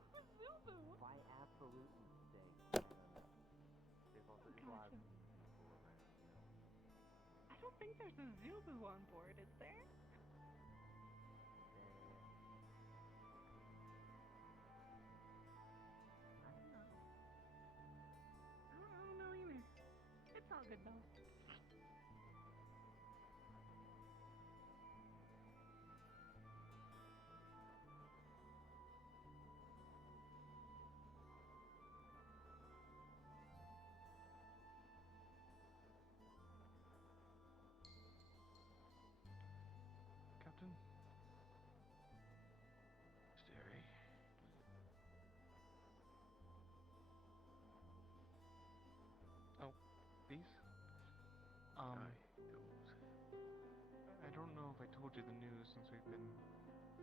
Zubu? By absolute mistake. There's also there's a lot of Gotcha. mean people around, you know. I don't think there's a Zubu on board, is there? I don't know. I don't know either. It's all good though. Captain? Stary. Oh, these? Aye, those. I don't know if I told you the news since we've been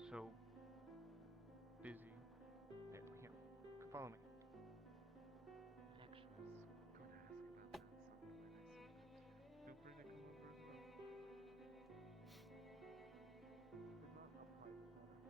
so busy. Here, follow me. Actually, I was gonna ask about that suddenly when I saw you two. Feel free to come over as well. It's not a private matter.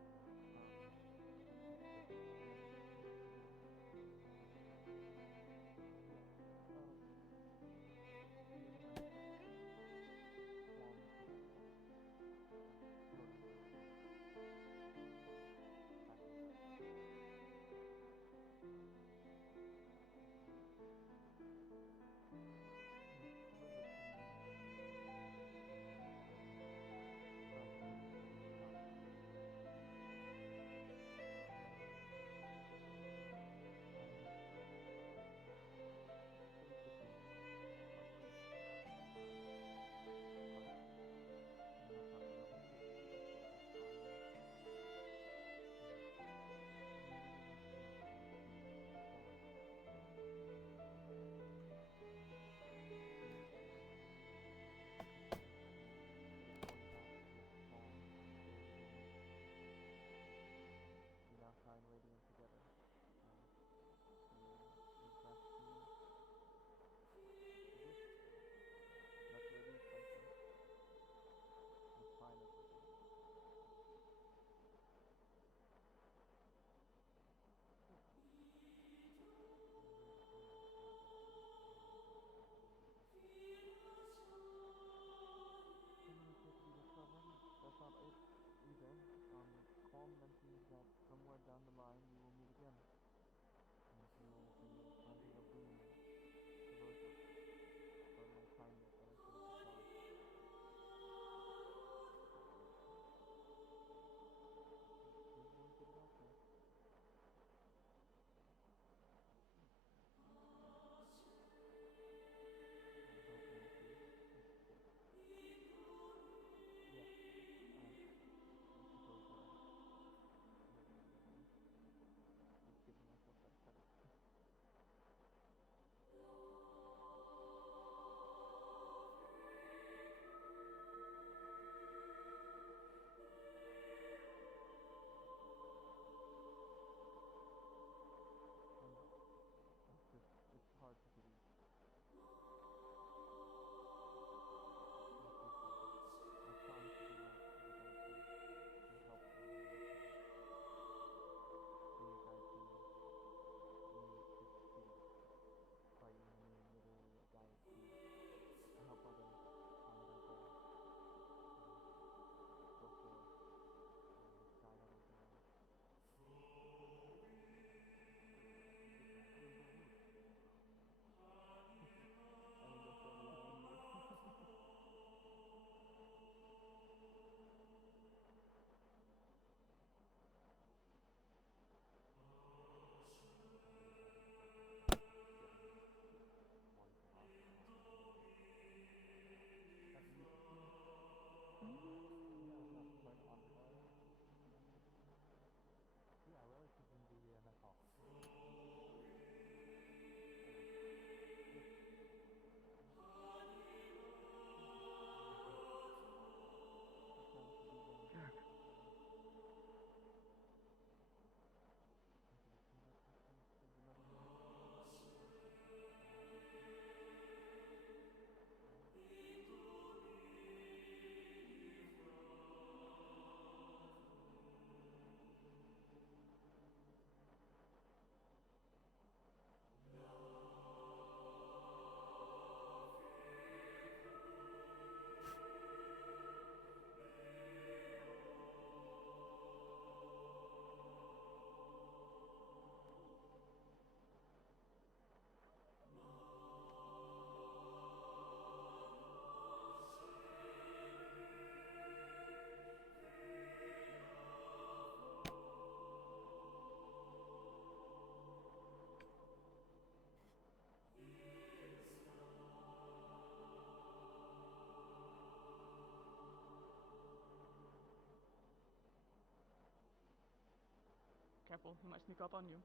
careful. He might sneak up on you.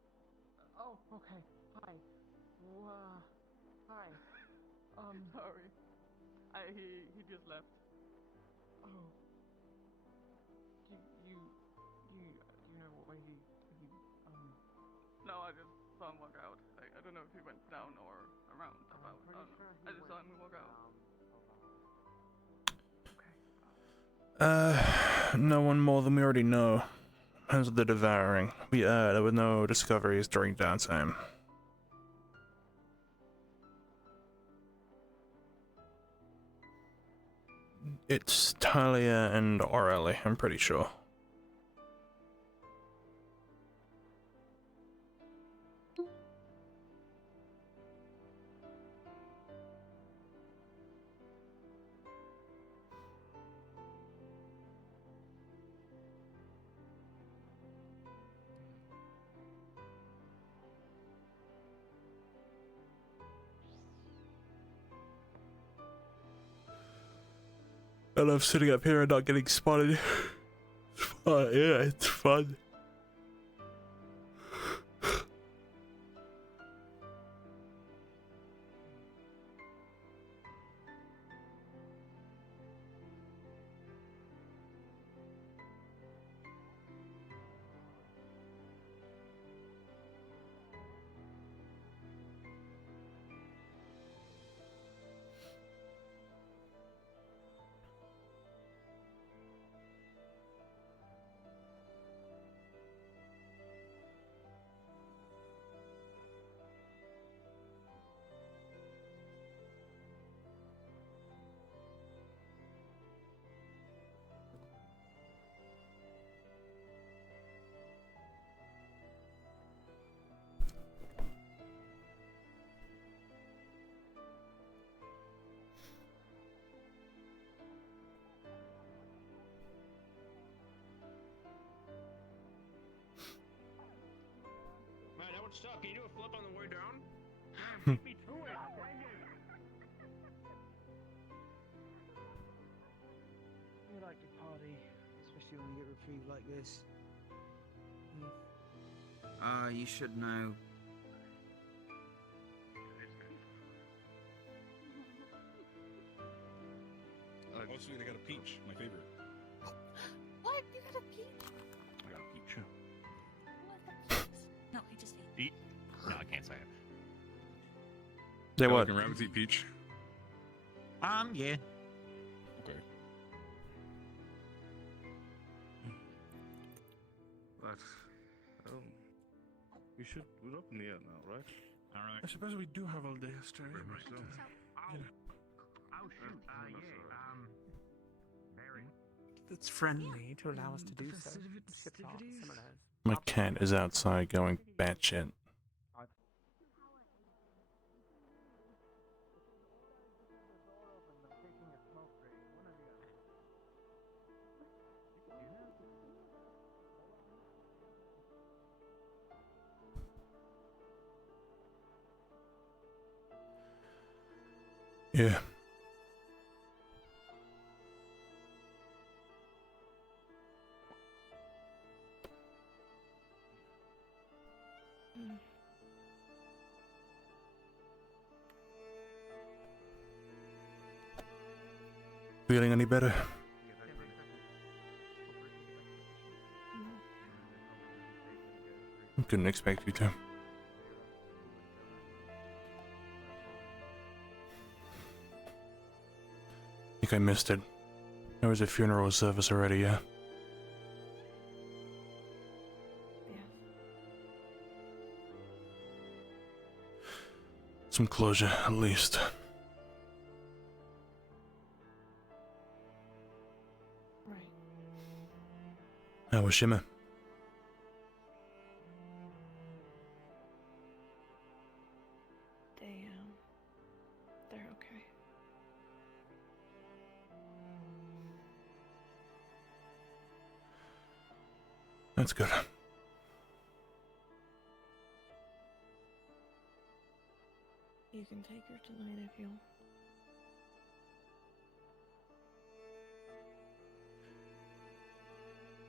Oh, okay. Hi. Hi. Sorry. He just left. Oh. Do you know what way he No, I just saw him walk out. I don't know if he went down or around about. I don't know. I just saw him walk out. Okay. No one more than we already know. How's the devouring? There were no discoveries during downtime. It's Talia and Aurelie, I'm pretty sure. I love sitting up here and not getting spotted. Yeah, it's fun. Man, that would suck. Can you do a flip on the way down? Beat me to it. Dang it. I like to party, especially when you get reprieved like this. You should know. Oh, sweet, I got a peach, my favorite. What? You got a peach? I got a peach. What the peach? No, I just ate. Eat? No, I can't say it. Say what? Can rabbits eat peach? Yeah. Okay. But, we should, we're up in the air now, right? Alright. I suppose we do have all day to Very much so. Oh, shoot. Barry. That's friendly to allow us to do so. Ship off some of those. My cat is outside going batshit. Yeah. Feeling any better? Couldn't expect you to. Think I missed it. There was a funeral service already, yeah? Some closure, at least. Right. How was Shimmer? They're okay. That's good. You can take her tonight if you want.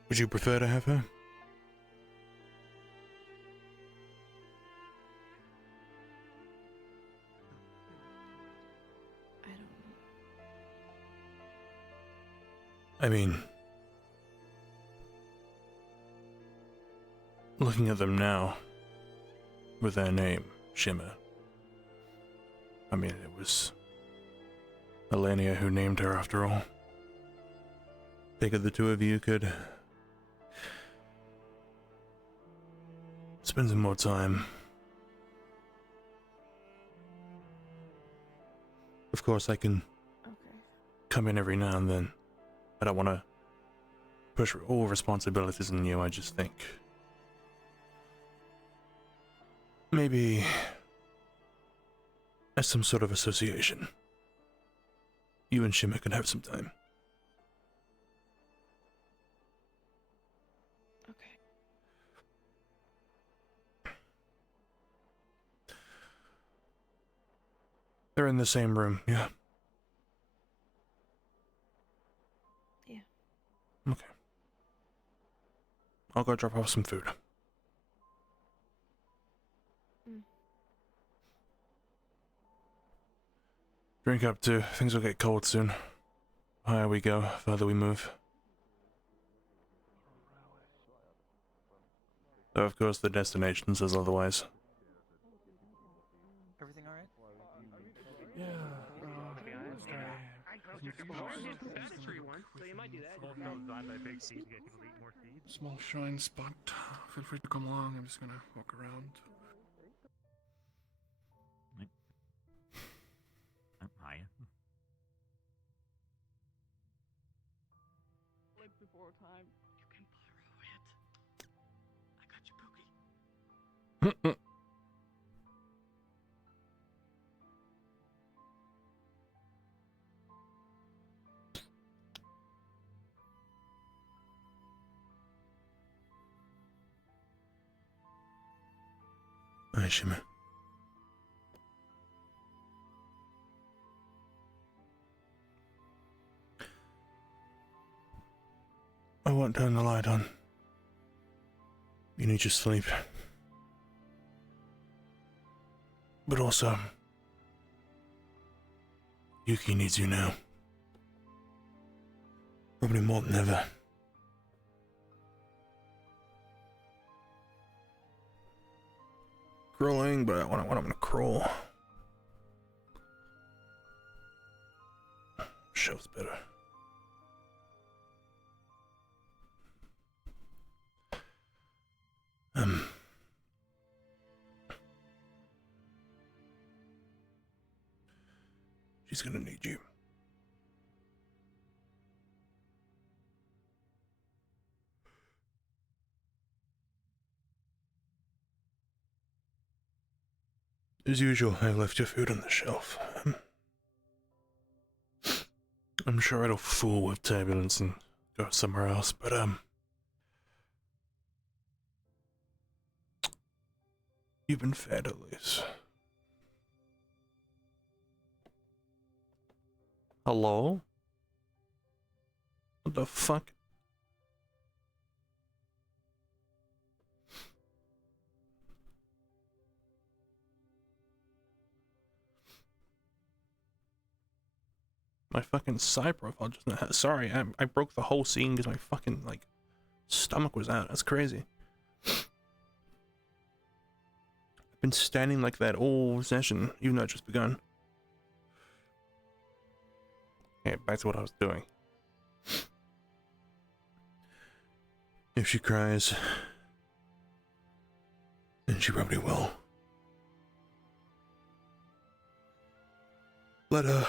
Would you prefer to have her? I mean, looking at them now, with their name, Shimmer. I mean, it was Elenia who named her after all. Figured the two of you could spend some more time. Of course, I can come in every now and then. I don't want to push all responsibilities on you. I just think maybe as some sort of association, you and Shimmer can have some time. Okay. They're in the same room, yeah? Yeah. Okay. I'll go drop off some food. Drink up too. Things will get cold soon. Higher we go, further we move. Though of course the destination says otherwise. Everything alright? Yeah. History one, so you might do that. Small shine spot. Feel free to come along. I'm just gonna walk around. Hi. Like before time. You can borrow it. I got you, Pookie. Hi, Shimmer. I won't turn the light on. You need your sleep. But also, Yuki needs you now. Probably more than ever. Crawling, but I want to crawl. Shelf's better. She's gonna need you. As usual, I left your food on the shelf. I'm sure it'll fool with turbulence and go somewhere else, but you've been fed at least. Hello? What the fuck? My fucking side profile just... Sorry, I broke the whole scene because my fucking, like, stomach was out. That's crazy. I've been standing like that all session, even though it just begun. Okay, back to what I was doing. If she cries, and she probably will, let her.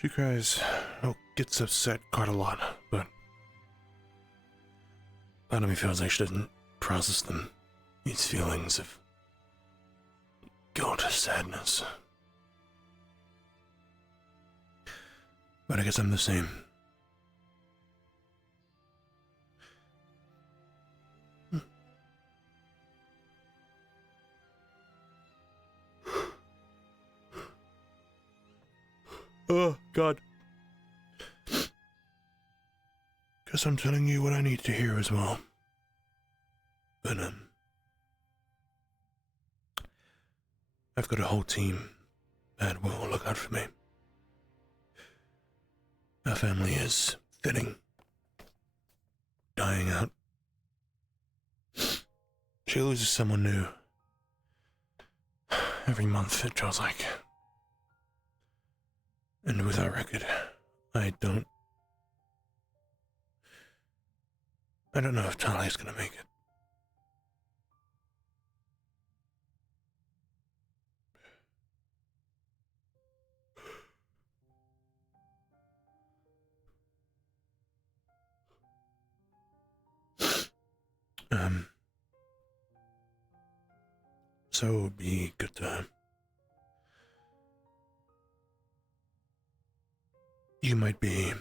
She cries, gets upset quite a lot, but part of me feels like she doesn't process them. These feelings of guilt, sadness. But I guess I'm the same. Oh, God. Guess I'm telling you what I need to hear as well. But, I've got a whole team that will look out for me. Our family is thinning, dying out. She loses someone new every month, it feels like. And with our record, I don't know if Talia's gonna make it. So it would be good to... You might be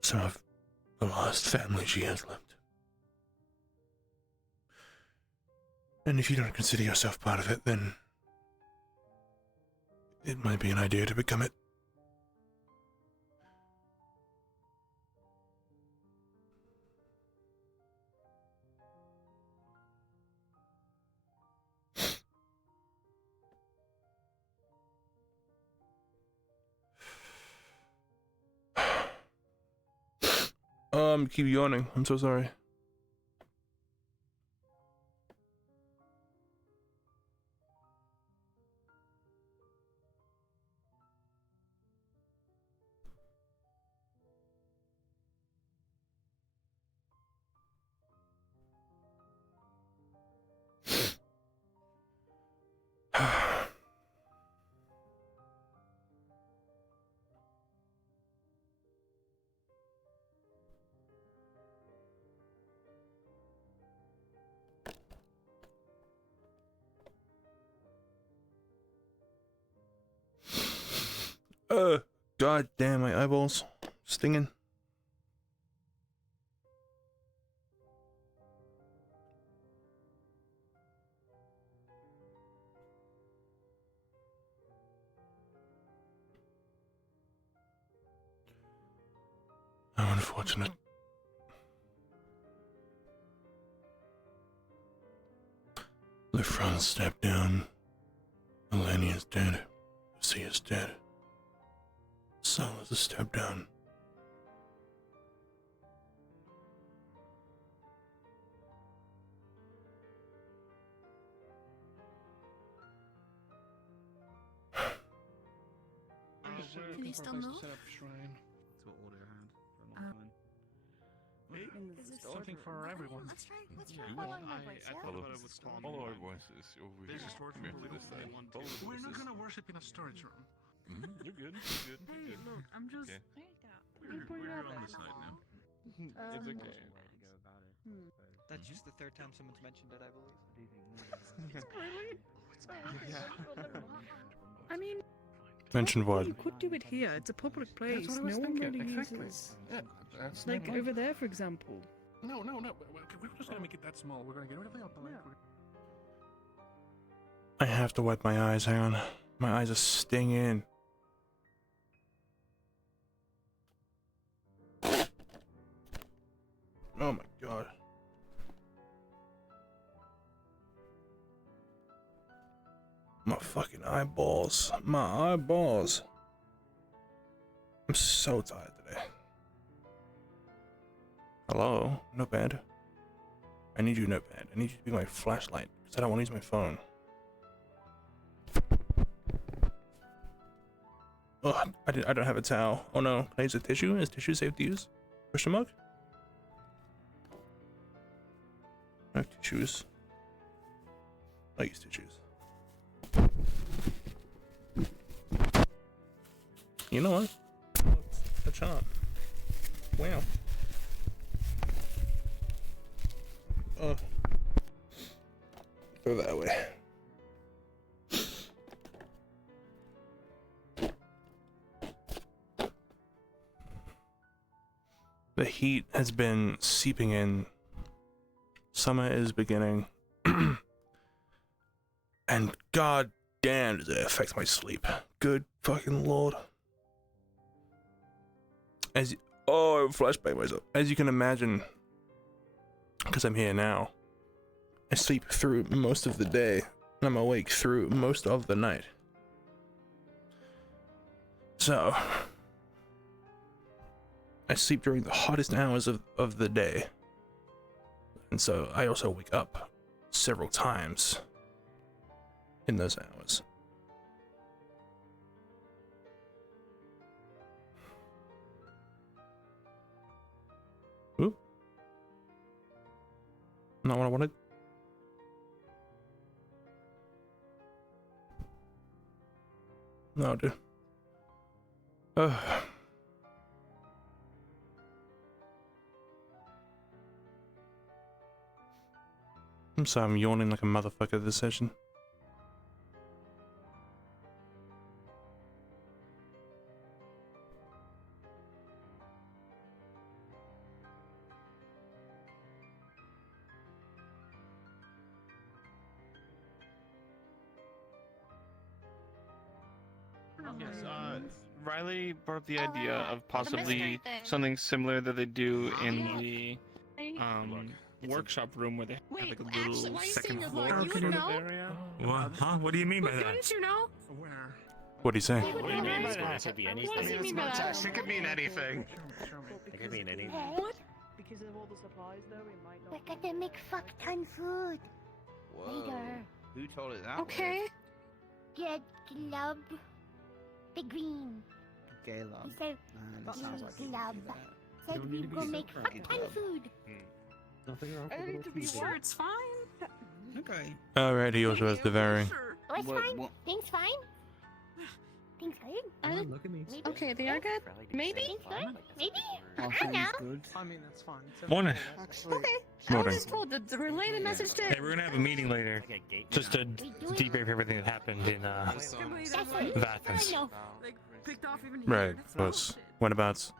some of the last family she has left. And if you don't consider yourself part of it, then it might be an idea to become it. Keep yawning. I'm so sorry. God damn, my eyeballs stinging. How unfortunate. Lefron stepped down. Eleni is dead. Lucy is dead. Sal is a step down. Can you still move? Set up a shrine. That's what order had for a long time. Is this Something for everyone. Let's try You following want- my voice, I yeah? thought it was calm. Follow our voices over There's here. a storage Come here room to we this don't side. really want Follow to. the We're not voices. gonna worship in a storage room. You're good. You're good. You're Hey, good. look, I'm just. Okay. There you go. We're on this side now. It's There's okay. a way to go about it. Hmm. But That's just the third time someone's mentioned it, I believe. what do you think? Really? Yeah. I mean, Mention what? you could do it here. It's a public place. That's what I was No one thinking. really Exactly. uses. Yeah, that's Like not over there, for example. No. We're just gonna make it that small. We're gonna get rid of the upper Yeah. I have to wipe my eyes. Hang on. My eyes are stinging. Oh my god. My fucking eyeballs. My eyeballs. I'm so tired today. Hello? Notepad? I need you, Notepad. I need you to be my flashlight, because I don't want to use my phone. Oh, I don't have a towel. Oh no. Can I use a tissue? Is tissue safe to use? Question mark? I have tissues. I use tissues. You know what? It's a charm. Wow. Oh. Throw that away. The heat has been seeping in. Summer is beginning. And god damn does it affect my sleep. Good fucking lord. Oh, I flashbang myself. As you can imagine, because I'm here now, I sleep through most of the day, and I'm awake through most of the night. So, I sleep during the hottest hours of the day. And so I also wake up several times in those hours. Ooh. Not what I wanted. No, dude. I'm sorry, I'm yawning like a motherfucker this session. Yes, Riley brought up the idea of possibly something similar that they do in the workshop room where they have like a little second floor sort of area. What? Huh? What do you mean by that? Didn't you know? Where? What'd he say? What do you mean by that? It could be What anything. does he mean by that? It could mean anything. It could mean anything. What? Because of all the supplies, though, it might not. We're gonna make fuck ton food Whoa. later. Who told it that? Okay. Get club. The green. Gala. He said, That sounds like it. club. Said we go make fuck ton food. Nothing wrong I with a need little to be teaser. Sure, it's fine. Okay. Alright, he also has the varying. Sure. Oh, it's What- fine. what- Things fine. Things good. I Come don't- on, look at me. Maybe. Okay, they are good. Riley, did you Maybe? say Things fine? good. Like, that's a Maybe. big word. All I things know. good. I mean, that's fine. It's Morning. okay, that's- Okay. I Morning. was told the related message to. Hey, we're gonna have a meeting later, Like a gate. just to We do it. debrief everything that happened in That's what Athens. I know. Like, picked off even Right, here. That's was bullshit. whenabouts?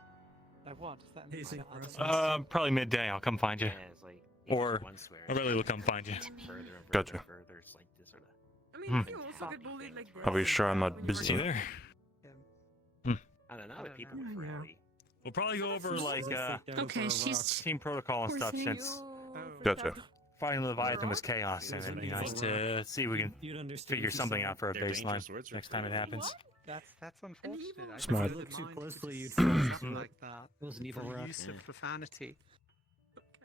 Like what? Is that Hey, like say other first. stuff? Probably midday. I'll come find you. Yeah, it's like you Or just one swear, Riley will come find you. further and further Gotcha. and further. It's like this sort of. I mean, Hmm. you also get bullied like Are we this sure I'm not when you busy? were See there? I don't know. The people know. with Yeah. Rowdy. We'll probably go over like Okay, she's. team protocol and Poor stuff thing. since Gotcha. fighting Leviathan was chaos, and it'd be nice to see if we can figure something out for a baseline next time it happens. That's unfortunate. I Smart. couldn't Look too mind closely, you'd something fall like asleep. that. It was an evil For rock. use of profanity.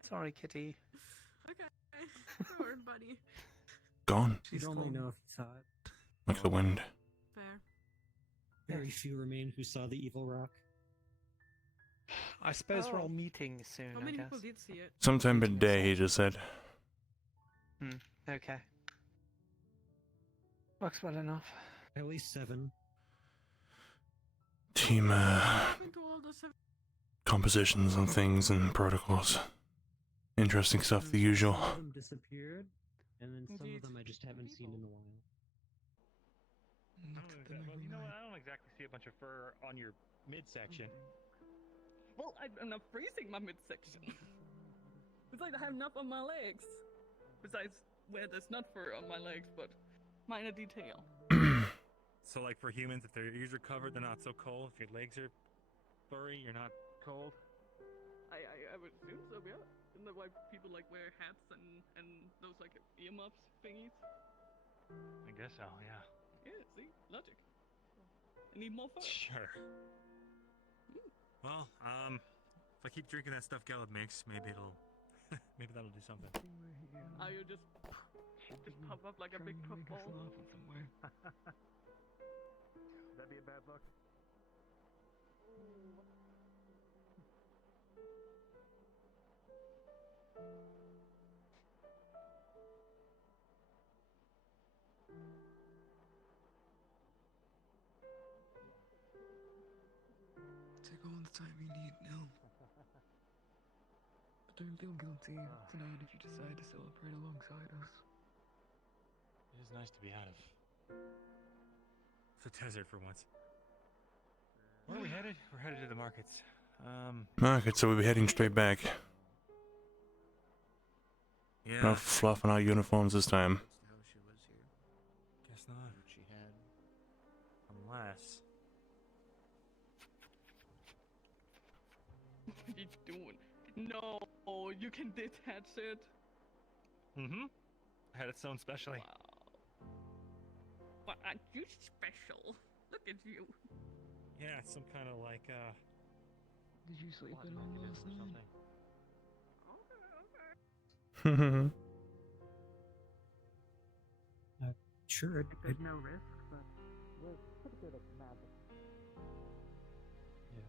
Sorry, Kitty. Okay. Don't worry, buddy. Gone. She's You'd only gone. know if you saw it. Like the wind. Fair. Very few remain who saw the evil rock. I suppose we're Oh. all meeting soon, How I many guess. people did see it? Sometime midday, he just said. Okay. Works well enough. At least 7. Team, Happened to all the compositions and things and protocols. Interesting stuff, the usual. Some of them disappeared, and then some Indeed. of them I just haven't seen in a while. You know what? I don't exactly see a bunch of fur on your midsection. Well, I'm not freezing my midsection. Besides, I have enough on my legs. Besides, where there's not fur on my legs, but minor detail. So, like for humans, if their ears are covered, they're not so cold. If your legs are furry, you're not cold. I would assume so, yeah. Isn't that why people like wear hats and those like earmuffs thingies? I guess so. Yeah. Yeah, see, logic. I need more fur. Sure. Well, if I keep drinking that stuff Gallup makes, maybe it'll, maybe that'll do something. Are you just pop up like a big puffball? Would that be a bad look? Take all the time you need, Nil. But don't feel guilty tonight if you decide to celebrate alongside us. It is nice to be out of the desert for once. Where are we headed? We're headed to the markets. Okay, so we'll be heading straight back. Yeah. No fluffing our uniforms this time. How she was here. Guess not. What she had. Unless. What are you doing? No, you can detach it. Mm-hmm. Had its own specially. Wow. What are you special? Look at you. Yeah, it's some kind of like Did you sleep Plot in on mechanism last or night? something. Sure. There's no risk, but we're pretty good at magic. Yeah.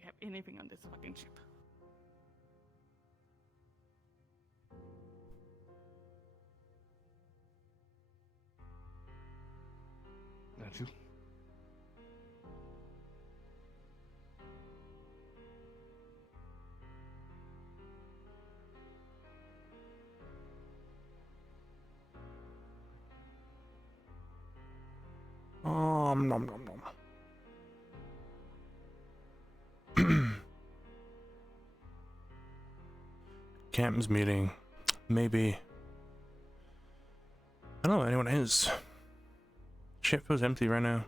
You have anything on this fucking ship? That's you. Nom nom nom. Captain's meeting. Maybe. I don't know anyone is. Ship feels empty right now.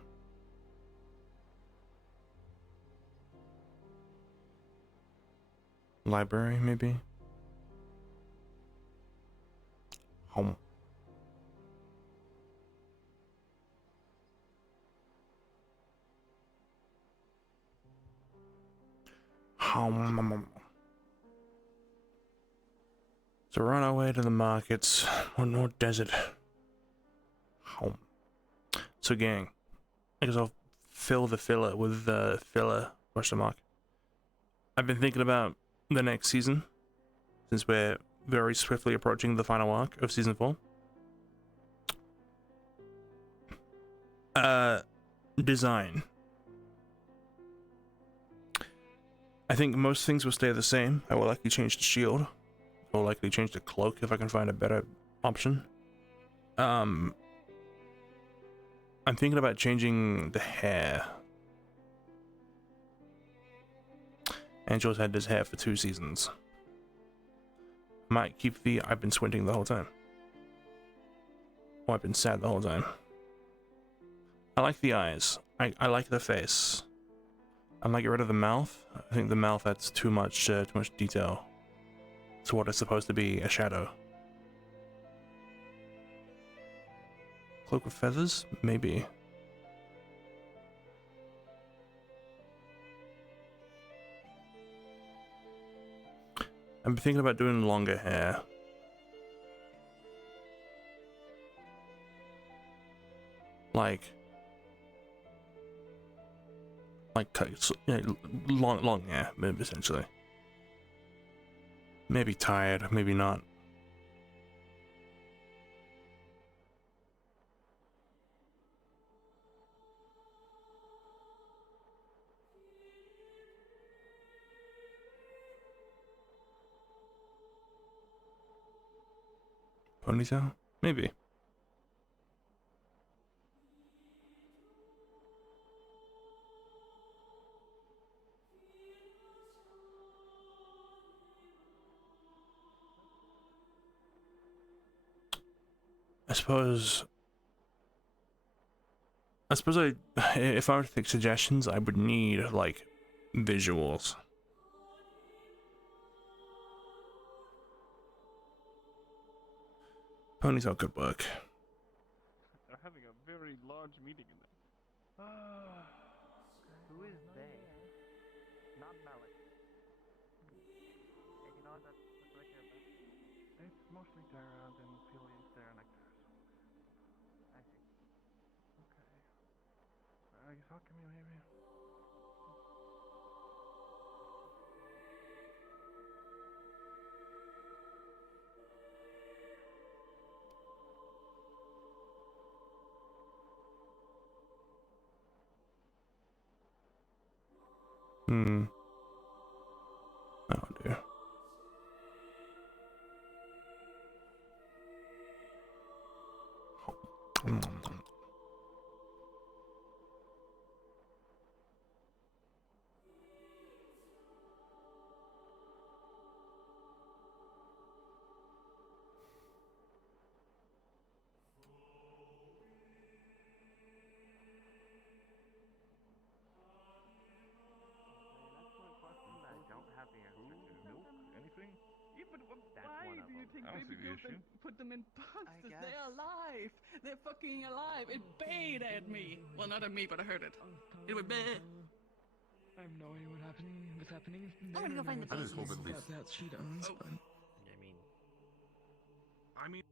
Library, maybe. Home. Home. So run our way to the markets. One more desert. Home. So gang, I guess I'll fill the filler with the filler question mark. I've been thinking about the next season, since we're very swiftly approaching the final arc of season 4. Design. I think most things will stay the same. I will likely change the shield. I will likely change the cloak if I can find a better option. I'm thinking about changing the hair. Angel's had this hair for 2 seasons. Might keep the I've been squinting the whole time. Or I've been sad the whole time. I like the eyes. I like the face. I might get rid of the mouth. I think the mouth adds too much detail to what is supposed to be a shadow. Cloak of feathers? Maybe. I'm thinking about doing longer hair. Like long hair, essentially. Maybe tired, maybe not. Ponytail? Maybe. I suppose if I were to take suggestions, I would need, like, visuals. Ponytail could work. They're having a very large meeting in there. Who is they? Not Malik. And you know what? That's what I care about. It's mostly Terra, then Phileas, Terra, and Nectaris. I see. Okay. You talking to me, maybe? That'll do. An excellent question that I don't have the answer to. Milk? Anything? Yeah, but That's why one of do you them. take I don't baby see the girls and issue. put them in boxes? They're guess. alive. They're fucking alive. It bayed at me. Well, not at me, but I heard it. It would bay. I have no idea what's happening. I'm gonna go find the I babies. just hope at least that she owns, Oh. but I mean,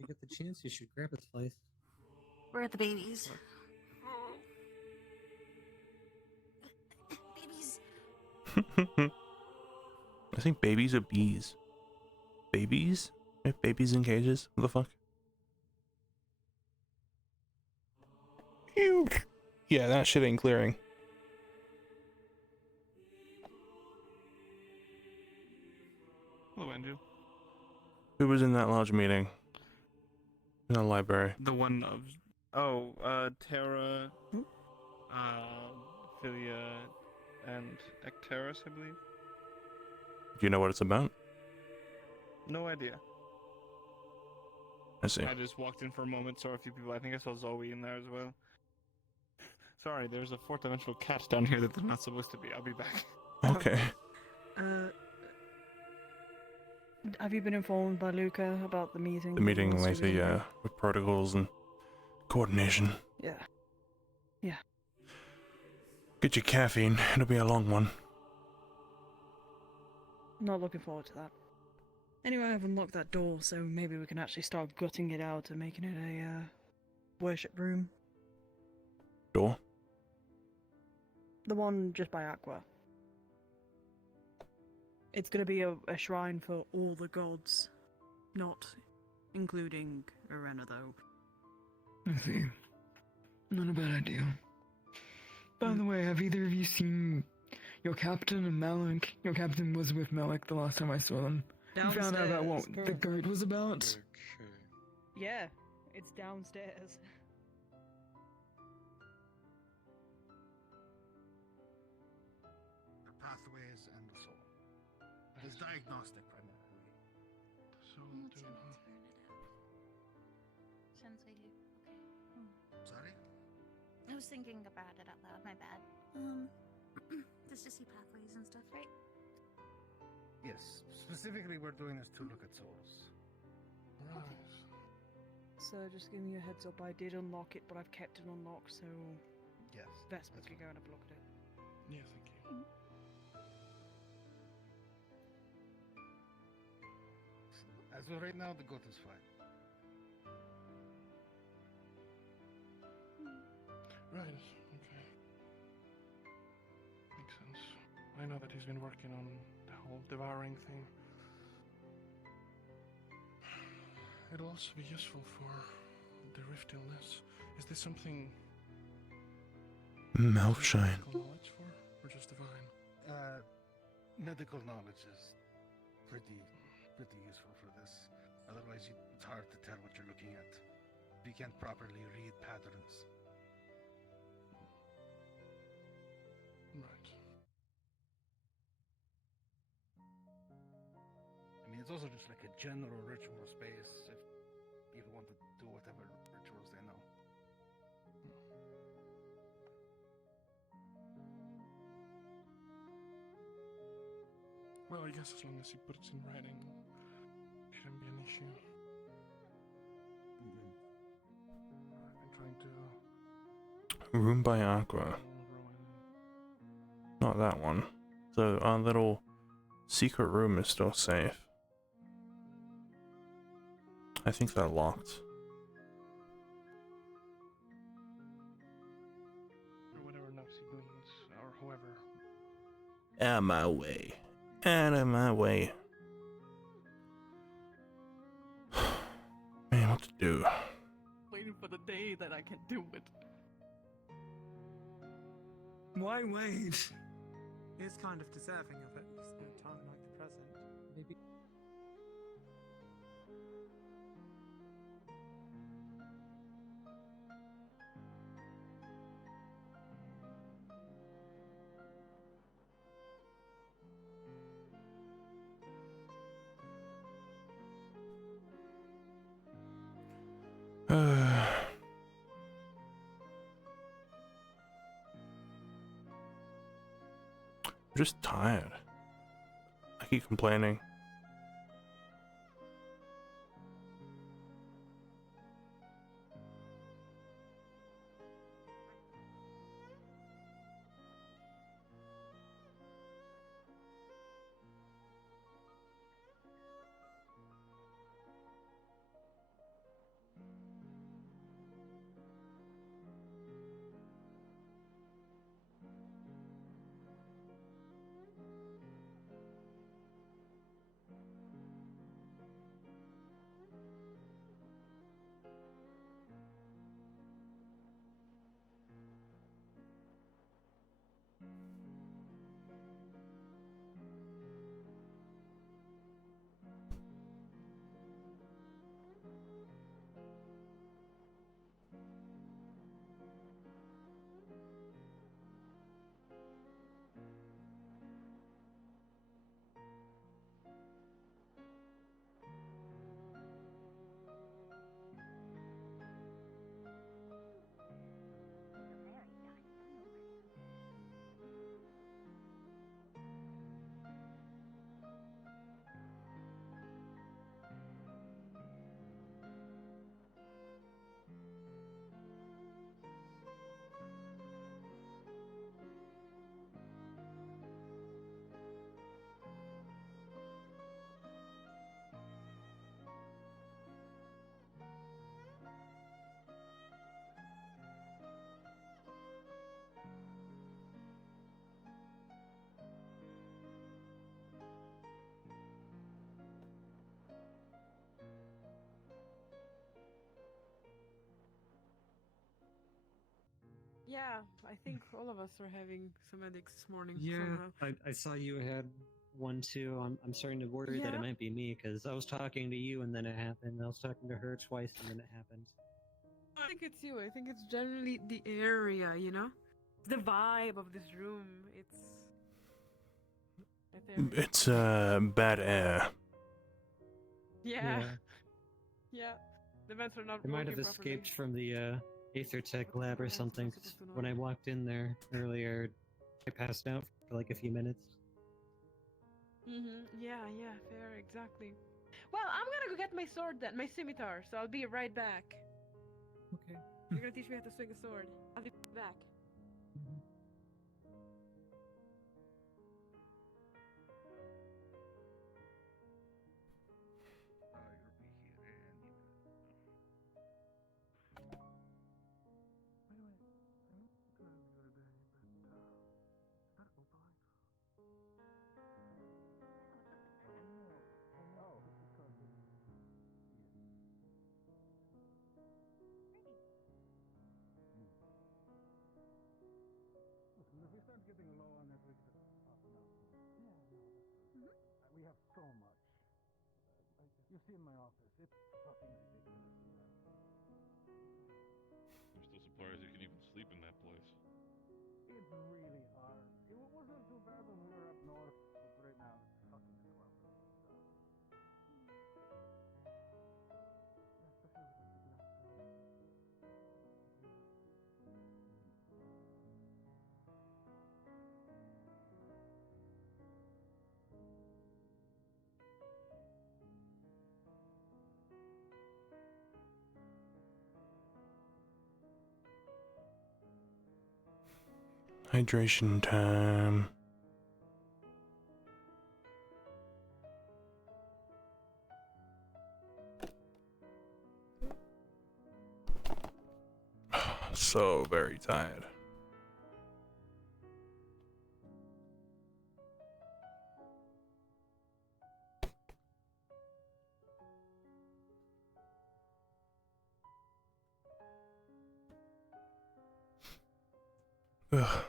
You get the chance, you should grab its place. Where are the babies? Babies. I think babies are bees. Babies? Babies in cages? What the fuck? Ew. Yeah, that shit ain't clearing. Hello, Andrew. Who was in that large meeting? In the library. The one of Terra, Philia, and Ecteris, I believe. Do you know what it's about? No idea. I see. I just walked in for a moment, saw a few people. I think I saw Zoe in there as well. Sorry, there's a fourth dimensional cat down here that they're not supposed to be. I'll be back. Okay. Have you been informed by Luca about the meeting? The meeting later, yeah, with protocols and coordination. Yeah. Yeah. Get your caffeine. It'll be a long one. Not looking forward to that. Anyway, I've unlocked that door, so maybe we can actually start gutting it out and making it a worship room. Door? The one just by Aqua. It's gonna be a shrine for all the gods, not including Arena, though. I see. Not a bad idea. By the way, have either of you seen your captain and Malik? Your captain was with Malik the last time I saw them. You found out about what the guard was about? Yeah, it's downstairs. the pathways and the soul. It is diagnostic primarily. Sorry? I was thinking about it out loud, my bad. Just to see pathways and stuff, right? Yes, specifically we're doing this to look at souls. Right. So just giving you a heads up, I did unlock it, but I've kept it unlocked, so Yes. Vesper can go and have a look at it. Yeah, thank you. As of right now, the goat is fine. Right, okay. Makes sense. I know that he's been working on the whole devouring thing. It'll also be useful for the rift illness. Is this something Mouthshine. medical knowledge for, or just divine? Medical knowledge is pretty useful for this. Otherwise, it's hard to tell what you're looking at. You can't properly read patterns. Right. I mean, it's also just like a general ritual space if people want to do whatever rituals they know. Well, I guess as long as he puts it in writing, it shouldn't be an issue. I've been trying to... Room by Aqua. Not that one. So our little secret room is still safe. I think they're locked. Or whatever Nafsi-goons, or whoever. Out of my way. Out of my way. Man, what to do? Waiting for the day that I can do it. Why wait? It's kind of deserving of it. There's no time like the present. Maybe. I'm just tired. I keep complaining. Yeah, I think all of us are having some headaches this morning. Yeah, somehow. I saw you had one too. I'm starting to worry that Yeah. it might be me because I was talking to you and then it happened. I was talking to her twice and then it happened. I think it's you. I think it's generally the area, you know? The vibe of this room. It's. Right there. It's bad air. Yeah. Yeah. The vents are not I might working have properly. escaped from the Aether Tech lab or something. 'Cause when I walked in there earlier, I passed out for like a few minutes. Yeah, fair, exactly. Well, I'm gonna go get my sword then, my scimitar, so I'll be right back. Okay. You're gonna teach me how to swing a sword. I'll be back. Listen, if we start getting low on it, we can just pop them out. Yeah, no, we have so much. You see in my office, it's fucking ridiculous in there. I'm still surprised you can even sleep in that place. It's really hard. It wasn't too bad when we were up north, but right now it's fucking scrubbed. Yeah, especially with the glass door. Hydration time. so very tired. Ugh.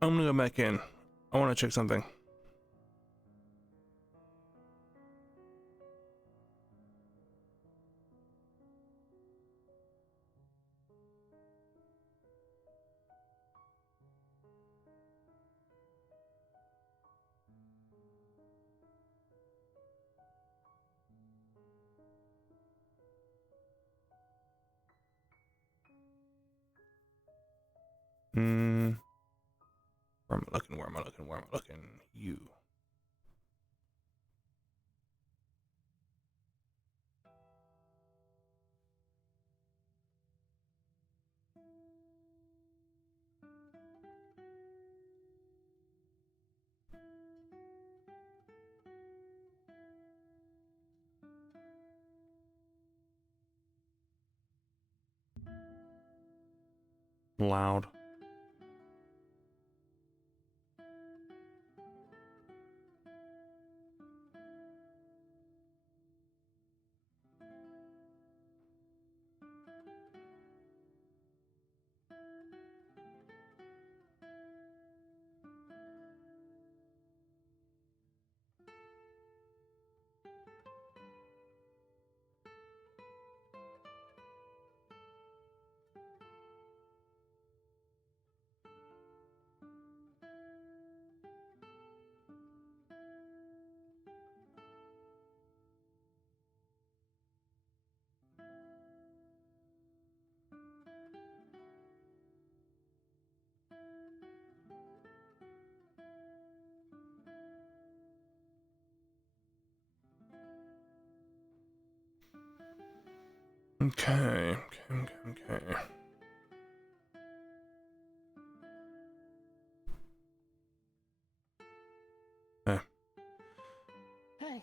I'm gonna go back in. I want to check something. Where am I looking? Where am I looking? Where am I looking? You. Loud. Okay.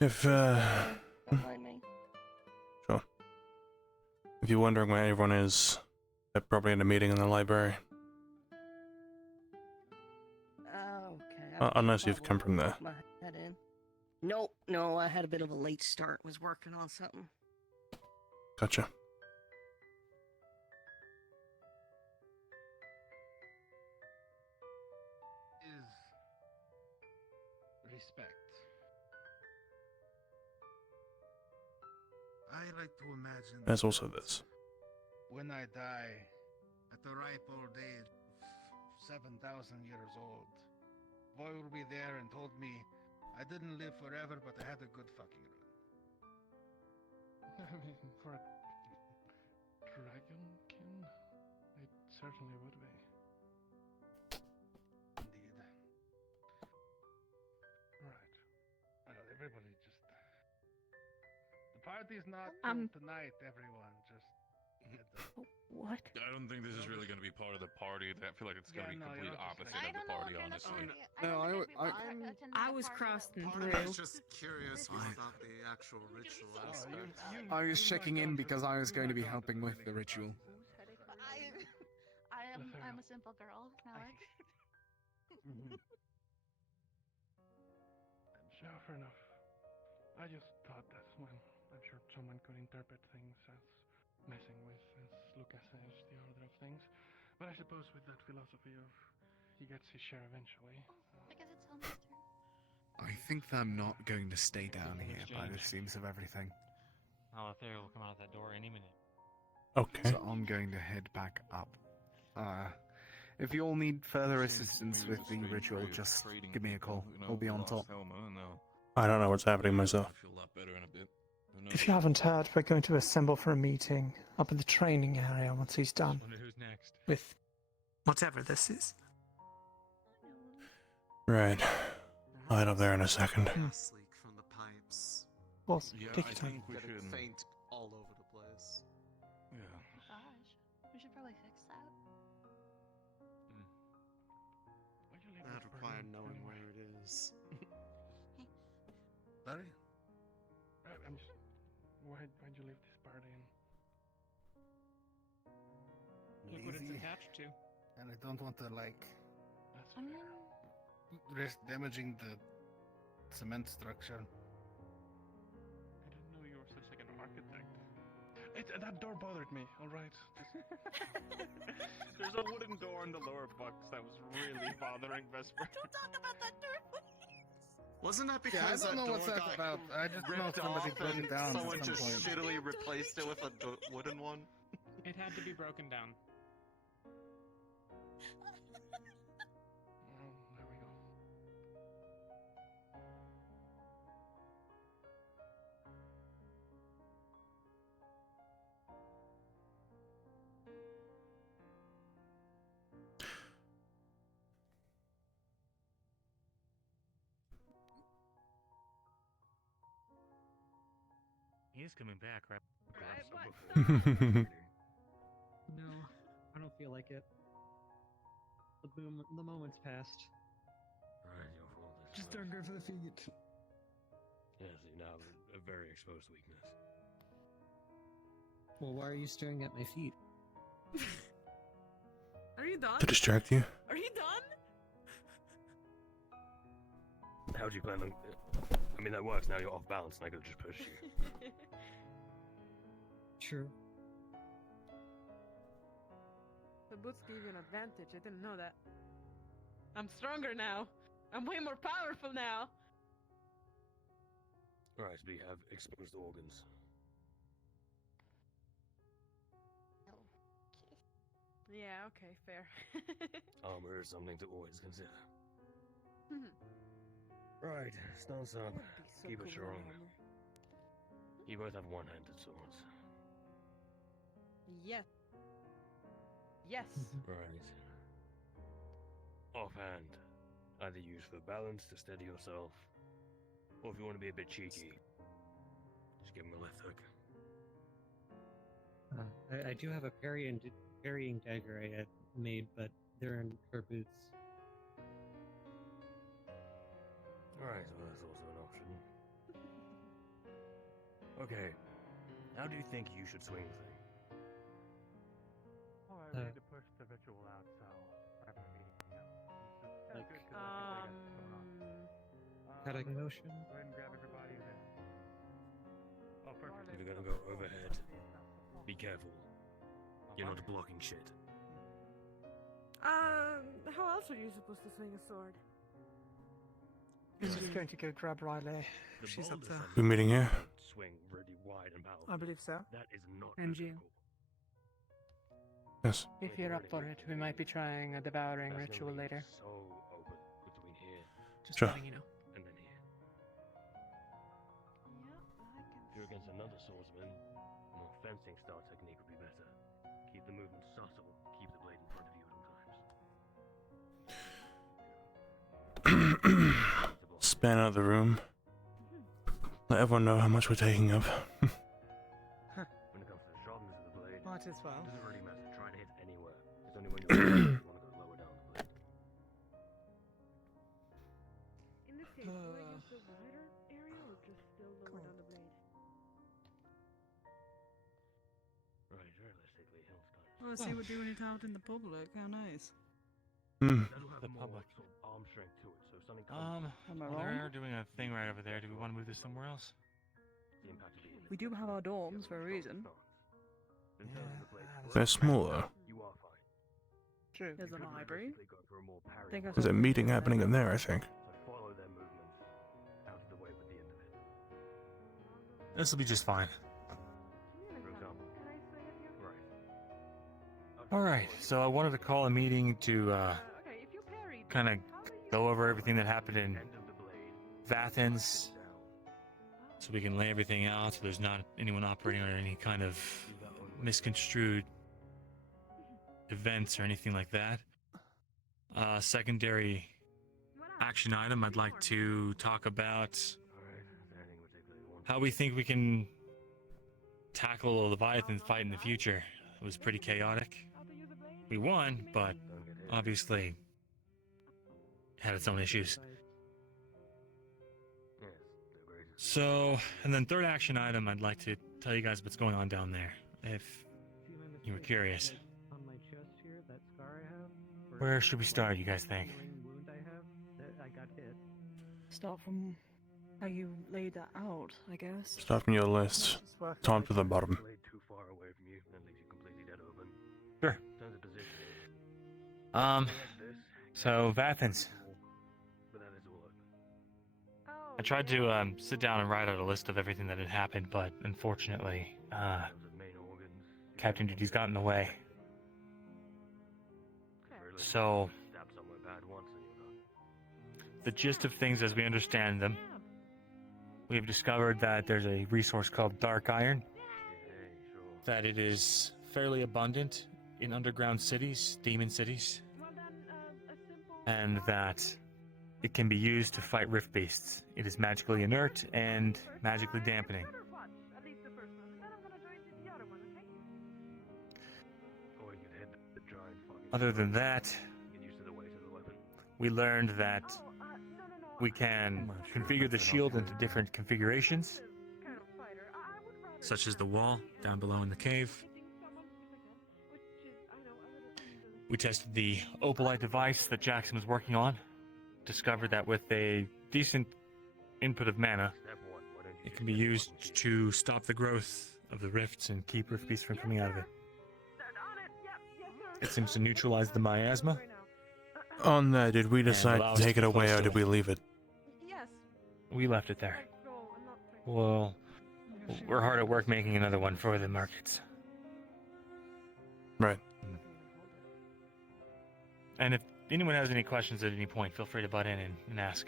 If behind me. Sure. If you're wondering where everyone is, they're probably in a meeting in the library. Okay. Unless you've come from there. My head in. Nope, no, I had a bit of a late start. Was working on something. Gotcha. Respect. I like to imagine. There's also this. When I die, at the ripe old age of 7,000 years old, boy will be there and told me I didn't live forever, but I had a good fucking run. I mean, for a dragonkin, it certainly would be. Indeed. Right. Well, everybody just... The party's not till tonight, everyone. Just... What? I don't think this is really going to be part of the party. I feel like it's going to be complete opposite of the party, honestly. I was crossing through. I was just curious about the actual ritual aspect. I was checking in because I was going to be helping with the ritual. I'm a simple girl, Malik. Sure, fair enough. I just thought that when I'm sure someone could interpret things as messing with, as Lucas says, the order of things. But I suppose with that philosophy of he gets his share eventually. Because it's Homer's turn. I think they're not going to stay down here by the seams of everything. Alethea will come out that door any minute. Okay. So I'm going to head back up. If you all need further assistance with the ritual, just give me a call. I'll be on top. I don't know what's happening myself. I feel a lot better in a bit. If you haven't heard, we're going to assemble for a meeting up in the training area once he's done. Wonder who's next. With whatever this is. Right. I'll head up there in a second. Gas leak from the pipes. Well, Yeah, take I your time. think we Getting should. faint all over the place. Yeah. Gosh, we should probably fix that. That require knowing where it is. Larry? I'm just... Why'd you leave this party in? Look what it's Lazy, attached to. and I don't want to like That's fair. risk damaging the cement structure. I didn't know you were such like an architect. That door bothered me, alright. There's a wooden door in the lower box that was really bothering Vesper. Don't talk about that door, please. Wasn't that Yeah, I because don't that know what's door that got about. I just know ripped somebody off broke and it down at someone some just point. shittily replaced it with a wooden one? It had to be broken down. Oh, there we go. He's coming back, right? No, I don't feel like it. The moment's passed. Right, your fault. Just don't go for the feet. Yes, you now have a very exposed weakness. Well, why are you staring at my feet? Are you done? To distract you? Are you done? How do you plan on... I mean, that works. Now you're off balance and I could just push you. True. The boots give you an advantage. I didn't know that. I'm stronger now. I'm way more powerful now. Alright, so we have exposed organs. Yeah, okay, fair. Armor is something to always consider. Mhm. Right, stance up. That'd be so Keep cool it with strong. armor. You both have one-handed swords. Yes. Yes. Right. Offhand. Either use for balance to steady yourself, or if you want to be a bit cheeky, just give him a left hook. I do have a parrying dagger I had made, but they're in her boots. Alright, so that's also an option. Okay, how do you think you should swing the thing? Oh, I need to push the ritual out, so I have a meeting. Yeah. Like, Good, 'cause I think I got someone else. cutting motion? Go ahead and grab everybody and then... Oh, perfect. If you're gonna go overhead, be careful. You're not blocking shit. How else are you supposed to swing a sword? He's just going to go grab Riley. The She's up bold there. descendant We're meeting here? Swing really wide and powerful. I believe so. That is not And you. Yes. If you're up for it, we might be trying a devouring That's ritual gonna be later. So open between here Just Sure. letting you know. and then here. If you're against another swordsman, a more fencing style technique would be better. Keep the movement subtle, keep the blade in front of you at all times. Span out of the room. Let everyone know how much we're taking up. When it comes to the sharpness of the blade, Might as well. it doesn't really matter. Try to hit anywhere. It's only when you're you want to go lower down the blade. In this case, do I use the wider area or just still lower down the blade? Right, realistically, Hill's kind of... Oh, so we're doing it out in the public. How nice. Hmm. That'll have The more public. sort of arm strength to it, so if something comes... Am I Well, wrong? they're doing a thing right over there. Do we want to move this somewhere else? the impact of the We do have our dorms for a reason. In terms of the blade They're smaller. you are fine. True. There's You a could library. realistically go for a more parry Think approach. There's a meeting happening in there, I think. So follow their movements out of the way with the end of it. This will be just fine. For example. Right. Alright, so I wanted to call a meeting to kind of go over everything that happened in Vathens, so we can lay everything out so there's not anyone operating on any kind of misconstrued events or anything like that. Secondary action item, I'd like to talk about how we think we can tackle the Leviathan fight in the future. It was pretty chaotic. We won, but obviously had its own issues. So, and then third action item, I'd like to tell you guys what's going on down there, if you were curious. On my chest here, that scar I have. Where should we start, you guys think? Wound I have that I got hit. Start from how you laid that out, I guess. Start from your list. Top to the bottom. Too far away from you, that leaves you completely dead open. Sure. Turns a position. So Vathans. I tried to sit down and write out a list of everything that had happened, but unfortunately, Captain Duty's got in the way. So, the gist of things as we understand them, we have discovered that there's a resource called Dark Iron, that it is fairly abundant in underground cities, demon cities, and that it can be used to fight rift beasts. It is magically inert and magically dampening. Other than that, we learned that we can configure the shield into different configurations, such as the wall down below in the cave. We tested the opalite device that Jackson was working on. Discovered that with a decent input of mana, it can be used to stop the growth of the rifts and keep rift beasts from coming out of it. It seems to neutralize the miasma. On that, did we decide to take it away or did we leave it? We left it there. Well, we're hard at work making another one for the markets. Right. And if anyone has any questions at any point, feel free to butt in and ask.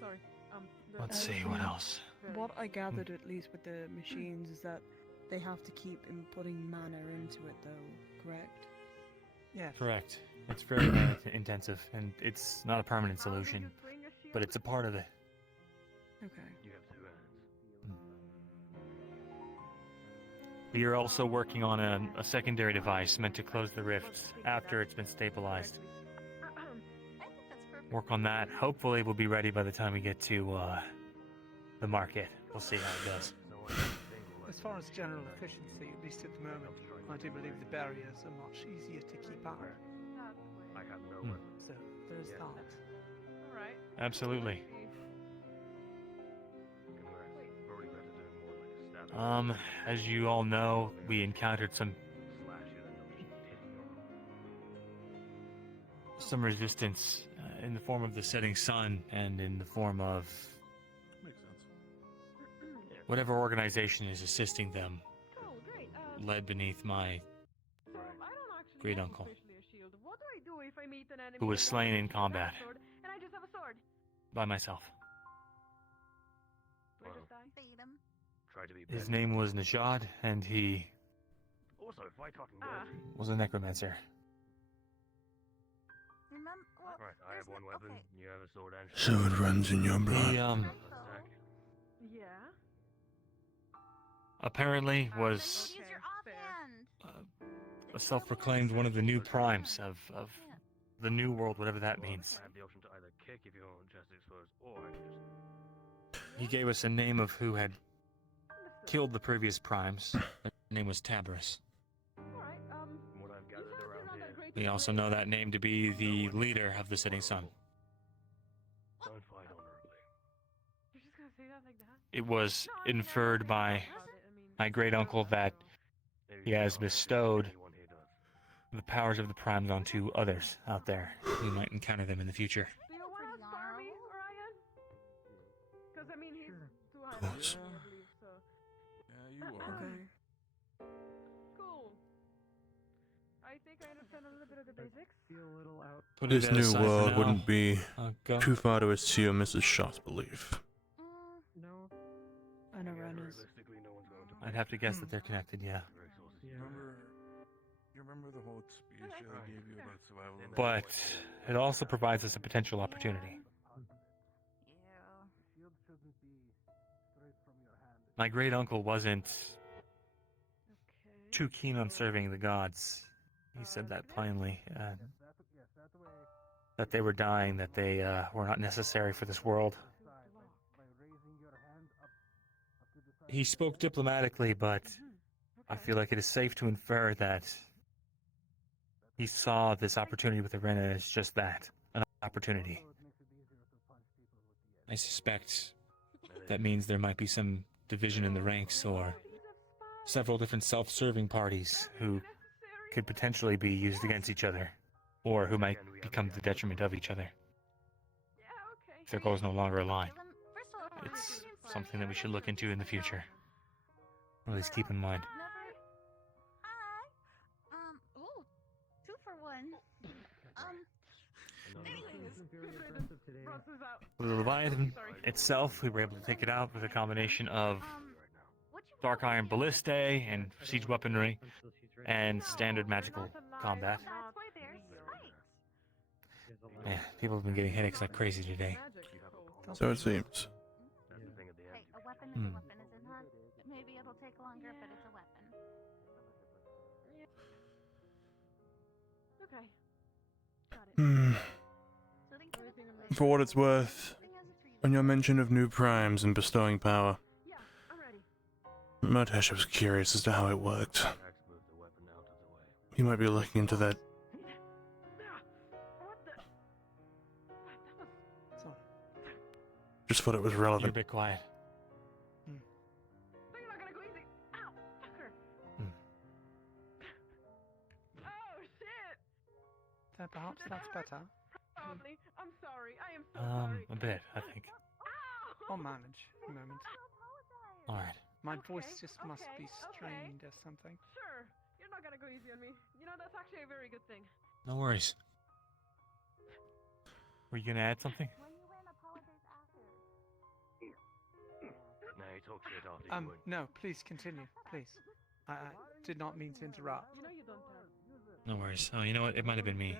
Sorry. Let's see, what else? What I gathered, at least with the machines, is that they have to keep inputting mana into it, though, correct? Yeah. Correct. It's very mana intensive, and it's not a permanent solution, but it's a part of it. Okay. We are also working on a secondary device meant to close the rifts after it's been stabilized. Work on that. Hopefully we'll be ready by the time we get to the market. We'll see how it goes. As far as general efficiency, at least at the moment, I do believe the barriers are much easier to keep up. I have no weapons. So there's that. Alright. Absolutely. As you all know, we encountered some resistance in the form of the setting sun and in the form of whatever organization is assisting them, led beneath my great uncle, who was slain in combat by myself. His name was Najad, and he was a necromancer. Right, I have one weapon, you have a sword and So it runs in your blood. He, Yeah. apparently was a self-proclaimed one of the new primes of the new world, whatever that means. I have the option to either kick if you're just exposed, or I can just... He gave us a name of who had killed the previous primes. Her name was Tabris. What I've gathered around here... We also know that name to be the leader of the Setting Sun. Don't fight honorably. You're just gonna say that like that? It was inferred by my great uncle that he has bestowed the powers of the primes onto others out there who might encounter them in the future. Do you want to start me, Orion? Because I mean, he's too high, Of course. I believe, so. Yeah, you are. Okay. Cool. I think I understand a little bit of the basics. Put This it new aside for world now. wouldn't be Go. too far to assume Mrs. Shaw's belief. No. I know runners. I'd have to guess that they're connected, yeah. You remember remember the whole speech that I gave you about survival? But it also provides us a potential opportunity. My great uncle wasn't too keen on serving the gods. He said that plainly. That they were dying, that they were not necessary for this world. He spoke diplomatically, but I feel like it is safe to infer that he saw this opportunity with Irena as just that, an opportunity. I suspect that means there might be some division in the ranks, or several different self-serving parties who could potentially be used against each other, or who might become the detriment of each other. If their goals no longer align. It's something that we should look into in the future. Or at least keep in mind. Ooh, 2 for 1. With the Leviathan itself, we were able to take it out with a combination of Dark Iron Ballistae and siege weaponry and standard magical combat. Man, people have been getting headaches like crazy today. So it seems. Hey, a weapon is a weapon, isn't it? Maybe it'll take longer, but it's a weapon. Okay. Got it. For what it's worth, on your mention of new primes and bestowing power, Motesh was curious as to how it worked. You might be looking into that. Just thought it was relevant. You're a bit quiet. Perhaps that's better. Probably. I'm sorry. I am so sorry. A bit, I think. I'll manage a moment. Alright. My voice just must be strained or something. Sure. You're not gonna go easy on me. You know, that's actually a very good thing. No worries. Were you gonna add something? No, please continue, please. I did not mean to interrupt. You know you don't have. No worries. Oh, you know what? It might have been me.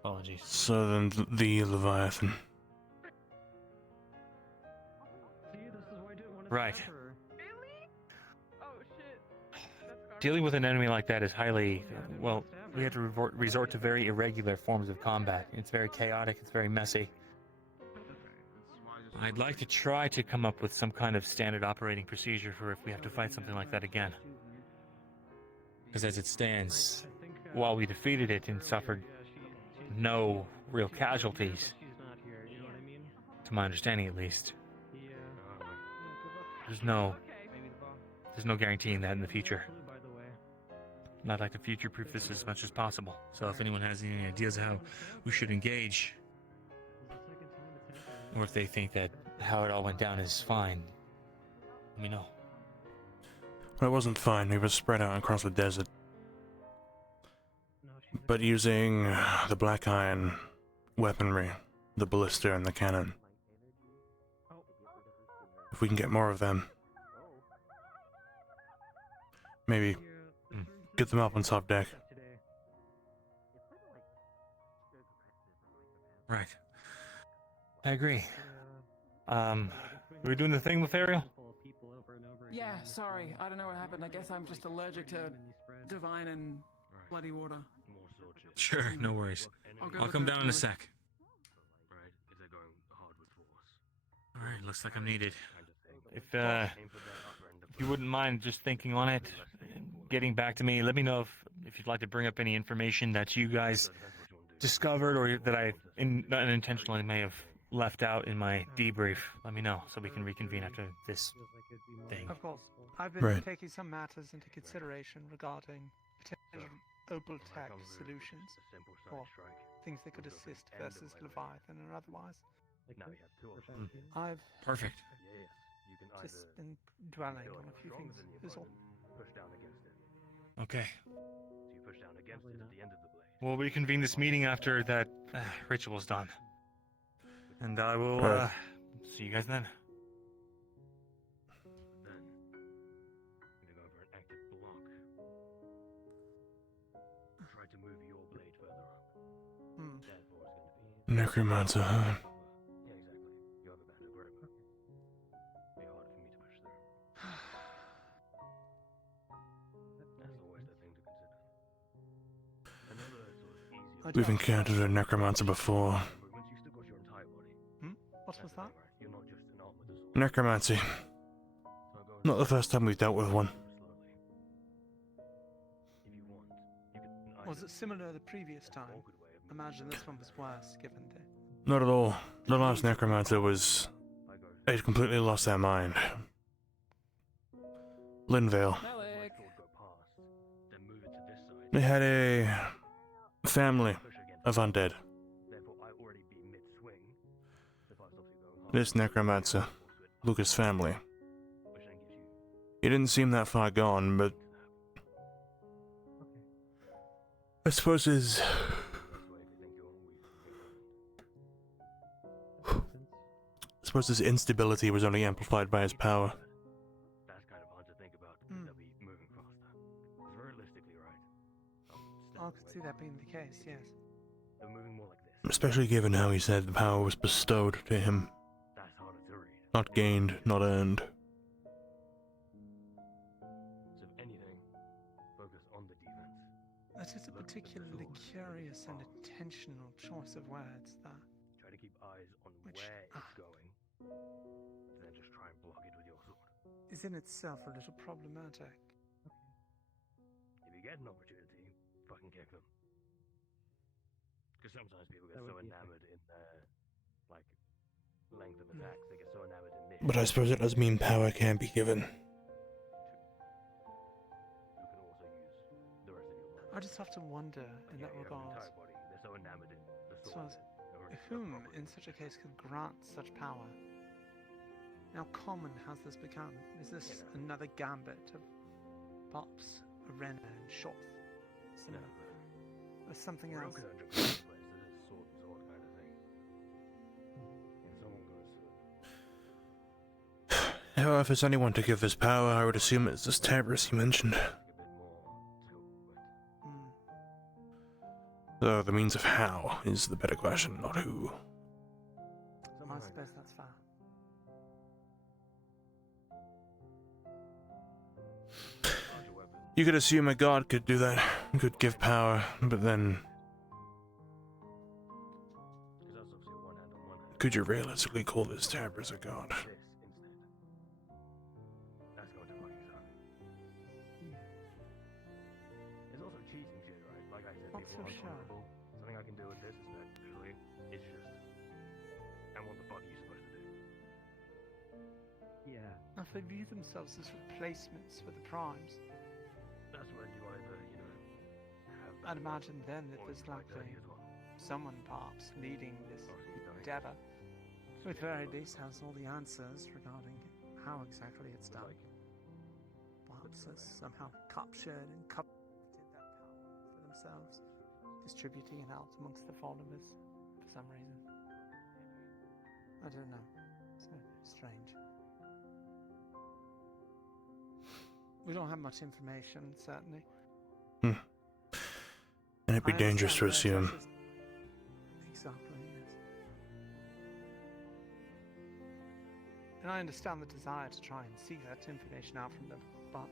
Apologies. So then, the Leviathan. Right. Really? Oh shit. Dealing with an enemy like that is highly, well, we have to resort to very irregular forms of combat. It's very chaotic, it's very messy. I'd like to try to come up with some kind of standard operating procedure for if we have to fight something like that again. Because as it stands, while we defeated it and suffered no real casualties, to my understanding at least, there's no guaranteeing that in the future. And I'd like to future-proof this as much as possible. So if anyone has any ideas of how we should engage, or if they think that how it all went down is fine, let me know. Well, it wasn't fine. We were spread out across the desert. But using the black iron weaponry, the ballista and the cannon. If we can get more of them, maybe get them up on top deck. Right. I agree. We're doing the thing with Ariel? Yeah, sorry. I don't know what happened. I guess I'm just allergic to divine and bloody water. Sure, no worries. I'll come down in a sec. Alright, looks like I'm needed. If you wouldn't mind just thinking on it, getting back to me, let me know if you'd like to bring up any information that you guys discovered or that I unintentionally may have left out in my debrief. Let me know so we can reconvene after this thing. Of course. I've been taking some matters into consideration regarding potential opal tech solutions, or things that could assist versus Leviathan or otherwise. I've Perfect. just been dwelling on a few things, is all. Okay. We'll reconvene this meeting after that ritual's done. And I will see you guys then. Necromancer, huh? Yeah, exactly. You have a better grip. Be harder for me to push through. That's always the thing to consider. Another sort of easier. We've encountered a necromancer before. You still got your entire body. What was that? You're not just an arm with a sword. Necromancy. Not the first time we've dealt with one. Was it similar to the previous time? Imagine this one was worse, given the... Not at all. The last necromancer was... They'd completely lost their mind. Linvale. They had a family of undead. This necromancer, Lucas' family. He didn't seem that far gone, but I suppose his instability was only amplified by his power. That's kind of hard to think about. They'll be moving faster. It's realistically right. I could see that being the case, yes. They're moving more like this. Especially given how he said the power was bestowed to him. That's harder to read. Not gained, not earned. So if anything, focus on the defense. That is a particularly curious and intentional choice of words, that. Try to keep eyes on where it's going, and then just try and block it with your sword. Is in itself a little problematic. If you get an opportunity, fucking kick them. Because sometimes people get so enamored in their, like, length of attacks, they get so enamored in this. But I suppose it does mean power can be given. I just have to wonder in that regard. They're so enamored in the So sword. whom, in such a case, could grant such power? How common has this become? Is this another gambit of Pops, Arena, and Shoth? There's something else. However, if there's anyone to give this power, I would assume it's this Tabris you mentioned. Though the means of how is the better question, not who. I suppose that's fair. You could assume a god could do that, could give power, but then... Could you realistically call this Tabris a god? That's going to fucking suck. There's also cheating shit, right? Like I said before, uncontrollable. Something I can do with this is that usually it's just... And what the fuck are you supposed to do? Yeah. Now, if they view themselves as replacements for the primes, that's when you either, you know, have... I'd imagine then that there's likely someone perhaps leading this endeavor, with very least has all the answers regarding how exactly it's done. Perhaps has somehow captured and coveted that power for themselves, distributing it out amongst the followers for some reason. I don't know. It's strange. We don't have much information, certainly. And it'd be dangerous to assume. Exactly, yes. And I understand the desire to try and seek that information out from them, but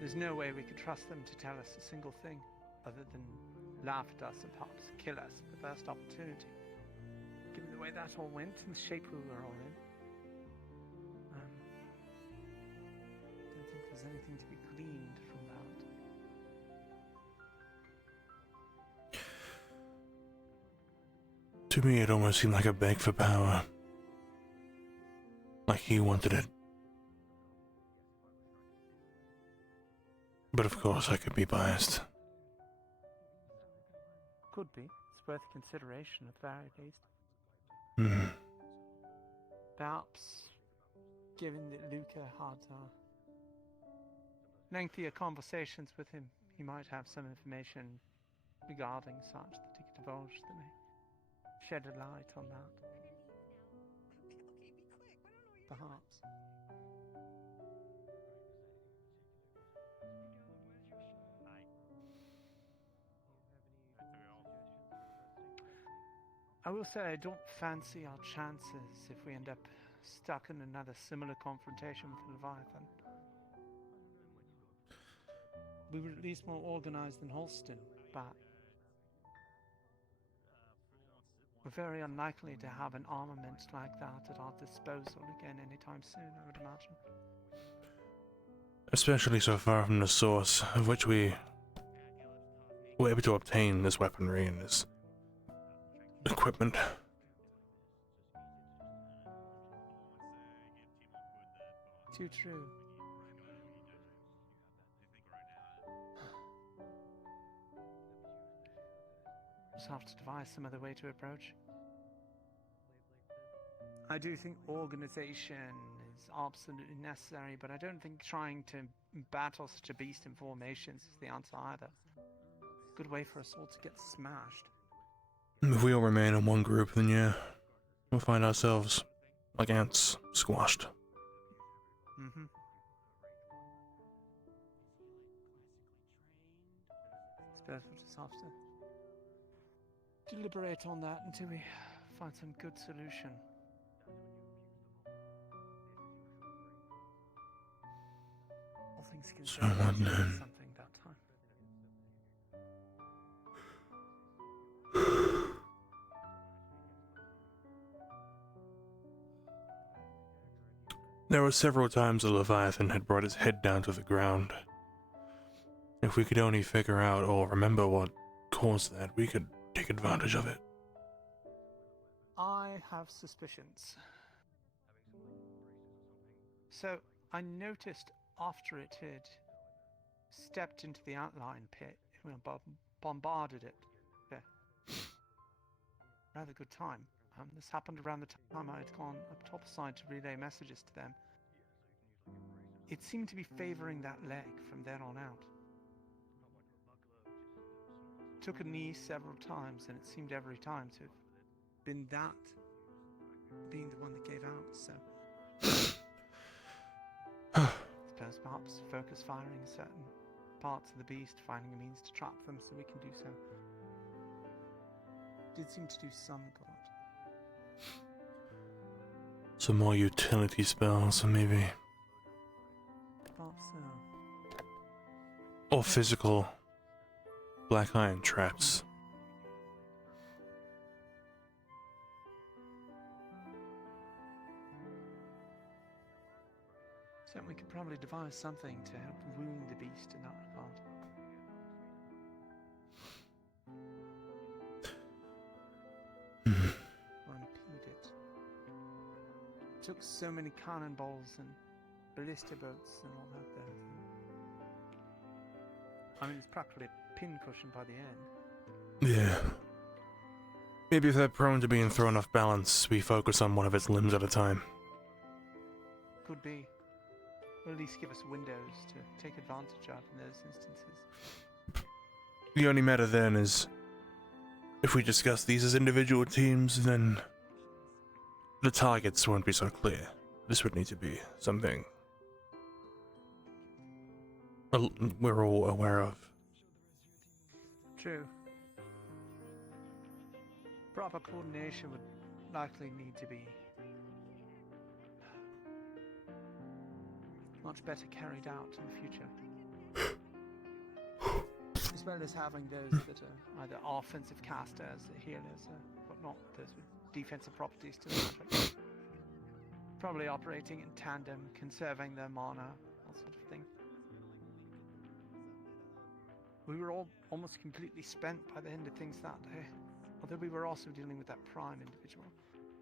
there's no way we could trust them to tell us a single thing other than laugh at us and perhaps kill us at the first opportunity. Given the way that all went and the shape we were all in, I don't think there's anything to be gleaned from that. To me, it almost seemed like a beg for power. Like he wanted it. But of course, I could be biased. Could be. It's worth consideration at the very least. Perhaps, given that Luca had lengthier conversations with him, he might have some information regarding such that he could divulge that may shed a light on that. Perhaps. I will say I don't fancy our chances if we end up stuck in another similar confrontation with the Leviathan. We were at least more organized than Holston, but we're very unlikely to have an armament like that at our disposal again anytime soon, I would imagine. Especially so far from the source of which we were able to obtain this weaponry and this equipment. Too true. Just have to devise some other way to approach. I do think organization is absolutely necessary, but I don't think trying to battle such a beast in formations is the answer either. Good way for us all to get smashed. If we all remain in one group, then yeah, we'll find ourselves like ants, squashed. Mm-hmm. Suppose we'll just have to deliberate on that until we find some good solution. All things considered, something that time. There were several times the Leviathan had brought his head down to the ground. If we could only figure out or remember what caused that, we could take advantage of it. I have suspicions. So, I noticed after it had stepped into the outline pit, we bombarded it. Yeah. Rather good time. This happened around the time I had gone up topside to relay messages to them. It seemed to be favoring that leg from then on out. Took a knee several times, and it seemed every time to have been that being the one that gave out, so... Suppose perhaps focus firing certain parts of the beast, finding a means to trap them so we can do so. Did seem to do some good. Some more utility spells, maybe. Perhaps so. Or physical black iron traps. So we could probably devise something to help wound the beast in that regard. Or impede it. Took so many cannonballs and ballista boats and all that there. I mean, it's practically a pincushion by the end. Yeah. Maybe if they're prone to being thrown off balance, we focus on one of its limbs at a time. Could be. Or at least give us windows to take advantage of in those instances. The only matter then is, if we discuss these as individual teams, then the targets won't be so clear. This would need to be something we're all aware of. True. Proper coordination would likely need to be much better carried out in the future. As well as having those that are either offensive casters, healers, or whatnot, those with defensive properties to the magic. Probably operating in tandem, conserving their mana, that sort of thing. We were all almost completely spent by the end of things that day, although we were also dealing with that prime individual.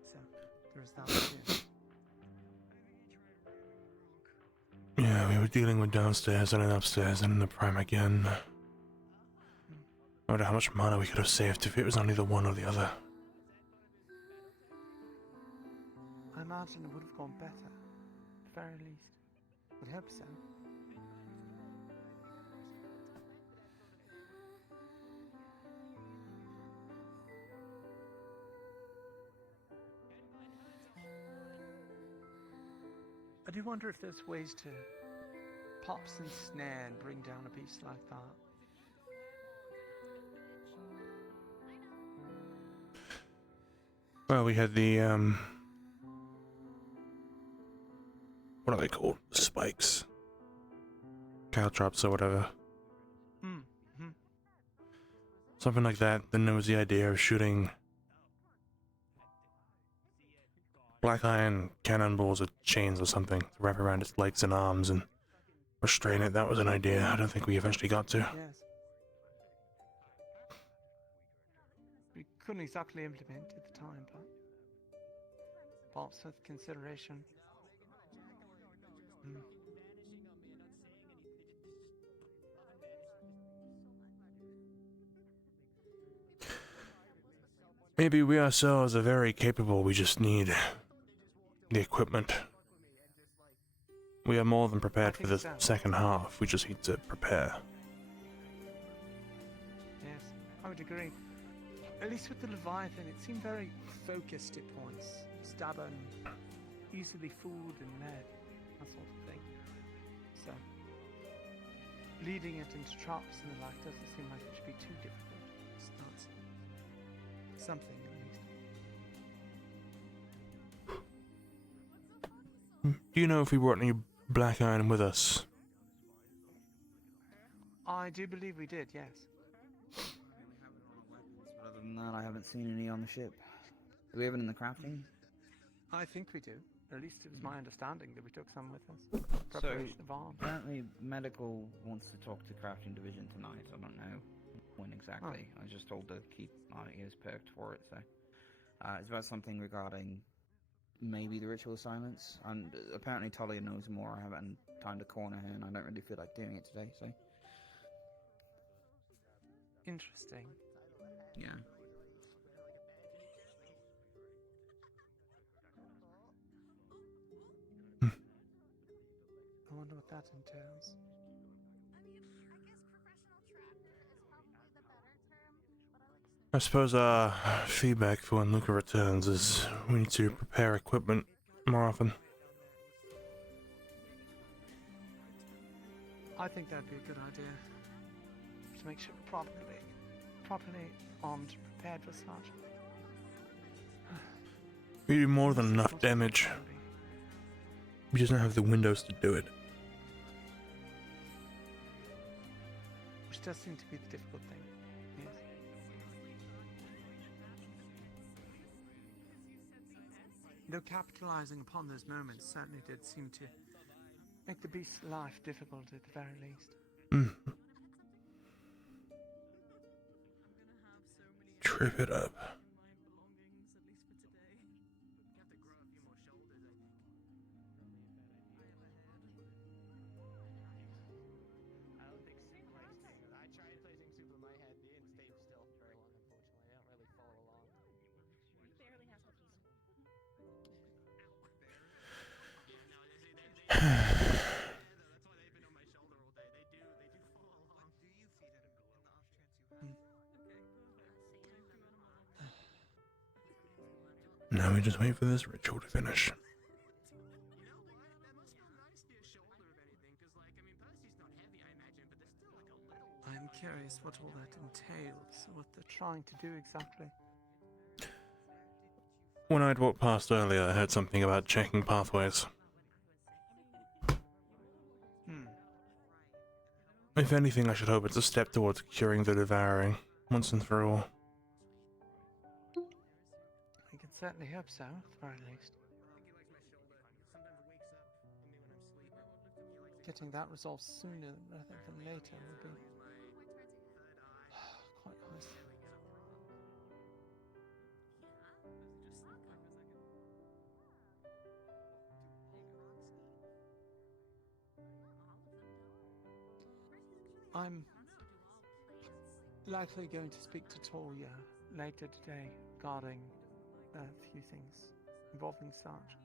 So, there was that too. Yeah, we were dealing with downstairs and then upstairs and then the prime again. I wonder how much mana we could have saved if it was only the one or the other. I imagine it would have gone better, at the very least. Would hope so. I do wonder if there's ways to pop some snare and bring down a beast like that. Well, we had the, what are they called? Spikes. Caltrops or whatever. Mm-hmm. Something like that. Then there was the idea of shooting black iron cannonballs with chains or something to wrap around its legs and arms and restrain it. That was an idea I don't think we eventually got to. Yes. We couldn't exactly implement it at the time, but perhaps with consideration. Mm. Maybe we ourselves are very capable, we just need the equipment. We are more than prepared for the second half, we just need to prepare. Yes, I would agree. At least with the Leviathan, it seemed very focused at points. Stubborn, easily fooled and led, that sort of thing. So, leading it into traps and the like doesn't seem like it should be too difficult. It's not something, at least. Do you know if we brought any black iron with us? I do believe we did, yes. But other than that, I haven't seen any on the ship. Do we have it in the crafting? I think we do. At least it was my understanding that we took some with us. So, Preparation of arms. apparently medical wants to talk to crafting division tonight. I don't know when exactly. I was just told to keep my ears perked for it, so. It's about something regarding maybe the ritual assignments, and apparently Talia knows more. I haven't had time to corner her, and I don't really feel like doing it today, so. Interesting. Yeah. I wonder what that entails. I suppose our feedback for when Luca returns is we need to prepare equipment more often. I think that'd be a good idea. To make sure we're properly armed, prepared for such. We do more than enough damage. We just don't have the windows to do it. Which does seem to be the difficult thing. Yes. Though capitalizing upon those moments certainly did seem to make the beast's life difficult at the very least. Trip it up. Now we just wait for this ritual to finish. I'm curious what all that entails, what they're trying to do exactly. When I'd walked past earlier, I heard something about checking pathways. If anything, I should hope it's a step towards curing the devouring, once and for all. We can certainly hope so, at the very least. Getting that resolved sooner rather than later would be quite nice. I'm likely going to speak to Tolia later today regarding a few things involving Sarge.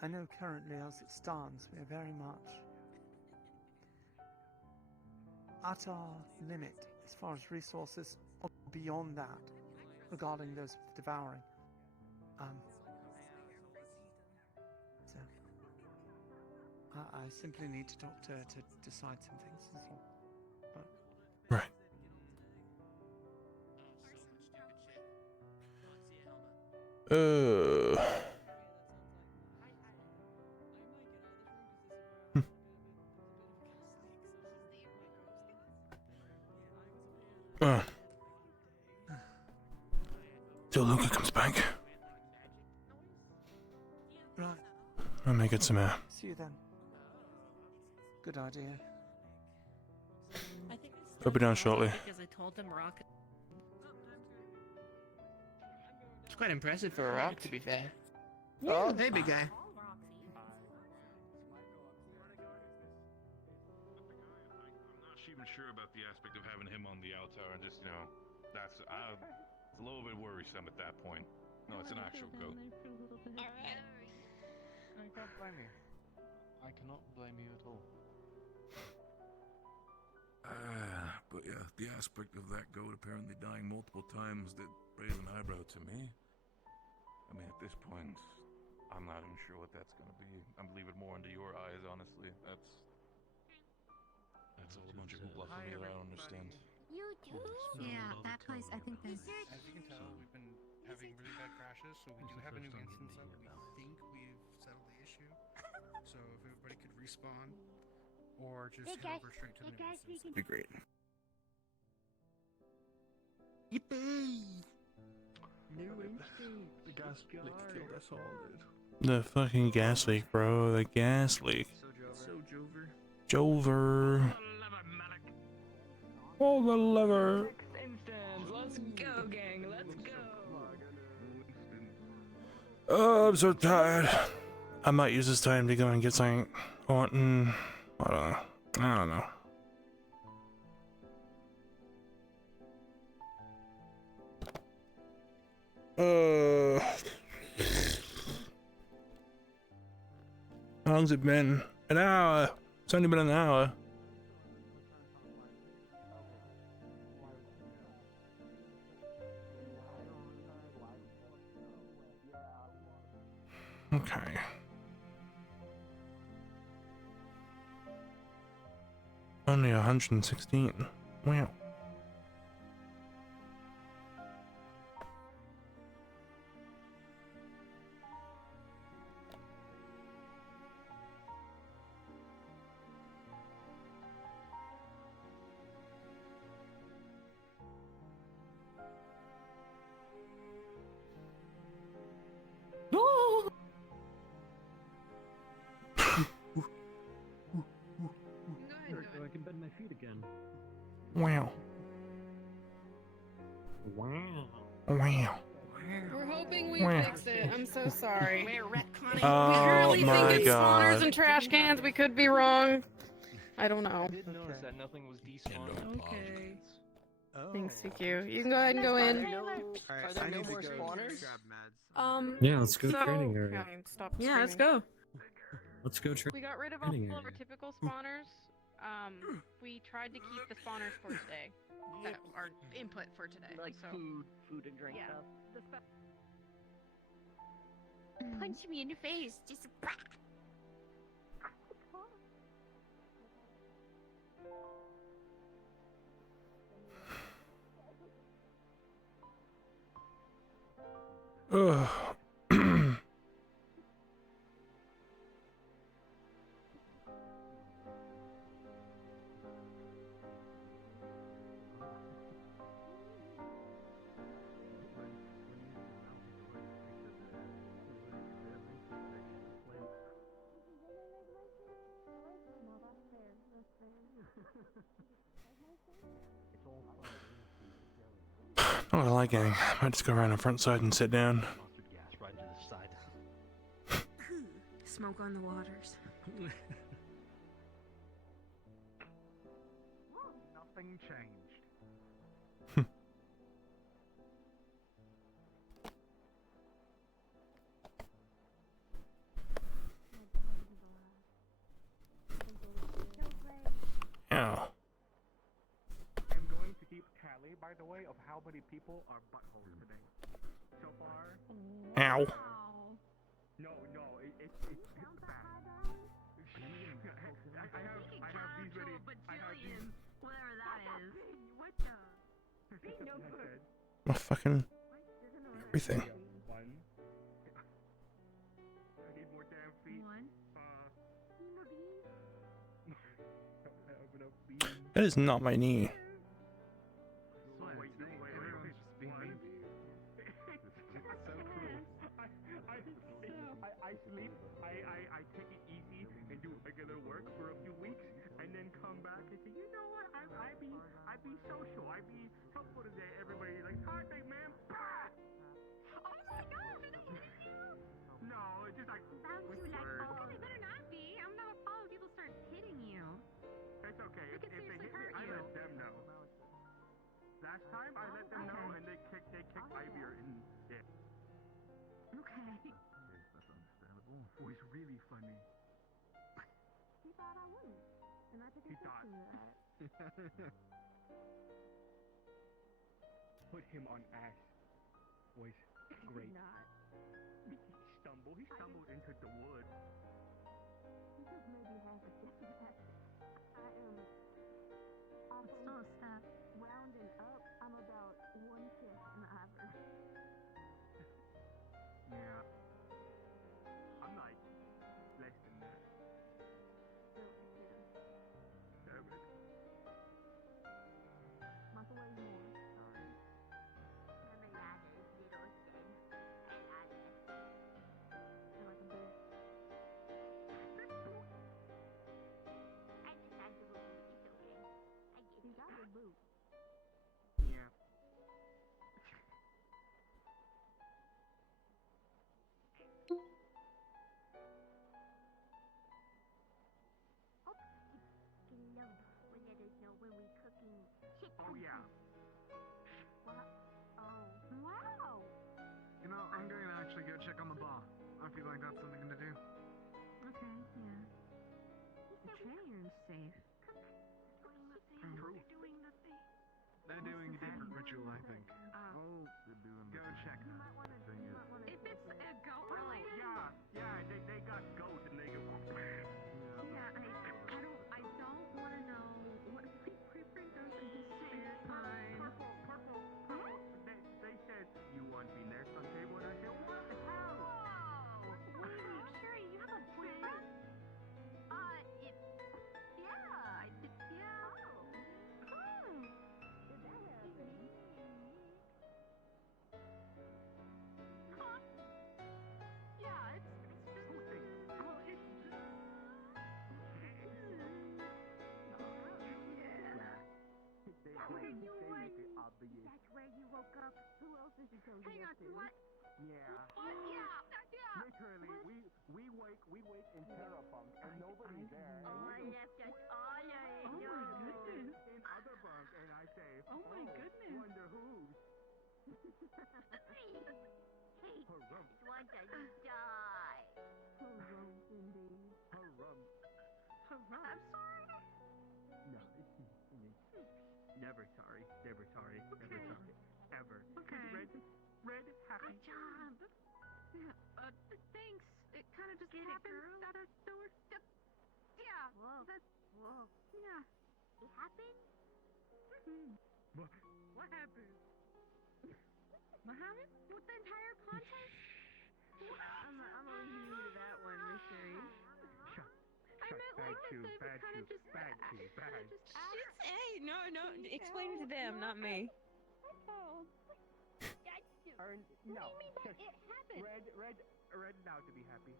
I know currently as it stands we are very much at our limit as far as resources or beyond that regarding those devouring. So I simply need to talk to her to decide some things as well. But right. Till Luca comes back. Right. I'll make it some See you then. Good idea. I'll be down shortly. Because I told them rock. It's quite impressive for a rock, to be fair. Yeah. Oh, hey, big guy. Even sure about the aspect of having him on the altar and just, you know, that's it's a little bit worrisome at that point. No, it's an actual goat. Alright. I can't blame you. I cannot blame you at all. But yeah, the aspect of that goat apparently dying multiple times did raise an eyebrow to me. I mean, at this point, I'm not even sure what that's gonna be. I'm leaving more into your eyes, honestly. That's all a bunch of hoopla for me that I don't understand. You do? Yeah, that place, I think there's... As you can tell, we've been having really bad crashes, so we do have a new instance up. We think we've settled the issue. So if everybody could respawn, or just head over straight to the new instance. Be great. Yippee! New instance! The gas leak killed us all, dude. The fucking gas leak, bro. The gas leak. So Jover. Jover. Pull the lever. Let's go, gang. Let's go. Oh, I'm so tired. I might use this time to go and get something. I don't know. I don't know. How long's it been? An hour. It's only been an hour. Okay. Only 116. Wow. So I can bend my feet again. Wow. Wow. Wow. We're hoping we Wow. fixed it. I'm so sorry. We're retconning. Oh we currently my think it's spawners God. and trash cans. We could be wrong. I don't know. I did notice that nothing was despawned. Okay. Thanks, CQ. You can go ahead and go in. Are there no more spawners? Yeah, let's go so- training area. Okay, stop Yeah, let's screaming. go. Let's go We got rid of all training of our area. typical spawners. We tried to keep the spawners for today. That are input for today. Like so. food and drink Yeah. stuff. Punch me in the face. Just... Ugh. Not gonna lie, gang. I might just go around the front side and sit down. Right into the side. Smoke on the waters. Nothing changed. Ow. I'm going to keep tally, by the way, of how many people are buttholes today. So far. Ow. No, it's bad. I have these ready. I have these. Whatever that is. What the? My fucking everything. 1, That is not my knee. I sleep, I take it easy and do regular work for a few weeks, and then come back and say, you know what, I be social, I be helpful today. Everybody like, hi, big man. Bah! Oh my god! No, it's just like, Sounds you like, oh, they better not be. I'm not a problem. People start hitting you. It's okay. They could If they seriously hit me, hurt I you. let them know. Last time I let them know, and they kicked Ivy in it. Okay. That's understandable. Oh, he's really funny. He thought I wouldn't. And I took He exception to that. Put him on ash. Was great. Not. He stumbled into the wood. He just maybe half a step back. I am awful. It's still a step. Rounding up, I'm about one kick in the average. Yeah. I'm like less than that. So I can. Damn it. Microwave more. Sorry. They're like a big. He got the boot. Yeah. Oh yeah. What? Oh. Wow! You know, I'm going to actually go check on the bar. I feel like that's something to do. Okay, yeah. The chairs safe. True. They're doing a different ritual, I think. They're doing Go check. If it's a goat Oh, related. yeah, they got goat and they go. Yeah, I don't want to know what Creeper does in his spare time. Purple. They said, you want to be next on table? And I said, what the hell? Whoa! Wait, Sherry, you have a boyfriend? Yeah, I did, yeah. Did that happen? Huh? Yeah, it's just... They make it obvious. That's where you woke up. Who else did you tell you Hang that on, to? what? Yeah. What? Yeah. Literally, we wake in Terrabunk and nobody's there. Oh, I left us all alone. Oh my goodness. In other bunk, and I say, Oh my goodness. Wonder who's. Hey, Harum. want to die. Harum, indeed. Harum. I'm sorry. No, never sorry. Never sorry. Never sorry. Ever. Okay. Red, happy. Good job. Yeah, thanks. It kind of just happened out of nowhere. Yeah. Whoa. Yeah. It happened? What happened? What happened? With the entire contest? I'm only new to that one, mystery. I meant like bad shoe. Hey, no. Explain it to them, not me. Oh. No. What do you mean by it happened? Red now to be happy.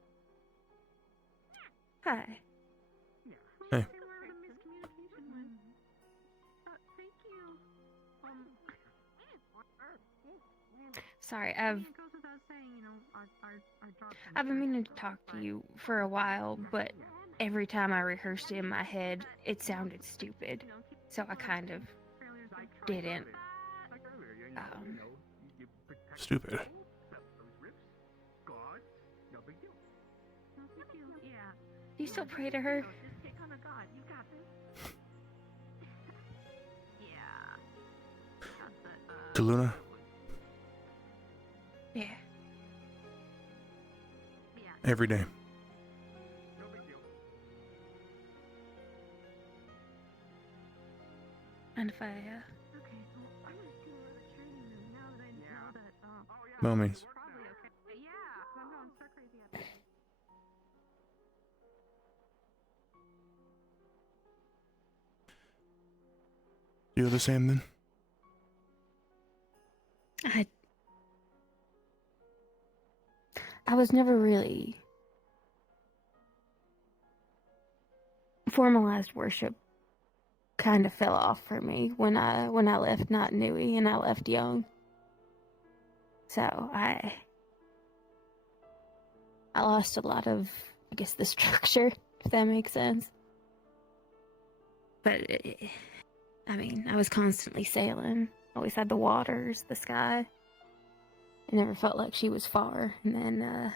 Hi. Yeah. Hey. Say where the miscommunication went. Thank you. Sorry, It goes without saying, you know, our jobs. I've been meaning to talk to you for a while, but every time I rehearsed it in my head, it sounded stupid. So I kind of didn't. Stupid. No big deal. No big deal. Yeah. Do you still pray to her? Just take on a god. You got this. Yeah. To Luna? Yeah. Every day. No big deal. And if I, Okay, well, I'm just doing the training them now that I know that, By all means. probably okay. Yeah, I'm going stir crazy at this. You're the same then? I was never really formalized worship. Kind of fell off for me when I left Not Nui and I left young. So I lost a lot of, I guess, the structure, if that makes sense. But I mean, I was constantly sailing. Always had the waters, the sky. I never felt like she was far. And then,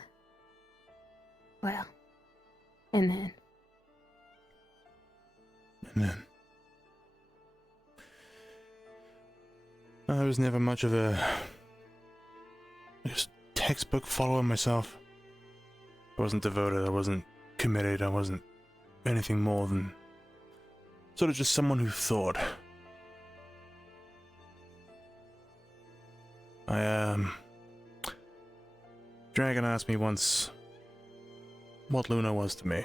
well, and then. And then. I was never much of a just textbook follower myself. I wasn't devoted, I wasn't committed, I wasn't anything more than sort of just someone who thought. Dragon asked me once what Luna was to me.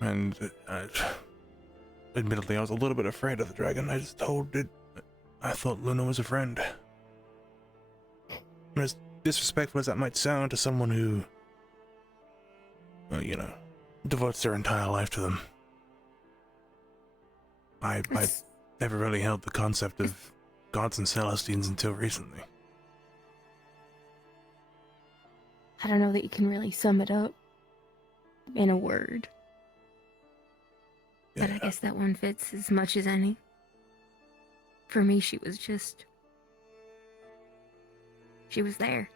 And admittedly, I was a little bit afraid of the dragon. I just told it I thought Luna was a friend. And as disrespectful as that might sound to someone who, well, you know, devotes their entire life to them, I never really held the concept of gods and Celestines until recently. I don't know that you can really sum it up in a word. But I guess that one fits as much as any. For me, she was there.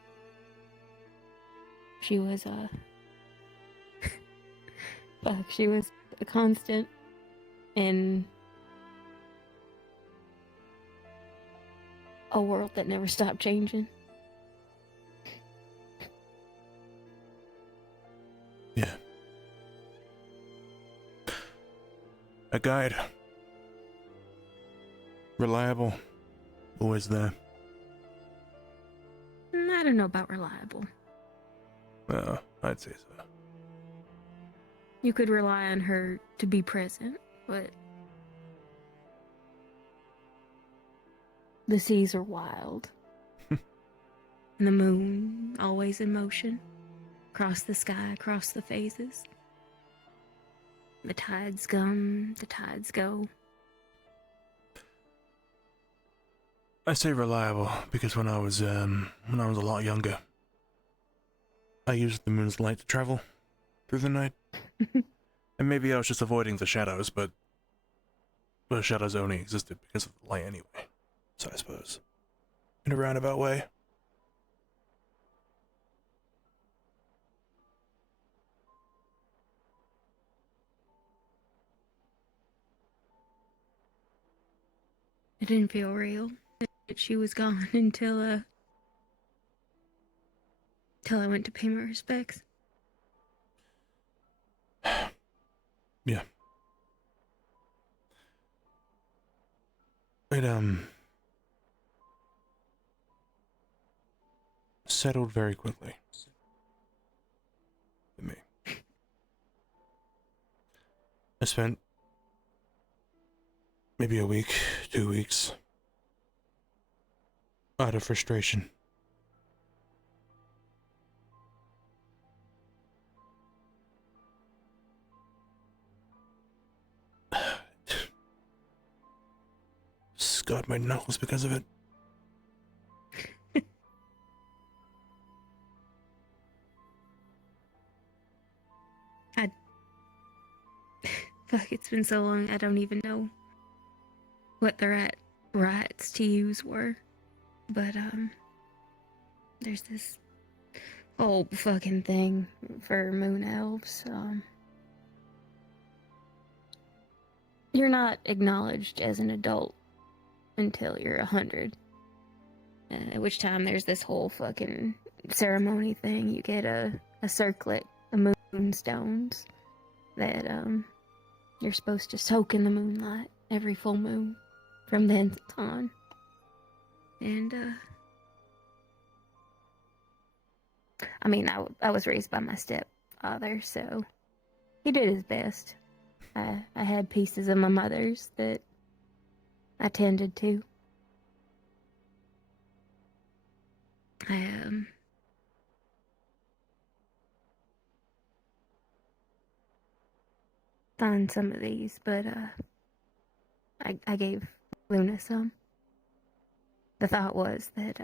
She was, she was a constant in a world that never stopped changing. Yeah. A guide. Reliable. Always there. I don't know about reliable. I'd say so. You could rely on her to be present, but the seas are wild. And the moon, always in motion. Across the sky, across the phases. The tides come, the tides go. I say reliable because when I was a lot younger, I used the moon's light to travel through the night. And maybe I was just avoiding the shadows, but the shadows only existed because of the light anyway. So I suppose, in a roundabout way. It didn't feel real. She was gone until I went to pay my respects. Yeah. It settled very quickly. For me. I spent maybe a week, 2 weeks, out of frustration. Scarred my knuckles because of it. Fuck, it's been so long, I don't even know what the rights to use were. But, there's this whole fucking thing for moon elves. You're not acknowledged as an adult until you're 100. At which time there's this whole fucking ceremony thing. You get a circlet of moonstones that, you're supposed to soak in the moonlight every full moon from then on. And, I mean, I was raised by my stepfather, so he did his best. I had pieces of my mother's that I tended to. I found some of these, but I gave Luna some. The thought was that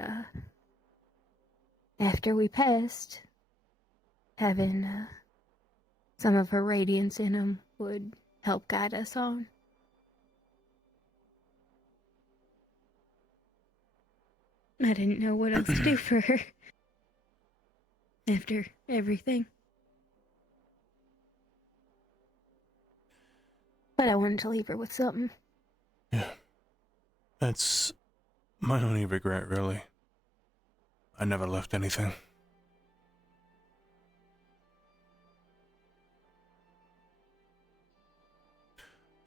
after we passed, having some of her radiance in them would help guide us on. I didn't know what else to do for her after everything. But I wanted to leave her with something. Yeah. That's my only regret, really. I never left anything.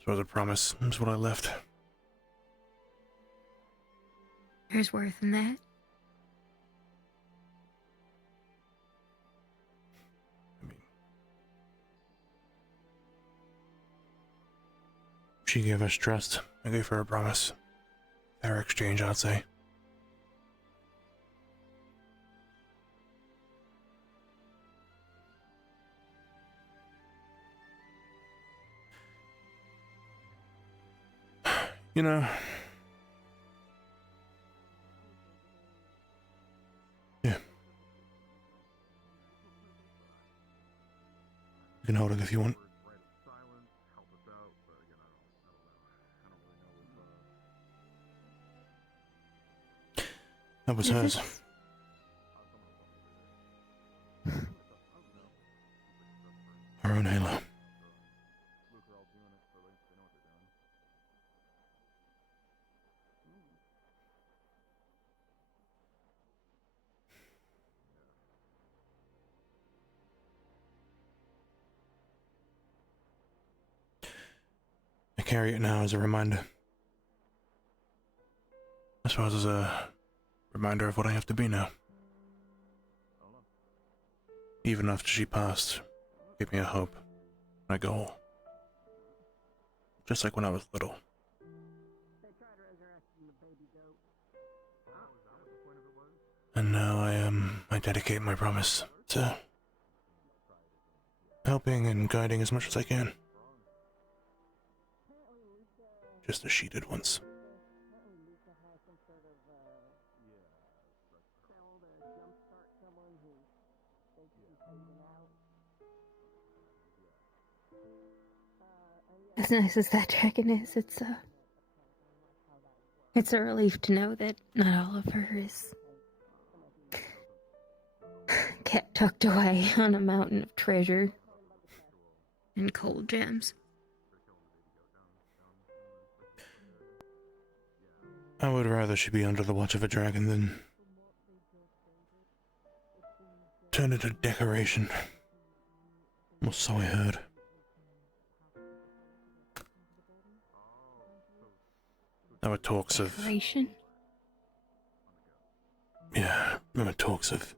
So the promise is what I left. There's worth in that. She gave us trust. I gave her a promise. Fair exchange, I'd say. You know... Yeah. You can hold it if you want. That was hers. Her own halo. I carry it now as a reminder. I suppose as a reminder of what I have to be now. Even after she passed, gave me a hope, and a goal. Just like when I was little. And now I dedicate my promise to helping and guiding as much as I can. Just as she did once. As nice as that dragon is, it's a relief to know that not all of her is kept tucked away on a mountain of treasure and cold gems. I would rather she be under the watch of a dragon than turn into decoration. Well, so I heard. There were talks of... Decoration? Yeah, there were talks of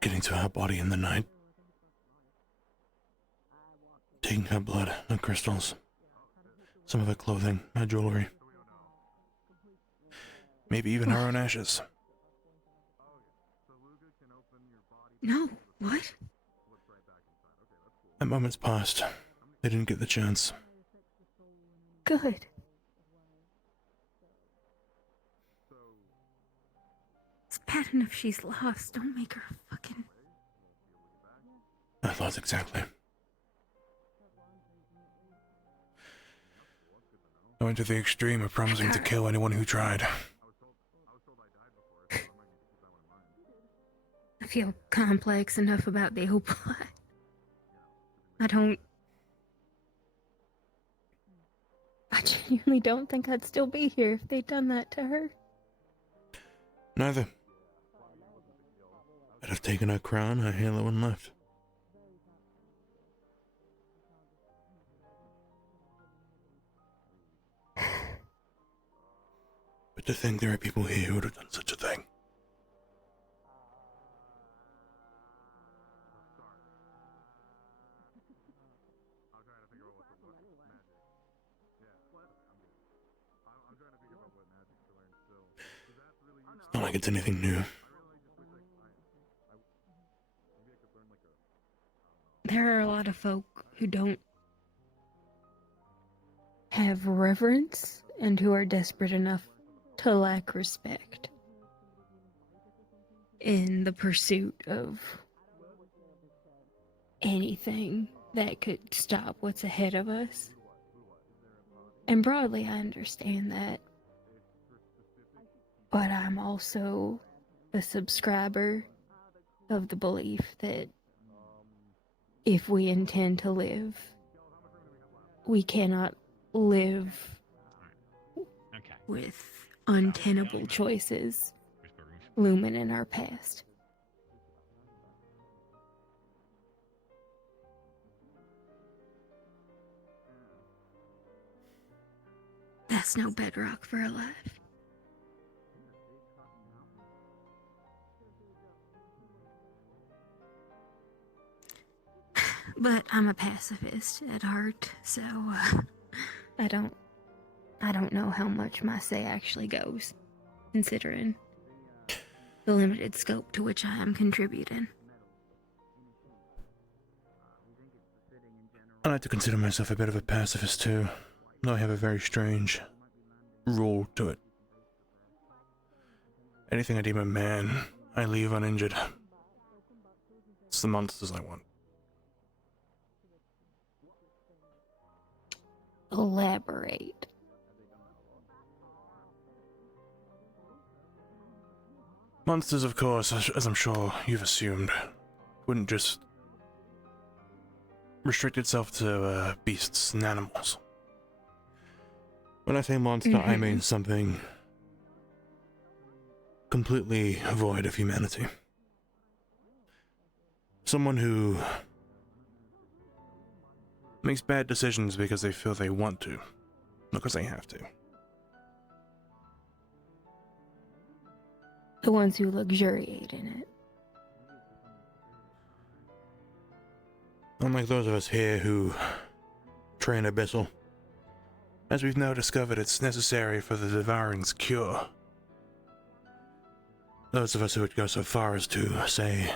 getting to her body in the night. Taking her blood, her crystals, some of her clothing, her jewelry. Maybe even her own ashes. No, what? That moment's passed. They didn't get the chance. Good. It's bad enough she's lost. Don't make her fucking... I thought exactly. I went to the extreme of promising to kill anyone who tried. I feel complex enough about the whole plot. I genuinely don't think I'd still be here if they'd done that to her. Neither. I'd have taken her crown, her halo, and left. But to think there are people here who would have done such a thing. Not like it's anything new. There are a lot of folk who don't have reverence and who are desperate enough to lack respect in the pursuit of anything that could stop what's ahead of us. And broadly, I understand that. But I'm also a subscriber of the belief that if we intend to live, we cannot live with untenable choices looming in our past. That's no bedrock for a life. But I'm a pacifist at heart, so I don't know how much my say actually goes, considering the limited scope to which I am contributing. I like to consider myself a bit of a pacifist too, though I have a very strange rule to it. Anything I deem a man, I leave uninjured. It's the monsters I want. Elaborate. Monsters, of course, as I'm sure you've assumed, wouldn't just restrict itself to beasts and animals. When I say monster, I mean something completely void of humanity. Someone who makes bad decisions because they feel they want to, not because they have to. The ones who luxuriate in it. Unlike those of us here who train Abyssal. As we've now discovered, it's necessary for the Devouring's cure. Those of us who would go so far as to, say,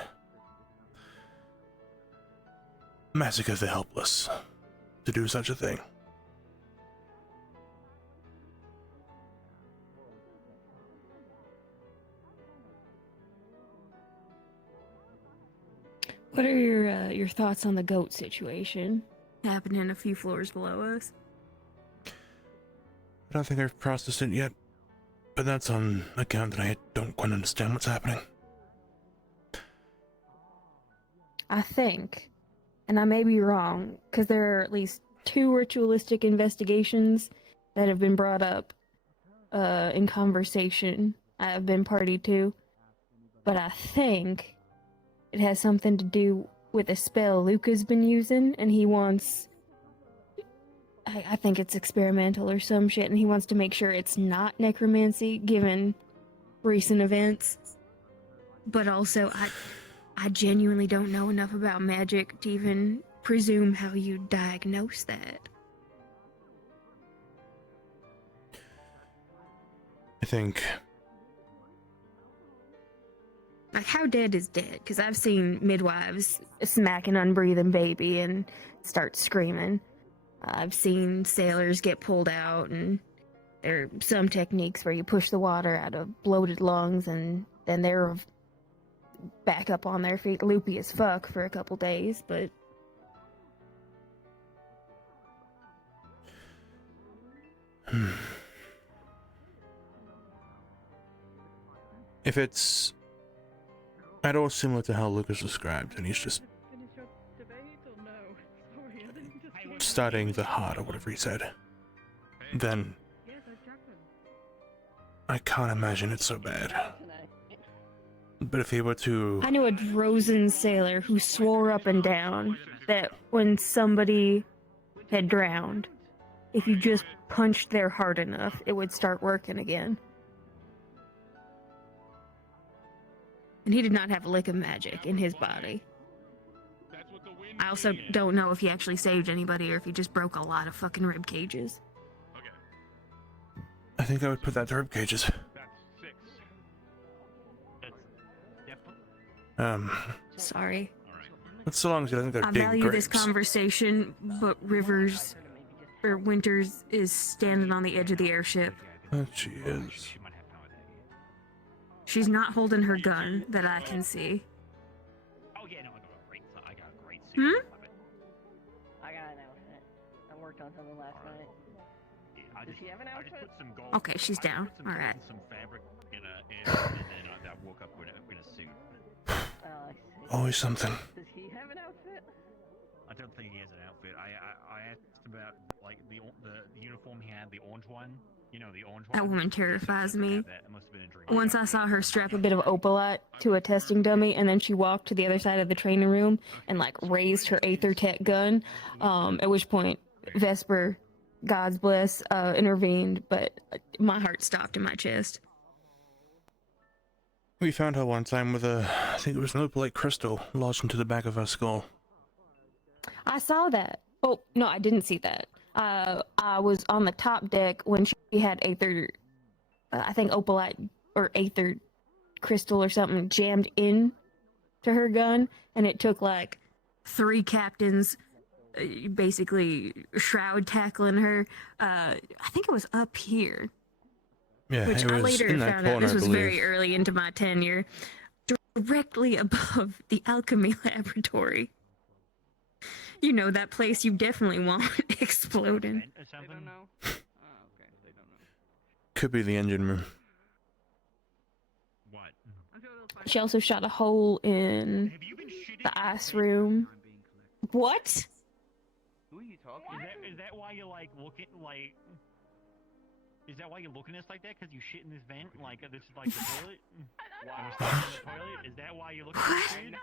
massacre the helpless, to do such a thing. What are your thoughts on the goat situation happening a few floors below us? I don't think I've processed it yet, but that's on account that I don't quite understand what's happening. I think, and I may be wrong, because there are at least 2 ritualistic investigations that have been brought up in conversation I have been party to, but I think it has something to do with a spell Luca's been using, and he wants... I think it's experimental or some shit, and he wants to make sure it's not necromancy, given recent events. But also, I genuinely don't know enough about magic to even presume how you diagnose that. I think... Like, how dead is dead? Because I've seen midwives smack an unbreathing baby and start screaming. I've seen sailors get pulled out, and there are some techniques where you push the water out of bloated lungs, and then they're back up on their feet, loopy as fuck for a couple days, but... If it's at all similar to how Lucas described, and he's just studying the heart or whatever he said, then I can't imagine it's so bad. But if he were to... I knew a Drozen sailor who swore up and down that when somebody had drowned, if you just punched their heart enough, it would start working again. And he did not have a lick of magic in his body. I also don't know if he actually saved anybody or if he just broke a lot of fucking rib cages. I think I would put that to rib cages. Sorry. But so long as you don't go I dig value this grapes. conversation, but Winters is standing on the edge of the airship. That she is. She's not holding her gun that I can see. Oh yeah, no, I got a great suit. Hmm? I got an outfit. I worked on something last night. Does she have an outfit? I just put some gold. Okay, she's down. All right. Some fabric in and then I woke up in a suit. Oh, I see. Always something. Does he have an outfit? I don't think he has an outfit. I asked about like the uniform he had, the orange one. You know, the orange one. That woman terrifies me. That must have been a dream. Once I saw her strap a bit of opalite to a testing dummy, and then she walked to the other side of the training room and like raised her Aether Tech gun. At which point, Vesper, God's bless, intervened, but my heart stopped in my chest. We found her one time with I think it was an opalite crystal lodged into the back of her skull. I saw that. Oh, no, I didn't see that. I was on the top deck when she had Aether, I think opalite or Aether crystal or something jammed in to her gun, and it took like 3 captains basically shroud tackling her. I think it was up here. Yeah, Which it I was later in that found corner, out this was I believe. very early into my tenure, directly above the alchemy laboratory. You know, that place you definitely want exploding. They don't know. Could be the engine room. What? She also shot a hole in the ice room. What? Who are you talking? Is that why you're like looking like? Is that why you're looking at us like that? Because you shit in this vent? Like this is like the toilet? And we're stuck in the toilet? Is that why you're looking at this vent?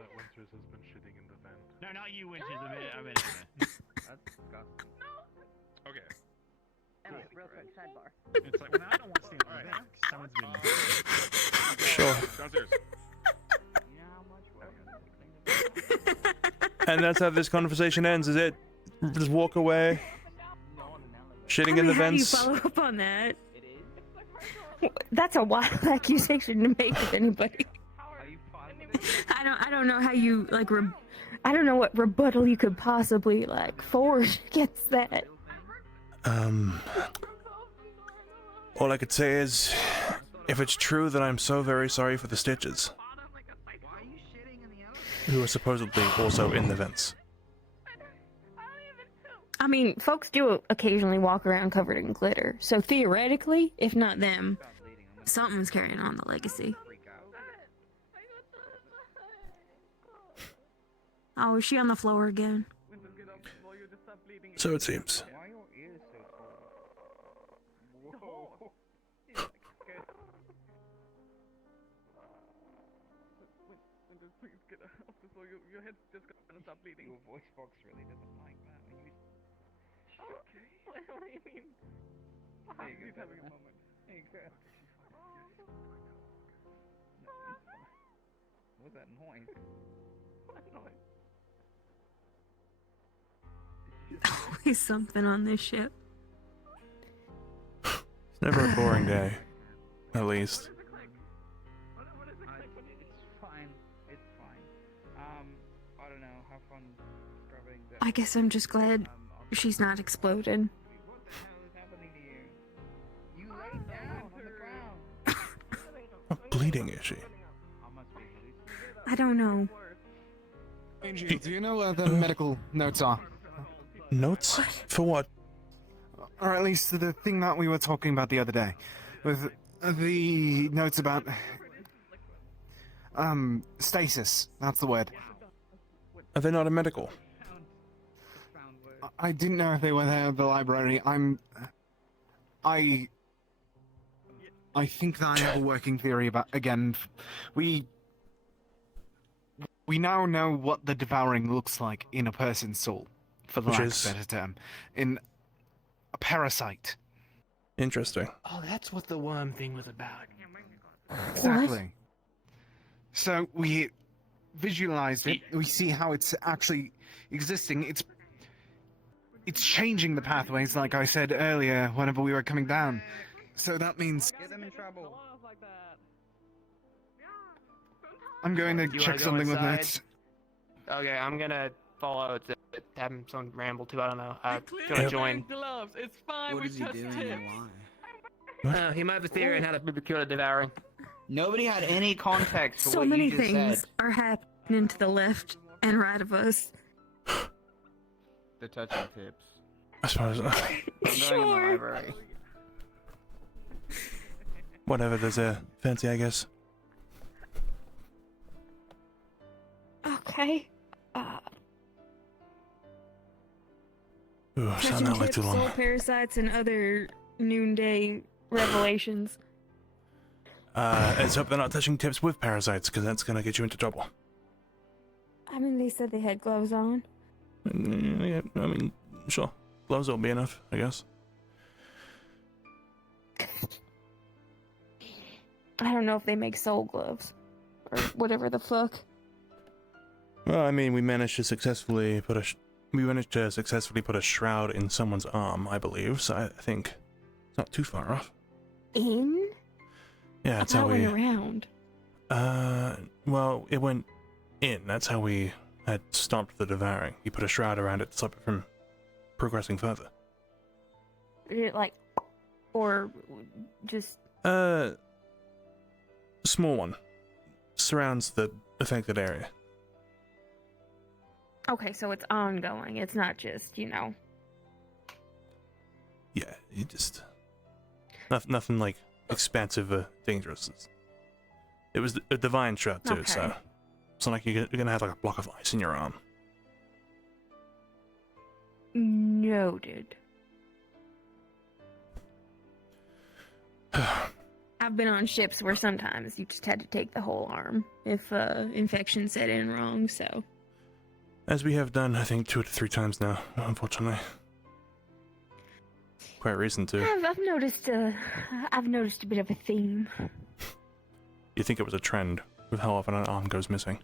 that Winters has been shitting in the vent. No, not you, Winters. I mean. That's disgusting. Okay. Anyway, real quick, sidebar. It's like, well, I don't want to stay in the vent. Someone's been. Sure. Downstairs. And that's how this conversation ends, is it? Just walk away. Shitting in the How do you vents. follow up on that? That's a wild accusation to make of anybody. I don't know how you like. I don't know what rebuttal you could possibly like forge against that. All I could say is, if it's true, then I'm so very sorry for the Stitches, who are supposedly also in the vents. I mean, folks do occasionally walk around covered in glitter, so theoretically, if not them, something's carrying on the legacy. Oh, is she on the floor again? So it seems. Please get off the floor. Your head's just gonna stop bleeding. Your voice box really doesn't like that. Okay. What do you mean? He's having a moment. Hey, girl. What was that noise? What noise? Always something on this ship. It's never a boring day. At least. It's fine. It's fine. I don't know. Have fun scrubbing the... I guess I'm just glad she's not exploded. What the hell is happening to you? You lay down on the ground. How bleeding is she? I don't know. Angie, do you know where the medical notes are? Notes? For what? Or at least the thing that we were talking about the other day. With the notes about... stasis. That's the word. Are they not a medical? I didn't know if they were there at the library. I think that I have a working theory about... Again, we now know what the devouring looks like in a person's soul, for the lack of a better term. In a parasite. Interesting. Oh, that's what the worm thing was about. Exactly. So we visualized it. We see how it's actually existing. It's changing the pathways, like I said earlier, whenever we were coming down. So that means... Get them in trouble. I'm going to You wanna check go something with inside? Nets. Okay, I'm gonna follow to have him some ramble too. I don't know. Gonna Clearly join. wearing gloves. It's fine. What we is he just doing tipped. and why? He might have a theory on how to cure the devouring. Nobody had any context for So what many you just things said. are happening to the left and right of us. The touching tips. I suppose. I'm going in the Sure. library. Whatever, there's a fancy, I guess. Okay. Ooh, sound Touching that way tips, too soul long. parasites, and other noonday revelations. Let's hope they're not touching tips with parasites, because that's gonna get you into trouble. I mean, they said they had gloves on. Yeah, I mean, sure. Gloves will be enough, I guess. I don't know if they make soul gloves or whatever the fuck. Well, I mean, we managed to successfully put a shroud in someone's arm, I believe. So I think it's not too far off. In? Yeah, that's I how thought it we. went around. Well, it went in. That's how we had stopped the devouring. You put a shroud around it to stop it from progressing further. It like, or just. Small one. Surrounds the affected area. Okay, so it's ongoing. It's not just, Yeah, you just. Nothing like expansive or dangerous. It was a divine shroud too, so Okay. it's not like you're gonna have like a block of ice in your arm. Noted. I've been on ships where sometimes you just had to take the whole arm if infection set in wrong, so. As we have done, I think 2 to 3 times now, unfortunately. Quite recent too. I've noticed a bit of a theme. You think it was a trend with how often an arm goes missing?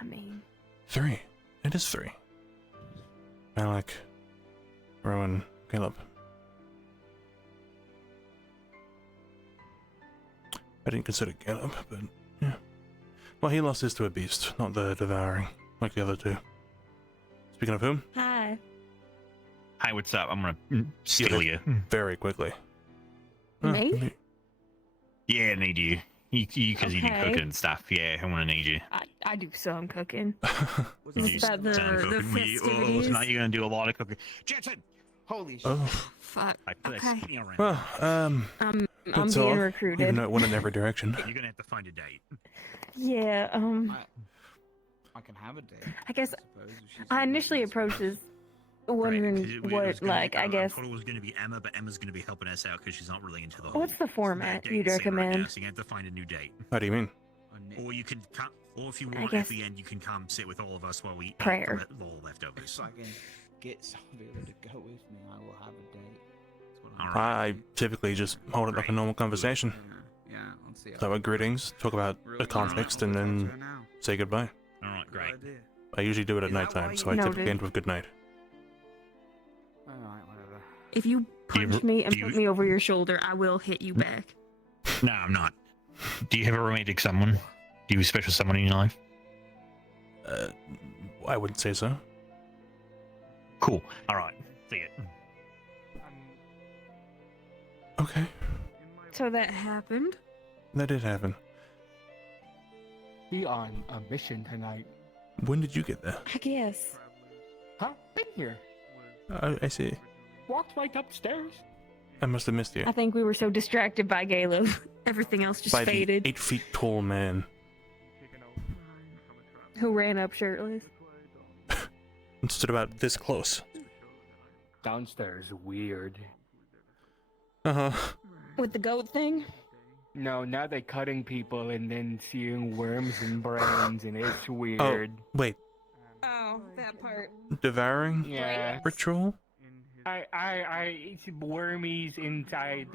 I mean, 3. It is 3. Malik, Rowan, Caleb. I didn't consider Caleb, but yeah. Well, he lost his to a beast, not the devouring, like the other 2. Speaking of whom? Hi. Hi, what's up? I'm gonna steal you. Very quickly. Me? Yeah, I need you. You because you do Okay. cooking and stuff. Yeah, I want to need you. I do some cooking. You It's about the some cooking. festivities. So now you're gonna do a lot of cooking. Jetson! Holy shit. Oh. Fuck. Like, put that Okay. spinning around. Well, I'm that's being all, recruited. Even though it went in every direction. You're gonna have to find a date. Yeah, I can have a date. I guess suppose, if she's I initially approached this wondering It was what, gonna like, be, I guess, thought it was going to be Emma, but Emma's going to be helping us out because she's not really into the whole. what's the format date you'd scene right now, recommend? so you have to find a new date. How do you mean? Or you can come, or if you I want, guess- at the end, you can come sit with all of us while we eat Prayer. the all leftovers. If I can get somebody to go with me, I will have a date. That's what I'm I typically just hold it like a normal conversation. Yeah, let's see. Start with greetings, talk about the context, and then say goodbye. Alright, great. I usually do it at night time, so I typically Noted. end with good night. Alright, whatever. If you punch me and put me over your shoulder, I will hit you back. No, I'm not. Do you have a romantic someone? Do you have a special someone in your life? I wouldn't say so. Cool. Alright. See it. Okay, So that happened? that did happen. Be on a mission tonight. When did you get there? I guess. Huh? Been here. I see. Walked right upstairs. I must have missed you. I think we were so distracted by Caleb. Everything else just By the faded. 8 feet tall man. Who ran up shirtless? And stood about this close. Downstairs, weird. Uh-huh. With the goat thing? No, now they cutting people and then seeing worms and brains, and it's Oh, weird. wait. Oh, that part. Devouring? Yeah. Ritual? It's wormies inside.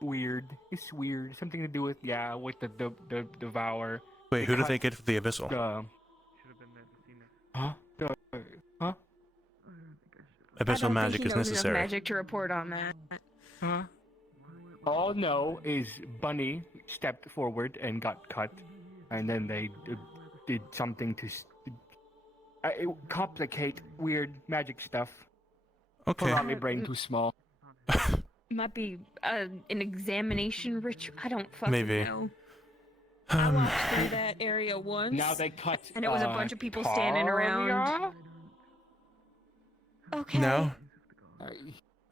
Weird. It's weird. Something to do with with the devour. Wait, who did they get for the abyssal? Huh? Huh? Abyssal magic is necessary. Magic to report on that. Huh? all know is Bunny stepped forward and got cut, and then they did something to complicate weird magic stuff. Okay. Probably brain too small. Might be an examination ritual. I don't fucking Maybe. know. I walked through that area once. Now they cut. And it was a bunch of people standing around. Okay. No?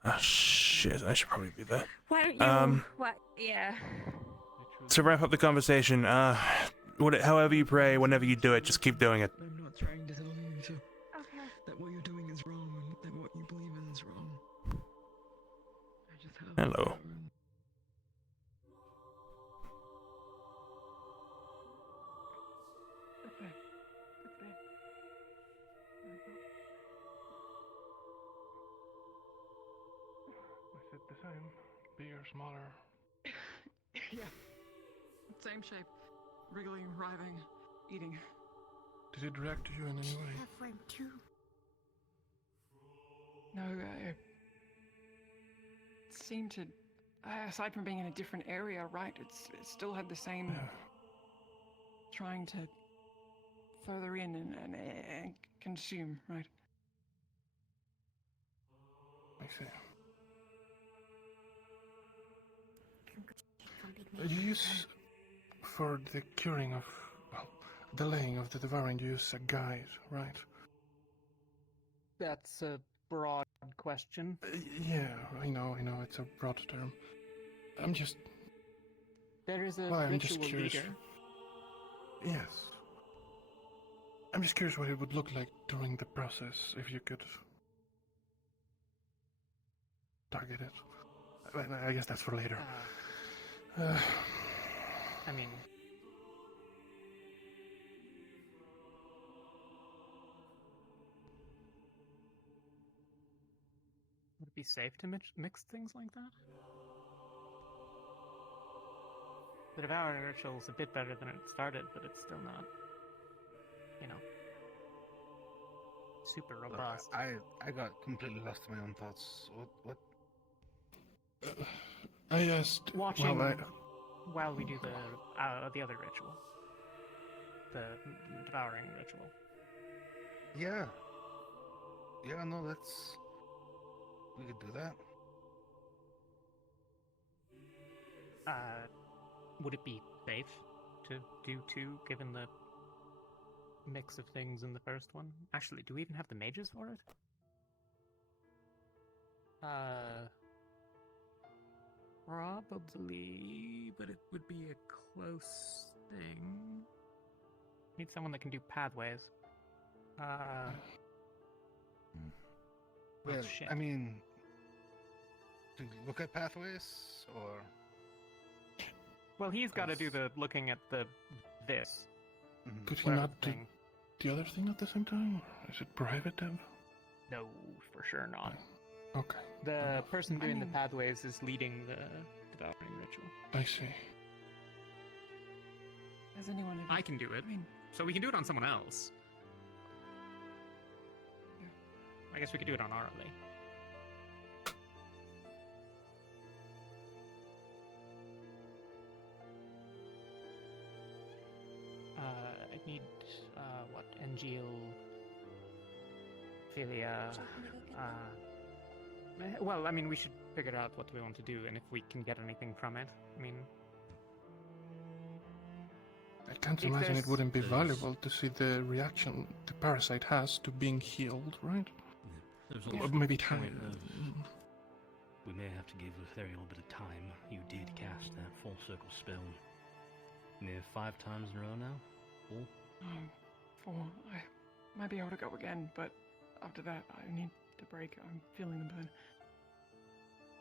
Oh, shit. I should probably be there. Why don't you? What? Yeah. To wrap up the conversation, however you pray, whenever you do it, just keep doing it. I'm not trying to tell you that what you're doing is wrong, that what you believe in is wrong. I just have Hello. Is it the same? Bigger, smaller? Yeah. Same shape. Wriggling, writhing, eating. Did it react to you in any way? Have room too. No, it seemed to, aside from being in a different area, right, it still had the same, trying to further in and consume, right? I see. You use, for the curing of, well, delaying of the devouring, you use a guide, right? That's a broad question. Yeah, I know, it's a broad term. I'm just... There is a I'm just ritual curious. leader. Yes. I'm just curious what it would look like during the process, if you could target it. I guess that's for later. I mean... Would it be safe to mix things like that? The devouring ritual is a bit better than it started, but it's still not, super robust. I got completely lost in my own thoughts. What? I asked... Watching while we do the other ritual. The devouring ritual. Yeah. Yeah, no, that's... We could do that. Would it be safe to do two, given the mix of things in the first one? Actually, do we even have the mages for it? Probably, but it would be a close thing. Need someone that can do pathways. Well, shit. I mean, to look at pathways, or... Well, he's got to do the looking at this. Could he whatever not do thing. the other thing at the same time? Or is it prohibitive? No, for sure not. Okay. The person doing the pathways is leading the devouring ritual. I see. Has anyone ever... I can do it. So we can do it on someone else. I guess we could do it on Arlie. I'd need, Angeal, Philia, well, I mean, we should figure out what we want to do, and if we can get anything from it. I mean... I can't If imagine it there's- wouldn't be valuable to see the reaction the parasite has to being healed, right? There's Or also maybe the time. point of we may have to give Lothario a little bit of time. You did cast that full circle spell near 5 times in a row now. 4. I might be able to go again, but after that, I need to break. I'm feeling the burn.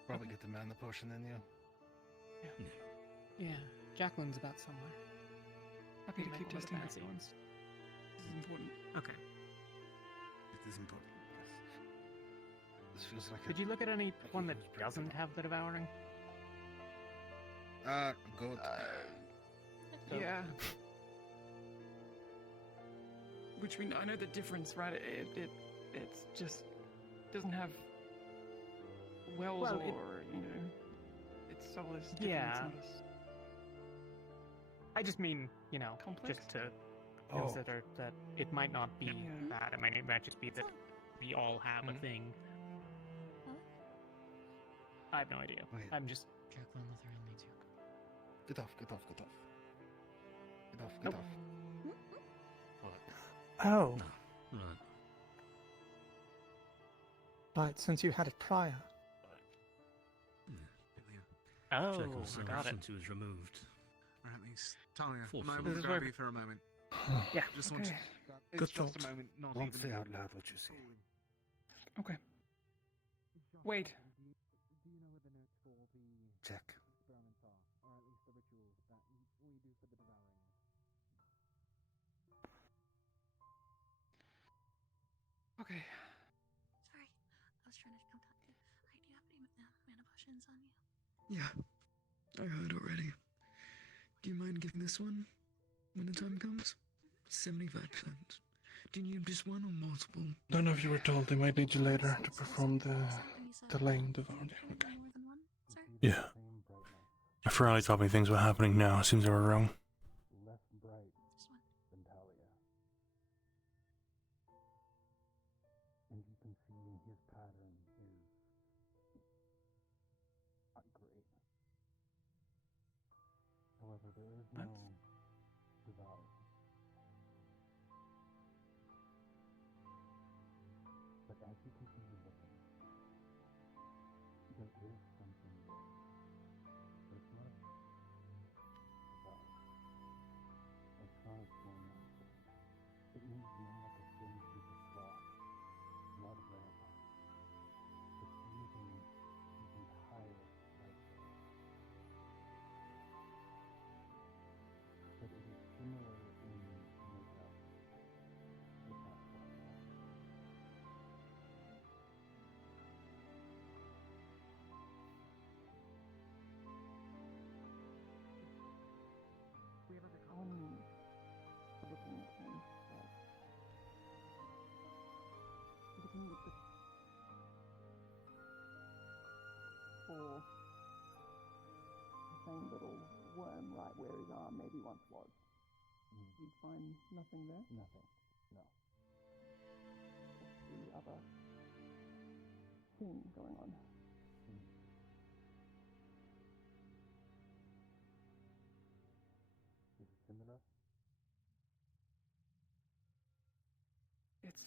Probably get the mana potion then, Yeah, Jacqueline's about somewhere. Happy to keep testing fancy ones. This is important. Okay. It is important. This feels like Did you look at any one that doesn't have the devouring? Goat. Yeah. Which I know the difference, right? It's just doesn't have wells Well, or It's all as different. Yeah. It's not as... I just mean, Complex? just to consider that it might not be that. It might just be that we all have a thing. I have no idea. Wait. I'm just... Careful on the throw me too. Get off. Get Nope. off. What? Oh. No. Right. Right, since you had it prior. Oh, Check got it. since he was removed. Alright, Miss Talia, Full am I able full. to This is grab where- you for a moment? Yeah. Just want to... Okay. It's Good just thought. a moment, not Won't even say a out minute. loud what you see. Okay. Wait. Do you know who the notes for the Check. experiments are? Or at least the rituals that we do for the devouring? Okay. Sorry, I was trying to come talk to you. Alright, do you have any mana potions on you? Yeah. I heard already. Do you mind giving this one when the time comes? 75%. Do you need just one or multiple? None of you were told they might need you later to perform the laying devoured. Okay. More than one, sir? Yeah. My Ferrari told me things were happening now. Seems they were wrong. Less bright Just one. than Talia. And you can see his pattern is not great. However, there is no devouring. But as you continue looking, there is something there. But it's not devouring. It's not a stone. It moves more like a thin piece of cloth, not red. It's using even higher light. But it is similar in makeup to past life. We have a common looking at him. Looking at the for the same little worm right where his arm maybe once was. You'd find nothing there? Nothing. No. The other thing going on. Is it similar? It's,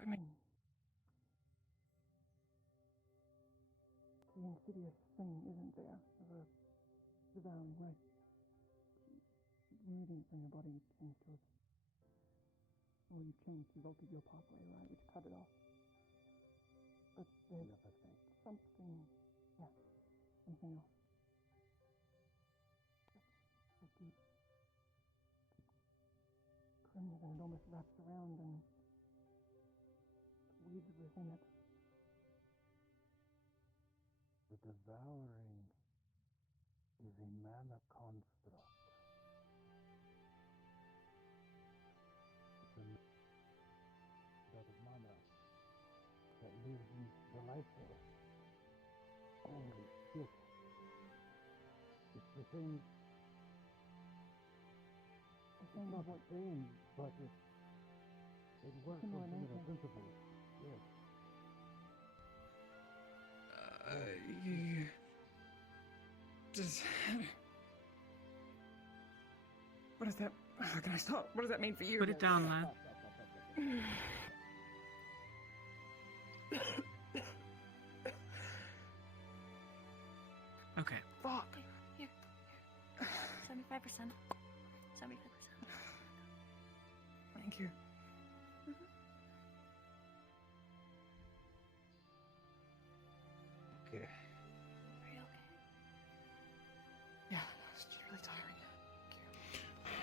I mean, the insidious thing isn't there of a devouring ray. Removing it from your body seems to have, well, you've changed, you've altered your pathway, right? You've cut it off. But there's something, yeah, something else. It's a deep crimson, it almost wraps around and weaves within it. The devouring is a mana construct. It's a that of mana that lives in the life force. Holy shit. It's the same. It's not the same, but it works on similar principles. Yes. Does... What does that... How can I stop? What does that mean for you? Put it down, lad. Okay. Fuck. Here. 75%. 75%. Thank you. Okay. Are you okay? Yeah, it's just really tiring.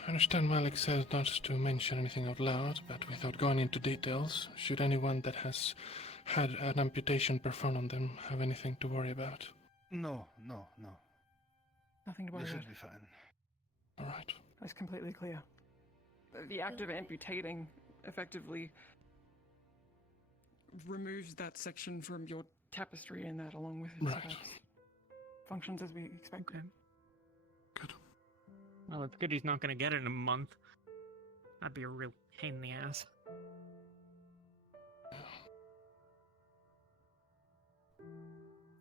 I understand Malik says not to mention anything out loud, but without going into details, should anyone that has had an amputation performed on them have anything to worry about? No. Nothing to worry They should about. be fine. Alright. That's completely clear. The act of amputating effectively removes that section from your tapestry and that along with it Right. perhaps functions as we expected. Well, it's good he's not going to get it in a month. That'd be a real pain in the ass.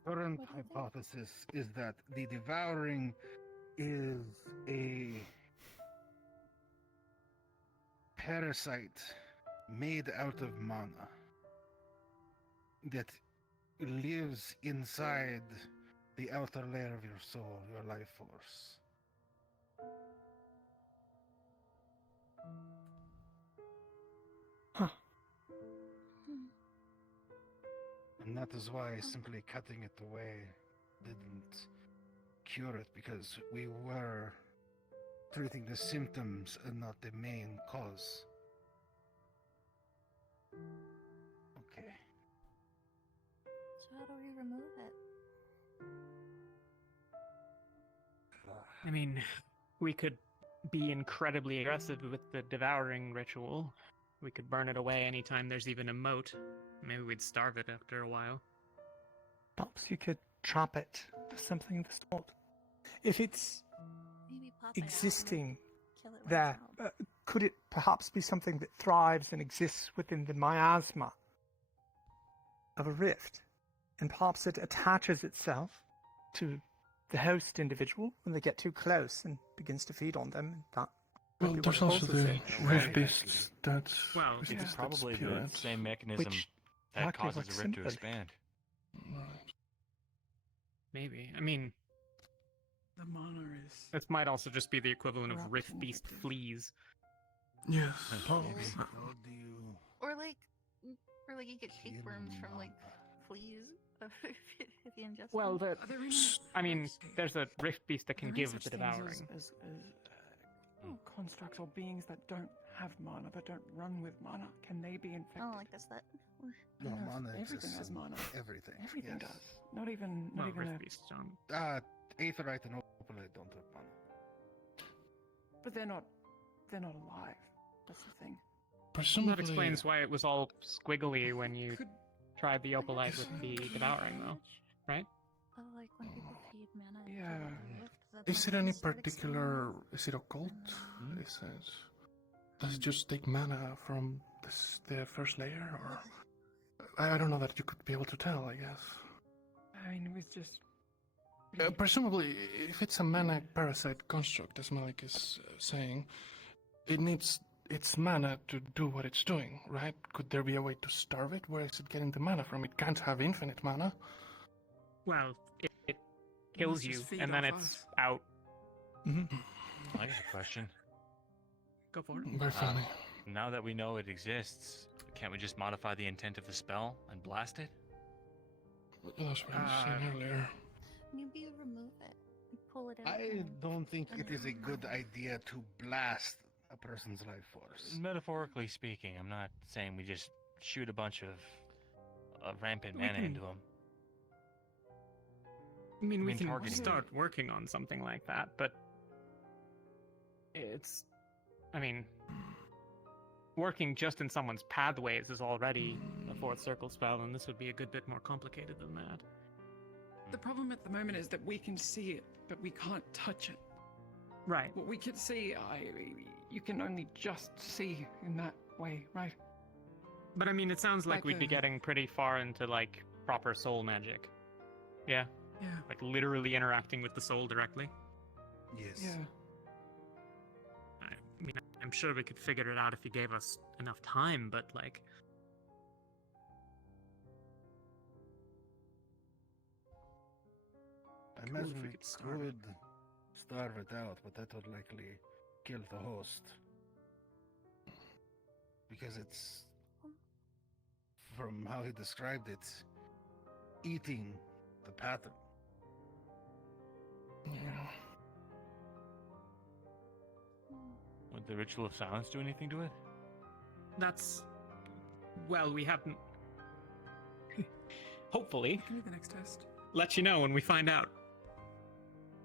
Current hypothesis is that the devouring is a parasite made out of mana that lives inside the outer layer of your soul, your life force. Huh. And that is why simply cutting it away didn't cure it, because we were treating the symptoms and not the main cause. Okay. So how do we remove it? I mean, we could be incredibly aggressive with the devouring ritual. We could burn it away anytime there's even a moat. Maybe we'd starve it after a while. Perhaps you could trap it or something of the sort. If it's Maybe pop it out existing and kill it there, could it perhaps be something that thrives and exists within the miasma of a rift? And perhaps it attaches itself to the host individual when they get too close and begins to feed on them. That Well, might be there's what also causes the it. rift beasts that Well, It's probably the same mechanism Which that likely causes works the rift to similarly. expand. Maybe. I mean, The mana is. this might also just be the equivalent of Corrupt rift and beast addictive. fleas. Yes. How do you... Or like you get tapeworms from like fleas if you ingest Well, them. I mean, there's a rift beast that can Are there give any the such things devouring. as constructs or beings that don't have mana, that don't run with mana? Can they be infected? Oh, like this that. I No, don't know if mana everything exists has in mana. everything. Everything yes. does. Not even Well, a rift beasts don't. Aetherite and Opalite don't have mana. but they're not alive. That's the thing. Presumably, That explains why it was all squiggly when you tried the opalite with the devouring, though, right? Oh, like when people feed mana. into Yeah. the rift, that's Is when it any things start particular? Is it occult? Is it? Does it just take mana from the first layer, or I don't know that you could be able to tell. I guess. I mean, it was just. Presumably, if it's a mana parasite construct, as Malik is saying, it needs its mana to do what it's doing, right? Could there be a way to starve it? Where is it getting the mana from? It can't have infinite mana. Well, it kills must just you, feed and then off it's us. out. I got a question. Go for it. Very funny. Now that we know it exists, can't we just modify the intent of the spell and blast it? That's what I was saying earlier. Maybe you remove it. You pull it out. I and- don't think it is a good idea to blast a person's life force. Metaphorically speaking, I'm not saying we just shoot a bunch of rampant We mana can- into him. I mean, we mean, can targeting. start working on something like that, but it's, I mean, working just in someone's pathways is already a fourth circle spell, and this would be a good bit more complicated than that. The problem at the moment is that we can see it, but we can't touch it. Right. What we can see, you can only just see in that way, right? But I mean, it sounds like Like we'd be a- getting pretty far into, like, proper soul magic. Yeah? Yeah. Like, literally interacting with the soul directly. Yes. Yeah. I mean, I'm sure we could figure it out if you gave us enough time, but, like... I imagine we could starve it out, but that would likely kill the host. Because it's, from how he described it, eating the pattern. Yeah. Would the ritual of silence do anything to it? That's... Well, we haven't... Hopefully. Can do the next test. Let you know when we find out.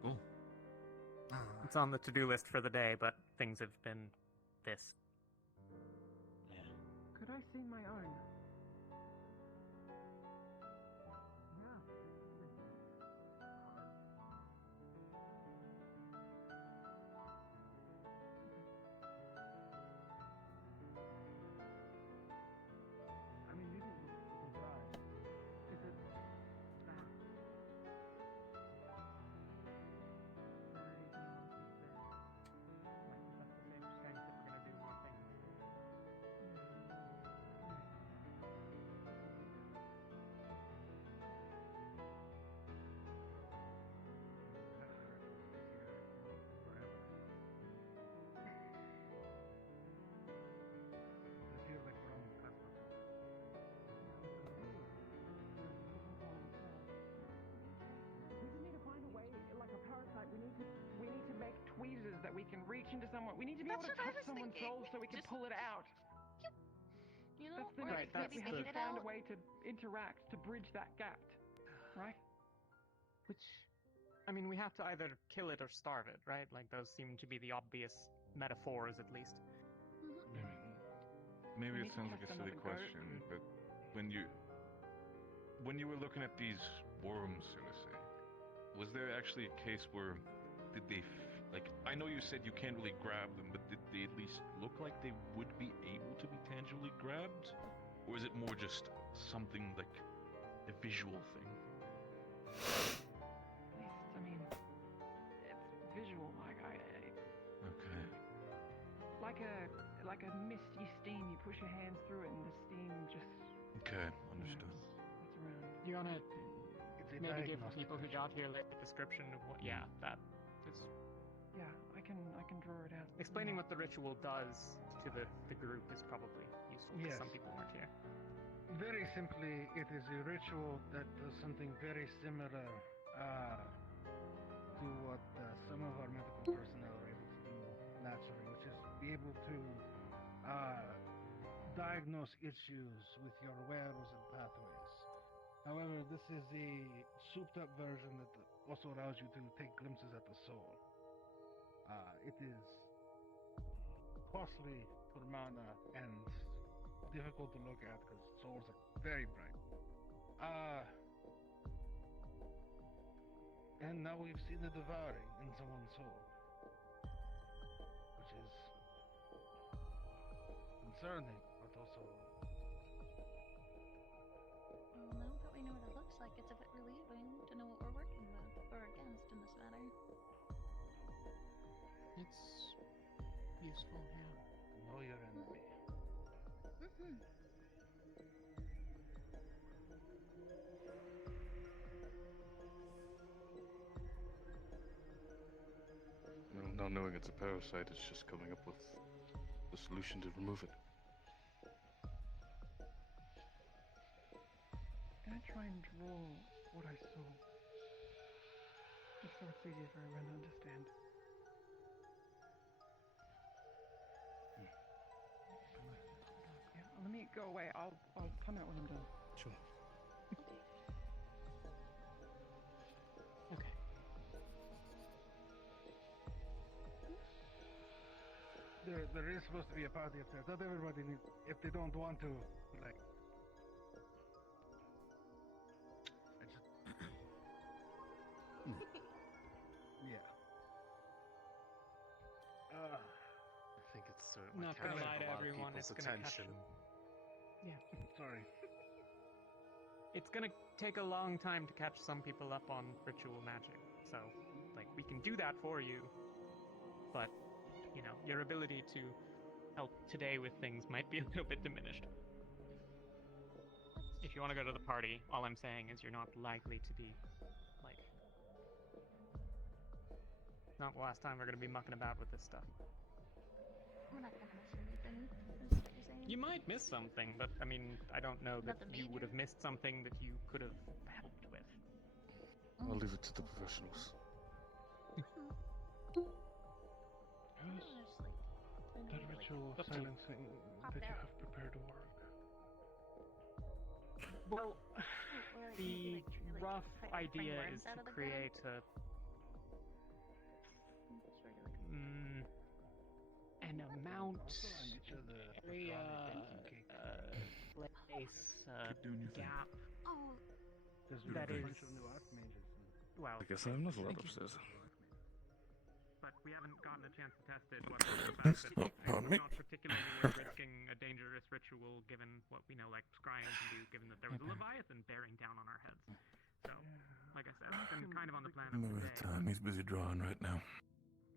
Cool. It's on the to-do list for the day, but things have been this. Could I see my own? that we can reach into someone. We need to be That's able to what I touch was someone's thinking. soul so we can Just- pull it out. You know, That's the or next like step. maybe We have bait to it find a out. way to interact, to bridge that gap. Right? Which, I mean, we have to either kill it or starve it, right? Like, those seem to be the obvious metaphors, at least. Maybe We it need to sounds like a test silly another goat. question, but when you were looking at these worms, so to say, was there actually a case where did they like? I know you said you can't really grab them, but did they at least look like they would be able to be tangibly grabbed, or is it more just something like a visual thing? At least, I mean, it's visual. Okay. Like a misty steam. You push your hands through it, and the steam just. Okay, understood. That's around. You wanna a maybe give diagnostic people who got here like a description of what? Yeah, that is. Yeah, I can draw it out. Explaining what the ritual does to the group is probably useful because Yes. some people weren't here. Very simply, it is a ritual that does something very similar to what some of our medical personnel are able to do naturally, which is be able to diagnose issues with your wares and pathways. However, this is a souped-up version that also allows you to take glimpses at the soul. It is costly for mana and difficult to look at because souls are very bright. And now we've seen the devouring in someone's soul, which is concerning, but also Well, now that we know what it looks like, it's a bit relieving to know what we're working with or against in this matter. It's useful, yeah. know your enemy. Mm-hmm. Not knowing it's a parasite, it's just coming up with the solution to remove it. Can I try and draw what I saw? Just so it's easier for everyone to understand. Yeah, let me go away. I'll come out when I'm done. Sure. Okay. There is supposed to be a party up there. Not everybody needs, if they don't want to, like. Yeah. I think it's certainly Not gonna captured lie to a lot everyone, of it's people's gonna attention. Yeah. Sorry. It's gonna take a long time to catch some people up on ritual magic. So, like, we can do that for you. But, you know, your ability to help today with things might be a little bit diminished. If you want to go to the party, all I'm saying is you're not likely to be, like... Not the last time we're gonna be mucking about with this stuff. We're not gonna miss anything, is what you're saying. You might miss something, but, I mean, I don't know that Nothing you would have missed something that you could have helped with. I'll leave it to the professionals. That ritual of silencing that you have prepared to work. Well, Like, the really rough bring idea worms is out to of the create a an amount area place gap Oh, that is well. I guess I'm not allowed upstairs. But we haven't gotten a chance to test it. What's the fact that pardon it's me. not particularly worth risking a dangerous ritual, given what we know, like scrying can do, given that there was a Leviathan bearing down on our heads. So, like I said, it's been kind of on the plan of the day. He's busy drawing right now.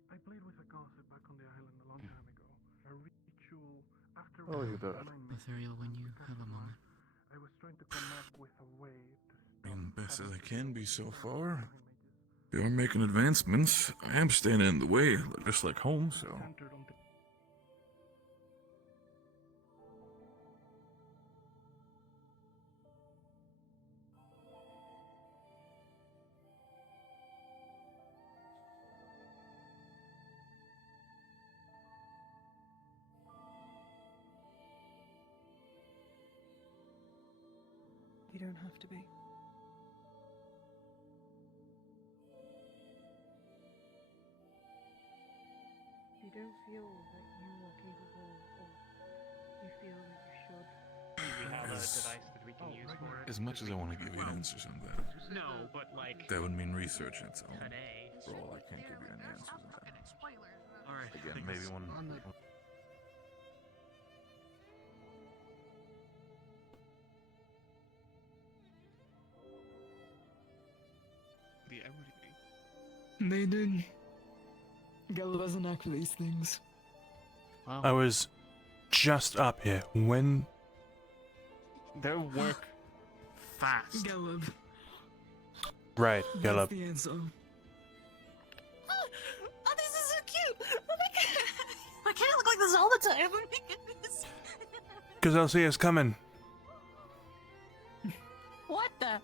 I played with a concept back on the island a long time ago. A ritual after Oh, you there. Ethereal, when you have a moment. I was trying to come up with a way to Being the best as I can be so far. We are making advancements. I am standing in the way, just like home, so. centered on the don't have to be. You don't feel that you are capable, or you feel that you should. We have a device that we can use for it. As much as I want to give you answers on that, No, but like that would mean research its own. today. For all, I can't give you any answers on that. Alright. Again, maybe one. The everything. They did. Gala doesn't act for these things. I was just up here when. Their work fast. Galeb. Right, That's Gallup. the answer. Oh, this is so cute! Oh my god! I can't look like this all the time. Oh my goodness. Because they'll see us coming. What the?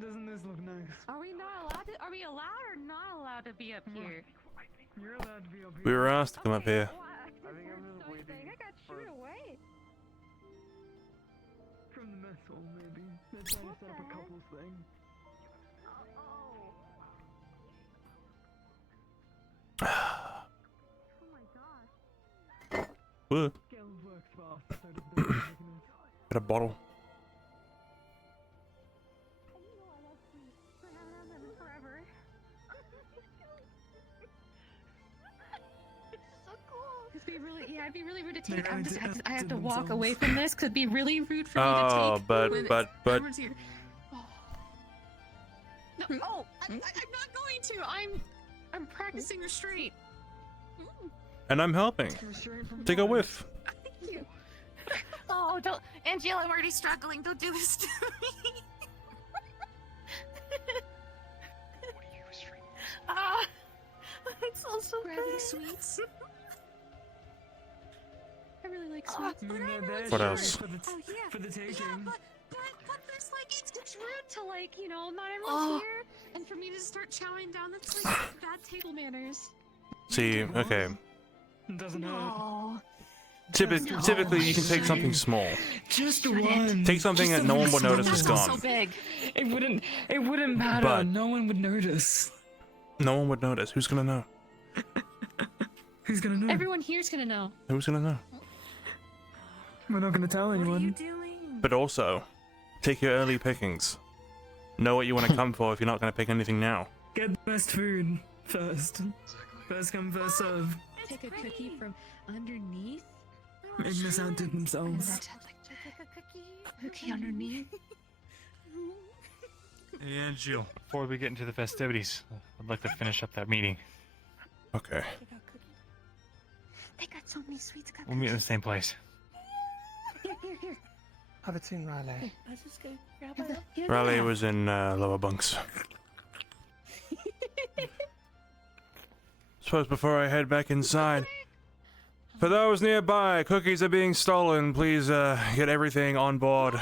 Doesn't this look nice? Are we not allowed to? Are we allowed or not allowed to be up here? You're allowed to be up here. We were asked to come up here. I think I'm just waiting. I got shooed away. From the mess hall, maybe. They're trying to set up a couples thing. Whoa. Galeb works fast, so does the mechanism. Got a bottle. It'd be really rude to They're take. going to I have to to walk themselves. away from this because it'd be really rude for me to Oh, take. but when everyone's here. No, I'm not going to. I'm practicing restraint. And I'm helping. Take a whiff. Thank you. Oh, don't, Angela, I'm already struggling. Don't do this to me. Ah, it's also Grab these sweets. I really like Oh, sweets. What else? For the, for the taking. Yeah, but there's like it's rude to like not everyone's here, and for me to start chowing down, that's like bad table manners. See, okay. Doesn't hurt. Typically, you can take something small. Just one. Take something that no one would notice is So gone. big. It wouldn't matter. But- no one would notice. No one would notice. Who's gonna know? Who's gonna know? Everyone here's gonna know. Who's gonna know? We're not gonna tell anyone. But also, take your early pickings. Know what you want to come for if you're not gonna pick anything now. Get the best food first. First come, first serve. Take a cookie from underneath. Make this out to themselves. Cookie underneath. Hey, Angel. Before we get into the festivities, I'd like to finish up that meeting. Okay. They got so many sweets. We'll meet in the same place. Here. Haven't seen Riley. Let's just go grab one. Riley was in lower bunks. Suppose before I head back inside. For those nearby, cookies are being stolen. Please get everything on board.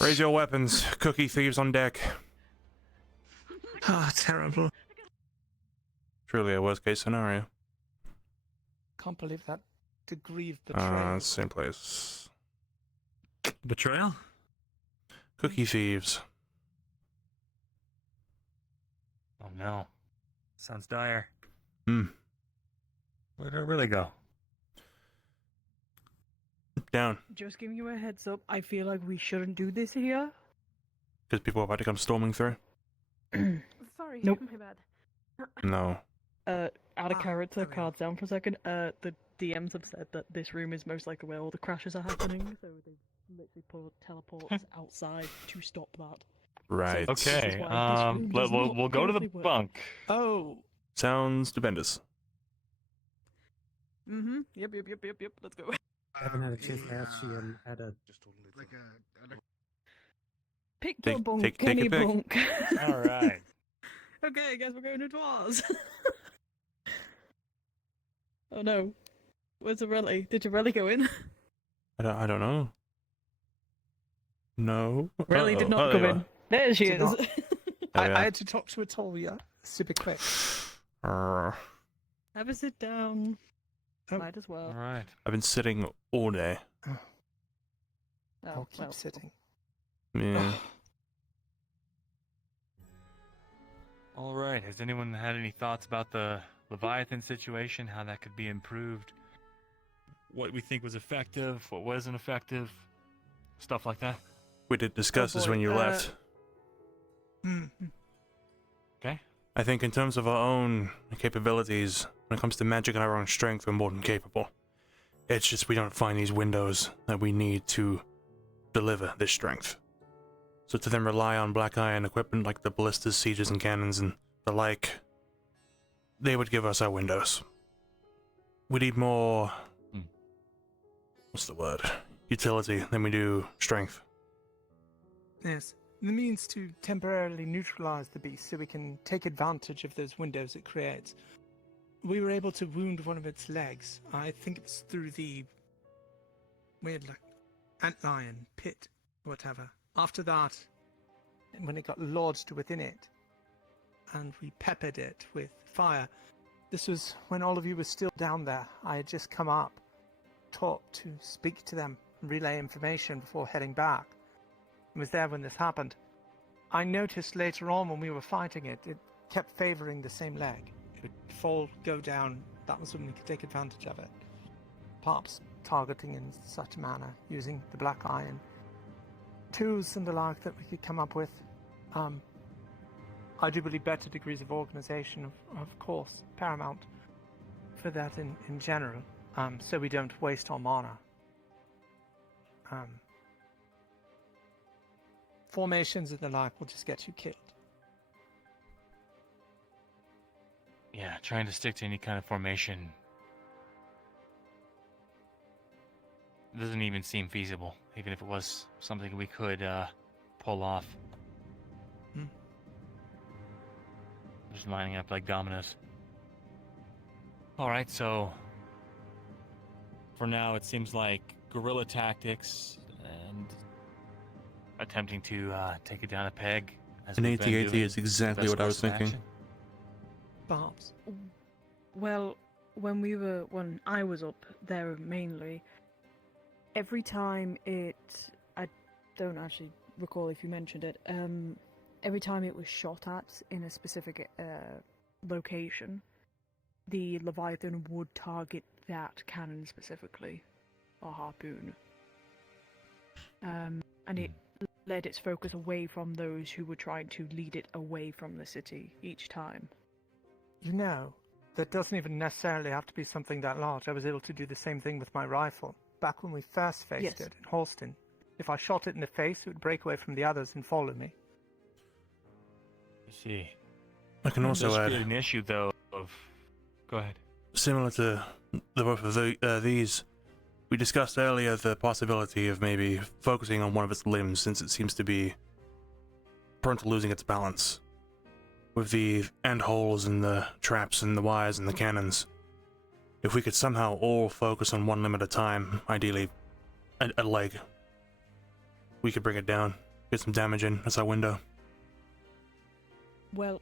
Raise your weapons. Cookie thieves on deck. Ah, terrible. Truly a worst case scenario. Can't believe that degree of betrayal. Same place. Betrayal? Cookie thieves. Oh no. Sounds dire. Hmm. Where'd it really go? Down. Just giving you a heads up, I feel like we shouldn't do this here. Because people are about to come storming through. Sorry, Nope. my bad. No. Out of character, cards down for a second. The DMs have said that this room is most likely where all the crashes are happening, so they literally put teleports outside to stop that. Right. So this is Okay, why this room does not we'll go to the currently work. bunk. Oh. Sounds stupendous. Mm-hmm. Yep. Let's go. I haven't had a chance to actually had a like a Pick Take- your bunk, take a any pick. bunk. All right. Okay, I guess we're going to Dwars. Oh no. Where's Arelli? Did Arelli go in? I don't know. No. Arelli did not come in. There she Did is. not. Oh, yeah. I had to talk to Atolia super quick. Have a sit down. Oh. Might as well. All right. I've been sitting all day. Oh, I'll keep well. sitting. Yeah. All right. Has anyone had any thoughts about the Leviathan situation? How that could be improved? What we think was effective? What wasn't effective? Stuff like that. We did discuss this when you left. Okay. I think in terms of our own capabilities, when it comes to magic and our own strength, we're more than capable. It's just we don't find these windows that we need to deliver this strength. So to then rely on black iron equipment like the ballistas, sieges, and cannons and the like, they would give us our windows. We need more... what's the word? Utility than we do strength. Yes. The means to temporarily neutralize the beast so we can take advantage of those windows it creates. We were able to wound one of its legs. I think it was through the weird, like, antlion pit, or whatever. After that, when it got lodged within it, and we peppered it with fire, this was when all of you were still down there. I had just come up, taught to speak to them, relay information before heading back. I was there when this happened. I noticed later on when we were fighting it, it kept favoring the same leg. It would fall, go down. That was when we could take advantage of it. Perhaps targeting in such a manner, using the black iron tools and the like that we could come up with. I do believe better degrees of organization, of course, paramount for that in general, so we don't waste our mana. Formations and the like will just get you killed. Yeah, trying to stick to any kind of formation doesn't even seem feasible, even if it was something we could pull off. Just lining up like dominoes. Alright, so for now it seems like guerrilla tactics and attempting to take it down a peg. As An we've been AT-AT doing, is exactly best what I was course of thinking. action. Perhaps. Well, when I was up there mainly, every time I don't actually recall if you mentioned it, every time it was shot at in a specific location, the Leviathan would target that cannon specifically, or harpoon. And it led its focus away from those who were trying to lead it away from the city each time. You know, that doesn't even necessarily have to be something that large. I was able to do the same thing with my rifle. Back when we first faced it in Halston. If I shot it in the face, it would break away from the others and follow me. You see. I can also Does add... create an issue, though, of... Go ahead. Similar to the both of these, we discussed earlier the possibility of maybe focusing on one of its limbs since it seems to be prone to losing its balance. With the end holes and the traps and the wires and the cannons. If we could somehow all focus on one limb at a time, ideally a leg, we could bring it down, get some damage in. That's our window. Well,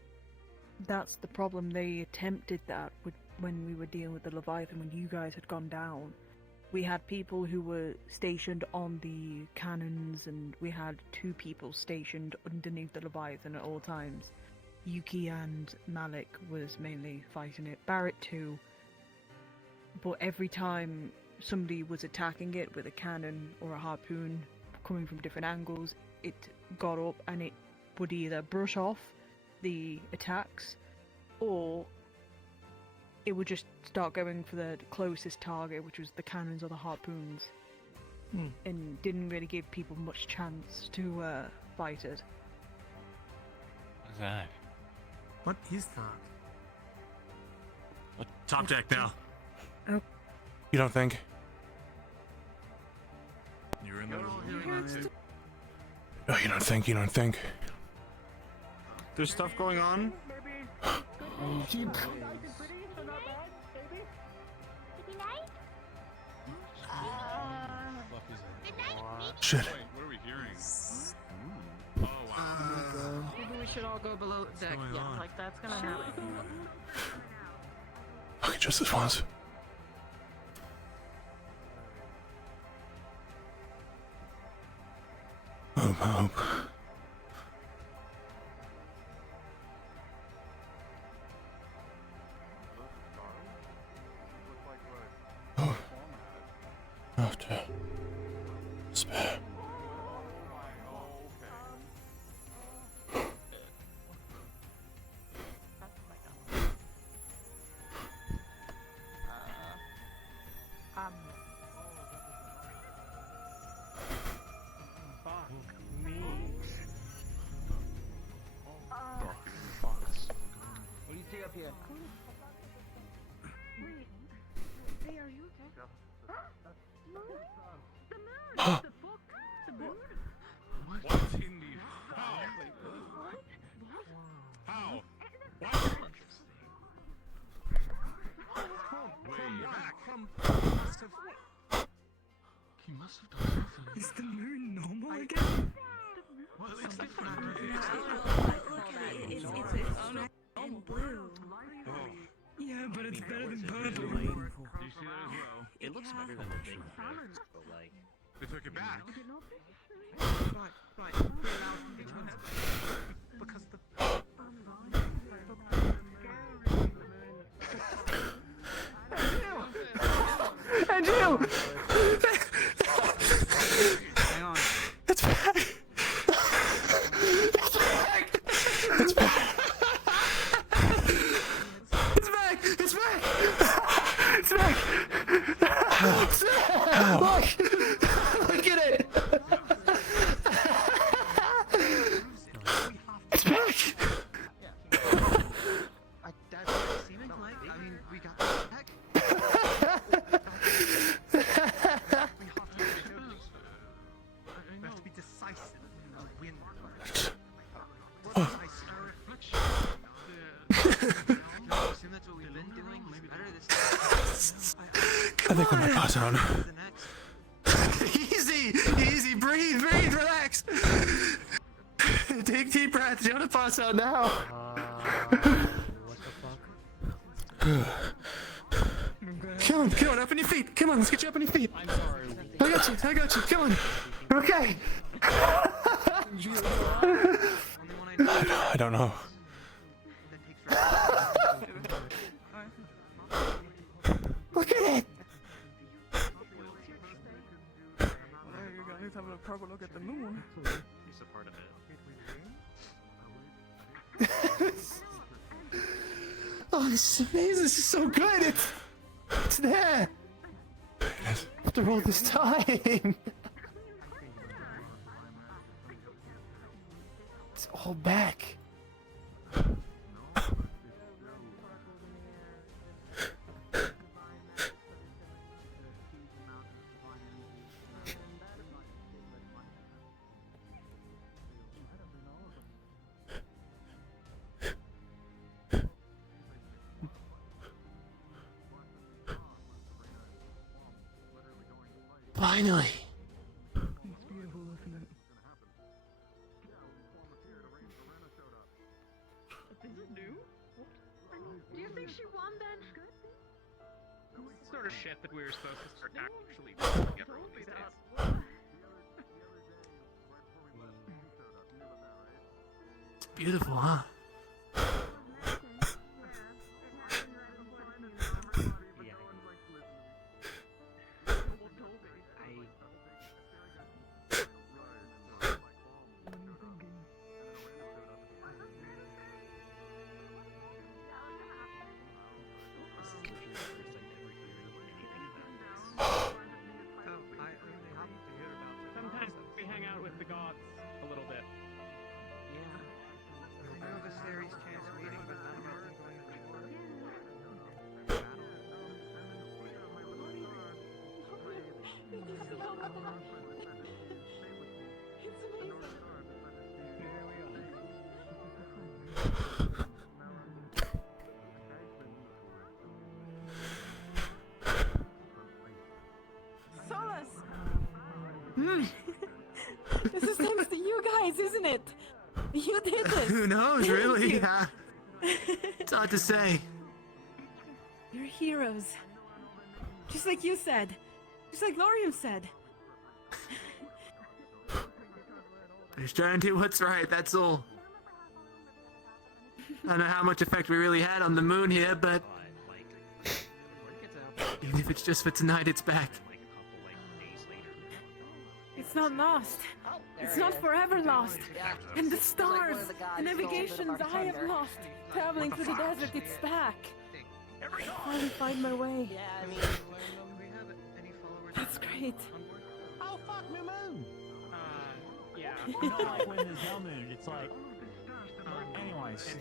that's the problem. They attempted that when we were dealing with the Leviathan, when you guys had gone down. We had people who were stationed on the cannons, and we had 2 people stationed underneath the Leviathan at all times. Yuki and Malik was mainly fighting it, Barrett too. But every time somebody was attacking it with a cannon or a harpoon coming from different angles, it got up and it would either brush off the attacks, or it would just start going for the closest target, which was the cannons or the harpoons, and didn't really give people much chance to fight it. What's that? What is that? Top deck now. Oh. You don't think? You're in there. Oh, you don't think. There's stuff going on. Shit. Wait, what are we hearing? Oh, wow. Maybe we should all go below deck. Yeah, like that's gonna happen. Okay, just this once. Hope. Oh. After. Spare. Fuck me. What do you see up here? Hey, are you okay? The moon? What in the how? How? What? He must have done something. Is the moon normal again? What is the It's and blue. Yeah, but it's better than purple. You see that as well? It looks better than the big picture, but like. They took it back. Right. We're allowed which one's because the. And you! Hang on. It's back! It's back! It's back! It's back! It's back! Look! Look at it! It's back! That's what it seemed like. I mean, we got back. We have to be decisive and win. Assume that's what we've been doing. Maybe better this time. I think I'm gonna pass out. Easy, breathe, relax. Take deep breaths. You wanna pass out now? Come on, up on your feet. Come on, let's get you up on your feet. I'm sorry. I got you. Come on. Okay. I don't know. Look at it. There you go. Let's have a proper look at the moon. He's a part of it. Oh, this is amazing. This is so good. It's there. After all this time. It's all back. Finally. It's beautiful, isn't it? This is new? Do you think she won then? It's the sort of shit that we were supposed to start actually doing together one of these days. It's beautiful, huh? Sometimes we hang out with the gods a little bit. Yeah. I know the series chance meeting, but none about them going This is thanks to you guys, isn't it? You did this. Who knows, Thank really? you. It's hard to say. You're heroes. Just like you said. Just like Lorium said. I'm just trying to do what's right, that's all. I don't know how much effect we really had on the moon here, but even if it's just for tonight, it's back. It's not lost. It's not forever lost. And the stars, the navigations I have lost, traveling through the desert, it's back. I finally find my way. Yeah, I mean, That's great. oh fuck, new moon. Yeah. Not like when there's no moon. It's like, anyways.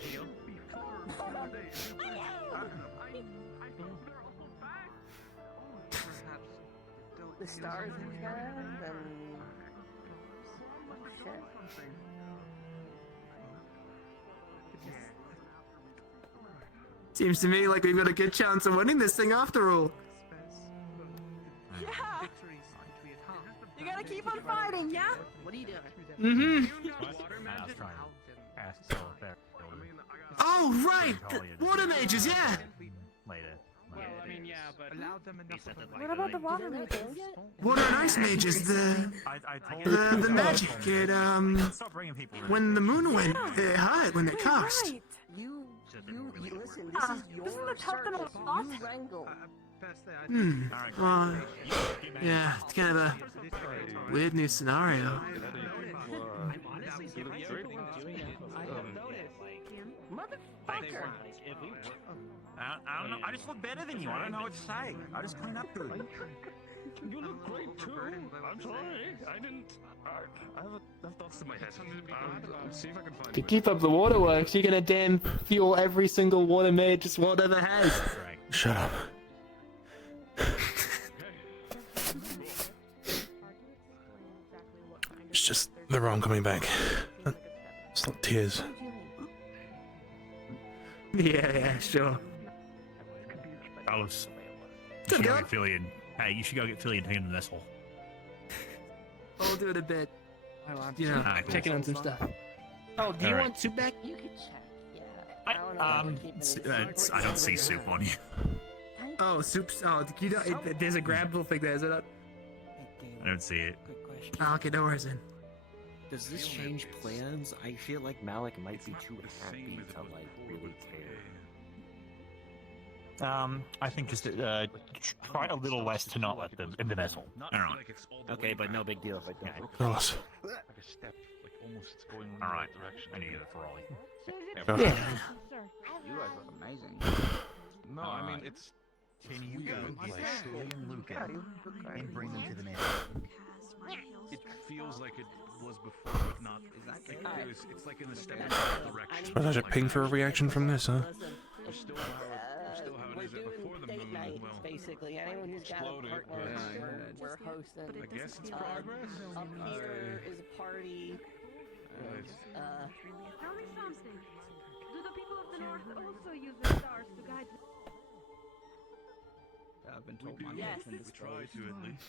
The stars in heaven, and oh shit. Seems to me like we've got a good chance of winning this thing after all. Yeah. You gotta keep on fighting, yeah? What are you doing? Mm-hmm. I was trying to ask so fair. Oh, right! The water mages, yeah! Later. Well, I mean, yeah, but What about the water mages? Water and ice mages, the magic it, when the moon went, it hurt when it cast. You listen, this is your Doesn't that help them a lot? You wrangle. Well, yeah, it's kind of a weird new scenario. Motherfucker! I don't know. I just look better than you. I don't know what to say. I just clean up good. You look great too. I'm sorry. I didn't. I have thoughts in my head. See if I can find. To keep up the waterworks, you're gonna damn fuel every single water mage's world ever has. Shut up. It's just the rum coming back. It's not tears. Yeah, sure. Carlos, you should go get Philly and you should go get Philly and take him to the vessel. I'll do it a bit. You know, Alright, cool. checking on some stuff. Oh, do you Alright. want soup back? You can check. Yeah. I don't see soup on you. Oh, soups. Oh, you don't. There's a grabable thing there, is it not? I don't see it. Oh, okay, no worries then. Does this change plans? I feel like Malik might be too happy to like really care. I think just try a little less to not let them in the vessel. Alright. Okay, but no big deal if I don't. Carlos. Like a step, like almost going in Alright. the right direction. I need to get it for Ollie. You guys look amazing. No, I mean it's. Can you go get Shirley and Luca and bring them to the man? It feels like it was before, but not. It's like in the step in the right direction. Suppose I should ping for a reaction from this, huh? We're still how it is before the moon. Well, basically, anyone who's got a exploded, partner, but- we're hosting. I guess it's progress. Up here is a party. Tell me something. Do the people of the north also use the stars to guide them? I've been told We my do. yes. We try to at least.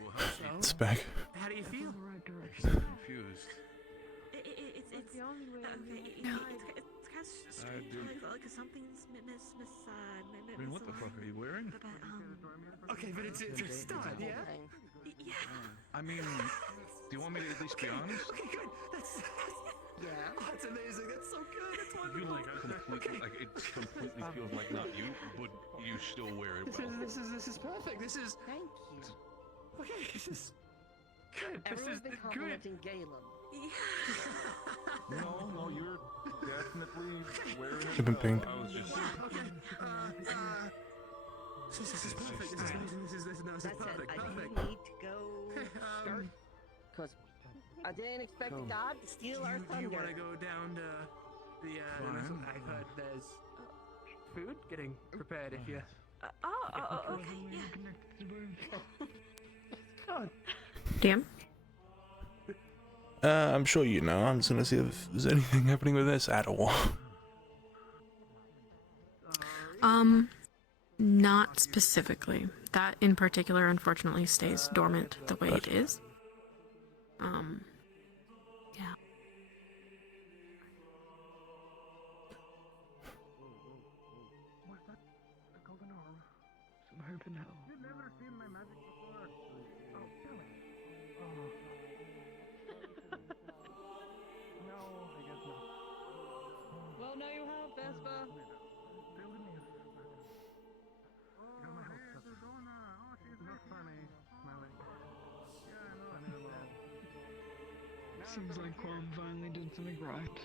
We'll help you. It's back. How do you feel? I'm still confused. It's the only way. Okay, No. it's kind of strange. I feel like something's I mean, what the fuck are you wearing? Okay, but it's a start, yeah? Yeah. I mean, do you want me to at least be honest? Okay, good. That's Yeah. Oh, that's amazing. That's so good. That's wonderful. You like completely like it completely feels like not you, but you still wear it well. This is perfect. This is. Thank you. Okay, this is good. Everyone's been good. complimenting Galen. No, you're definitely wearing it. You've been well. pinged. I was just. This is perfect. This is amazing. This is That's perfect. it. I Perfect. do need to go start. Because I didn't expect God to steal our thunder. Do you want to go down to the I heard there's food getting prepared if you. Okay, yeah. God. Damn. I'm sure you know. I'm just gonna see if there's anything happening with this at all. Not specifically. That in particular, unfortunately, stays dormant the way it is. Yeah. Seems like Quam finally did something right.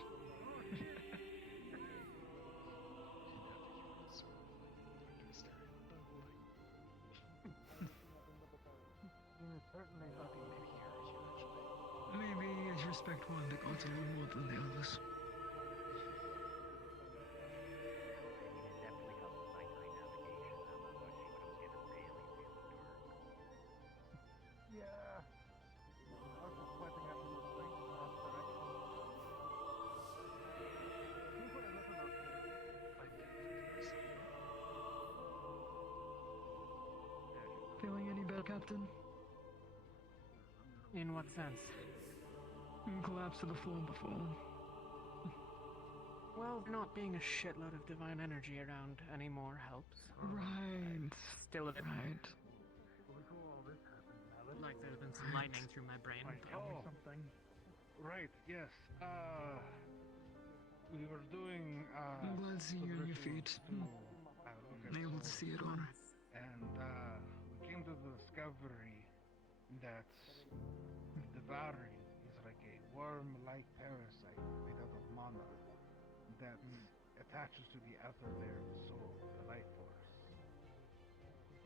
Certainly looking maybe here, actually. Maybe I should respect one that got a little more than the others. Yeah. I was just pointing at the thing in that direction. Can you put a little note Feeling any better, Captain? In what sense? Collapse to the floor before. Well, not being a shitload of divine energy around anymore helps. Right. Still a bit. Right. Like there's been some lightning through my brain. Tell me something. Right, yes. We were doing, I'm glad to see you on your feet. Able to see it all. And, we came to the discovery that devouring is like a worm-like parasite made out of mana that attaches to the outer layer of the soul, the life force.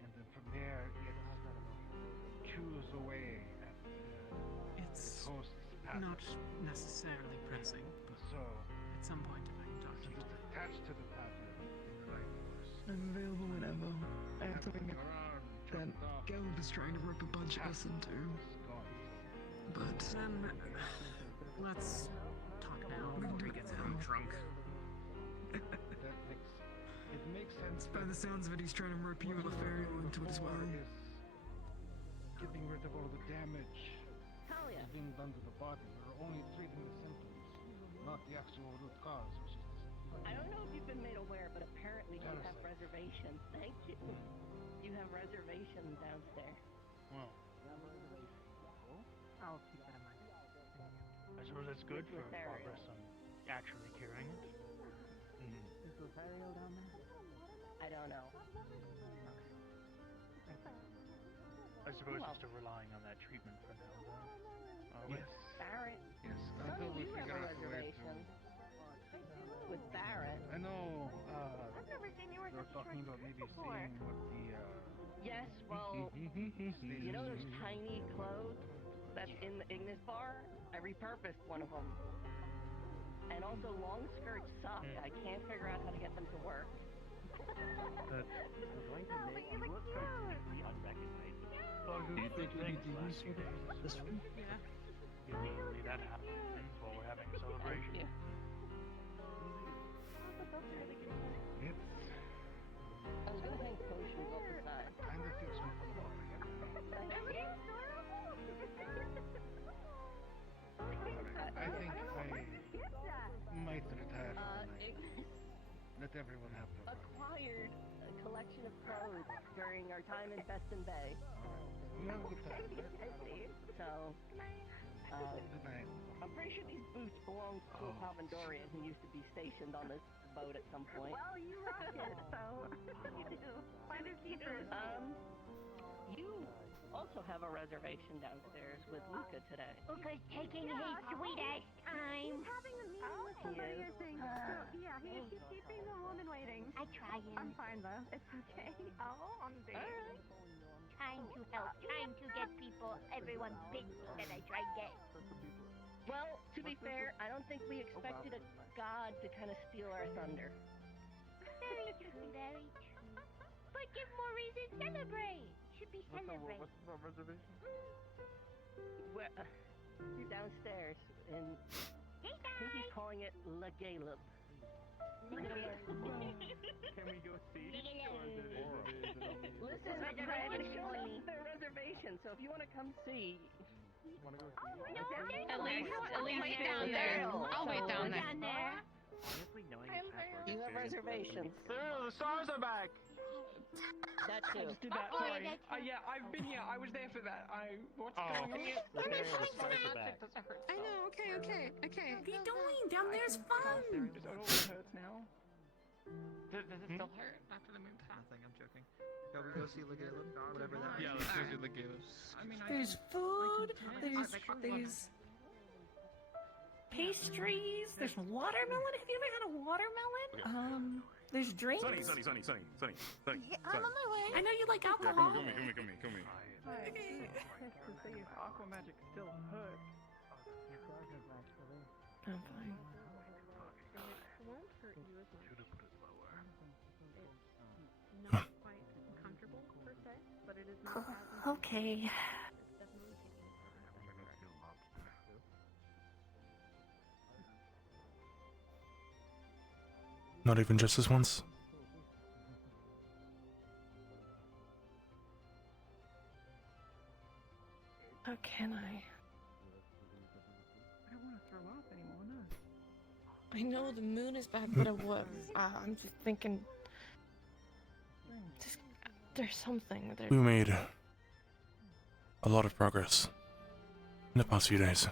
And then from there, it chews away at It's host's not necessarily pressing, but so at some point if I can talk to you. it's attached to the pattern of the life force. I'm available whenever. I have something that Gelb is trying to rope a bunch of us into. But then let's talk now before he gets drunk. It makes sense. By the sounds of it, he's trying to rope you and Lothario into it as well. Getting rid of all the damage Hell yeah. being done to the body. We're only treating the symptoms, not the actual root cause, which is I don't know if you've been made aware, but apparently you have reservations. Thank you. You have reservations downstairs. Well, I'll keep that in mind. I suppose it's good for Lothario. progress on actually curing it. Is Lothario down there? I don't know. I suppose we're still relying on that treatment for now, though. yes. Barrett. Yes, So until we you have figure a out a way reservation. to... With Barrett. I know, I've never seen you wear they're such talking about maybe seeing what the, Yes, well, you know those tiny clothes that's in the Ignis bar? I repurposed one of them. And also long skirt suck. I can't figure out how to get them to work. I'm going to admit, you look completely unrecognizable. Do you think we Thanks, could do last few days. this one? Yeah. Usually that happens while we're having a celebration. Yeah. I was gonna hang potions off the side. Kind of feels like I think I might retire for the night. Let everyone have their fun. Acquired a collection of clothes during our time in Beston Bay. You have a good time. So, Good night. I'm pretty sure these boots belong to a Palvandorian who used to be stationed on this boat at some point. Well, you rock it, so you do. Find a keepers. You also have a reservation downstairs with Luca today. Luca's taking his sweet ass time. He's having a meeting with somebody, I think. So, yeah, he's keeping the woman waiting. I try him. I'm fine, though. It's okay. Oh, on date. All right. Trying to help, trying to get people, everyone big that I try to get. Well, to be fair, I don't think we expected a god to kind of steal our thunder. Very true, very true. But give more reason to celebrate. Should be celebrate. What's the reservation? We're downstairs, and I think he's calling it La Galeb. Can we go see? Or is it Listen, I haven't shown us their reservation, so if you want to come see. Want to go At least wait down there. I'll wait down there. Honestly, knowing the password You have reservations. The stars are back. That too. I just did that, sorry. Yeah, I've been here. I was there for that. What's going on? I know, okay. What are you doing? Down there's fun! It always hurts now. Does it still hurt after the move passed? Nothing, I'm joking. Shall we go see Legaleb? Whatever that Yeah, is. let's go see Legaleb. I mean, There's food, there's pastries. There's watermelon. Have you ever had a watermelon? There's drinks. Sonny. Yeah, I'm on my way. I know you like Yeah, alcohol. come here. To say if aqua magic still hurts. I'm fine. It won't hurt you as much. It's not quite comfortable per se, but it is not as Okay. It's definitely taking Not even just this once. How can I? I don't want to throw up anymore, no. I know the moon is back, but I'm just thinking. There's something there. We made a lot of progress in the past few days.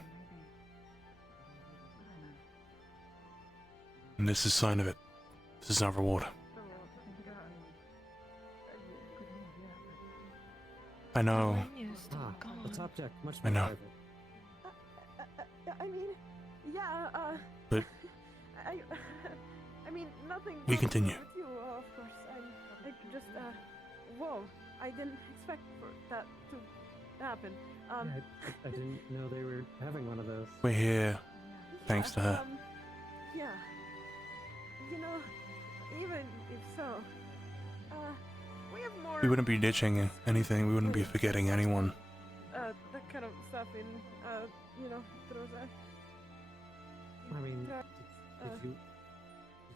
And this is a sign of it. This is our reward. I know. The top deck, much I know. I mean, yeah, But I mean, nothing. We continue. With you, of course. I just, whoa! I didn't expect for that to happen. I didn't know they were having one of those. We're here thanks to her. Yeah. You know, even if so, we have more. We wouldn't be ditching anything. We wouldn't be forgetting anyone. That kind of stuff in, you know, throws I mean, Yeah, did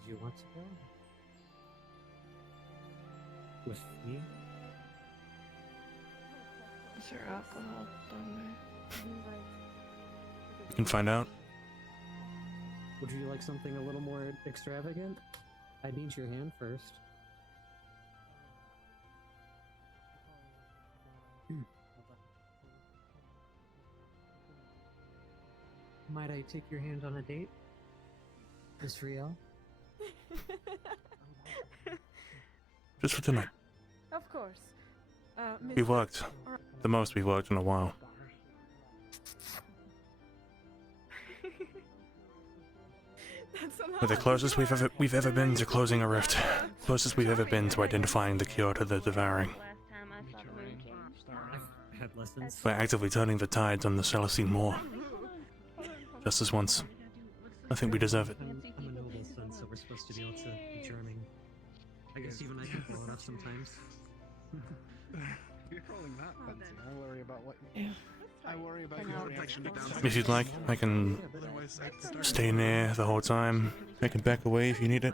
you want to go? With me? Is there alcohol down We can find out. Would you like something a little more extravagant? I'd need your hand first. Might I take your hand on a date? Miss Riel? Just for tonight. Of course. We worked. The most we've worked in a while. We're the closest we've ever been to closing a rift. Closest we've ever been to identifying the cure to the devouring. I've had lessons. We're actively turning the tides on the Celestine Moor. Just as once. I think we deserve it. I'm a noble son, so we're supposed to be able to be charming. I guess even I can fall enough sometimes. You're rolling that fancy. I worry about what. Yeah. I worry about your reaction. If you'd like, I can stay near the whole time. I can back away if you need it.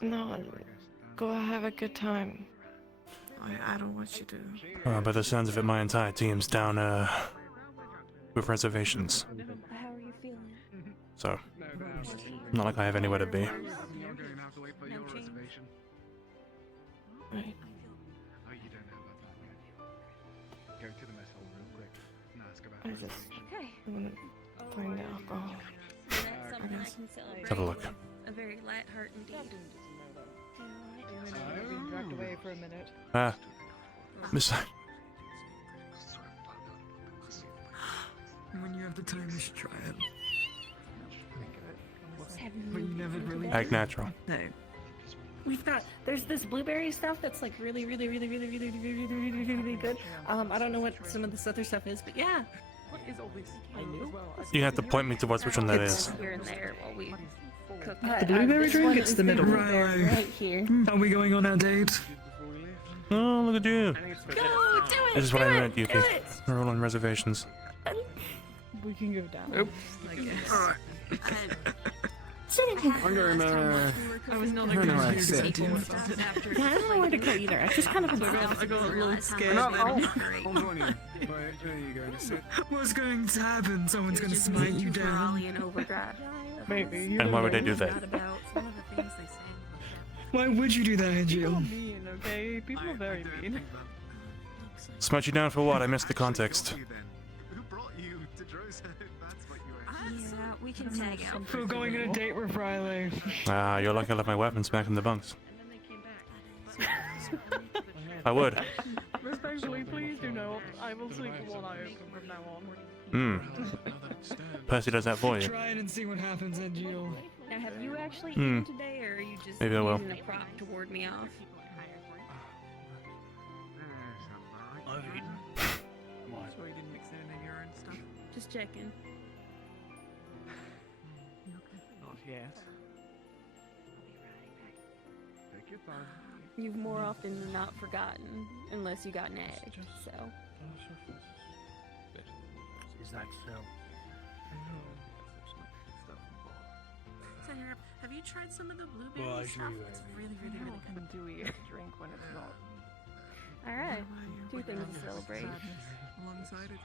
No, go have a good time. I don't want you to. By the sounds of it, my entire team's down, with reservations. How are you feeling? So, not like I have anywhere to be. You're going to have to wait for your reservation. Right. Oh, you don't know about that. Go to the mess hall real quick and ask about I the just reservation. want to find the alcohol. That's something I can celebrate. Have a look. A very light heart indeed. Being dragged away for a minute. Ah. Miss... When you have the time, you should try it. But you never really Act natural. No. We've got, there's this blueberry stuff that's like really good. I don't know what some of this other stuff is, but yeah. What is all this? I knew. You have to point me towards which one that is. Here and there while we cook. The blueberry drink? It's the middle. Right here. Are we going on our date? Oh, look at you. Go, do it! This is what I meant, Yuki. We're all on reservations. We can go down. I guess. I was not No, I said. Yeah, I don't know where to go either. I just kind of I got a little scared. Hold on here. Right, there you go. What's going to happen? Someone's going to smite you down. in overdrive. Maybe. And why would they do that? Why would you do that, People are Angel? mean, okay? People are very mean. Smite you down for what? I missed the context. Who brought you to Rosewood? That's what you were. Yeah, we can tag out. For going on a date with Riley. Ah, you're lucky I left my weapons back in the bunks. I would. Respectfully, please do know. I I will sleep with one eye open from now on. Percy does that for you. Try it and see what happens, Edgeo. Now, have you actually Hmm. eaten today, or are you just Maybe I will. using a prop to ward me off? I've eaten. Sure you didn't mix it in the urine stuff. Just checking. Not yet. Take your time. You've more often than not forgotten, unless you got an egg, so. Is that so? So, have you tried some of the blueberry Well, I stuff? agree, It's I really, really, really How good. do we drink when it's not? Alright, two things to celebrate. Alongside it.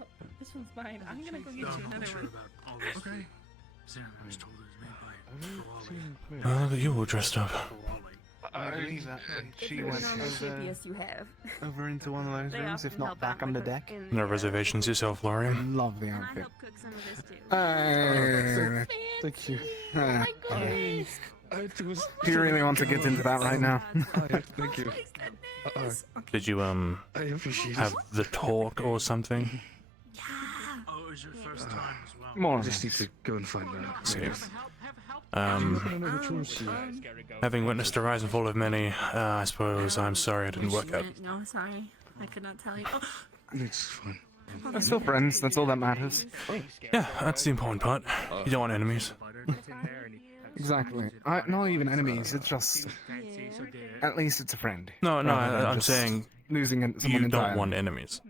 Oh, this one's mine. I'm gonna go get you another one. Okay. Sarah was told it was made by Oh, look at you all dressed up. I believe that she If went it's on the ship, over, yes, you have. over into one of those They rooms, if often not help back out under with the- deck. in No the, reservations yourself, Lorian. Love the And I outfit. help cook some of this too. Thank you. Oh my goodness! Do you really want to get into that right now? Thank you. Did you I appreciate have the talk or something? Oh, it was your first time as well. More I or just need less. to go and find out. Okay. I don't know which one she Having witnessed a rise and fall of many, I suppose I'm sorry I didn't work out. No, sorry. I could not tell you. Oh, It's fine. We're still friends, that's all that matters. Yeah, that's the important part. You don't want enemies. Exactly. Not even enemies, it's just... At least it's a friend. No, rather than I'm just saying losing someone you don't entirely. want enemies.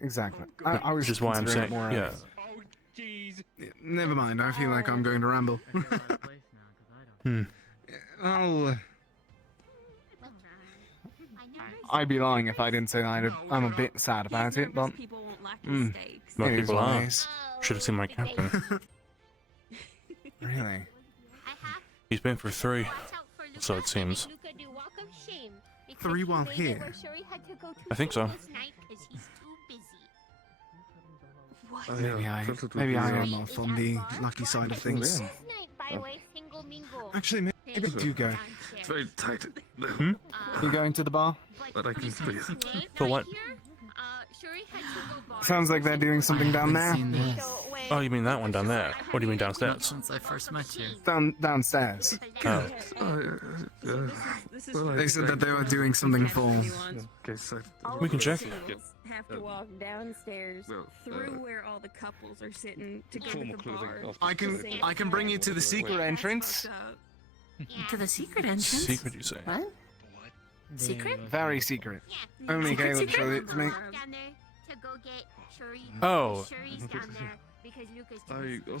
Exactly. I was Which is why I'm considering saying, it more yeah. Never mind, I feel like I'm going to ramble. I'd be lying if I didn't say I'm a bit sad about it, but... People won't lack Mm. mistakes. Most It is people what it are. is. Should have seen my captain. Really? He's been for 3, so it seems. 3 while here. I think so. Maybe I am off on the lucky side of things. Actually, maybe do go. It's very tight. You going to the bar? But I can breathe. For what? Sounds like they're doing something down there. Oh, you mean that one down there? What do you mean downstairs? since I first met you. Downstairs. Oh. They said that they were doing something for... We can check. Have to walk downstairs through where all the couples are sitting to go to the bar. I can bring you to the secret entrance. To the secret entrance? Secret, you say? What? Secret? Very secret. Only Caleb showed it to me. Oh.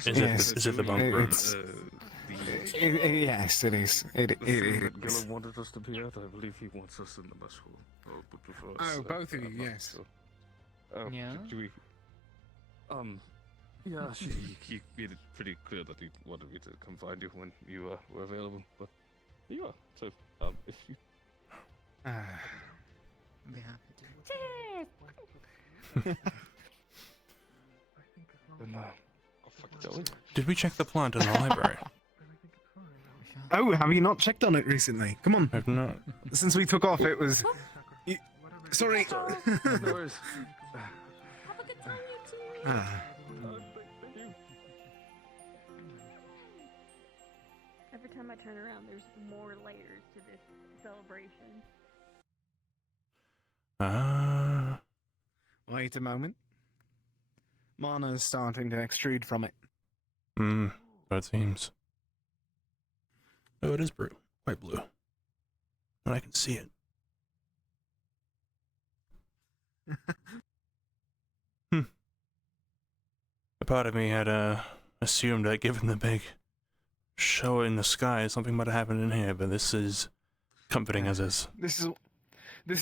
Is it the bunk room? Yes, it is. It is. Gillum wanted us to be out. I believe he wants us in the mess hall. But before Oh, both of you, yes. Yeah? Do we... Yeah, he made it pretty clear that he wanted me to come find you when you were available. But you are. So, if you... I'd be happy to. Then, shall we? Did we check the plant in the library? Oh, have you not checked on it recently? Come on. I've not. Since we took off, it was... Sorry. No worries. Every time I turn around, there's more layers to this celebration. Wait a moment. Mana's starting to extrude from it. So it seems. Oh, it is blue. Quite blue. And I can see it. A part of me had assumed that given the big show in the sky, something might have happened in here, but this is comforting as is. This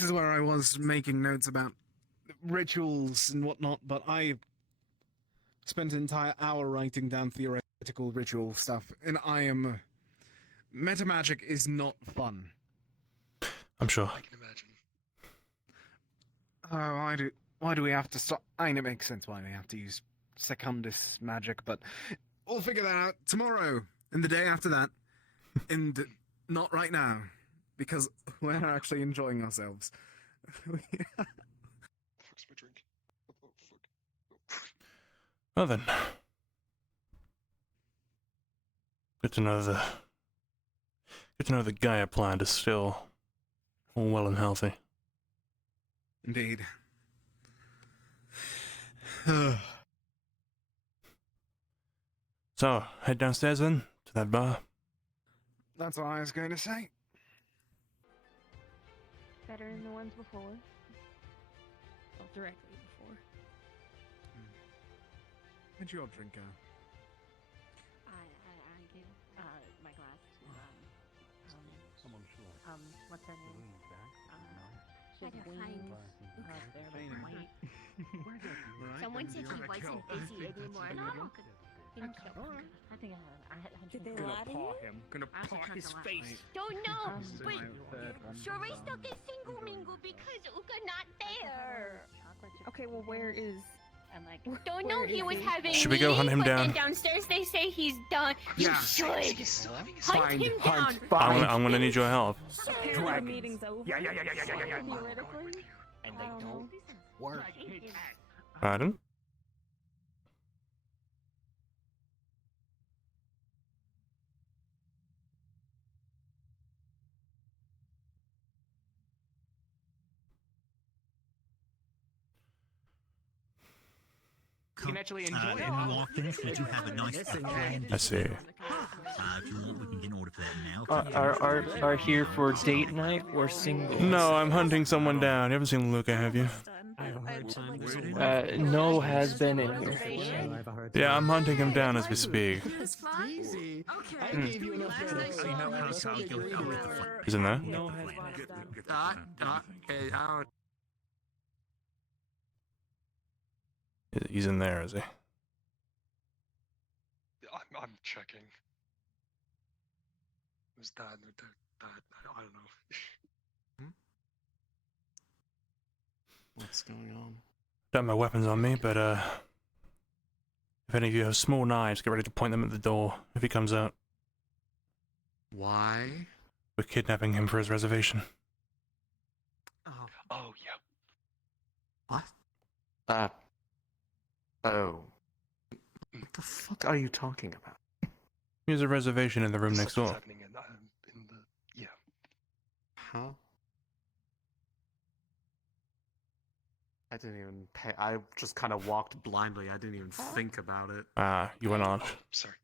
is where I was making notes about rituals and whatnot, but I spent an entire hour writing down theoretical ritual stuff, and I am... Metamagic is not fun. I'm sure. I can imagine. Oh, why do we have to stop? I mean, it makes sense why we have to use Secundus magic, but... We'll figure that out tomorrow, and the day after that, and not right now, because we're actually enjoying ourselves. Well then. Good to know the Gaia plant is still all well and healthy. Indeed. So, head downstairs then, to that bar. That's what I was going to say. Better than the ones before. Not directly before. What'd you all drink, I give my glass to what's her name? She had Queen. Someone said he wasn't busy anymore. No. I think Did they gonna lie to you? Gonna paw his face. Don't know, but Sheree still gets single mingle because Uka not there. Okay, well, where is? Don't know he was having. Should we go hunt him but down? Then downstairs they say he's done. You should hunt him down. I'm gonna need your help. Apparently the meeting's over. Yeah. Theoretically. And they don't work. Pardon? You can actually enjoy it. When you are finished, we do have a nice afternoon. I see. If you want, we can get an order for that now. Are here for date night or single? No, I'm hunting someone down. You haven't seen Luca, have you? No has been in here. Yeah, I'm hunting him down as we speak. He's in there? He's in there, is he? I'm checking. Who's that? I don't know. What's going on? Don't have my weapons on me, but if any of you have small knives, get ready to point them at the door if he comes out. Why? We're kidnapping him for his reservation. Oh, yeah. What? Oh. What the fuck are you talking about? He has a reservation in the room next door. Happening in the, yeah. Huh? I didn't even pay. I just kind of walked blindly. I didn't even think about it. Ah, you went on. Oh, sorry.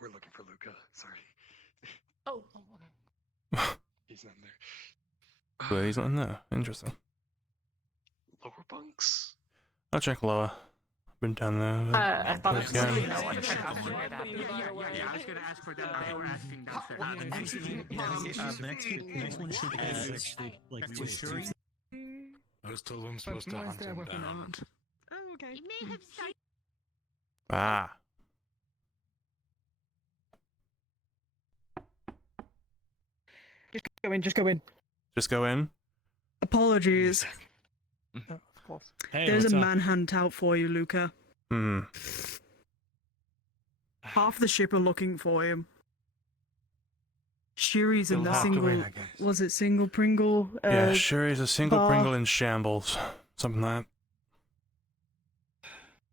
We're looking for Luca. Sorry. Oh. He's not there. Well, he's not in there. Interesting. Lower bunks? I'll check lower. I've been down there. I thought it was again. Yeah, I was gonna ask for that. They were asking downstairs. Next one should be like two. I was told I'm supposed to hunt him down. Oh, okay. He may have started. Ah. Just go in. Just go in. Just go in. Apologies. Of course. There's a manhunt out for you, Luca. Hmm. Half the ship are looking for him. Shuri's in You'll the have to single. wait, I guess. Was it single Pringle? Yeah, sure, he's a single bar. Pringle in shambles. Something like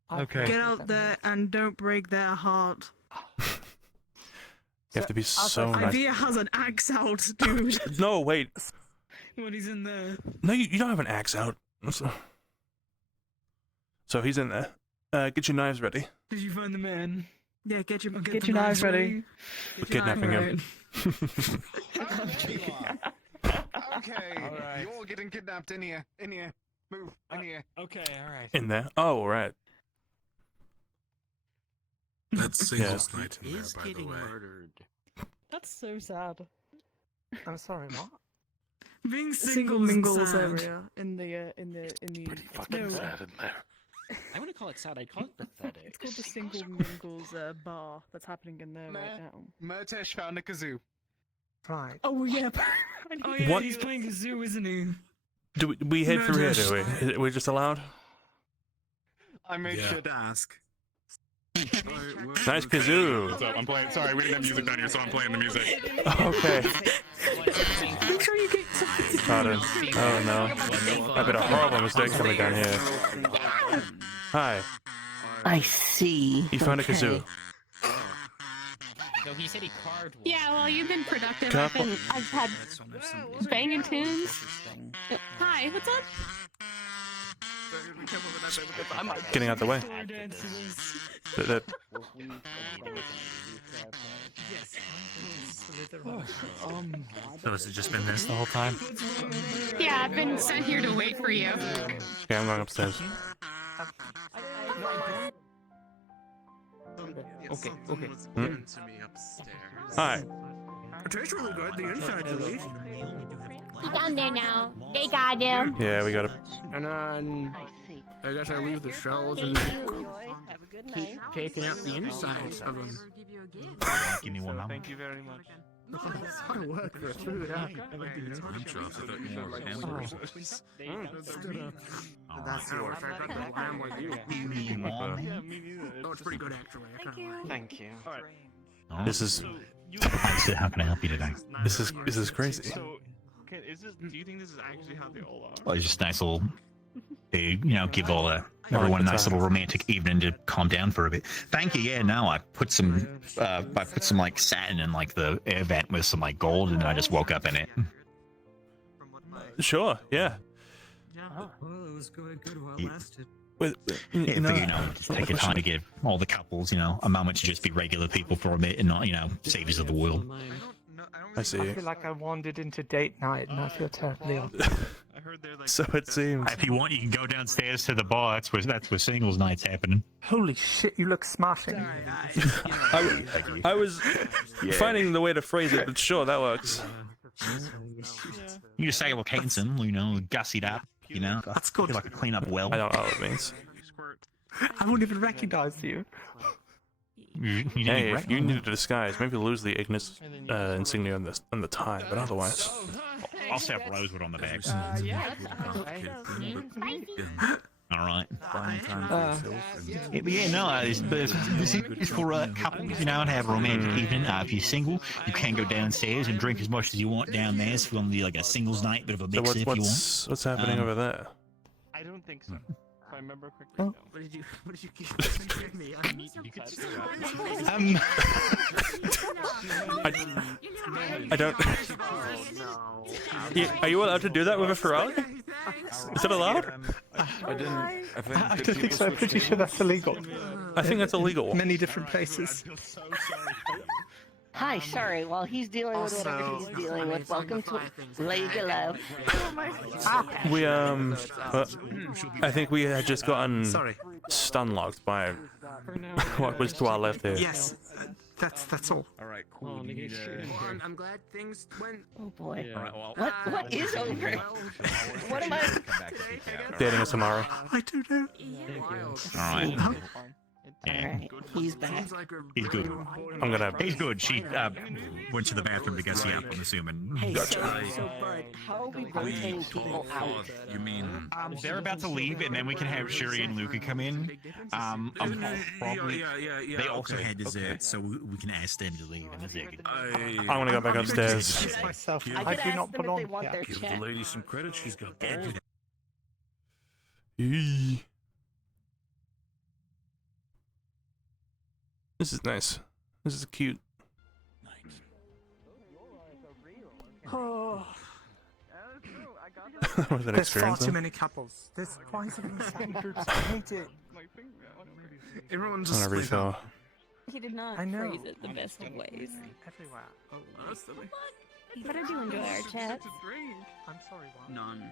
that. Okay. Get out there and don't break their heart. You have to be so nice. Ivia has an axe out, dude. No, wait. When he's in there. No, you don't have an axe out. So he's in there. Get your knives ready. Did you find the man? Yeah, get your knives ready. We're kidnapping him. Okay, you're all getting kidnapped in here. Move, in here. Okay, alright. In there? Oh, right. That's singles Yeah. night in there, by the way. That's so sad. I'm sorry, what? Being Single single mingles area in the Pretty fucking sad in there. I wouldn't call it sad, I'd call it pathetic. It's called the Single Mingles bar that's happening in there right now. Murtesh found a kazoo. Right. Oh yeah. Oh yeah, What? he's playing kazoo, isn't he? Do we head through here, do we? We're just allowed? I made Yeah. sure to ask. Nice kazoo. What's up? I'm playing. Sorry, we didn't have music down here, so I'm playing the music. Okay. Make sure you get pardon. Oh no. I made a horrible mistake coming down here. Hi. I see. You found a Okay. kazoo. No, he said he carved one. Yeah, well, you've been productive. Couple- I've had banging tunes. Hi, what's up? Getting out the way. So has it just been this the whole time? Yeah, I've been sent here to wait for you. Okay, I'm going upstairs. Okay. Hmm? Hi. It tastes really good, the inside at least. He's down there now. They got him. Yeah, we got it. And then I guess I leave the shells and keep taking out the insides of them. Give me one moment. Thank you very much. That's hard work for food. I'm sure I thought you were more hamburgers. That's yours. I got the lamb with you. Oh, it's pretty good actually. Thank you. This is How can I help you today? this is crazy. So, okay, do you think this is actually how they all are? Well, it's just nice little, give everyone a nice little romantic evening to calm down for a bit. Thank you. Yeah, no, I put some like satin in like the air vent with some like gold, and then I just woke up in it. Sure, yeah. Well, it was good while it lasted. Just take your time to give all the couples, a moment to just be regular people for a bit and not, saviors of the world. I see. I feel like I wandered into date night and I feel terribly odd. So it seems. If you want, you can go downstairs to the bar. That's where singles night's happening. Holy shit, you look smashing. I was finding the way to phrase it, but sure, that works. You just say, well, handsome, gussied up, That's good. Feel like a clean up well. I don't know what it means. I wouldn't even recognize you. Hey, if you needed a disguise, maybe lose the Ignis insignia on the tie, but otherwise. I'll have Rosewood on the back. All right. It's for couples, and have a romantic evening. If you're single, you can go downstairs and drink as much as you want down there. It's going to be like a singles night, bit of a mix if you want. What's happening over there? I don't think so. If I remember correctly. No. What did you keep me? I don't. Are you allowed to do that with a frog? Is it allowed? I don't think so. I'm pretty sure that's illegal. I think that's illegal. Many different places. Hi, sorry. While he's dealing with whatever he's dealing with, welcome to League of Love. We I think we had just gotten stun locked by what was to our left here. Yes, that's all. All right, cool. I'm glad things went. Oh boy. Yeah. All right, what is over? What am I? Dating us tomorrow. I don't know. All right. Yeah. He's back. He's good. He's good. She went to the bathroom to get up, I'm assuming. Hey, so Bud, how are we rotating people out? You mean they're about to leave, and then we can have Shuri and Luca come in. I'm probably. They also had dessert, so we can ask them to leave. I want to go back upstairs. Myself, I do not put on. Give the lady some credit. She's got gold. This is nice. This is cute. Oh. Was that There's far experience? too many couples. There's why is it in certain groups? I hate it. Everyone's On a refill. He did not I know. phrase it the best of ways. Everywhere. But I do enjoy our chats. I'm sorry, what? None.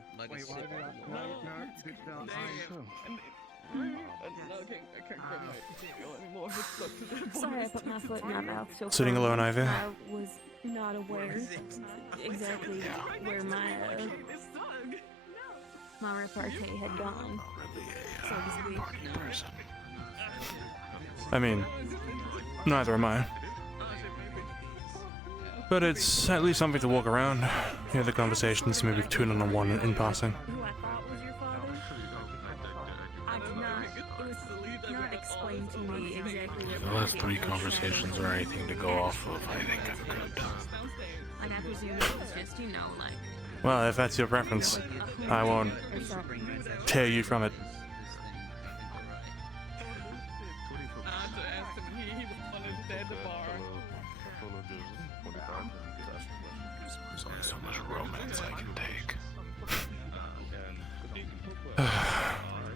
Sorry, I put my foot in my mouth so Sitting far alone, Ivy. I was not aware exactly where my repartee had gone, so to speak. I mean, neither am I. But it's at least something to walk around, hear the conversations, maybe tune in on one in passing. Who I thought was your father? I did not. It was not explained to me exactly what The last 3 conversations or anything to go off of, I think I'm good. Like, I presume it was just, like, Well, if that's your preference, I won't tear you from it. There's only so much romance I can take.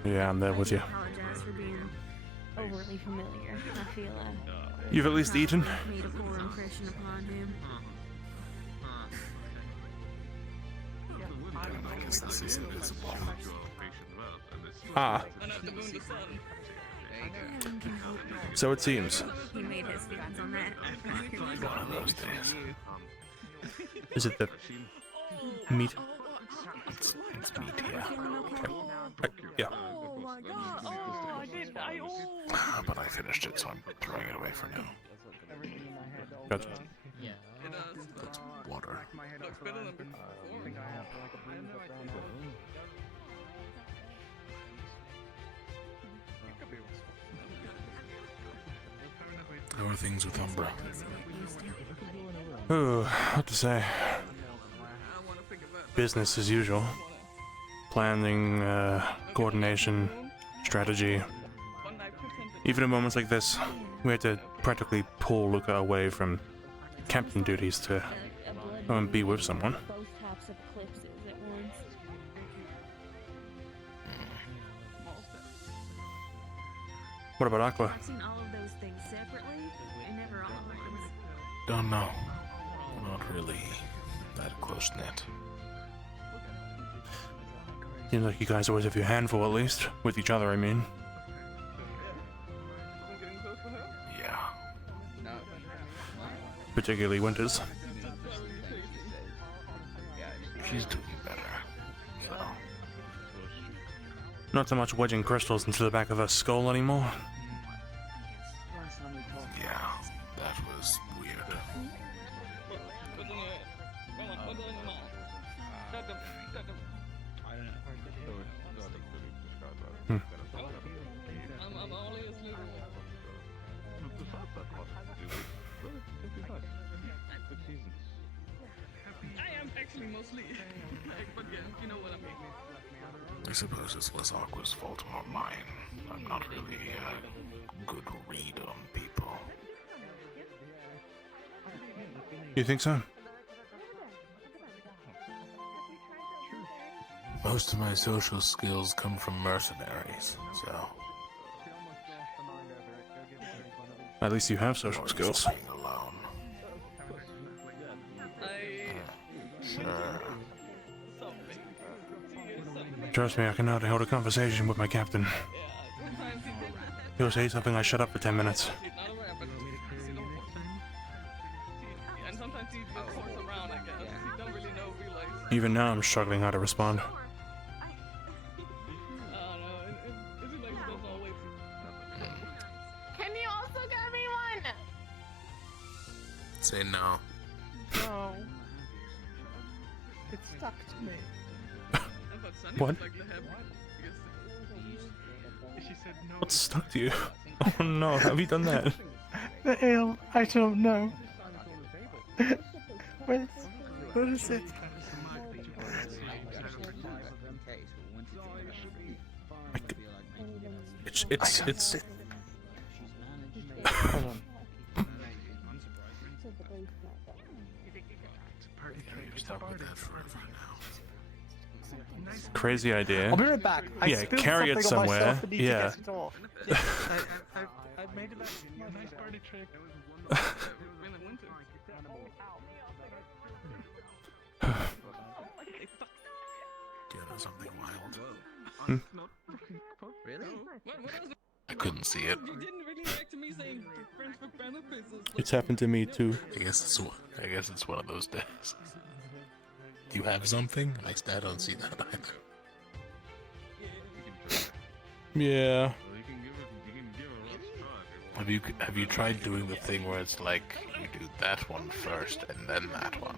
Yeah, I'm there with you. Apologize for being overly familiar. I feel You've at least eaten? made a poor impression upon him. I guess this is invisible. Ah. So it seems. He made his thoughts on that. One of those days. Is it the meat? It's meat, yeah. Yeah. Oh my god! Oh, I did. But I finished it, so I'm throwing it away for now. Gotcha. Yeah. That's water. Looks better than before. How are things with Umbra? Ooh, what to say? Business as usual. Planning, coordination, strategy. Even in moments like this, we had to practically pull Luca away from captain duties to go and be with someone. Both tops of eclipses at once. What about Aqua? I've seen all of those things separately, and never all at once. Don't know. Not really that close knit. Seems like you guys always have your handful, at least. With each other, I mean. Yeah. Particularly Winters. She's doing better. So. Not so much wedging crystals into the back of her skull anymore. Yeah, that was weird. Hmm. I am actually mostly, but yeah, you know what I mean. I suppose it's less Aqua's fault, more mine. I'm not really a good read on people. You think so? Most of my social skills come from mercenaries, so... At least you have social skills. Being alone. Sure. Trust me, I can know how to hold a conversation with my captain. He'll say something, I shut up for 10 minutes. And sometimes he just talks around, I guess. He don't really know if he likes. Even now, I'm struggling how to respond. Can you also get me one? Say no. No. It's stuck to me. What? What's stuck to you? Oh no, have you done that? The ale, I don't know. Where is it? It's Hold on. crazy idea. I'll be right back. I Yeah, spilled carry it something on somewhere. myself and need to Yeah. get it off. I made it a nice party trick. Do you know something wild? Hmm. Really? I couldn't see it. It's happened to me too. I guess it's one of those days. Do you have something? I don't see that either. Yeah. Have you tried doing the thing where it's like you do that one first and then that one?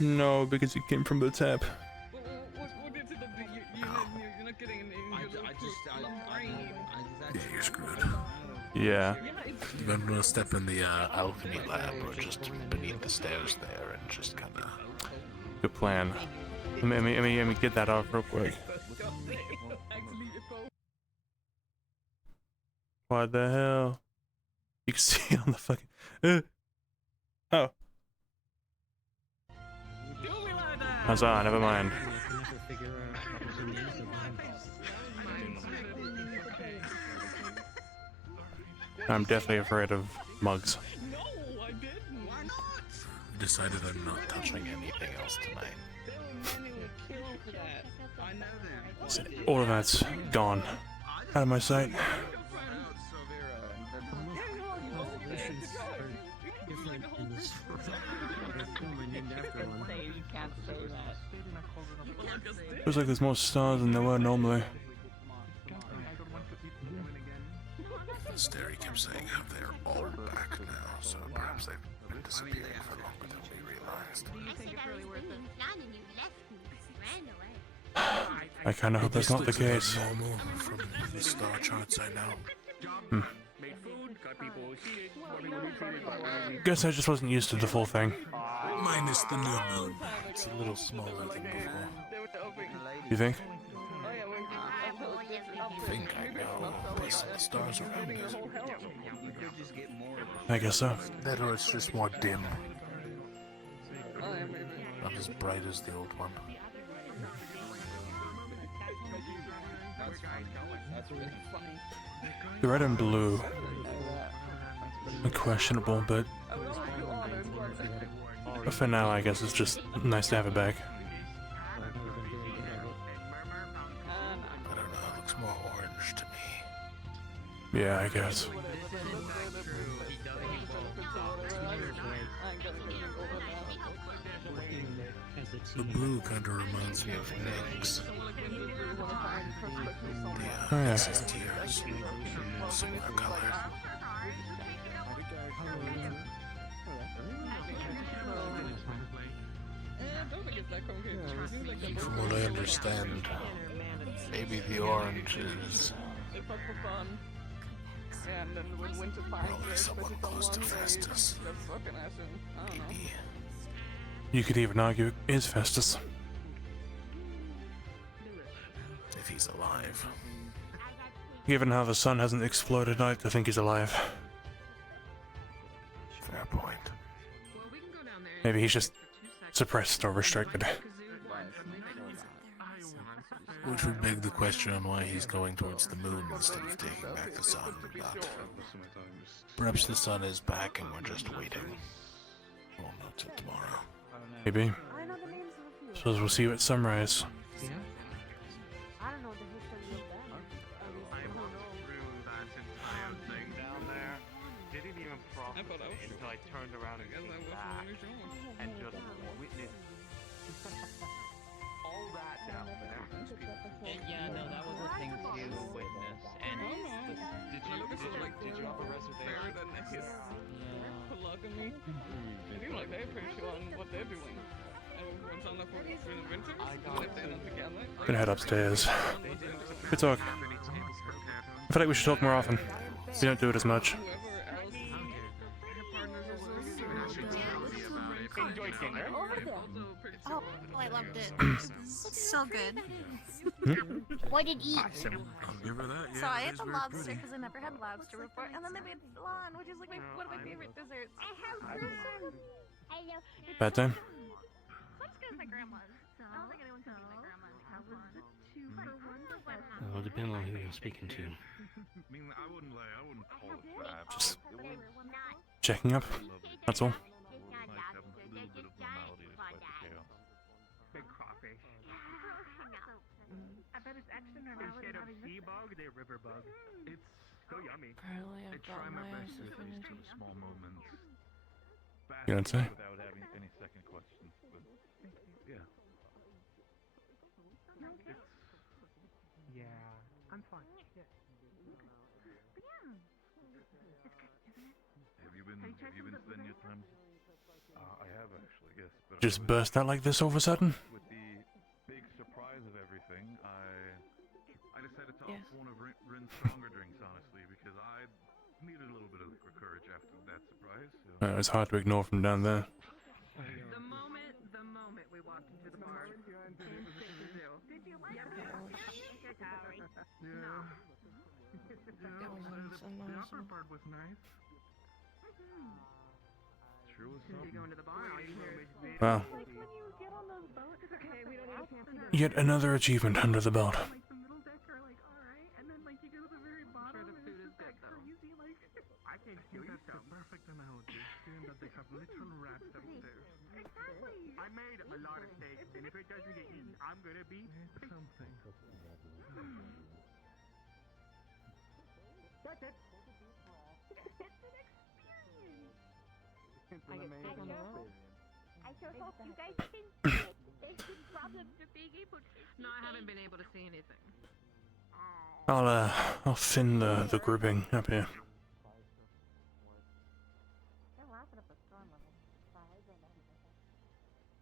No, because it came from the tap. Yeah, you're screwed. Yeah. Then we'll step in the alchemy lab, or just beneath the stairs there, and just kind of. Good plan. Let me get that off real quick. What the hell? You can see on the fucking. Oh. That's on. Never mind. I'm definitely afraid of mugs. Decided I'm not touching anything else tonight. All of that's gone. Out of my sight. Feels like there's more stars than there were normally. Stary kept saying how they're all back now, so perhaps they've been disappearing for longer than we realized. I kinda hope that's not the case. Normal from the star charts I know. Guess I just wasn't used to the full thing. Minus the new moon. It's a little smaller than before. You think? I think I know, based on the stars around us. I guess so. That or it's just more dim. Not as bright as the old one. The red and blue are questionable, but for now, I guess it's just nice to have it back. I don't know, it looks more orange to me. Yeah, I guess. The blue kind of reminds me of eggs. Oh, yeah. This is tears. Similar color. From what I understand, maybe the orange is probably someone close to Festus. Maybe. You could even argue it is Festus. If he's alive. Given how the sun hasn't exploded, I like to think he's alive. Fair point. Maybe he's just suppressed or restricted. Which would beg the question on why he's going towards the moon instead of taking back the sun, but perhaps the sun is back and we're just waiting. We'll know till tomorrow. Maybe. Suppose we'll see you at sunrise. Until I turned around and came back and just witnessed all that down there. Yeah, no, that was a thing to witness. And did you have a reservation? Polygamy. It seems like they're pretty sure on what they're doing. Everyone's on the phone with adventures. If they're not together. Gonna head upstairs. Good talk. I feel like we should talk more often. We don't do it as much. Oh, I loved it. It's so good. What did eat? I'll give her that, yeah. So I ate the lobster because I never had lobster before, and then they made flan, which is like one of my favorite desserts. Bad time? Not as good as my grandma's. I don't think anyone can beat my grandma's. It'll depend on who you're speaking to. Just checking up. That's all. Big crawfish. I bet it's extra nervous. Instead of sea bug, they're river bug. It's so yummy. Apparently I've got my eyes affinity. Small moments. You don't say? Without having any second questions. But yeah. Yeah, I'm fine. Yeah. Have you been spending your time? I have actually, yes. But Just burst out like this all of a sudden? With the big surprise of everything, I decided to opt for one of Rin's stronger drinks, honestly, because I needed a little bit of encouragement. It's hard to ignore from down there. The moment we walked into the bar, instant Kazoo. Did you like it? No. The upper part was nice. Sure was something. You go into the bar, all you hear is Wow. like when you get on those boats. It's okay, we don't need a fancy dinner. Yet another achievement under the belt. Like the middle deck are like alright, and then like you go to the very bottom. I'm sure the food is good though. Crazy, like I can kill you. That's the perfect analogy, given that they have literal rats upstairs. Exactly. I made a lot of steak, and if it doesn't get eaten, I'm gonna be something. That's it. It's an experience. I get steak on the road. I sure hope you guys can see it. There's been problems with being able to see. No, I haven't been able to see anything. I'll thin the grouping up here.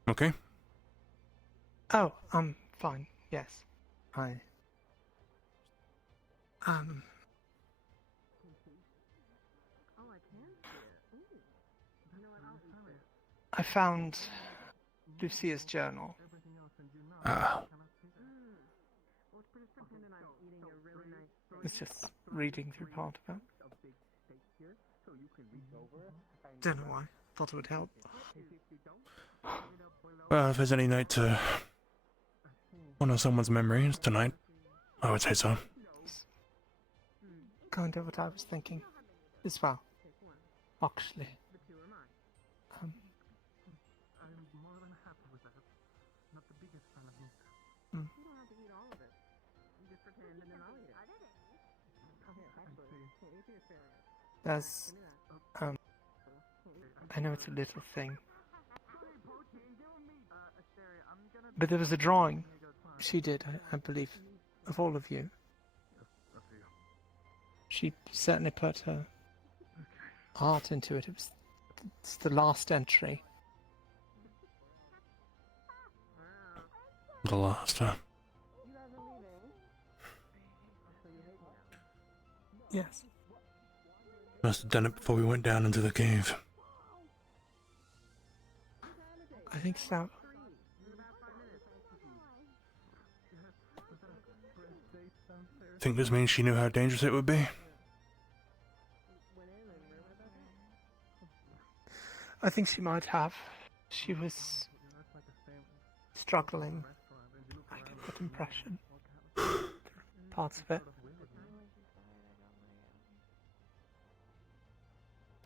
Okay. Oh, I'm fine. Yes. I I found Lucia's journal. Ah. It's just reading through part of it. Don't know why. Thought it would help. Well, if there's any night to honor someone's memory, it's tonight. I would say so. Kind of what I was thinking as well. Actually. I'm more than happy with that. Not the biggest fan of meat. Mm. You don't have to eat all of it. You just pretend and then I'll eat it. There's I know it's a little thing. But there was a drawing she did, I believe, of all of you. She certainly put her heart into it. It's the last entry. The last, huh? Yes. Must have done it before we went down into the cave. I think so. Think this means she knew how dangerous it would be? I think she might have. She was struggling. I get that impression. Parts of it.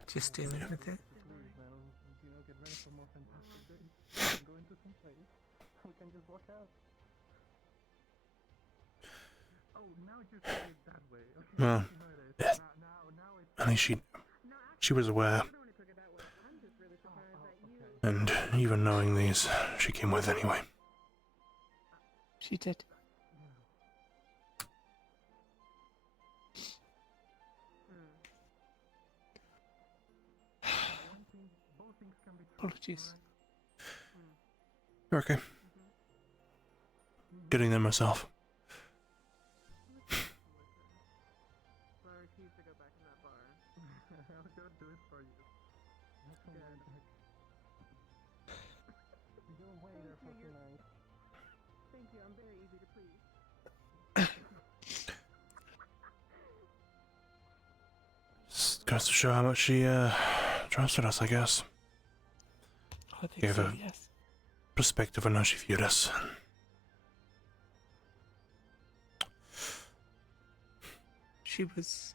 Just dealing with it. Well, yeah. At least she was aware. And even knowing these, she came with anyway. She did. Apologies. You're okay. Getting there myself. Thank you, I'm very easy to please. Goes to show how much she trusted us, I guess. I think Gave so, a yes. perspective on how she viewed us. She was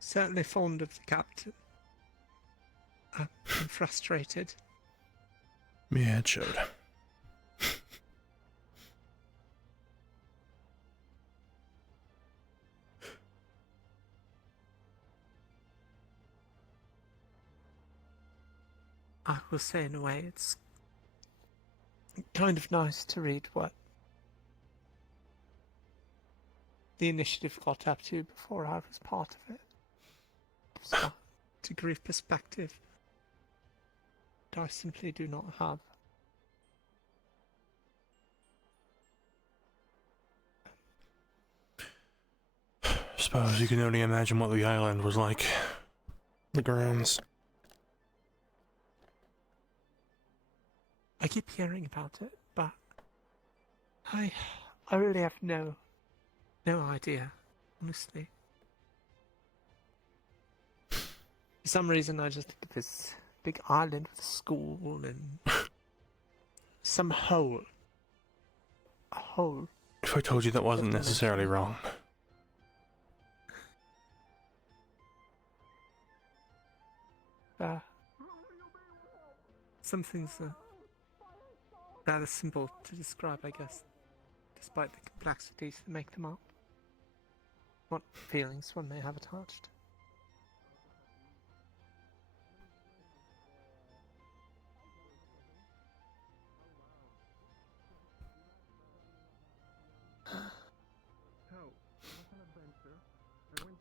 certainly fond of the captain. And frustrated. Yeah, it showed. I will say, in a way, it's kind of nice to read what the initiative got up to before I was part of it. It's a degree of perspective that I simply do not have. Suppose you can only imagine what the island was like. The grounds. I keep hearing about it, but I really have no idea, honestly. For some reason, I just think of this big island with a school and some hole. A hole. If I told you that wasn't necessarily wrong. Some things are rather simple to describe, I guess, despite the complexities that make them up. What feelings one may have attached.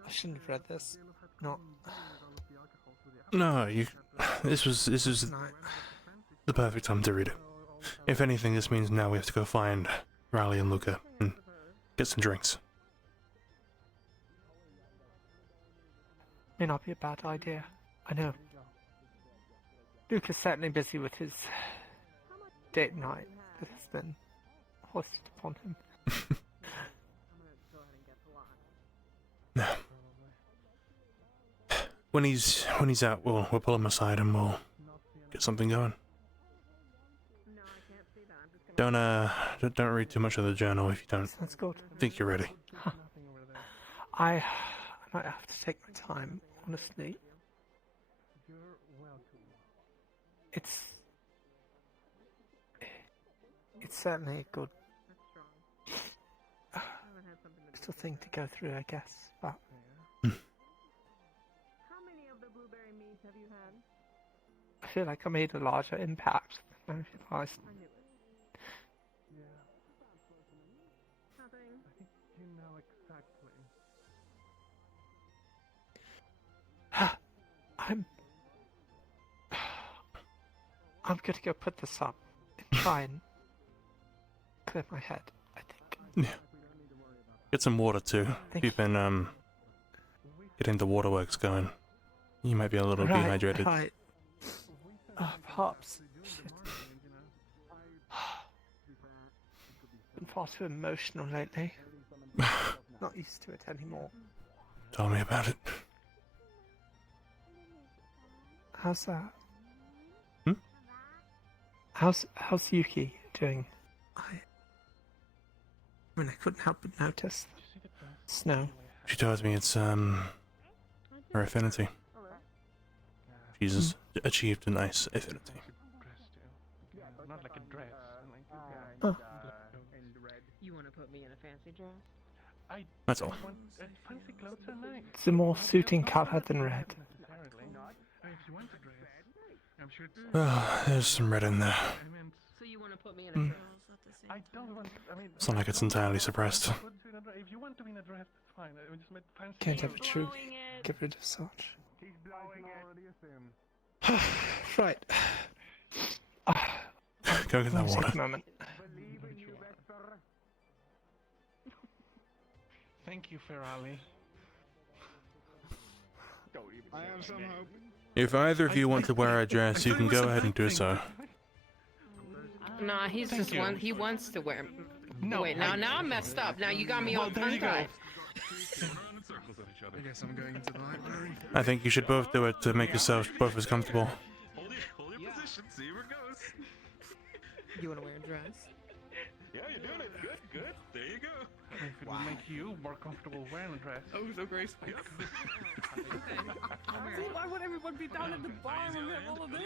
I shouldn't have read this. Not. No, you. This was the perfect time to read it. If anything, this means now we have to go find Riley and Luca and get some drinks. May not be a bad idea. I know. Luca's certainly busy with his date night that has been hoisted upon him. When he's out, we'll pull him aside and we'll get something going. Don't read too much of the journal if you don't think you're ready. Huh. I might have to take my time, honestly. It's certainly a good little thing to go through, I guess, but I feel like I made a larger impact than I realized. I'm gonna go put this up and try and clear my head, I think. Yeah. Get some water too. If you've been getting the waterworks going, you might be a little dehydrated. Right. Oh, Pops. Shit. Been far too emotional lately. Not used to it anymore. Tell me about it. How's that? Hmm? How's Yuki doing? I mean, I couldn't help but notice snow. She tells me it's her affinity. She's achieved a nice affinity. Not like a dress. Oh. You want to put me in a fancy dress? That's all. Fancy clothes are nice. It's a more suiting colour than red. Oh, there's some red in there. So you want to put me in a dress? I don't want. It's not like it's entirely suppressed. If you want to be in a dress, that's fine. I just meant fancy. Can't have a truth. Get rid of such. He's blowing it. Right. Go get that water. Take a moment. Thank you, Ferrari. I have some hope. If either of you want to wear a dress, you can go ahead and do so. Nah, he's just one. He wants to wear. No, wait, now I'm messed up. Now you got me all tongue-tied. I guess I'm going into the library. I think you should both do it to make yourselves both as comfortable. Hold your position, see where it goes. You want to wear a dress? Yeah, you're doing it. Good. There you go. If it will make you more comfortable wearing a dress. Oh, so graceful. Why would everyone be down at the bar when we have all of this?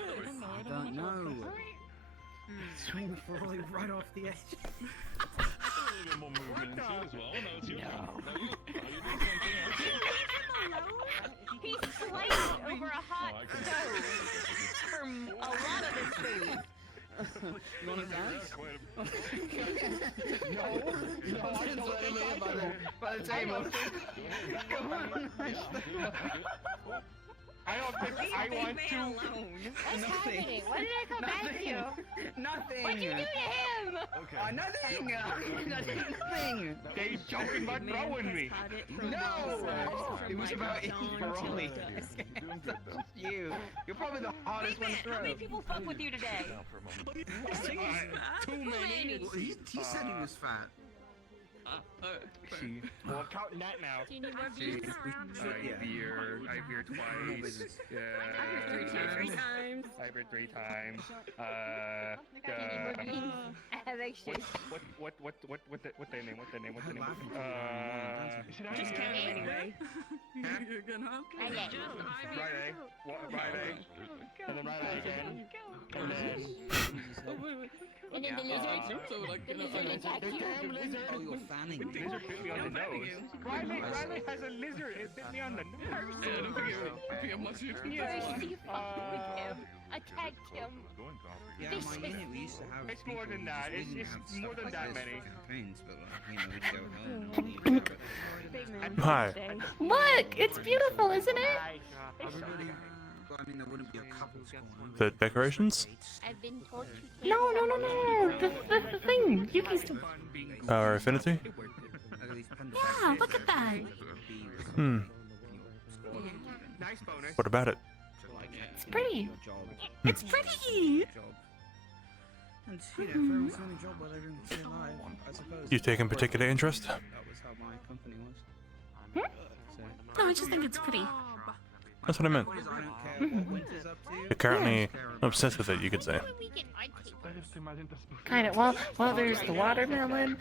I don't know. Swing the Ferrari right off the edge. A little bit more movement as well. Now it's your turn. He's slaved over a hot stove for a lot of this food. You want a dance? No, I didn't let him in by the table. Come on. I I don't think I want to. What's happening? What did I come back to? Nothing. What'd you do to him? Okay. Nothing. Nothing. They joking about throwing me. No. It was about Rolly. You. You're probably the hardest one to throw. How many people fuck with you today? Too many. He said he was fat. Well, I'm counting that now. Do you need more beers? I veered twice. Three times. I veered 3 times. I have extras. What their name? Just count them anyway. You're good, huh? Friday. And then Friday again. And then... And then the lizard. So like, The lizard attacked you. Oh, you're fanning me. Lizard bit me on the nose. Riley has a lizard. It bit me on the nose. Yeah, I don't think it'll be a much use. First you fucked with him. Attacked him. Yeah, my unit, we used to have. It's more than that. It's more than that many. Campaigns, but like, we'd go home. Hi. Look, it's beautiful, isn't it? Well, I mean, there wouldn't be a couple scoring. The decorations? I've been told to No. The thing. Yuki's. Our affinity? Yeah, look at that. Hmm. Nice bonus. What about it? It's pretty. Hmm. It's pretty. And, you know, for everyone's only job while everyone's still alive, I suppose. You taking particular interest? That was how my company was. No, I just think it's pretty. That's what I meant. I don't care what Winter's up to. You're currently obsessed with it, you could say. Kind of. Well, there's the watermelon.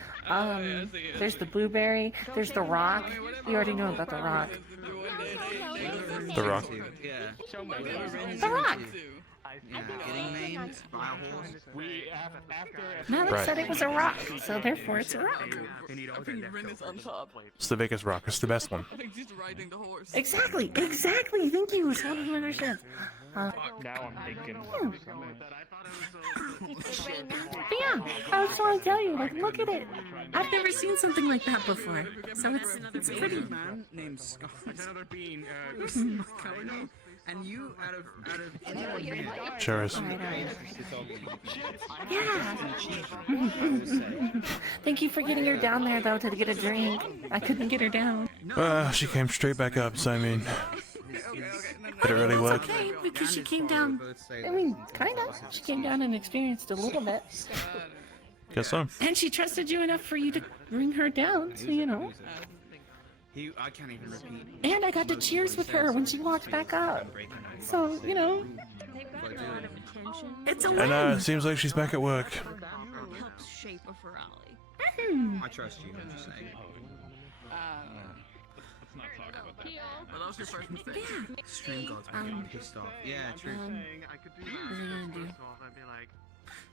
There's the blueberry. There's the rock. You already know about the rock. The rock. Yeah. The rock. Yeah, getting named by a horse. Malik said it was a rock, so therefore it's a rock. I think Ren is on top. It's the biggest rock. It's the best one. I think she's riding the horse. Exactly. Thank you. It's 100%. Now I'm thinking. But yeah, I was trying to tell you, like, look at it. I've never seen something like that before, so it's pretty. Man named Scott. Another bean. And you, out of anyone here, Sure is. Yeah. Thank you for getting her down there, though, to get a drink. I couldn't get her down. She came straight back up, so I mean... Did it really work? Okay, because she came down. I mean, kind of. She came down and experienced a little bit. Guess so. And she trusted you enough for you to bring her down, so you know. I can't even repeat. And I got to cheers with her when she walked back up. So, you know. It's a And win. it seems like she's back at work. Helps shape a rally. I trust you, I'm just saying. But that was your first mistake. Stream gods make me pissed off. Yeah, true. I could do that. I'd be like,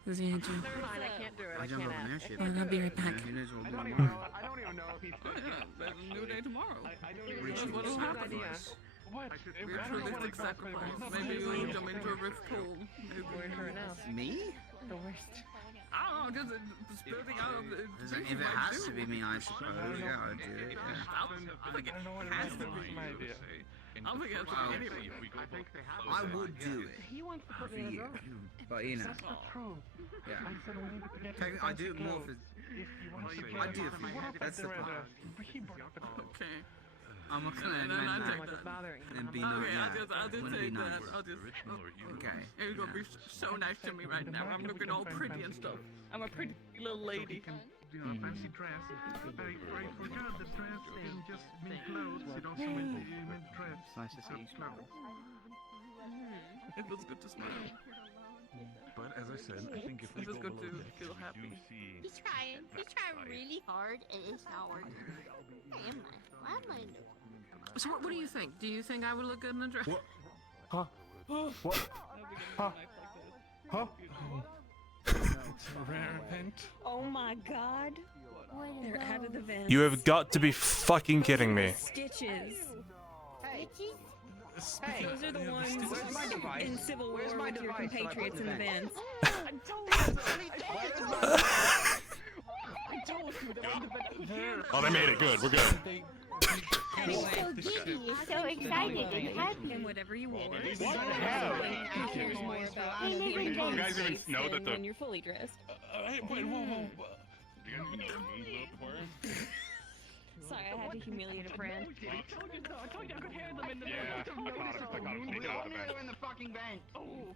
What's he gonna do? I can't do it. I jump over there, shit. Well, I'll be right back. You know what I I'm don't even know if he's There's a new day tomorrow. Ritual What'll happen? sacrifice. What? Realistic sacrifice. Maybe you'll jump into a rift pool. Me? The worst. I don't know, just spilling out of the. If it has to be me, I suppose. Yeah, I'll do it. Yeah. I think it has to be. I don't think it has to be anyway. I would do it for you, but you know. Yeah. I do it more for. I do it for you. That's the part. Okay. I'm not gonna And then I take that. and be nice. Okay, Yeah, I'll just wanna be take nice. that. I'll just. Okay. You're gonna be so nice to me right now. I'm looking all pretty and stuff. I'm a pretty little lady. You know, fancy dress. Very forgot the dress isn't just mean clothes. You also mean dress. It's nice to see you smile. It was good to smile. But as I said, I think if we It was go good below to deck, feel we happy. do see He's trying. He's trying really hard, and it's not working. Where am I? Why am I? So what do you think? Do you think I would look good in a dress? What? Huh? What? Huh? Huh? It's a rare event. Oh my god. They're out of the vent. You have got to be fucking kidding me. Stitches. Hey, Those are the ones Where's my device? in Civil Where's War my with your device? compatriots in the vents. Oh, they made it good. We're good. So giddy, so excited and happy. And whatever you wore. What the hell? You guys even know that the... when you're fully dressed. Hey, wait, whoa. Do you guys even know the moon's up for him? Sorry, I had to humiliate a friend. Yeah, I caught him sneaking out the vent. in the fucking vent. Oh.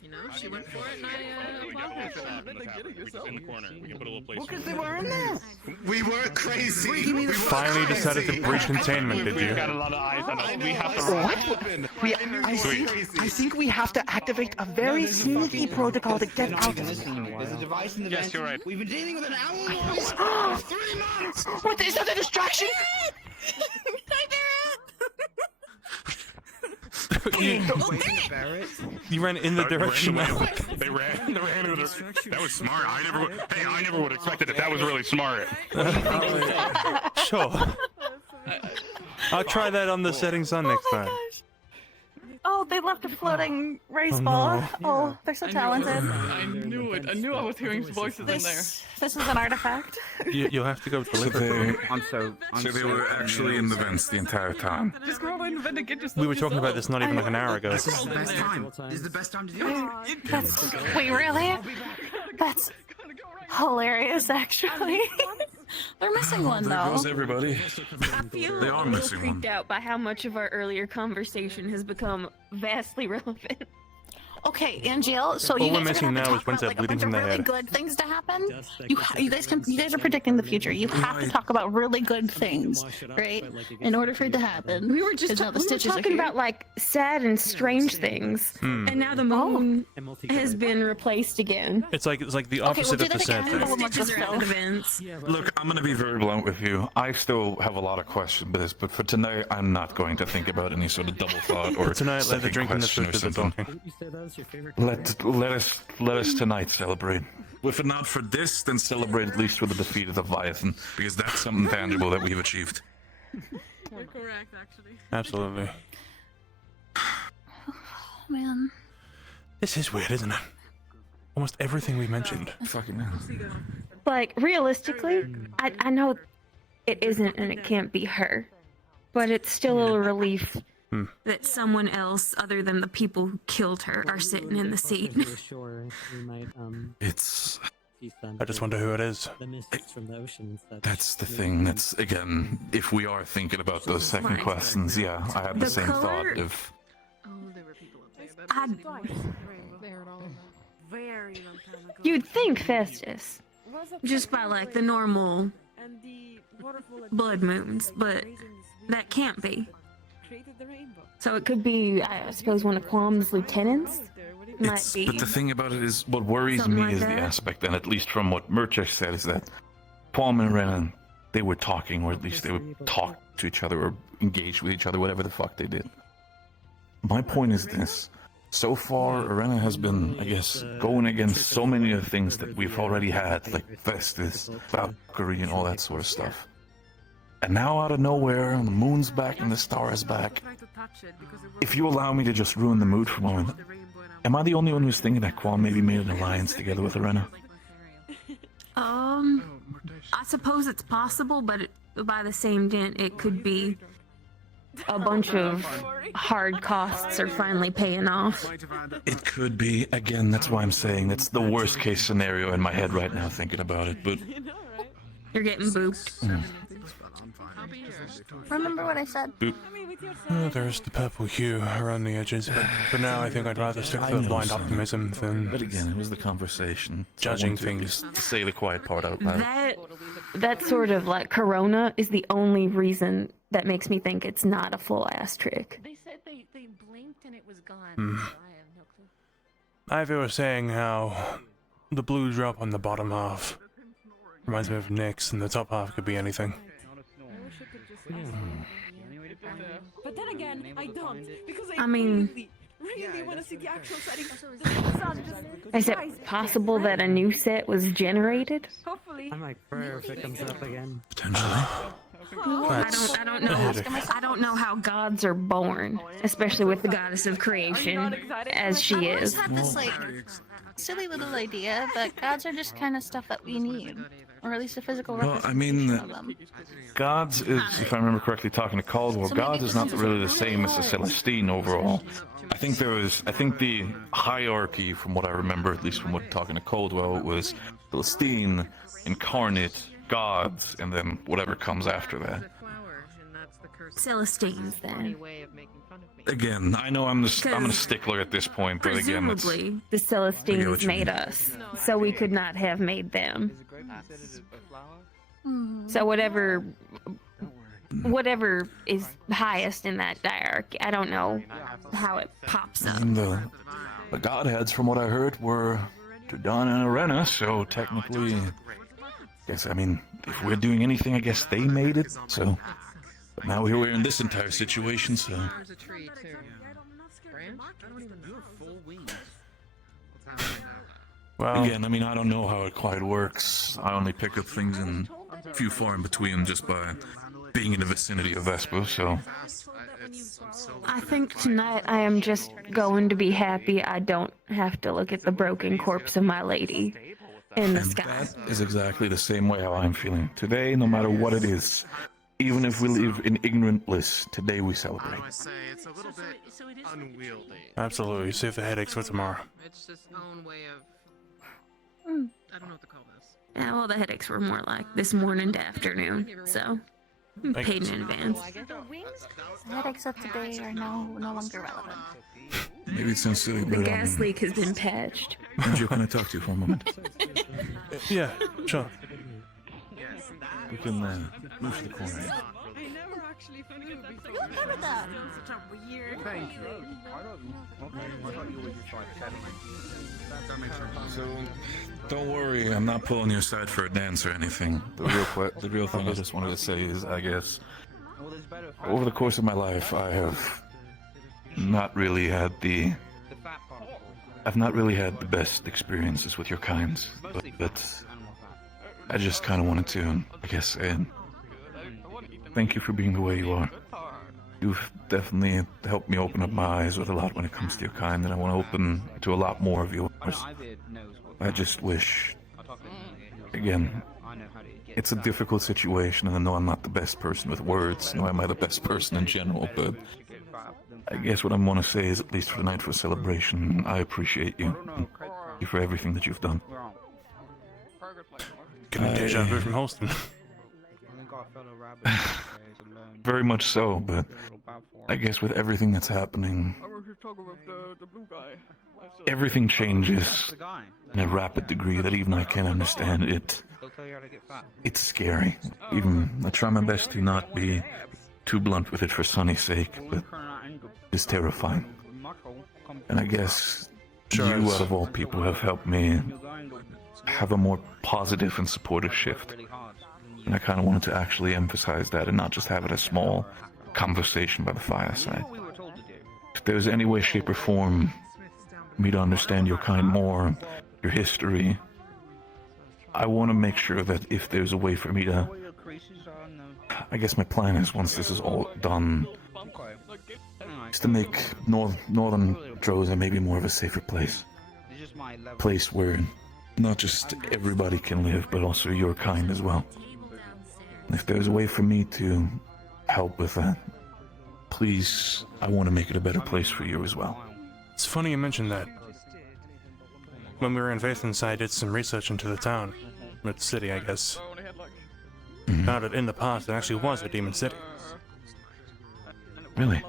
You know, she went for it and I applaud her for that. In the corner. We can put a little place. Because they were in there. We weren't crazy. You finally decided to breach containment, did you? We've got a lot of eyes on us. We have to... I think we have to activate a very sneaky protocol to get out of this. There's a device in the vent. Yes, you're right. We've been dealing with an owl noise for 3 months. What is that a distraction? You ran in the direction. They ran in the That was smart. I never would have expected it. That was really smart. Sure. I'll try that on the setting sun next time. Oh, they left a floating race Oh, ball. no. Oh, they're so talented. I knew it. I knew I was hearing voices in there. This is an artifact. You'll have to go deliver it. So they were actually in the vents the entire time. Just go in the vent and get yourself. We were talking about this not even like an hour ago. This is the best time. This is the best time to do it. Wait, really? That's hilarious, actually. They're missing one, There though. goes everybody. I feel They a are little missing creeped one. out by how much of our earlier conversation has become vastly relevant. Okay, Angel, so All you we're guys are missing gonna have now to is talk when's about that like a bleeding bunch from of the really head. good things to happen. You guys are predicting the future. You have to talk about really good things, right? In order for it to happen. We were just talking about like sad and strange things, and now the moon has been replaced again. It's like the we'll opposite do of the that sad again. thing. Stitches are out of events. Look, I'm gonna be very blunt with you. I still have a lot of questions about this, but for tonight, I'm not going to think about any sort of double thought or Tonight, let the second drinking the question or truth of the something. talking. Let us tonight celebrate. If not for this, then celebrate at least with the defeat of the Leviathan, because that's something tangible that we've achieved. You're correct, actually. Absolutely. Man. This is weird, isn't it? Almost everything we mentioned. Fucking hell. Like realistically, I know it isn't and it can't be her, but it's still a relief that someone else other than the people who killed her are sitting in the seat. It's... I just wonder who it is. That's the thing. That's, again, if we are thinking about those second questions, yeah, I had the same thought of... You'd think Festus, just by like the normal blood moons, but that can't be. So it could be, I suppose, one of Qualm's lieutenants? Might be. But the thing about it is, what worries Something me like is that. the aspect, and at least from what Murchek said, is that Qualm and Renan, they were talking, or at least they would talk to each other, or engage with each other, whatever the fuck they did. My point is this. So far, Arena has been, I guess, going against so many of the things that we've already had, like Festus, Valkyrie, and all that sort of stuff. And now, out of nowhere, the moon's back and the star is back. If you allow me to just ruin the mood for a moment, am I the only one who's thinking that Qualm maybe made an alliance together with Arena? I suppose it's possible, but by the same dint, it could be a bunch of hard costs are finally paying off. It could be. Again, that's why I'm saying that's the worst case scenario in my head right now, thinking about it, but... You're getting booped. Remember what I said? There's the purple hue around the edges, but for now I think I'd rather stick to the blind optimism than... But again, it was the conversation. So Judging I wanted things. To say the quiet part out loud. That sort of like Corona is the only reason that makes me think it's not a full ass trick. They said they blinked and it was gone. Hmm. So I have no clue. Ivy was saying how the blue drop on the bottom half reminds me of Nyx, and the top half could be anything. But then again, I don't, because I mean, really want to see the actual setting. is it possible that a new set was generated? Hopefully. I might pray if it comes up again. I don't know. I don't know how gods are born, especially with the goddess of creation as she is. Had this like silly little idea, but gods are just kind of stuff that we need, or at least a physical Well, I mean, representation of them. gods is, if I remember correctly, talking to Caldwell, So maybe gods is this not is really the really same as the hard. Celestine overall. I think the hierarchy, from what I remember, at least from what talking to Caldwell, was Celestine, incarnate, gods, and then whatever comes after that. Celestines, then. Again, I know I'm a stickler at this point, but again, it's Presumably, the I get what Celestines you made mean. us, so we could not have made them. Hmm. So whatever is highest in that hierarchy, I don't know how it pops up. And the godheads, from what I heard, were Tudana and Arena, so technically, I mean, if we're doing anything, I guess they made it, so. But now here we're in this entire situation, so. Well, Again, I mean, I don't know how it quite works. I only pick up things in few far in between just by being in the vicinity of Vespa, so. I think tonight I am just going to be happy I don't have to look at the broken corpse of my lady in the And sky. that is exactly the same way how I'm feeling. Today, no matter what it is, even if we live in ignorant bliss, today we celebrate. It's a little bit unwieldy. absolutely. Save the headaches for tomorrow. It's just its own way of. Hmm. I don't know what to call this. Yeah, well, the headaches were more like this morning to afternoon, so paid in advance. The headaches of today are no longer relevant. Maybe it sounds silly, The but gas leak has been patched. Andrew, can I talk to you for a moment? Yeah, sure. We can move to the corner. I never actually flew before. You remember that? Thank you. So, don't worry, I'm not pulling your side for a dance or anything. The real thing I just wanted to say is, I guess, over the course of my life, I have not really had the best experiences with your kinds, but I just kind of wanted to, I guess, thank you for being the way you are. You've definitely helped me open up my eyes with a lot when it comes to your kind, and I want to open to a lot more of yours. I just wish, again, it's a difficult situation, and I know I'm not the best person with words, nor am I the best person in general, but I guess what I want to say is, at least for the night for celebration, I appreciate you. Thank you for everything that you've done. Getting deja vu from hosting. Very much so, but I guess with everything that's happening, everything changes in a rapid degree that even I can't understand. It's scary. Even I try my best to not be too blunt with it for Sonny's sake, but it's terrifying. And I guess you, out of all people, have helped me have a more positive and supportive shift. And I kind of wanted to actually emphasize that and not just have it a small conversation by the fireside. If there's any way, shape, or form for me to understand your kind more, your history, I want to make sure that if there's a way for me to... I guess my plan is, once this is all done, is to make Northern Droza maybe more of a safer place. Place where not just everybody can live, but also your kind as well. If there's a way for me to help with that, please, I want to make it a better place for you as well. It's funny you mentioned that. When we were in Vathan's, I did some research into the town. Or the city, I guess. Found that in the past, it actually was a demon city. Really?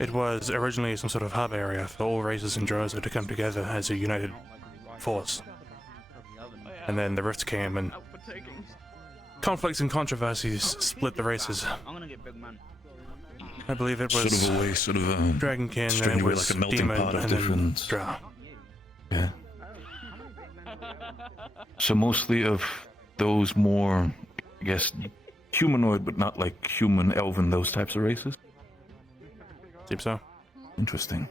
It was originally some sort of hub area for all races in Droza to come together as a united force. And then the rifts came and conflicts and controversies split the races. I believe it was sort of a way, sort of a Dragonkin, strange and it way, was like a melting Demon, pot of and then different. Drow. Yeah. So mostly of those more, I guess, humanoid, but not like human, elven, those types of races. Seems so. Interesting.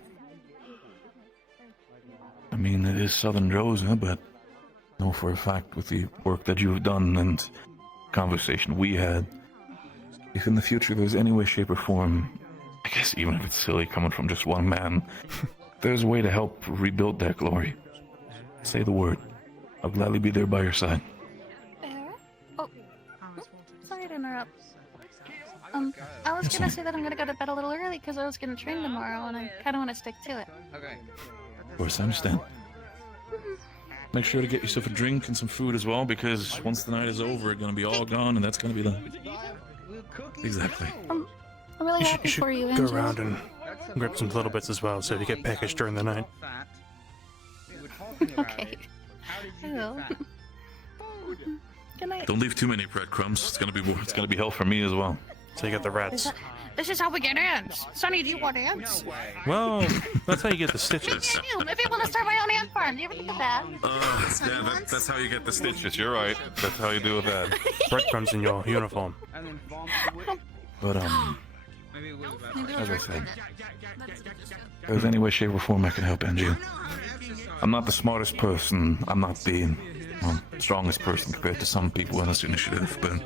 I mean, it is Southern Droza, but I know for a fact with the work that you've done and conversation we had, if in the future there's any way, shape, or form, I guess even if it's silly coming from just one man, there's a way to help rebuild that glory, say the word. I'll gladly be there by your side. Heir? Oh, sorry to interrupt. I was gonna say that I'm gonna go to bed a little early because I was gonna train tomorrow and I kind of want to stick to it. Okay. Of course, I understand. Make sure to get yourself a drink and some food as well, because once the night is over, it's gonna be all gone, and that's gonna be the... Exactly. I'm really happy for you, Go Angel. around and grab some little bits as well, so if you get packaged during the night. Okay. I will. Good night. Don't leave too many breadcrumbs. It's gonna be hell for me as well. So you got the rats. This is how we get ants. Sonny, do you want ants? Well, that's how you get the stitches. Maybe I want to start my own ant farm. Do you ever think of that? Yeah, that's how you get the stitches. You're right. That's how you do that. Breadcrumbs in your uniform. But as I said, if there's any way, shape, or form I can help Angie. I'm not the smartest person. I'm not the strongest person compared to some people in this initiative, but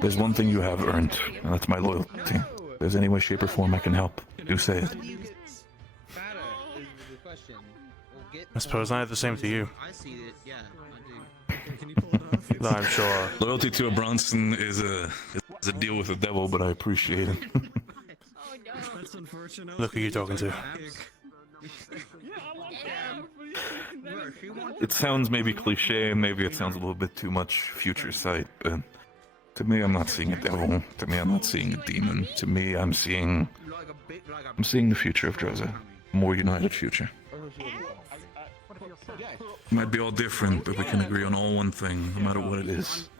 there's one thing you have earned, and that's my loyalty. If there's any way, shape, or form I can help, do say it. I suppose I have the same to you. Though I'm sure. Loyalty to a Bronson is a deal with the devil, but I appreciate it. That's unfortunate. Look who you're talking to. It sounds maybe cliche, and maybe it sounds a little bit too much future sight, but to me, I'm not seeing a devil. To me, I'm not seeing a demon. To me, I'm seeing the future of Droza. A more united future. Might be all different, but we can agree on all one thing, no matter what it is.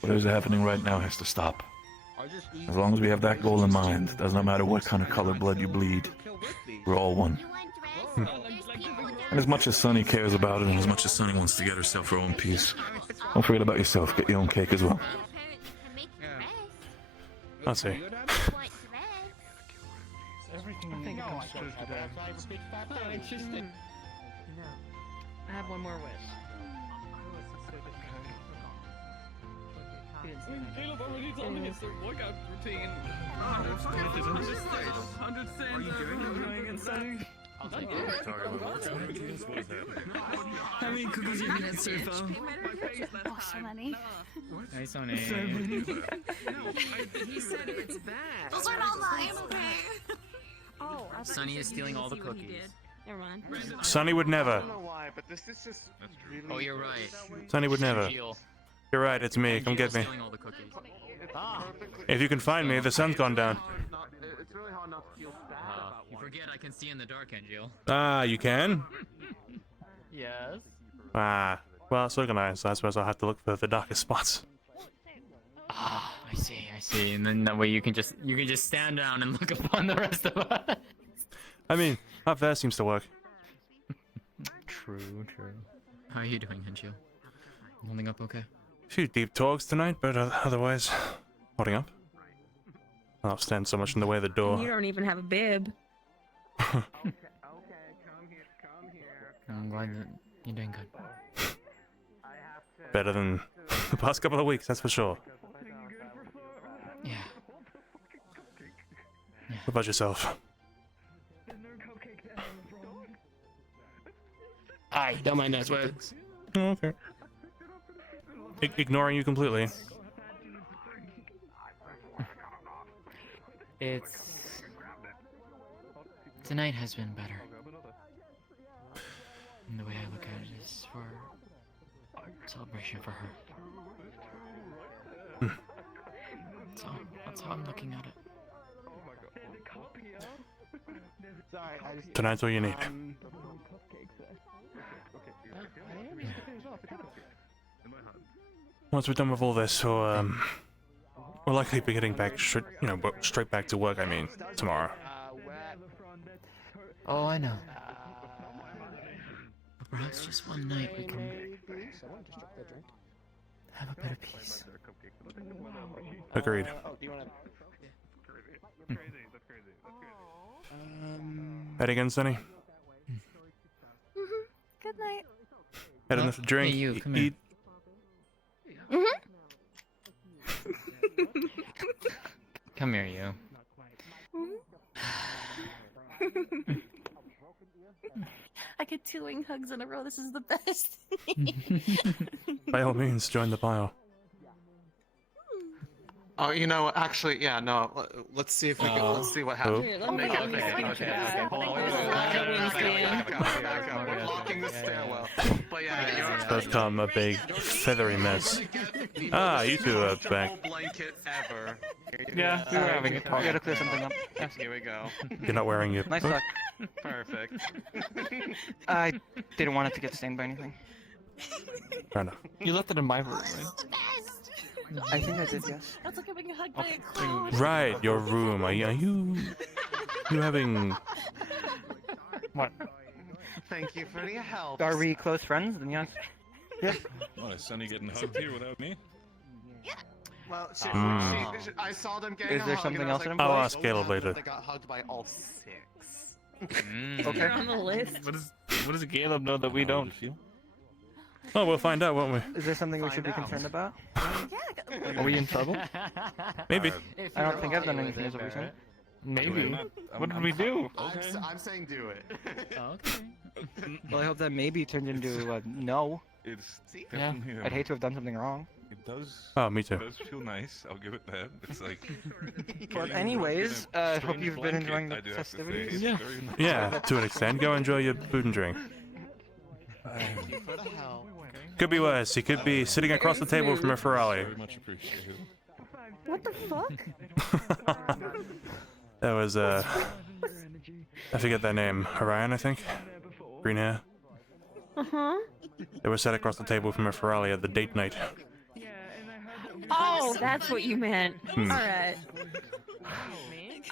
Whatever's happening right now has to stop. As long as we have that goal in mind, does not matter what kind of color blood you bleed, we're all one. And as much as Sunny cares about it, and as much as Sunny wants to get herself her own piece, don't forget about yourself. Get your own cake as well. I'll see. I have one more wish. Caleb already told me it's their workout routine. 100 cents. Are you doing it, Sonny? I'll take it. How many cookies have you had so far? Oh, so many. Nice on it. So many. He said it's bad. Those aren't all mine, okay? Oh, Sonny is stealing all the cookies. Never mind. Sonny would never. I don't know why, but this is just really... Oh, you're right. Sonny would never. You're right, it's me. Come get me. Stealing all the cookies. If you can find me, the sun's gone down. It's really hard not to feel bad about You forget I can see in the dark, Angel. Ah, you can? Yes. Ah, well, so can I, so I suppose I'll have to look for the darkest spots. Ah, I see. And then that way you can just stand down and look upon the rest of us. I mean, up there seems to work. True. How are you doing, Angel? Holding up okay? A few deep talks tonight, but otherwise, holding up. I'll stand so much in the way of the door. You don't even have a bib. I'm glad you're doing good. Better than the past couple of weeks, that's for sure. Yeah. What about yourself? Aye, don't mind those words. Oh, okay. Ignoring you completely. Tonight has been better. And the way I look at it is for celebration for her. That's how I'm looking at it. Tonight's all you need. Once we're done with all this, we'll likely be getting back straight back to work. I mean, tomorrow. Oh, I know. But perhaps just one night we can have a better peace. Agreed. Head again, Sonny? Good night. Had enough to drink, Hey, you, come eat. Come here, you. I get 2 wing hugs in a row. This is the best. By all means, join the pile. Oh, you know, actually, yeah, no. Let's see if we can. Let's see what happens. Here, let me see. We're blocking the stairwell. But yeah, It's become a big feathery mess. Ah, you two are back. blanket ever. Yeah, we were having a talk. We gotta clear something up. Yes, here we go. You're not wearing it. Nice talk. Perfect. I didn't want it to get stained by anything. Fair enough. You left it in my room, right? I think I did, yes. That's like having a hug by a clown. Right, your room. Are you having... What? Thank you for your help. Are we close friends? Then yes. Yes. What, is Sunny getting hugged here without me? Well, I saw them getting Is there a hug, something and I was else in like, them? I'll "Well, ask Caleb later. They got hugged by all 6. Okay. You're on the list. What does Caleb know that we don't? Oh, we'll find out, won't we? Is there something we should be concerned about? Are we in trouble? Maybe. I don't think I've done anything as of recent. Maybe. What did we do? I'm saying do it. Okay. Well, I hope that maybe turned into a no. It's Yeah. definitely, I'd hate to have done something wrong. It does. Oh, me too. It does feel nice. I'll give it that. It's like. But anyways, hope you've been enjoying the festivities. Yeah. Yeah, to an extent. Go enjoy your food and drink. Thank you for the help. Could be worse. He could be sitting across the table from a Ferrari. Very much appreciated. What the fuck? That was, I forget that name. Orion, I think? Green hair. Uh-huh. They were sat across the table from a Ferrari at the date night. Oh, that's what you meant. Hmm. Alright.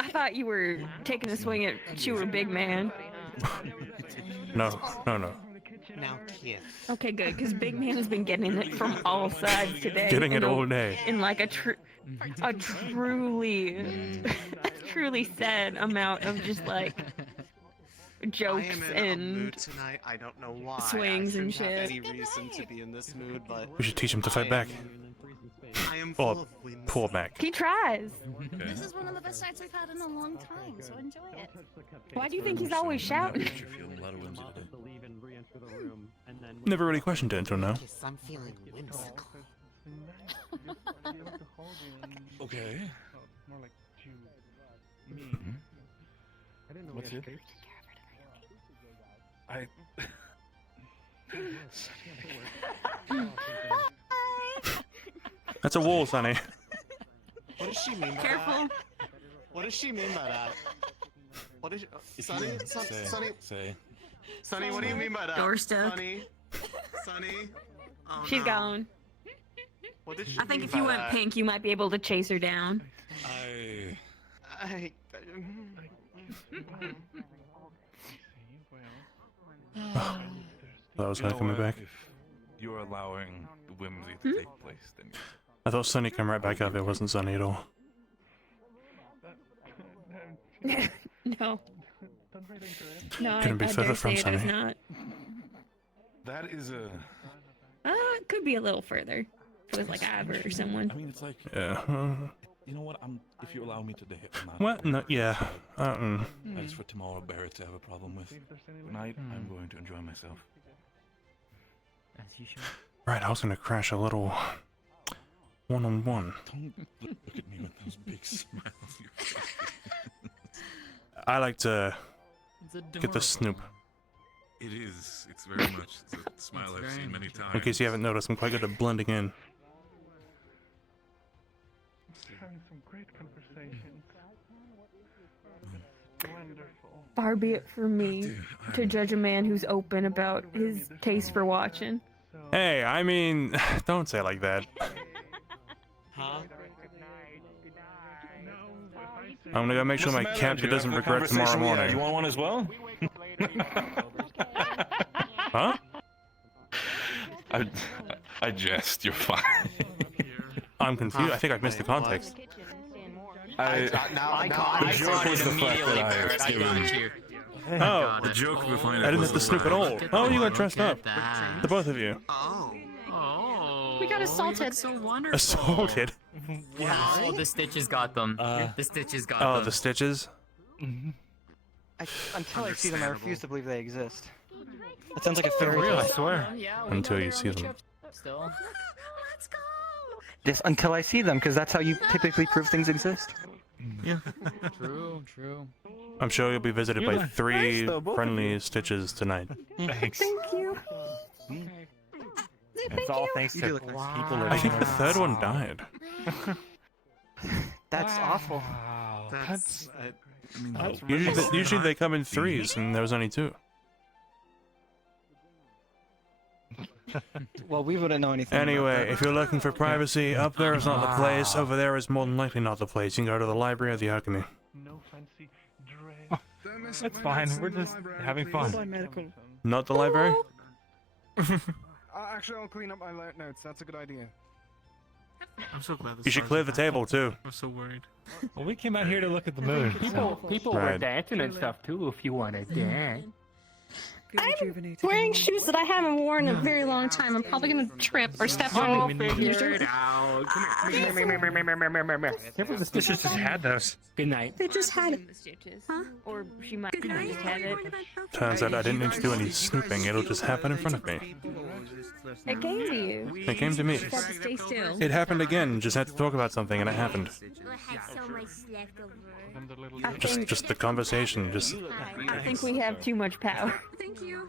I thought you were taking a swing at you were big man. No. Now kiss. Okay, good, because Big Man's been getting it from all sides today. Getting it all day. In like a truly sad amount of just like jokes I am in a and mood tonight. I don't know why. swings I and shouldn't have shit. any reason to be in this mood, but We should teach him to fight back. I am full Or of whims. pull back. He tries. This is one of the best nights we've had in a long time, so enjoy it. Why do you think he's always shouting? You're feeling a lot of whimsy today. Never really questioned it until now. Yes, I'm feeling whimsical. Okay. More like to me. I didn't know What's we it? had That's a wall, Sonny. What does she mean by Careful. that? What does she mean by that? What is Sonny? Sonny, what do you mean by that? Door stuck. Sonny. Oh, She's no. gone. What did she I think mean if you by went that? pink, you might be able to chase her down. That was her coming back. If you're allowing the whimsy to take place, then I thought Sonny came right back up. It wasn't Sonny at all. No. No, Couldn't be I further dare from say it is Sonny. not. that is a. It could be a little further. If it was like Ivor or someone. I mean, it's like. Yeah. You know what? If you allow me to hit on that. What? No, yeah. As for tomorrow, Barrett to have a problem with. Tonight, I'm going to enjoy myself. As you should. Right, I was gonna crash a little one-on-one. Don't look at me with those big smiles on your face. I like to get the snoop. It is. It's very much. It's a smile I've seen many times. In case you haven't noticed, I'm quite good at blending in. having some great conversations. Wonderful. Far be it from me to judge a man who's open about his taste for watching. Hey, I mean, don't say it like that. Huh? I'm gonna go make sure my captain doesn't regret tomorrow morning. You want one as well? Huh? I jest. You're fine. I'm confused. I think I've missed the context. The joke was the fact that I given. Oh, the joke behind it. I didn't have to snoop at all. Oh, you got dressed up. The both of you. We got assaulted. So wonderful. Assaulted. Yeah. Oh, the stitches got them. The stitches got them. Oh, the stitches? Until I see them, I refuse to believe they exist. That sounds like a fairy real, tale. I swear. Until you see them. Still. Yes, until I see them, because that's how you typically prove things exist. Yeah. True, true. I'm sure you'll be visited You're by like, 3 nice though, both of friendly Stitches tonight. Thanks. Thank you. It's all thanks to people. I think the third one died. That's awful. That's I mean, Usually they come in 3s, and there was only 2. Well, we wouldn't know anything. Anyway, if you're looking for privacy, up there is not the place. Over there is more than likely not the place. You can go to the library or the alchemy. No fancy dress. It's fine. We're just having fun. Not the library? Actually, I'll clean up my notes. That's a good idea. I'm so glad this You should clear the table too. I'm so worried. Well, we came out here to look at the moon. People were dancing and stuff too. If you wanted to dance. I'm wearing shoes that I haven't worn in a very long time. I'm probably gonna trip or step on. Figure it out. The Stitches just had those. Good night. They just had it. Huh? Or she might have just had it. Turns out I didn't need to do any snooping. It'll just happen in front of me. It came to you. It came to me. Just have to stay still. It happened again. Just had to talk about something, and it happened. Just the conversation. Just. I think we have too much power. Thank you.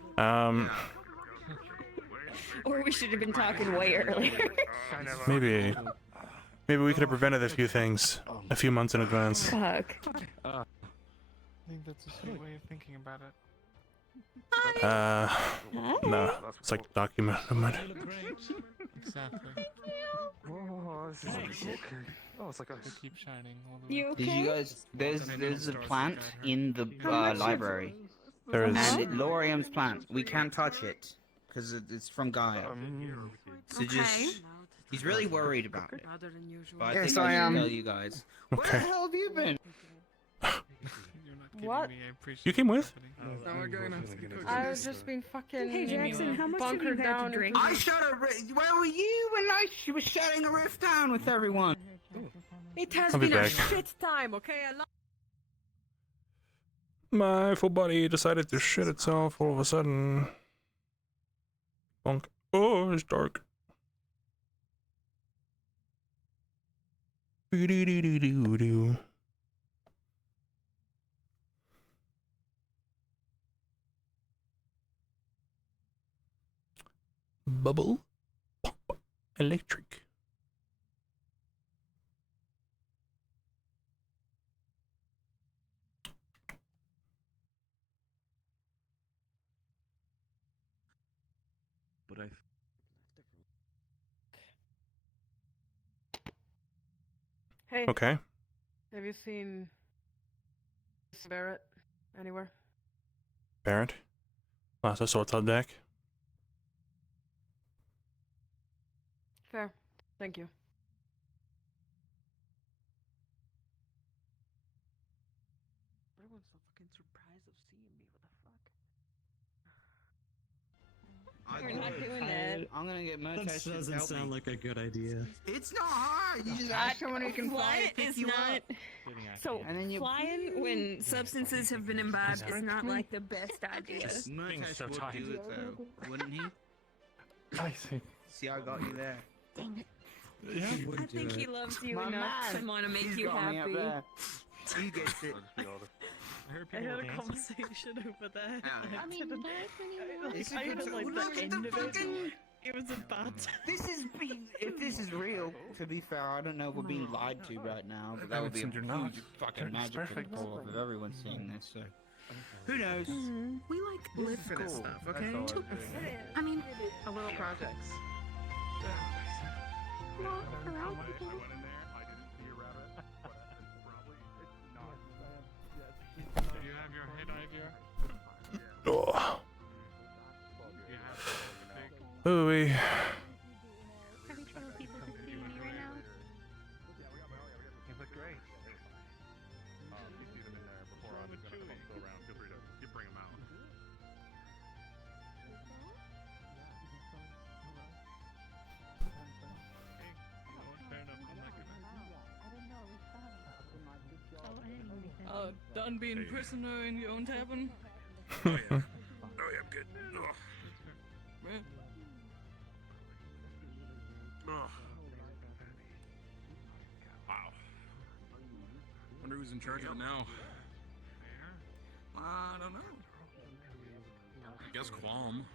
Or we should have been talking way earlier. Maybe we could have prevented a few things a few months in advance. Fuck. I think that's a sweet way of thinking about it. No, it's like document. Exactly. Oh, this is okay. Oh, it's like They keep shining. All the You way. okay? Did you guys? There's a plant in the library. There is. And Lorium's plant. We can't touch it because it's from Gaia. So just, he's really worried about it. But I think I should tell you guys. Where the hell have you been? What? You came with? I was just being fucking. Hey, Jackson, how much have you bunkered had down to drink? I shut a. Where were you when she was shutting a rift down with everyone? It has I'll be been a back. shit time, okay? My full body decided to shit itself all of a sudden. Bonk. Oh, it's dark. Doo-doo-doo-doo-doo. Bubble pop electric. But I. Hey. Okay. Have you seen Barrett anywhere? Barrett. Last I saw it on deck. Fair. Thank you. Everyone's so fucking surprised of seeing me. What the fuck? We're not doing that. I'm gonna get That Murtash to doesn't help sound me. like a good idea. It's not hard. You just ask someone who can fly Flying and pick is you not. up. So And then you- flying when substances have been imbibed is not like the best idea. Murtash so would tight. do it though, wouldn't he? I see. See, I got you there. Dang it. Yeah. I think he loves you My enough man, to want to make he's you got me up happy. there. He gets it. I heard I people had a dancing. conversation over there. I mean, It's I a good heard like look the at the end of it. fucking- It was a bad If this is real, to be fair, I don't know if we're being lied to right now, but that would be a Vincent, you're not. huge fucking It's magic perfect. to pull off if everyone's seeing this, so. Who knows? We like live for this stuff, okay? I mean, A little projects. Do you have your head idea? Oh. Do you have big? Ooh-wee. Are we telling people to see me right now? You look great. You see them in there before I'm gonna come up, go around. Feel free to bring them out. Fair enough. I'm not gonna. Oh, done being prisoner in your own tavern? Oh yeah. Oh yeah, I'm good. Ugh. Right. Ugh. Wow. Wonder who's in charge of it now. I don't know. I guess Qualm.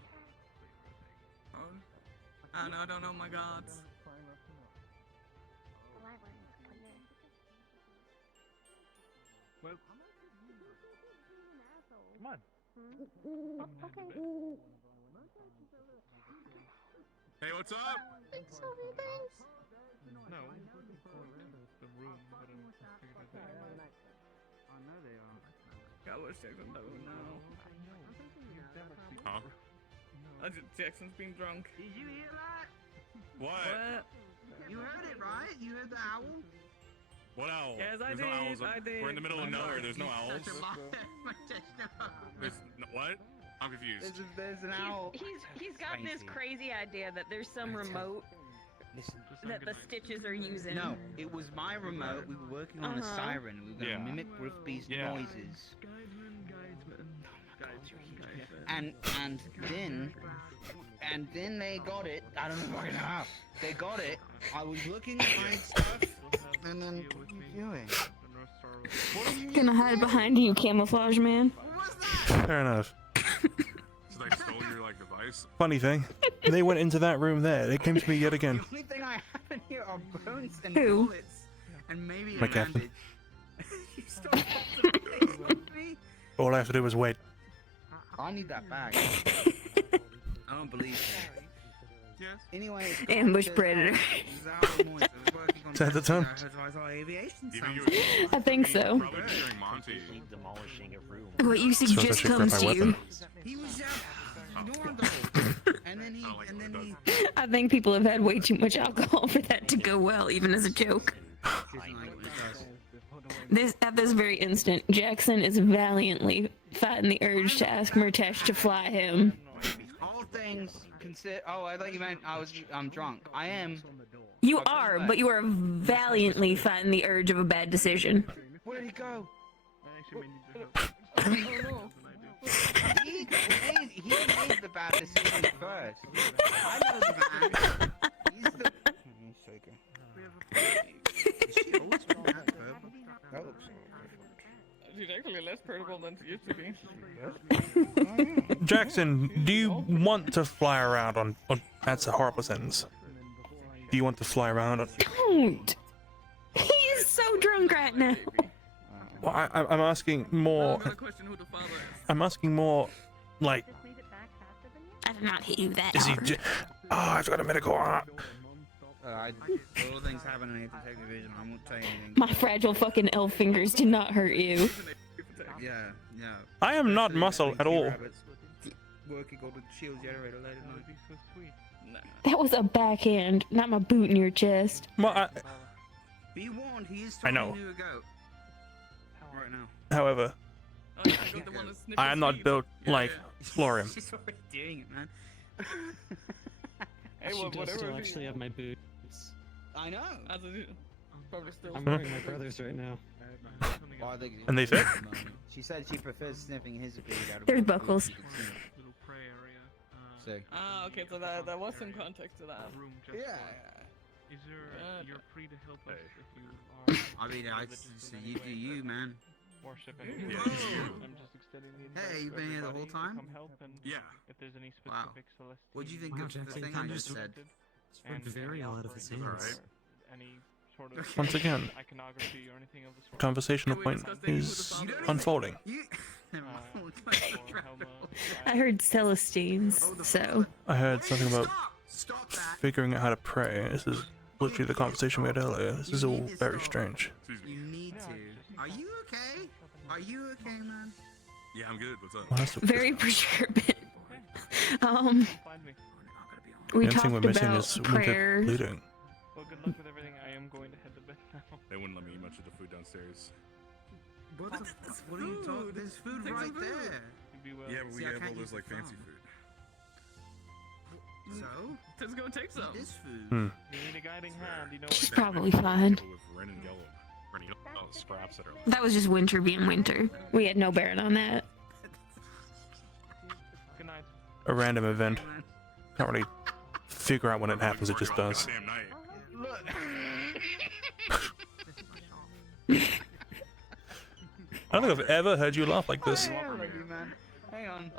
Oh, I don't know my gods. Well, come on. Okay. Hey, what's up? Thanks, Sophie, thanks. No, the room, but I figured out. I know they are. God, what's Jackson doing now? Huh? Jackson's being drunk. Did you hear that? What? You heard it, right? You heard the owl? What owl? Yes, I There's no did, owls. I did. We're in the middle of nowhere. There's no owls. Such a liar. There's what? I'm confused. There's an owl. He's got this crazy idea that there's some remote that the Stitches are using. No, it was my remote. We were working on a siren. We were going to mimic Griffby's noises. And then they got it. I don't know fucking how. They got it. I was looking at my stuff, and then what are you doing? What are you Gonna hide behind you, camouflage man. Fair enough. So they stole your like device? Funny thing, they went into that room there. They came to me yet again. The only thing I have in here are bones and Who? bullets, and maybe My a captain. bandage. You stole the things from me. All I have to do is wait. I need that back. I don't believe it. Yes. Anyway, Ambush predator. Is that the term? I think so. Probably during Monty. Demolishing a room. What you So I suggest should grab comes my to you. weapon. He was and then he, I think people have had way too much alcohol for that to go well, even as a joke. At this very instant, Jackson is valiantly fighting the urge to ask Murtesh to fly him. all things consider. Oh, I thought you meant I'm drunk. I am. You are, but you are valiantly fighting the urge of a bad decision. Where did he go? He made the bad decision first. I know the man. He's the. She always been that purple. That looks She's actually less purple than she used to be. Jackson, do you want to fly around on that's a horrible sentence. Do you want to fly around on... Don't! He's so drunk right now. Well, I'm asking more... I'm asking more, like... I did not hit you that Is he hard. Oh, I've got a medical... all things happen in Detective Vision. I won't tell you anything. My fragile fucking elf fingers did not hurt you. Yeah. I am not muscle at all. Working on the shield generator later tonight. That was a backhand, not my boot in your chest. Well, Be warned, he is I know. talking to a goat. Right now. However, I am not built like Florian. She's already doing it, man. Hey, She does whatever. still if actually you- have my boots. I know. Probably still. I'm wearing my brother's right now. Well, I think And they fit? She said she prefers sniffing his beard out of There's all the buckles. boots she's seen. Little prey area. So. Ah, okay, so that was some context to that. Room just Yeah. Is there? You're free to help us if you are. I mean, so you do you, man. Worship Yeah, and you. I'm just extending the invite Hey, you've to been here the whole everybody to time? come help and Yeah. if there's any Wow. specific Celestine. What'd you think Wow, of the Jackson, thing you I kinda just said? And very any a lot of the offerings, same. Alright. Any sort of Once again, iconography or anything of the sort. conversational point is unfolding. I heard Celestines, so... I heard something about figuring out how to pray. This is literally the conversation we had earlier. This is all very strange. You need to. Are you okay? Are you okay, man? Yeah, I'm good. What's up? Well, that's Very perturbing. We The only thing talked we're missing about is prayer. Wicked bleeding. Well, good luck with everything. I am going to head to bed now. They wouldn't let me eat much of the food downstairs. What are you talking? There's food Take right some food. there. Yeah, but we See, I have can't all use those like the fancy phone. food. So? Let's go take some. This food. Hmm. You need a guiding hand, you know. She's probably fine. With red and yellow. Scraps that are. That was just winter being winter. We had no bearing on that. Good night. A random event. Can't really figure out when it happens. It just does. I don't think I've ever heard you laugh like this. Hang on.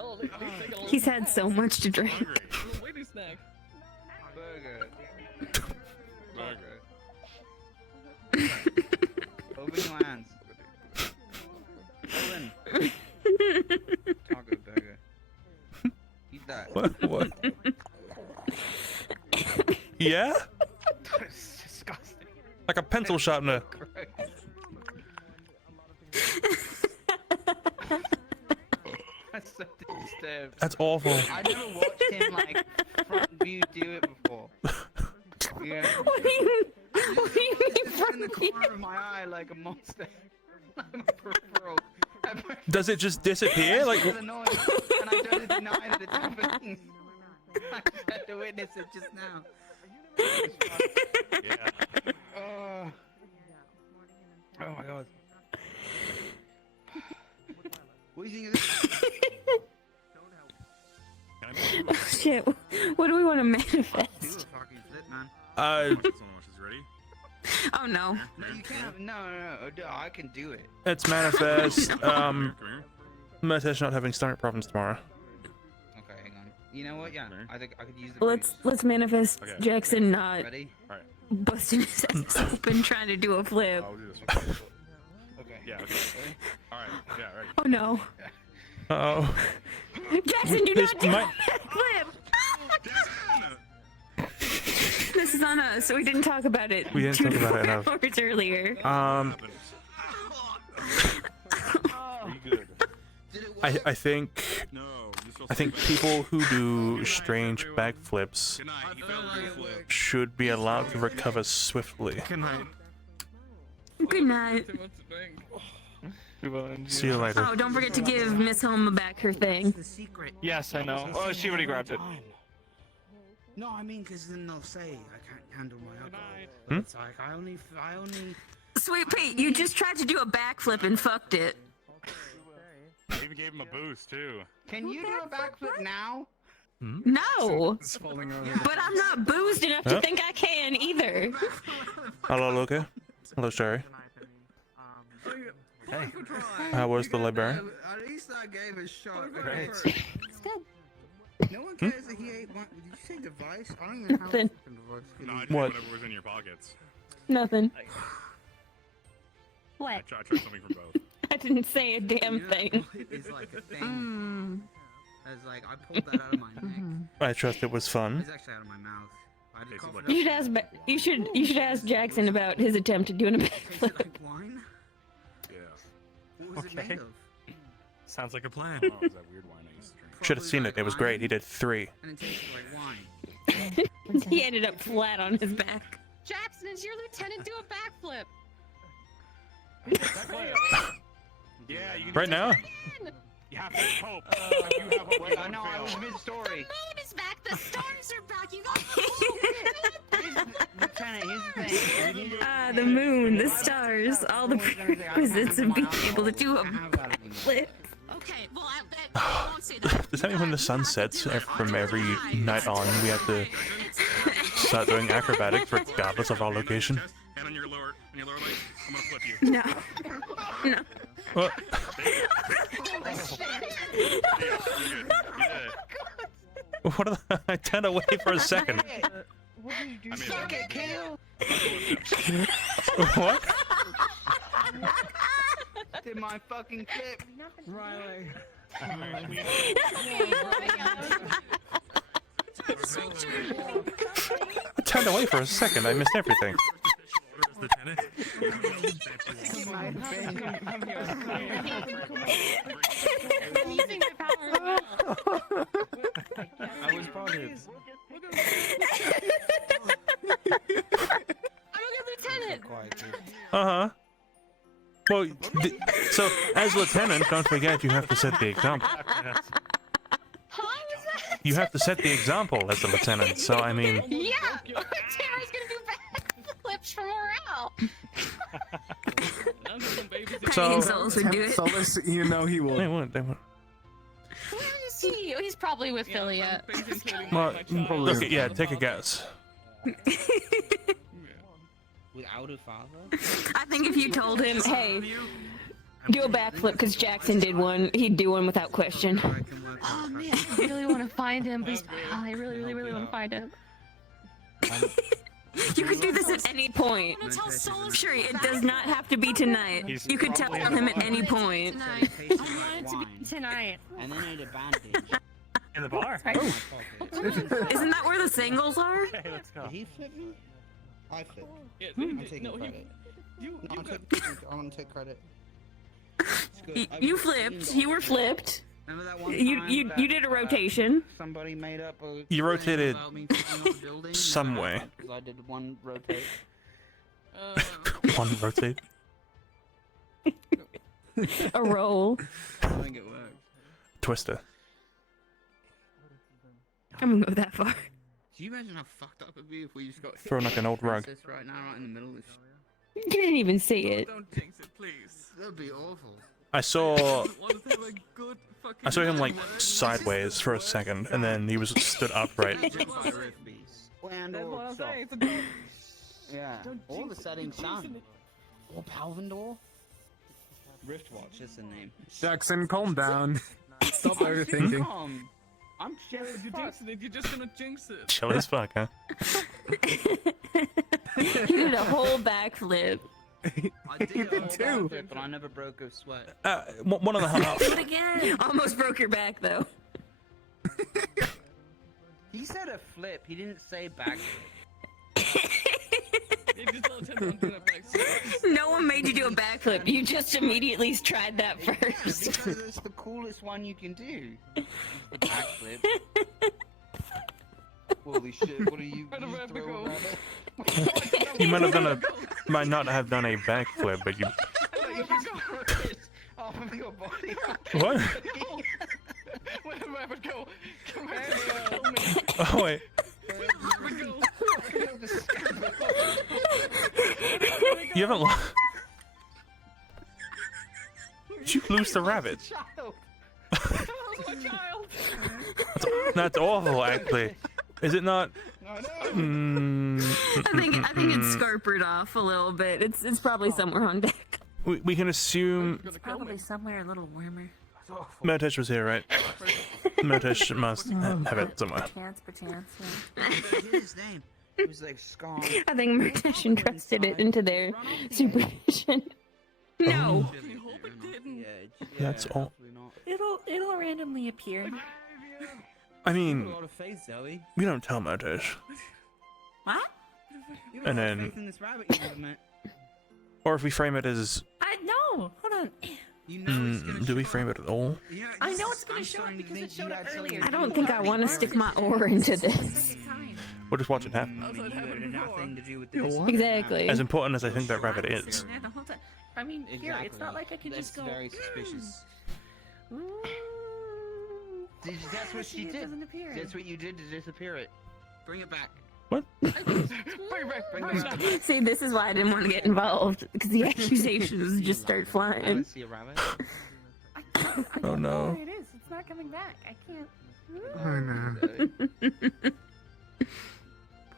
He's had so much to drink. Lady snack. Burger. Open your hands. Open. Taco burger. Eat that. What? Yeah? That's disgusting. Like a pencil sharpener. That's so disturbed. That's awful. I never watched him like front view do it before. Yeah. What do you mean in the corner of my eye like a monster. Like my peripheral. Does it just disappear? Like. And I don't deny that it's happening. I just had to witness it just now. Yeah. Oh my god. What do you think of this? Oh shit! What do we want to manifest? Uh. Oh no. No, you can't. No, I can do it. Let's manifest. Meditation not having stomach problems tomorrow. Okay, hang on. You know what? Yeah, I think I could use the. Let's manifest Okay. Jackson not Ready? busting his ass open trying to do a flip. I'll do this one. Okay. Yeah. Okay. Alright. Yeah. Right. Oh no. Uh-oh. Jackson, do This not do might- that flip. This is on us. We didn't talk about it. We didn't talk about it 24 enough. hours earlier. I think people who do strange backflips should be allowed to recover swiftly. Good night. Good night. See you later. Oh, don't forget to give Miss Homa back her thing. Yes, I know. Oh, she already grabbed it. No, I mean, because then they'll say I can't handle my alcohol. Hmm? It's like I only. Sweet Pete, you just tried to do a backflip and fucked it. I even gave him a boost too. Can you do a backflip now? No. It's falling over. But I'm not boozed enough to Huh? think I can either. Hello, Luca. Hello, Sherry. Hey. How was the librarian? At least I gave a shot. Great. It's good. No one cares that he ate one. Did you say device? I don't even have a Nothing. fucking device. No, I What? Whatever was in your pockets. Nothing. I What? tried something from both. I didn't say a damn thing. It's like a thing. It's like I pulled that out of my neck. I trust it was fun. It's actually out of my mouth. I just coughed it You up. should ask. You should ask Jackson about his attempt at doing a backflip. Like wine? Yeah. What was it made of? Sounds like a plan. Oh, it was that weird wine I used to drink. Should have seen it. It was great. He did 3. And it tasted like wine. He ended up flat on his back. Jackson, is your lieutenant do a backflip? Yeah, you can Right now? You have to hope. You have a way. No, I was mid-story. moon is back. The stars are back. You got Lieutenant, here's the thing. The moon, the stars, all the prerequisites of being able to do a backflip. Okay, well, I won't say that. Does that mean when the sun sets from every night on, we have to start doing acrobatics regardless of our location? And on your lower leg, I'm gonna flip you. No. No. What? What are the, I turned away for a second. What did you do? Suck it, Kale! What? Did my fucking flip. Riley. I turned away for a second. I missed everything. Lieutenant. I'm using my power. I was spotted. I'm a good lieutenant. Uh-huh. Well, so as lieutenant, don't forget you have to set the example. You have to set the example as a lieutenant. So I mean, Yeah, Tara's gonna do backflips for morale. Hanging Souls would do it. Solace, you know he will. They won't. Where is he? He's probably with Philia. Well, look, yeah, take a guess. Without a father? I think if you told him, hey, do a backflip because Jackson did one, he'd do one without question. Oh man, I really want to find him. Please. Oh, I really, really, really want to find him. You could do this at any point. Sure, it does not have to be tonight. You could tell him at any point. I want it to be tonight. And then I'd bandage. In the bar. Isn't that where the singles are? Hey, let's go. Did he flip me? I flipped. Yeah, I'm taking credit. I'm gonna take credit. It's good. You flipped. You were flipped. Remember that one You time did a rotation. Somebody made up a You rotated about me flipping off a building? some way. Because I did one rotate. One rotate. A roll. I think it worked. Twister. I'm gonna go that far. Can you imagine how fucked up it'd be if we just got Throw like an old rug. Princess right now, right in the middle of this? You didn't even see it. Don't jinx it, please. That'd be awful. I saw I him like sideways for a second, and then he was stood upright. And or soft. Yeah. All the settings sound. Or Palvindor? Riftwatch is the name. Jackson, calm down. Stop overthinking. Calm. I'm chill as You're fuck. jinxing it, you're just gonna jinx it. Chill as fuck, huh? He did a whole backflip. I did did too. But I never broke a sweat. 1.5. Do it again. Almost broke your back though. He said a flip. He didn't say backflip. You just don't tend on doing it back. No one made you do a backflip. You just immediately tried that first. Because it's the coolest one you can do. The backflip. Holy shit! What are you? You might not have done a backflip, but you. Off of your body. What? Where the rabbit go? Come here, kill me. Oh wait. Rabbit go. You haven't. Did you lose the rabbit? That was my child. That's awful, actually. Is it not? I think it's scarpered off a little bit. It's probably somewhere on deck. We can assume It's probably somewhere a little warmer. Motesh was here, right? Motesh must have it somewhere. Perchance, His name. It was like Scar. I think Murtish entrusted it into their supervision. No. That's all. It'll randomly appear. I mean, A lot of faith, Zoe. we don't tell Motesh. What? You And have then- faith in this rabbit you never met. Or if we frame it as. No. Hold on. You know it's gonna Do we show frame it at all? Yeah, I know it's gonna show up because it showed up earlier. I don't think I want to stick my oar into this. We'll just watch it happen. nothing to do with this. Exactly. As important as I think that rabbit is. The whole time. I mean, here, it's not like I can That's just go. very suspicious. That's what she It did. doesn't appear. That's what you did to disappear it. Bring it back. What? Bring it back. Bring it back. See, this is why I didn't want to get involved because the accusations just start I flying. see a rabbit. Oh no. It is. It's not coming back. I can't. Oh no.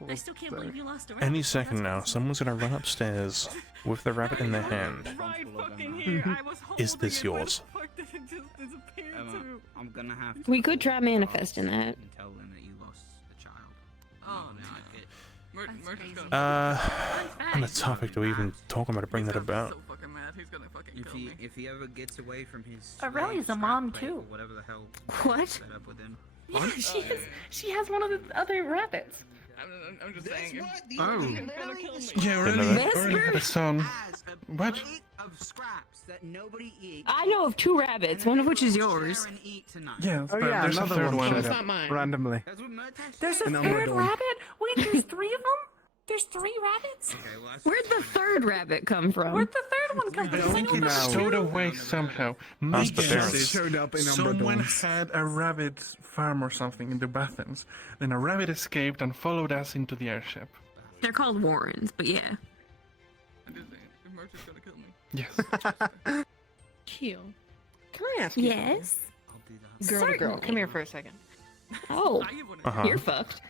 I still can't believe you lost a Any second now, someone's gonna run upstairs with the rabbit in their hand. Right fucking here. I was Is this yours? Fuck, did it just disappear too? I'm gonna have to. We could try manifesting that. And tell them that you lost a child. Oh no. On the topic, do we even talk about to bring that about? So fucking mad. He's gonna fucking kill me. If he ever gets away from his Aurelia's a mom scrap plate too. or whatever the hell What? set up with him. Yeah, she has one of the other rabbits. I'm just saying. Oh. Yeah, Didn't know already that. had a son. What? Of scraps that nobody eats. I know of 2 rabbits, one of which is yours. Yeah, Oh but yeah, there's a another third one one. showed It's up not mine. randomly. There's a An third Umbridore. rabbit? Wait, there's 3 of them? There's 3 rabbits? Where'd the 3rd rabbit come from? Where'd the 3rd one come from? I know there's Stowed 2. away somehow. That's Maybe the They showed up in someone Umbridores. had a rabbit farm or something in the Bathans. Then a rabbit escaped and followed us into the airship. They're called Warrens, but yeah. I'm just saying. If Merch is gonna kill me. Yes. Keel, can I ask you? Yes. Girl to girl, come here for a second. Oh, Uh-huh. you're fucked.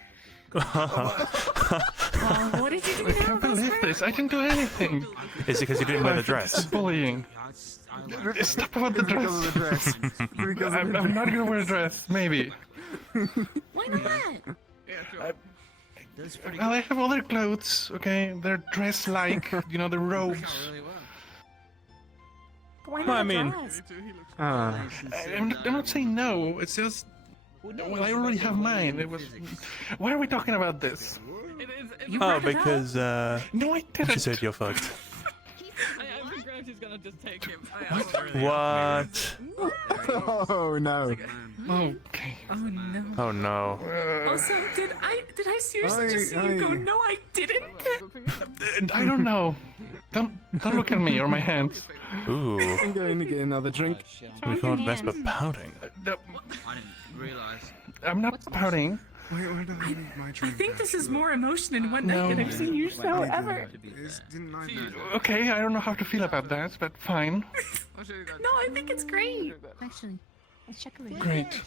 What did you do I can't believe this. I didn't do anything. Is it because you didn't wear the dress? It's bullying. Stop about the dress. I'm not gonna wear a dress. Maybe. Why not? Well, I have other clothes. Okay, they're dress-like. You know, the robes. Why Well, I not mean- dress? I'm not saying no. It's just. Well, I already have mine. It was. Why are we talking about this? Oh, because No, I didn't. she said you're fucked. I think Gravity's gonna just take him. What? Oh no. Okay. Oh no. Oh no. Also, did I seriously just see you go? No, I didn't. I don't know. Don't look at me or my hands. Ooh. I'm going to get another drink. We called Vespa pouting. I didn't realize. I'm not pouting. Where did I leave my I drink? think this is more emotion in one No. night than I've seen you show I ever. Didn't I do that? Okay, I don't know how to feel about that, but fine. No, I think it's great. Actually, let's check her. Great.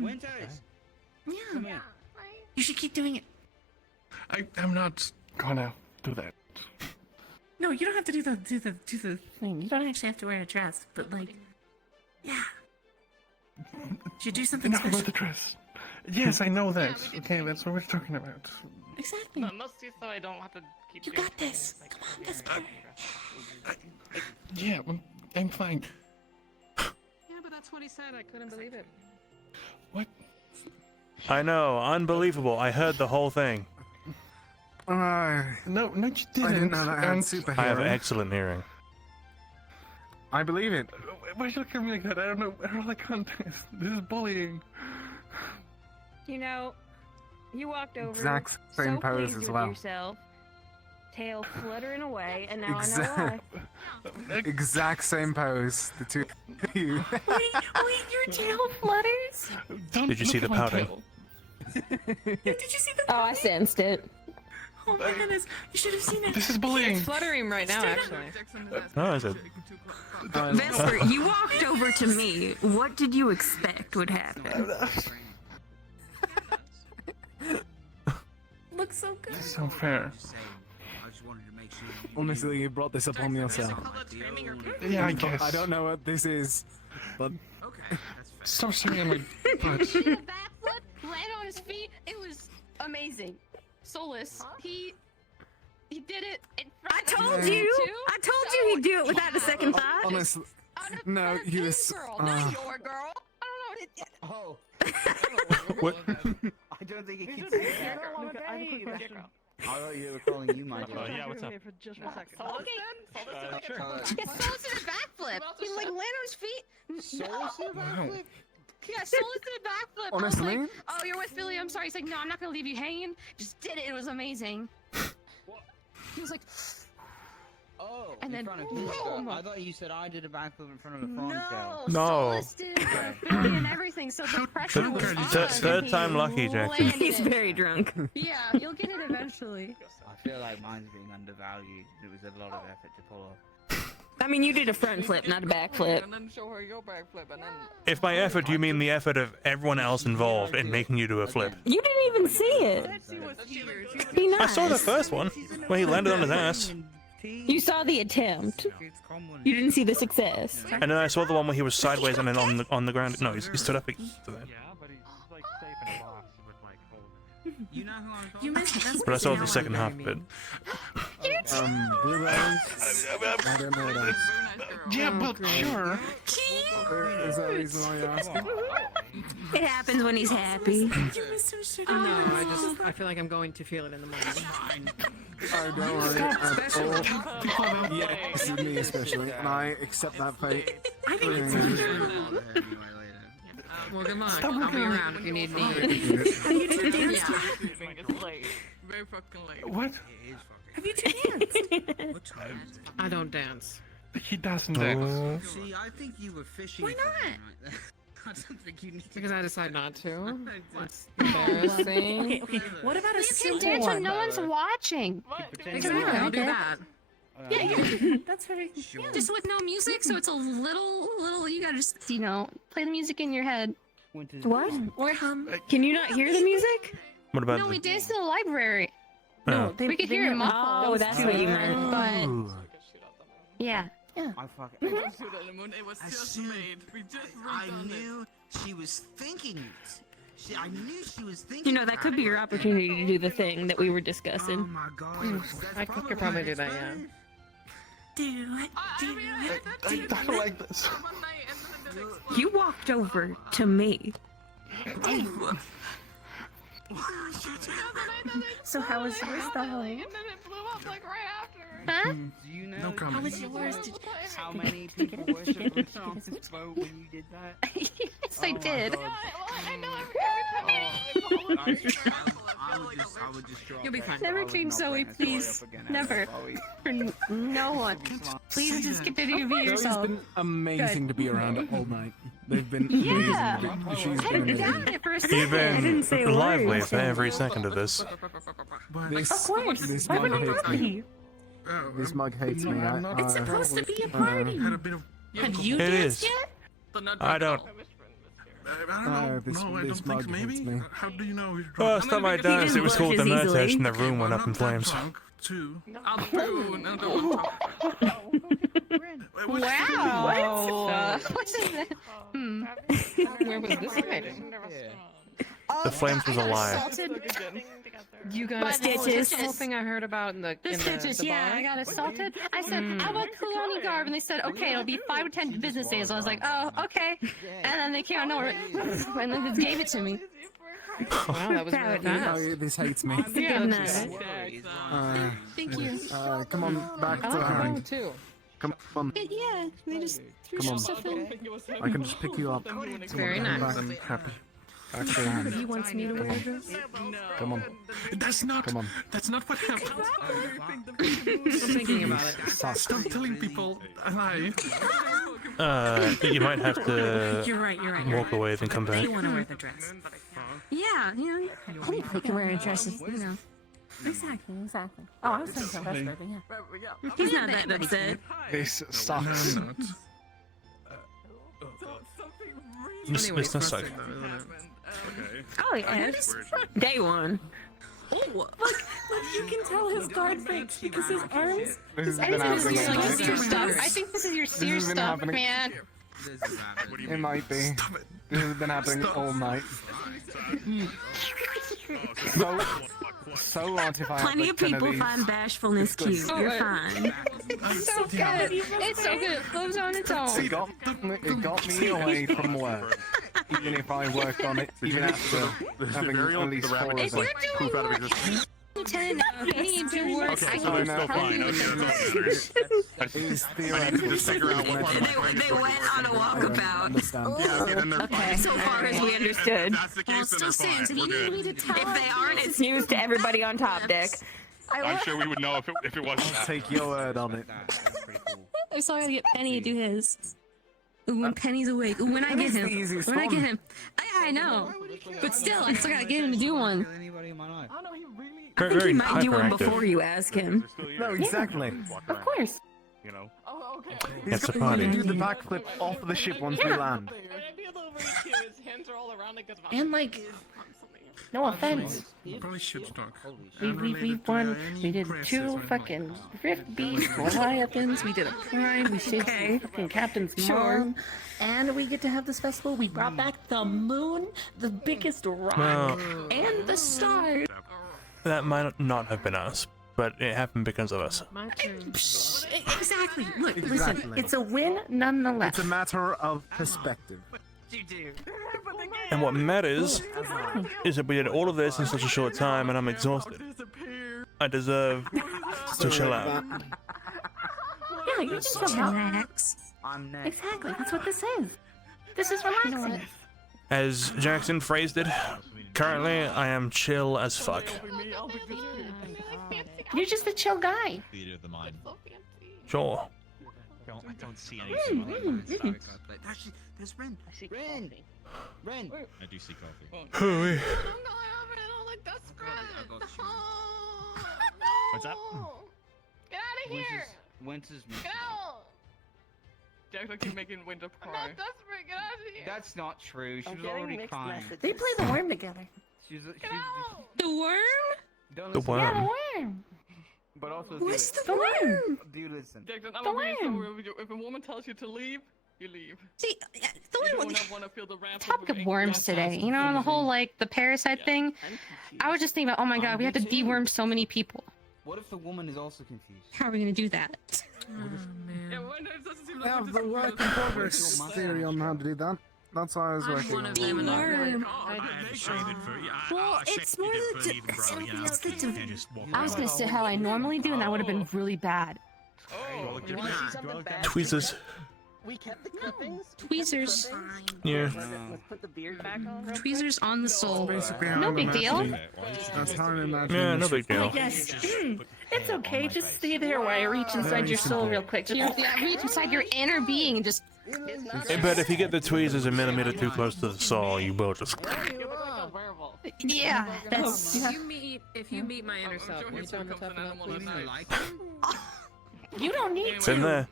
When's Yeah. You should keep doing it. I'm not gonna do that. No, you don't have to do the thing. You don't actually have to wear a dress, but like, yeah. You should do something Enough special. about the dress. Yes, I know that. Okay, that's what we're talking about. Exactly. No, mostly so I don't have to keep. You got this. Come on, let's go. Yeah, I'm fine. Yeah, but that's what he said. I couldn't believe it. What? I know, unbelievable. I heard the whole thing. No, you didn't. I didn't know that I had And- superhero. I have excellent hearing. I believe it. Why you look at me like that? I don't know the context. This is bullying. You know, you walked over. Exact same so pose pleased as with well. Yourself, tail fluttering away, and now I know Exact, why. exact same pose. The two of you. Wait, your tail flutters? Did you see the pouting? Did you see the? Oh, I sensed it. Oh my goodness! You should have seen it. This is bullying. It's fluttering right now, actually. No, I said. Vesper, you walked over to me. What did you expect would happen? Looks so good. This is unfair. Honestly, you brought this upon yourself. Yeah, I guess. I don't know what this is, but Stop staring at my butt. Backflip, land on his feet. It was amazing. Solus, he did it in front I of told me, you. too. I told you he'd do it without a second thought. honestly, no, he was. Girl, not your girl. I don't know what it Oh. What? I don't think it can say that. I thought you were calling you my girl. Yeah, what's up? For just a second. Okay. Sure. Yeah, Solus did a backflip. He like landed on his feet. Solus did a backflip? Yeah, Solus did a backflip. Honestly? I was like, oh, you're with Billy. I'm sorry. He's like, no, I'm not gonna leave you hanging. Just did it. It was amazing. He was like, Oh, and in then front of his girl. boom. I thought you said I did a backflip in front of a Franz girl. No. Solus did Billy and everything. So the pressure was on. Third and time he lucky, Jackson. landed He's it. very drunk. Yeah, you'll get it eventually. I feel like mine's being undervalued. It was a lot of effort to pull off. I mean, you did a front flip, not a back flip. And then show her your backflip, and then. If by effort you mean the effort of everyone else involved in making you do a flip. You didn't even see it. Be nice. I saw the first one, where he landed on his ass. You saw the attempt. You didn't see the success. And then I saw the one where he was sideways and then on the ground. No, he stood up again. Yeah, but he's like safe in a box with like holding it. You know who I'm You missed it. But I saw the second half of it. Blue eyes. I don't know what else. Yeah, but sure. Is that the reason why you're asking? It happens when he's happy. No, I feel like I'm going to feel it in the morning. Oh, don't worry at all. Yeah, this is me especially, and I accept that fate. I think it's Well, good luck. I'll be around if you need me. Have you two danced? It's late. Very fucking late. What? Have you two danced? I don't dance. He doesn't dance. See, I think you were fishing. Why for not? him right there. I don't think you need to. Because I decide not to. That's embarrassing. Okay. What about a You simple can dance when one? no one's watching. Exactly, I'll do that. Yeah, that's very. Just with no music, so it's a little. You gotta just, play the music in your head. What? Or hum. Can you not hear the music? What about No, the... we danced in the library. No, we could hear it muffled. Oh, that's what you meant. But yeah. I fucking. It was just made. We just I redone knew she was thinking it. I knew she was thinking. You know, that could be your opportunity to do the thing that we were discussing. Oh my god. I could probably do that, yeah. Do it. I don't like this. You walked over to me. So how was yours, though? And then it blew up like right after. Huh? Do you know? No comment. How was yours? How many people were supposed to vote when you did that? Yes, I did. God. I know. I would just drop You'll be it. fine. I Never would change not Zoe, bring a story please. up again. Never. For no one. Please just continue to be Zoe's yourself. been amazing to be around all night. They've been Yeah. amazing. She's I been didn't amazing. doubt it for a second. You've I didn't say a been word. lively for every second of this. This, Of course. this Why mug would I hates not me. be? This mug hates me. It's supposed to be a party. Had a bit of. Have you It danced is. yet? I don't. I don't know. this- No, I this don't think mug hates maybe. me. How do you know he's drunk? Last time I danced, it was called the as Murder easily. and the room went up in flames. Too. Wow. What's in that? Where was this hiding? The flames was a lie. You got What? stitches. Stitches. The whole thing I heard about in the The stitches, yeah, I got assaulted. I said, how about Kulani garb? And they said, okay, it'll be 5 to 10 business days. I was like, oh, okay. And then they came out of nowhere and then just gave it to me. Wow, that was really fast. Oh, this hates me. Yeah, Goodness. Thank you. Come on, back I to like the her. room too. Come on. Yeah, they just threw Come on. stuff in. I can just pick you up. It's very nice. I'm happy. Back to your hand. He wants me to wear a dress. Come on. That's not. Come on. That's not what happened. I'm thinking about it. Stop telling people a lie. You might have to You're right. walk away then come back. You want to wear the dress. Yeah, People can wear dresses, you know. Exactly. Oh, I was saying so. That's perfect, yeah. He's not that upset. This sucks. No, I'm not. It's not so. Okay. Oh, yeah. Day one. Oh, look, you can tell his guard breaks because his arms. This has I been think this is happening like all your seer night. stuff. I think this is your seer has been stuff, happening. man. It might be. This has been happening all night. So what if I Plenty had of like 10 people these? find bashfulness cute. You're fine. It's so good. It's so good. It flows on its own. It got me away from work. Even if I worked on it, even after having at least 4 of If them. you're doing work, Lieutenant, any of your work, I so can now- help you with it. It's I need to just figure out what part of my brain They went on a walkabout. understand. then they're Okay, so far as we understood. That's the case, then they're fine. We're good. If they aren't, it's news to everybody on top deck. I'm sure we would know if it wasn't that. Take your word on it. I'm sorry to get Penny to do his. Ooh, when Penny's awake. Ooh, when I get him. When I get him. I know. But still, I still gotta get him to do one. Anybody in my life? I think he might do one before you ask him. No, exactly. Of course. You know? He's It's a going to party. do the backflip off the ship once we land. And like, no offense. You probably should talk. We won. We did 2 fucking Rift Beast Leviathans. We did a Prime. We saved some fucking Captain's Mom. And we get to have this festival. We brought back the moon, the biggest rock, Well- and the stars. That might not have been us, but it happened because of us. Exactly. Look, listen. Exactly. It's a win nonetheless. It's a matter of perspective. And what matters is that we did all of this in such a short time, and I'm exhausted. I deserve to chill out. Yeah, you just relax. I'm next. Exactly. That's what this is. This is relaxing. As Jackson phrased it, currently I am chill as fuck. You're just a chill guy. Theater of the mind. Sure. I don't see anything. There's Ren. Ren. I do see coffee. Hooey. What's up? Get out of here! Winter's missing. Get out! Jack's like, keep making Winter cry. I'm not desperate, get out of here! That's not true. She was already crying. They play the worm together. She's The worm? Don't The listen. worm. Yeah, the worm. But also, What's do the worm? Do listen. Jackson, The I'm agreeing so worm. with you. If a woman tells you to leave, you leave. See, You the do worm. not want to feel the wrath Topic of angry worms today, you know, and the whole like the parasite thing. I was just thinking about, oh my god, we have to deworm so many people. What if the woman is also confused? How are we gonna do that? Yeah, Winter doesn't seem I like have Winter's the work in confused. progress theory on how to do that. That's why I was working on it. Deworm. Well, it's more I was gonna say how I normally do, and that would have been really bad. Oh, Tweezers. We kept the clippings. Tweezers. Yeah. Let's put the beard back on. Tweezers on the soul. Basically, how No I'm big deal. imagining- That's how I'm imagining. Yeah, no this big would deal. go. Yes. It's okay. Just stay there while I reach inside your soul real quick. Yeah, reach inside your inner being and just. But if you get the tweezers a millimeter too close to the saw, you will just. Yeah, that's. If you meet my inner self, will you tell me to talk about please? You don't need It's in there.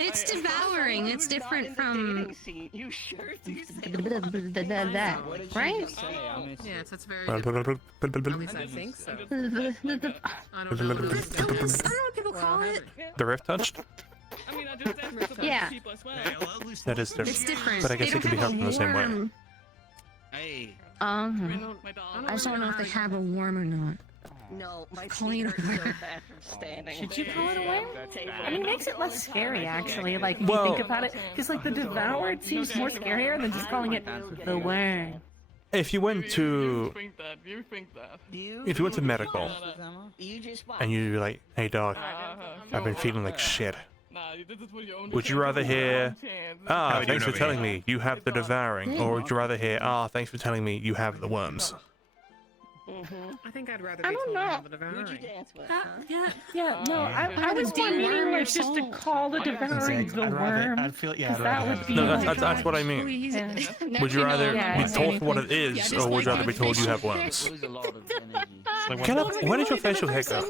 It's devouring. It's different from. You sure? That, right? Yes, that's very different. At least I think so. I don't know. I don't know what people call it. The rift touched? I mean, I just asked for some Yeah. people as well. That is different. It's different. But I guess They it can be don't helped in have the a same way. worm. Hey. I just don't know if they have a worm or not. No, my Calling it feet a hurt so worm. bad from standing. Should you call it a worm? I mean, it makes it less scary, actually. Like, if you Well- think about it, because like the devoured seems more scarier than just calling it the worm. If you went to. You think that. If you went to medical You just and you're like, hey doc, I've been feeling like shit. Nah, this is for your own Would you rather hear, How ah, we thanks for doing over telling here? me you have the devouring, or would you rather hear, ah, thanks for telling me you have the worms? I think I'd rather I be don't told know. I have the devouring. Yeah, no, I was more meaning like just to call the devouring the worm. I'd feel, yeah, Because that would be. No, like- that's what I mean. Yeah. Would you rather Yeah, be told for what it is, or would you rather be told you have worms? Get up, when did your facial hair go?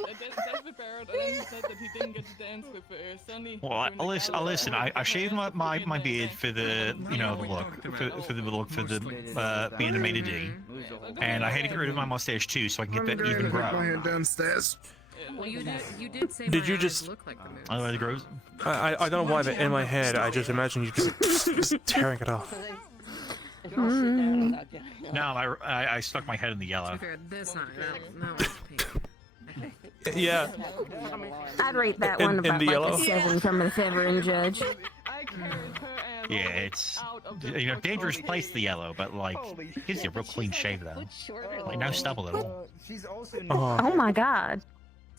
Well, I'll listen. I shaved my beard for the for the look for the being a maid, and I had to get rid of my mustache too, so I can get that even My grow. head downstairs. Well, you did say Did my you eyes just- look like the moon. Oh, it grows. I don't know why, but in my head, I just imagine you just tearing it off. No, I stuck my head in the To yellow. be fair, this eye, that one's pink. Yeah. I'd rate that In- one in about the like yellow? a 7 from a Severin judge. Yeah, it's dangerous place, the yellow, but like gives you a real clean shave though, like no stubble at all. She's also. Oh my god.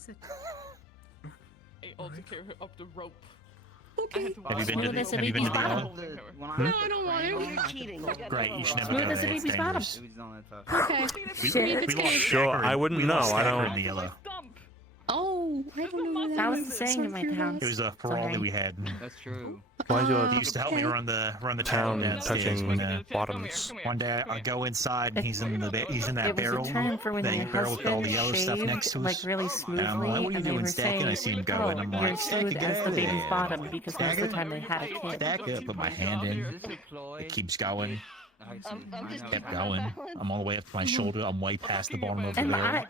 To carry her up the rope. Okay. Have you been to the yellow? No, I don't want to. Cheating. Great, you should never Smooth go as a there. It's baby's bottom. dangerous. Okay. Shit. We lost Sure, Decker- I wouldn't we lost know, I Decker don't- in the yellow. Oh, I don't know. That was the saying in my town. It was a Ferrari we had. That's true. Why is your He used to help me run the town downstairs touching when, bottoms? one day I go inside and he's in that It was barrel, a term for when that your barrel with all the husband yellow stuff shaved next to like us. really And smoothly, I'm like, what are you and they doing, were Stack? And I saying, see him go, "Oh, and I'm you're like, smooth Stack, as the baby's yeah. bottom," because that's the Stack time they had a kid. Stack up, put my hand in. It keeps going. Kept going. I'm all the way up to my shoulder. I'm way past the bottom of the And barrel.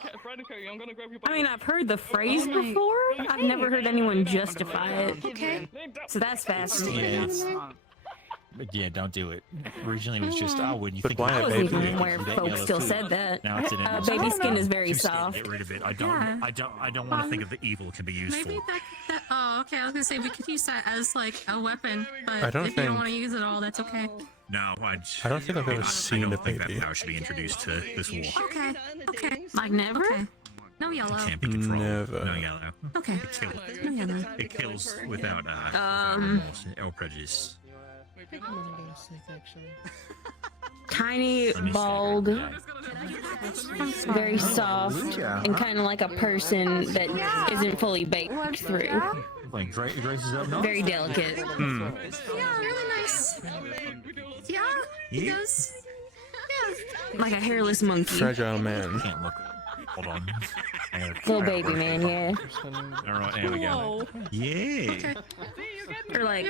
I mean, I've heard the phrase before. I've never heard anyone justify it. Okay. So that's Yeah, fascinating. it's, but yeah, don't do it. Originally it was just, oh, when you But think why of a I it, wasn't baby? even aware that folks yellow still food. said that. Now it's in it. Baby skin is very Too scared to soft. Get rid of it. I Yeah. don't want to think of the evil it can be used Maybe for. that. Oh, okay. I was gonna say we could use that as like a weapon, but I don't if you don't think- want to use it all, that's okay. No, I don't think I've ever seen a baby. Power should be introduced to this war. Okay. Okay. Like never? Okay. No yellow. Can't be controlled. Never. No yellow. Okay. It kills. No yellow. It kills without or prejudice. Tiny, bald, very soft, and kind of like a person that isn't fully baked through. Like Grace is up north. Very delicate. Hmm. Yeah, really nice. Yeah, he does. Yeah. Like a hairless monkey. Fragile man. Can't look Hold on. Little baby man, yeah. All right, there we go. Yeah. Or like,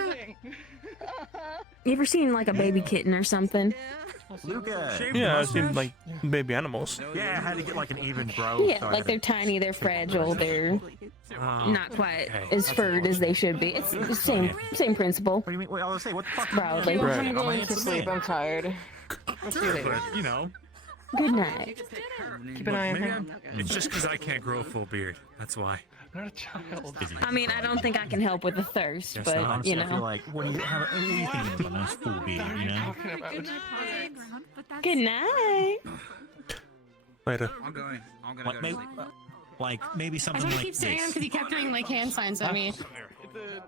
you ever seen like a baby kitten or something? Luca. Yeah, I've seen like baby animals. Yeah, I had to get like an even growth. Yeah, like they're tiny, they're fragile, they're not quite as furred as they should be. It's the same principle. What do you mean? Wait, I was say, what the fuck? Probably. Right. I'm going to sleep. I'm tired. I'll see you later. But, you know. Good night. Keep an eye on Maybe him. it's just because I can't grow a full beard. That's why. Not a child. I mean, I don't think I can help with the thirst, Yes, but no, honestly, you I feel know. like, what do you think of a nice full beard, you know? Good night. Later. I'm going. I'm gonna Like, go to maybe, sleep. like, maybe I something just like keep staring at him this. because he kept doing like hand signs at me.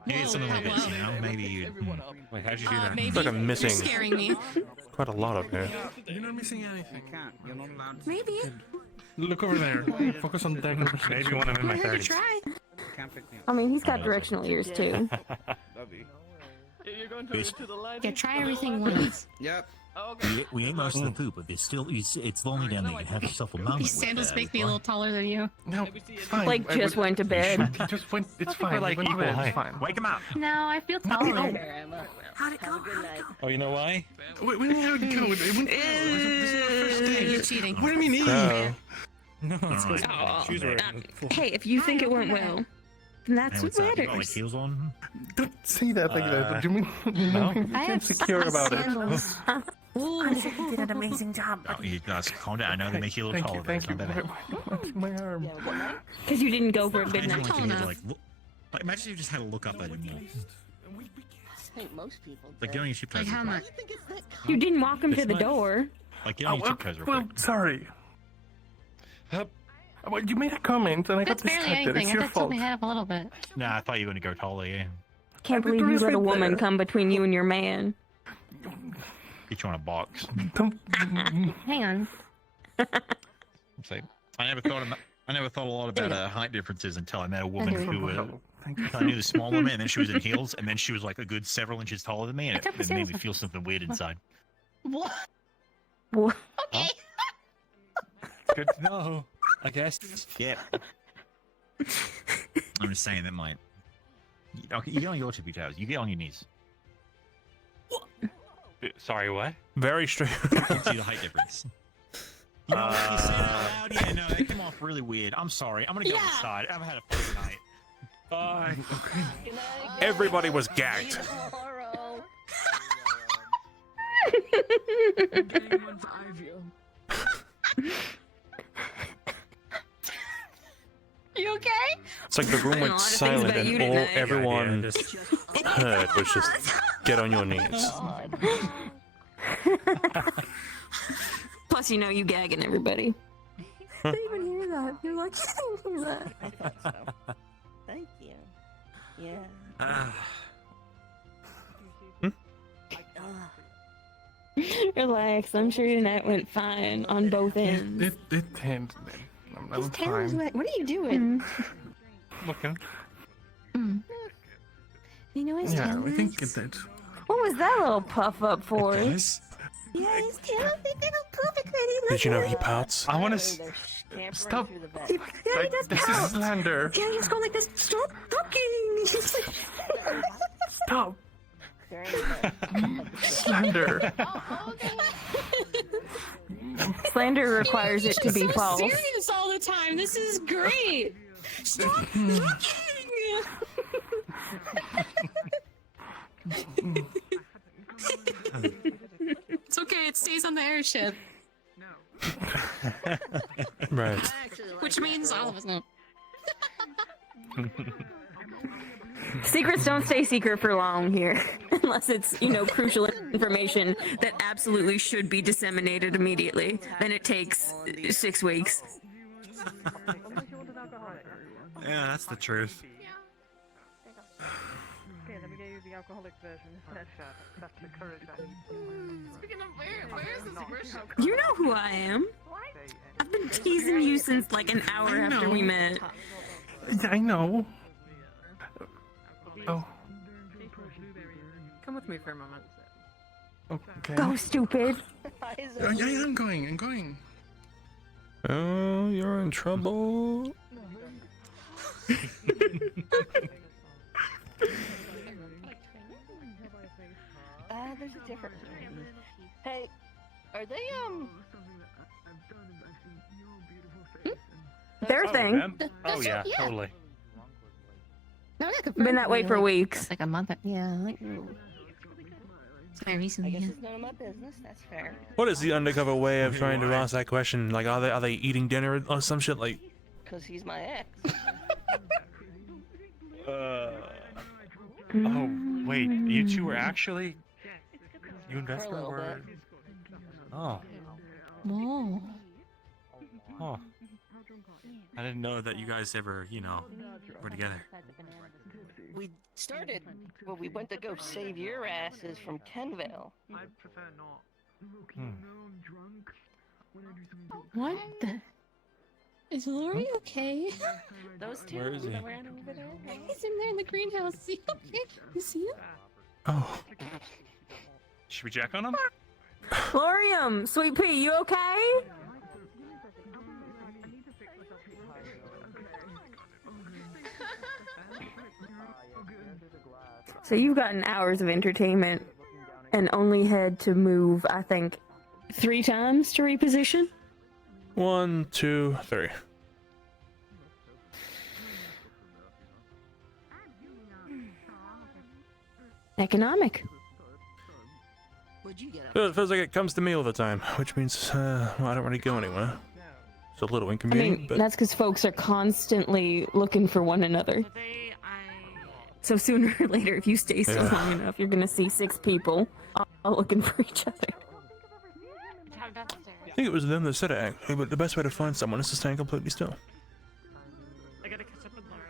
Maybe something like this, you know? Maybe you... Wait, how'd you do that? Maybe. It's like I'm missing You're scaring me. quite a lot of here. You're not missing anything. You can't. You're not allowed to. Maybe. Look over there. Focus on that conversation. Maybe one of them in my Give it a 30s. try. Can't pick me up. I mean, he's got directional ears too. You're going to the light. Yeah, try everything once. Yep. Okay. We ate most of the poop, but there's still... It's lonely down there. You can have yourself a moment. These sandals make me a little taller than you. No, it's fine. Blake just went to bed. He just went. It's fine. like He went to equal bed. height. It's fine. Wake him up! No, I feel taller. How'd it go? How'd it go? Oh, you know why? Wait, when did it go? It went this is our first day. You're cheating. What do you mean? Oh. No, it's because Oh, shoes are... Hey, if you think it went well, then that's what You got like matters. heels on? Don't say that like that. Do you mean no? you I feel have secure about it? sandals. I think you did an amazing job. Oh, you guys calm down. I know they make you look Thank taller. you. but Thank it's you. not that bad. My arm. Because you didn't go for a good Imagine night. like you had to, like, like, imagine you just had to look up at him. I think most people. Like, get on your shoe Like toes. how much? You didn't walk him to It's the not- door. Like, get on your tiptoes real well, quick. sorry. Well, you made a comment and I got That's barely distracted. anything. It's I your just told fault. my head up a little bit. Nah, I thought you were going to go taller, yeah. Can't I believe you let a right woman there. come between you and your man. Get you on a box. Don't. Hang on. See, I never thought a lot about height differences until I met a woman Okay. who I knew the small woman, and then she was in heels, and then she was like a good several inches taller than me, and it made me feel something weird inside. What? What? Okay. Good to know, I guess. Yeah. I'm just saying that might. Okay, you get on your tippy toes. You get on your knees. Sorry, what? Very straight. You can see the height difference. You know, you say that out loud. Yeah, no, that came off really weird. I'm sorry. I'm gonna go inside. I've had a fun night. Bye. Everybody was gagged. You okay? It's like the room I know a went lot of things silent about you and all tonight. everyone Yeah, just- heard was just get on your knees. Plus, you know you gagging everybody. I didn't even hear that. You're like, I didn't hear that. I thought so. Thank you. Yeah. Relax. I'm sure tonight went fine on both ends. It did. I'm His tail is fine. wet. What are you doing? Looking. You know his Yeah, tail I think is- it did. What was that little puff up for? Guys? Yeah, his tail is little perfect. Did you know he pouts? I want to stop. Yeah, he does This pout. is slander. Yeah, he's going like this. Stop talking. He's like, Stop. Slander. slander requires it to be so false. serious all the time. This is great. Stop looking. It's okay. It stays on the airship, Right. which means all of us know. Secrets don't stay secret for long here, unless it's, you know, crucial information that absolutely should be disseminated immediately. Then it takes 6 weeks. Yeah, that's the truth. Okay, let me get you the alcoholic version. That's the courage I need. Speaking of where is the cigarette shop? You know who I am. I've been teasing you since like an hour I after know. we met. I know. Oh, Come with me for a moment. okay. Go, stupid. Yeah, I'm going. Oh, you're in trouble. There's a difference. Hey, are they Their thing. Oh yeah, totally. Been that way for weeks. Like a month. Yeah, like. It's very recently. I guess Yeah. it's none of my business. That's fair. What is the undercover way of trying to ask that question? Like, are they eating dinner or some shit? Like, Cause he's my ex. Oh wait, you two were actually you and Vesper were. Oh. Whoa. Oh. I didn't know that you guys ever, were together. We started. Well, we went to go save your asses from Kenville. What the? Is Lori okay? Those two Where is he? that ran over there. He's in there in the greenhouse. Is he okay? You see him? oh, Should we check on him? Florium, Sweet Pea, you okay? So you've gotten hours of entertainment and only had to move, I think, 3 times to reposition? 1, 2, 3. Economic. What'd you get up? It feels like it comes to me all the time, which means well, I don't really go anywhere. It's a little I inconvenient, mean, but that's because folks are constantly looking for one another. So sooner or later, if you stay still Yeah. long enough, you're gonna see 6 people all looking for each other. I think it was them that said it actually. But the best way to find someone is to stand completely still. I gotta catch up with Lorian.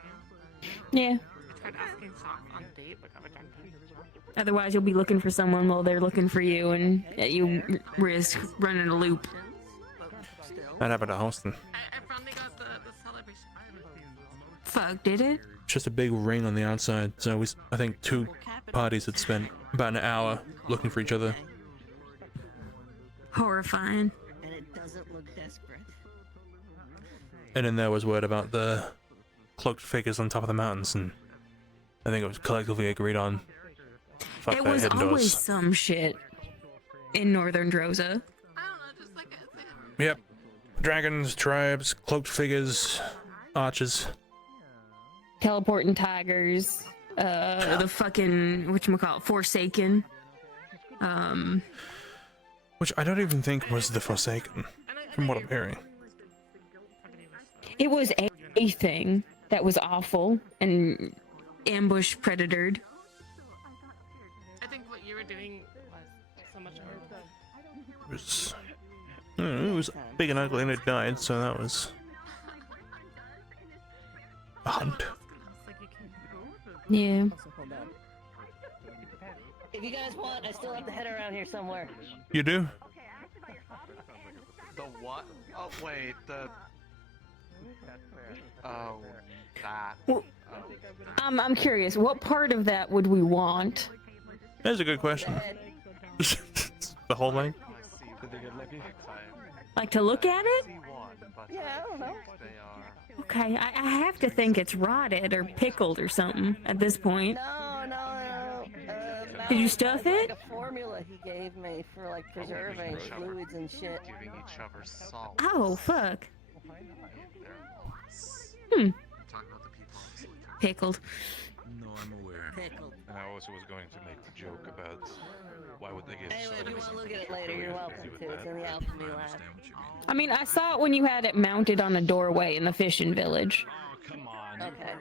Yeah. I tried asking Sock on a date, but got returned. Otherwise, you'll be looking for someone while they're looking for you, and you risk running a loop. That happened to Austin. I finally got the celebration. Fuck, did it? Just a big ring on the outside. So I think 2 parties had spent about an hour looking for each other. Horrifying. And it doesn't look desperate. And then there was word about the cloaked figures on top of the mountains, and I think it was collectively agreed on. Fuck It that, was hidden always doors. some shit in northern Droza. Yep. Dragons, tribes, cloaked figures, archers. Teleporting tigers. The fucking, whatchamacallit, Forsaken. Which I don't even think was the Forsaken, from what I'm hearing. It was a thing that was awful and ambush predatored. I think what you were doing was so much more. It was, I don't know, it was big and ugly and it died, so that was a hunt. Yeah. If you guys want, I still have to head around here somewhere. You do? The what? Oh wait, the. Oh, that. Well, I'm curious, what part of that would we want? That's a good question. The whole thing? Like to look at it? Yeah, I don't know. Okay, I have to think it's rotted or pickled or something at this point. No. Did you stuff it? Like a formula he gave me for like preserving fluids and shit. Giving each other salt. Oh, fuck. Pickled. No, I'm aware. Pickled. And I also was going to make the joke about why would they get Anyway, if you want salt to look at it from later, you're Korea welcome to do to. with It's that, in the but alchemy I lab. understand what you mean. I mean, I saw it when you had it mounted on a doorway in the fishing village. Come on. Okay.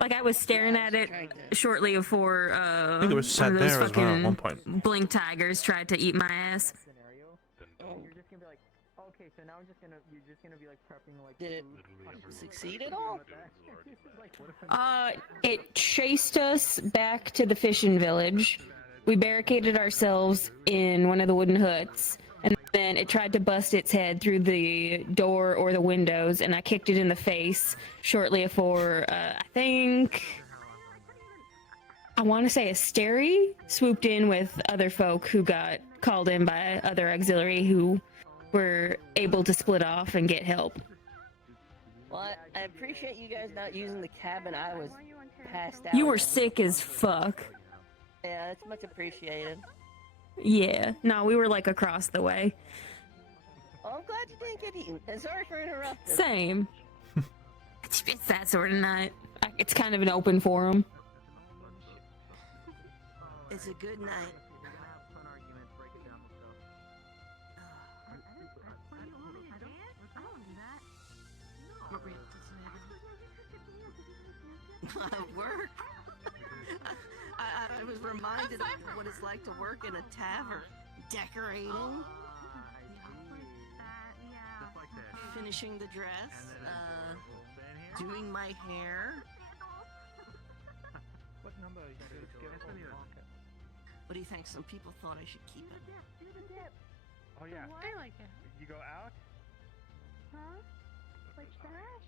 Like I was staring at it shortly before I think it was one sat of those there as well at fucking one point. blink tigers tried to eat my ass. Did it succeed at all? It chased us back to the fishing village. We barricaded ourselves in one of the wooden huts, and then it tried to bust its head through the door or the windows, and I kicked it in the face shortly before, I want to say Asteri swooped in with other folk who got called in by other auxiliary who were able to split off and get help. Well, I appreciate you guys not using the cabin. I was passed out. You were sick as fuck. Yeah, it's much appreciated. Yeah. No, we were like across the way. Well, I'm glad you didn't get eaten. And sorry for interrupting. Same. It's that sort of night. It's kind of an open forum. It's a good night. Work. I was reminded of what it's like to work in a tavern, decorating, finishing the dress, doing my hair. What number are you going to give for the market? What do you think? Some people thought I should keep it. Oh yeah. I like it. You go out. Huh? Like that?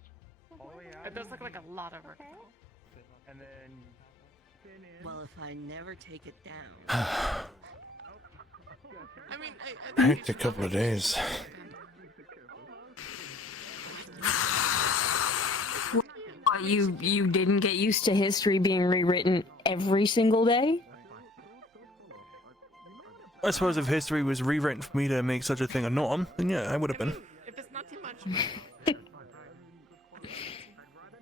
All the way out. It does look like a lot of work. And then spin in. Well, if I never take it down. I mean, I hate a couple of days. What, you didn't get used to history being rewritten every single day? I suppose if history was rewritten for me to make such a thing a norm, then yeah, I would have been. If it's not too much.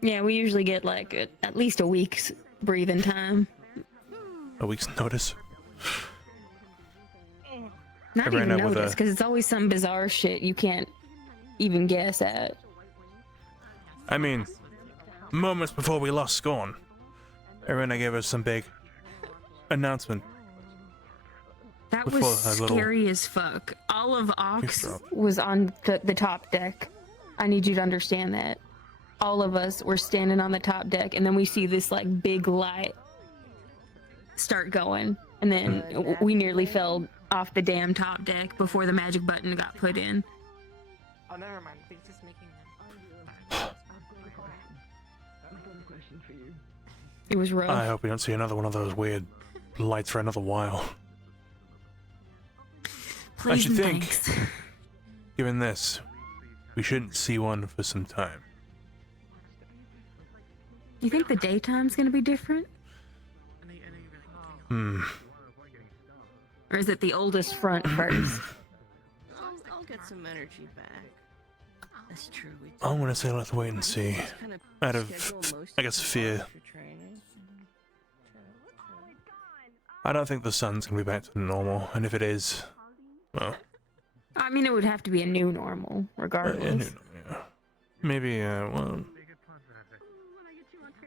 Yeah, we usually get like at least a week's breathing time. A week's notice. Not I ran even out with notice, a- because it's always some bizarre shit you can't even guess at. I mean, moments before we lost Scorn, Irina gave us some big announcement. That Before was a little scary as fuck. All of Ox eavesdrop. was on the top deck. I need you to understand that. All of us were standing on the top deck, and then we see this like big light start going, and then we nearly fell off the damn top deck before the magic button got put in. Oh, never mind. He's just making them. It was rough. I hope we don't see another one of those weird lights for another while. I Please should and think, thanks. given this, we shouldn't see one for some time. You think the daytime's gonna be different? Hmm. Or is it the oldest front first? I'll get some energy back. That's true. I'm gonna say let's wait and see. Out of, I guess, fear. I don't think the sun's gonna be back to normal, and if it is, well, I mean, it would have to be a new normal, regardless. yeah. Maybe, well,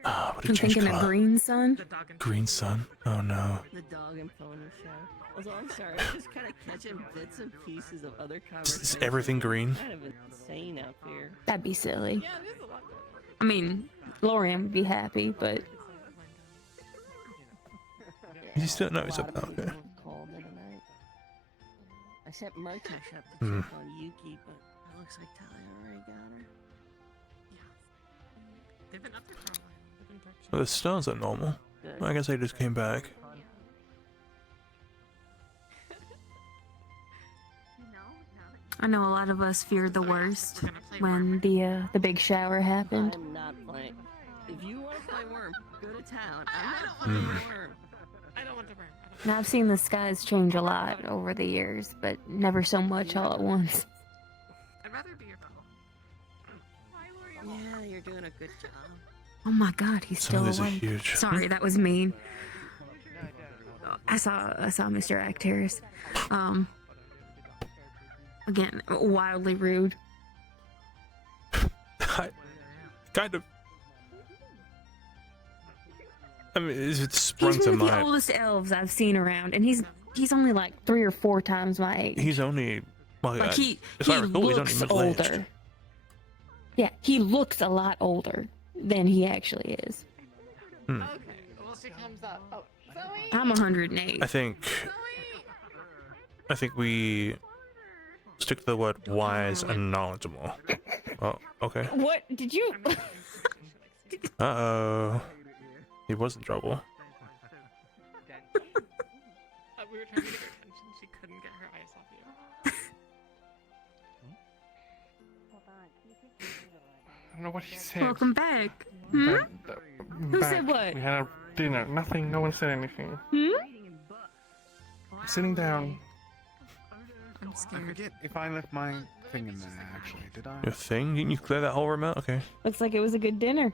what I'm a change thinking a color. green sun. Green sun? Oh no. The dog and pony show. Although I'm sorry, I'm just kind of catching bits and pieces of other conversations. Is everything green? Kind of insane out here. That'd be silly. I mean, Lorian would be happy, but You still know it's up there, okay. Called in tonight. I sent Murtash up to Hmm. check on Yuki, but it looks like Talia already got her. They've been up there for a while. They've been purchasing. Well, the stars are normal. Good. I guess they just came back. I know a lot of us feared the worst when the big shower happened. I'm not playing. If you want to play Worm, go to town. I'm not Hmm. playing Worm. I don't want to burn. Now I've seen the skies change a lot over the years, but never so much all at once. I'd rather be your fellow. Yeah, you're doing a good job. Oh my god, he's Some of still these are awake. huge. Sorry, that was mean. I saw Mr. Actaris. Again, wildly rude. Kind of. I mean, it sprung He's to one of the mind. oldest elves I've seen around, and he's only like 3 or 4 times my age. He's only, well, Like he if I recall, he's only looks middle-aged. older. Yeah, he looks a lot older than he actually is. Hmm. Okay, well, she comes up. Oh, Zoe! I'm 108. I think we stick to the word wise and knowledgeable. Oh, okay. What did you? Uh-oh. He was in trouble. We were trying to get her attention. She couldn't get her eyes off you. I don't know what he said. Welcome back. Hmm? Who Back. said what? We had our dinner. Nothing. No one said anything. Hmm? Sitting down. I'm I scared. forget if I left my thing in there, actually. Did I? Your thing? Didn't you clear that whole room out? Okay. Looks like it was a good dinner.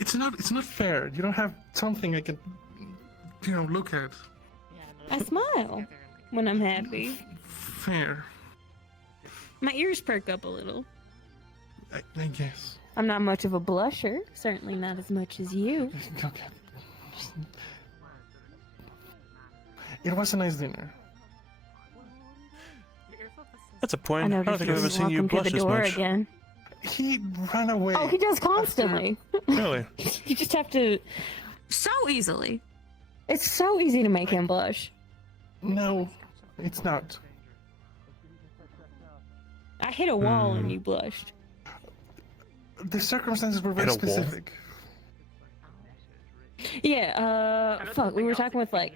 It's not fair. You don't have something I can, look at. I smile when I'm happy. Fair. My ears perk up a little. I guess. I'm not much of a blusher. Certainly not as much as you. Okay. It was a nice dinner. That's a point. I I noticed don't think I've ever seen you walking through blush the this door much. again. He ran away. Oh, he does constantly. Really? You just have to. So easily. It's so easy to make him blush. No, it's not. I hit a wall and you blushed. The circumstances were very Hit a wall? specific. Yeah, fuck, we were talking with, I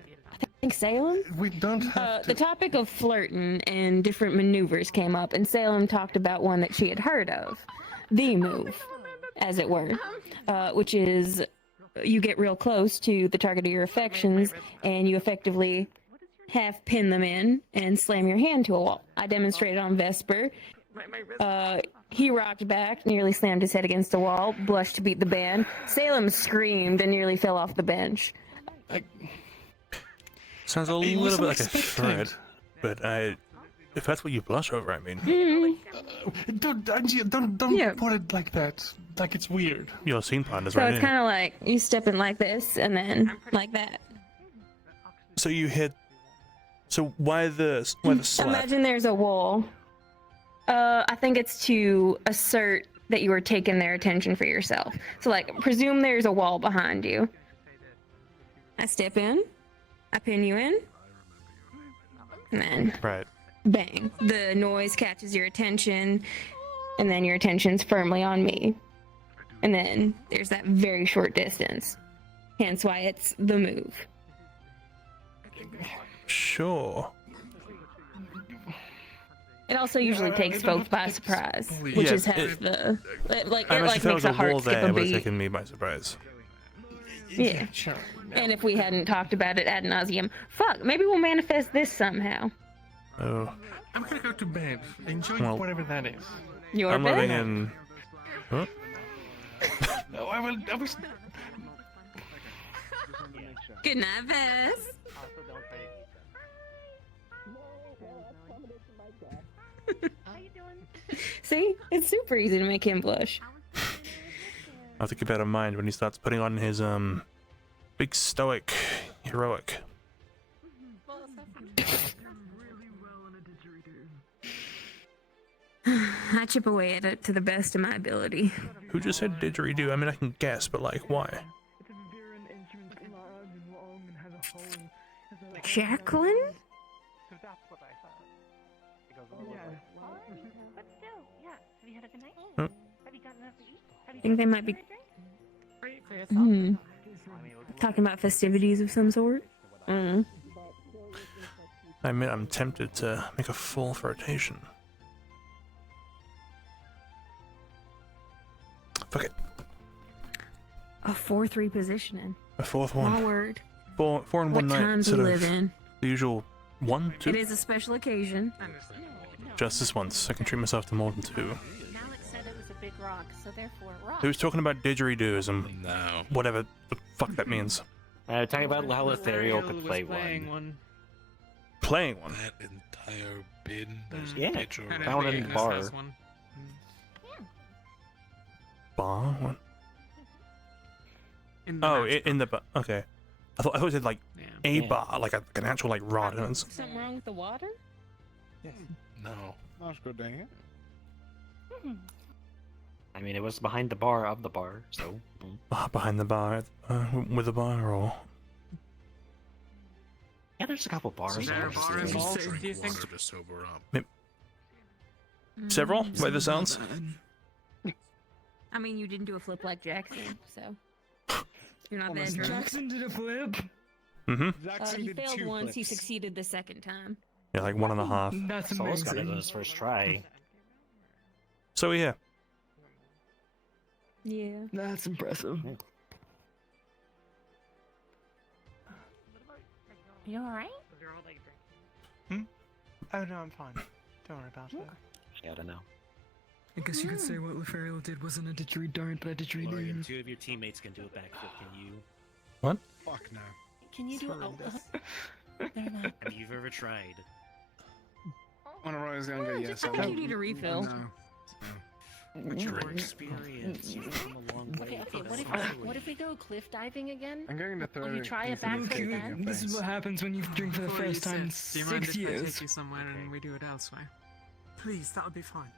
think Salem? We don't have The topic of flirting and different maneuvers came up, and Salem talked about one that she had heard of. The move, as it were, which is you get real close to the target of your affections, and you effectively half pin them in and slam your hand to a wall. I demonstrated on Vesper. He rocked back, nearly slammed his head against the wall, blushed to beat the band. Salem screamed and nearly fell off the bench. Sounds a little bit like a threat, but if that's what you blush over, I mean. Don't put it like that. Like it's weird. Your scene partner's So right it's in. kind of like you step in like this and then like that. So you hit. So why the slap? Imagine there's a wall. I think it's to assert that you are taking their attention for yourself. So presume there's a wall behind you. I step in, I pin you in, and then Right. bang. The noise catches your attention, and then your attention's firmly on me. And then there's that very short distance. Hence why it's the move. Sure. It also usually takes folks by surprise, which Yeah, is half the I it imagine if there makes was a a wall heart skip there, a it would have beat. taken me by surprise. Yeah. Sure. And if we hadn't talked about it ad nauseum, fuck, maybe we'll manifest this somehow. Oh. I'm gonna go to bed. Enjoy Well, whatever that is. Your I'm bed? living in. Huh? No, I was. Good night, Vess. See? It's super easy to make him blush. I'll have to keep that in mind when he starts putting on his big stoic heroic. I chip away at it to the best of my ability. Who just said didgeridoo? I mean, I can guess, but why? Jacqueline? Huh? I think they might be talking about festivities of some sort. I admit I'm tempted to make a full rotation. Fuck it. A 4-3 positioning. A fourth My one. word. Four and What one night. times we Instead live of in. the usual 1, 2. It is a special occasion. Just this once. I can treat myself to more than 2. Alex said it was a big rock, so therefore it rocks. Who's talking about didgeridoos and whatever the fuck that means? Talking about how Ethereal could play playing one. Playing one? That entire bin, there's Yeah, a picture of found in the bar. Bar? What? In the Oh, in the bar. Okay. I thought it said a Yeah. bar, like an actual rod. And it's, Something wrong with the water? No. That's good, dang it. I mean, it was behind the bar of the bar, so. behind the bar, with a bar, or Yeah, there's a couple bars. Is there a bar involved, Drink do you think? water to sober up. several. By the sounds. I mean, you didn't do a flip like Jackson, so you're not that drunk. Jackson did a flip. Mm-hmm. He failed once. He succeeded the second time. Yeah, 1.5. That's Soul's got it on amazing. his first try. So yeah. Yeah. That's impressive. You alright? Oh no, I'm fine. Don't worry about it. I don't know. I guess you could say what Lefariel did wasn't a didgeridoo, but a didgeridoo. Morgan, 2 of your teammates can do a backflip. Can you? What? Fuck no. Can you do Never mind. Have you ever tried? On a Roy's younger, yes. I think you need a refill. No. What's your experience? You've come a long way. Okay, what if we go cliff diving again? I'm going to throw Will you try a backflip then? This is what happens when you drink for the first time in Do you mind 6 if I years. take you somewhere and we do it elsewhere? Please, that would be fine.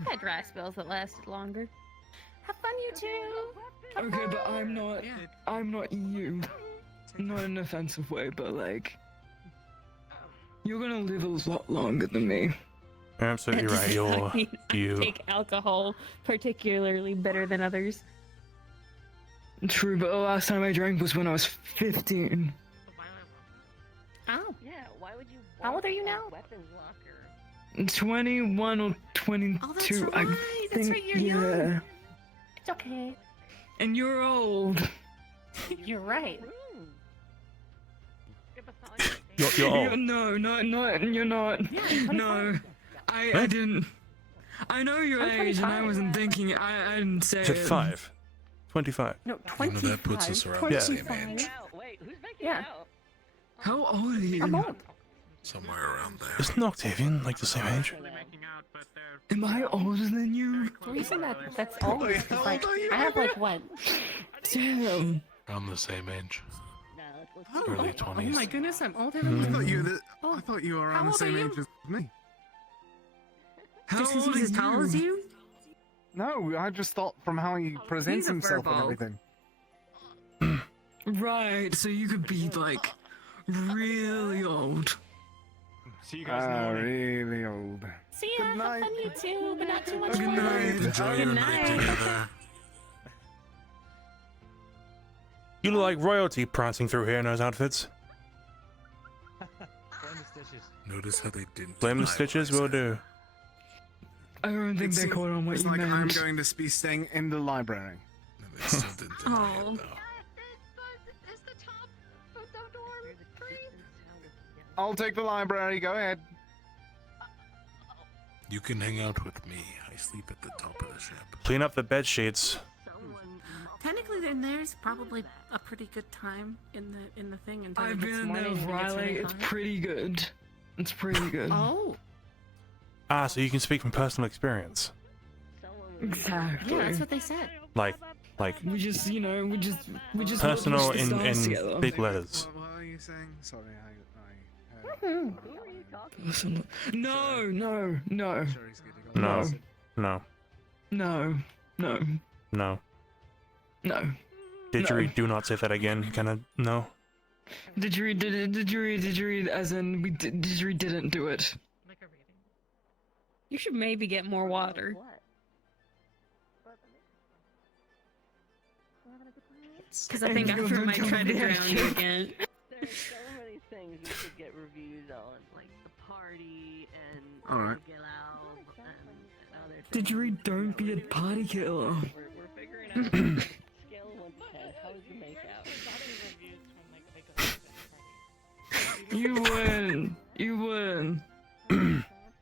I've had dry spells that lasted longer. Have fun, you two. Okay, but I'm not you. Not in an offensive way, but like, you're gonna live a lot longer than me. You're absolutely right. You. Take alcohol particularly better than others. True, but the last time I drank was when I was 15. Oh. Yeah, why would you? How old are you now? Weapons locker. 21 or 22. Oh, that's right. I That's think, right. You're yeah. young. It's okay. And you're old. You're right. You're old. No, you're not. No, I didn't. I know your I'm age, and I 25. wasn't thinking. I didn't say To it. 5. 25. No, 25. that puts us around the same age. Wait, who's making Yeah. out? How old are you? I'm old. Somewhere around there. Isn't Octavian like the same age? Am I older than you? The reason that's old is 'cause, like, I have like what? Damn. I'm the same age. Oh, Early oh 20s. my goodness, I'm older I thought you were around How the old same are you? age as me. How Just 'cause old he's are as tall as you? No, I just thought from how he presents He's a himself and furball. everything. Right, so you could be like really old. See you guys in the morning. Really old. See ya. Have fun, you two, but not too much Good fun. night. Enjoy your night together. You look like royalty prancing through here in those outfits. Notice how they didn't. Blame the stitches, will do. I don't think they caught on what It's you like meant. I'm going to be staying in the library. Oh. I'll take the library. Go ahead. You can hang out with me. I sleep at the top of the ship. Clean up the bed sheets. Technically, then there's probably a pretty good time in the thing until I've it gets been in there, morning and it gets Riley. really It's hot. pretty good. It's pretty good. Oh. Ah, so you can speak from personal experience. Exactly. Yeah, that's what they said. Like We just, you know, we just personal watched the stars in together. big letters. What are you saying? Sorry, Hmm. Listen, no. No. No. No. No. No. Didgeridoo, do not say that again. Can I? No. Didgeridoo, as in, didgeridoo didn't do it. You should maybe get more water. Because I think after I might try to drown you again. There's so many things we could get reviews on, like the party and Alright. Get Out and other things. Didgeridoo, don't be a party killer. We're figuring out scale of 1 to 10. How was the make out? You win.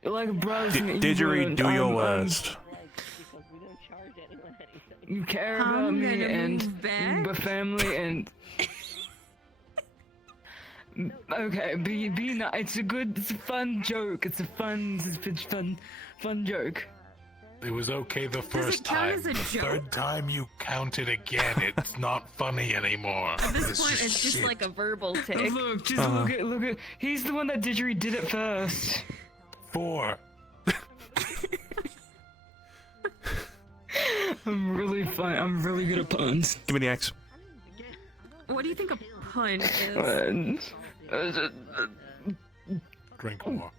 You're like a brother. Didgeridoo, do your worst. Because we don't charge anyone anything. You care about me and the family and. Okay, be nice. It's a fun joke. It's a fun joke. It was okay the first count time. as a The joke? third time you count it again. It's not funny anymore. At this point, it's just like a verbal tick. Look, just look at. He's the one that didgeridoo did it first. 4. I'm really fun. I'm really good at puns. Give me the X. What do you think a pun is? Drink more.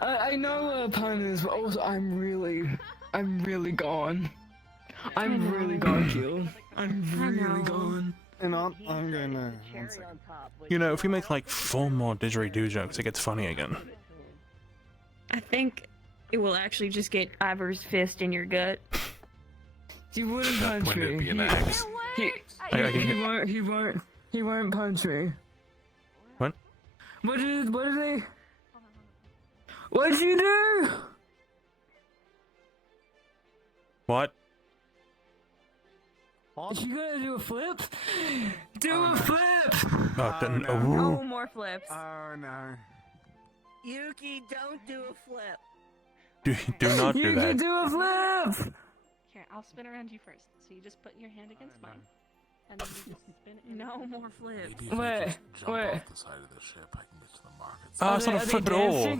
I know what a pun is, but also I'm really gone. I'm really gone, Keel. I'm really gone. And I'm gonna. One second. You know, if we make like 4 more didgeridoo jokes, it gets funny again. I think it will actually just get Ivor's fist in your gut. He wouldn't That punch point me. it'd be an axe. He won't punch me. What? What did they? What'd you do? What? Is she gonna do a flip? Do a flip! Oh, no. Oh, more flips. Oh no. Yuki, don't do a flip. Do not do You that. can do a flip! Here, I'll spin around you first. So you just put your hand against mine. And then you just spin it. No more flips. Wait, wait. Off the side of the ship, I can get to the markets. Oh, it's not a flip at all.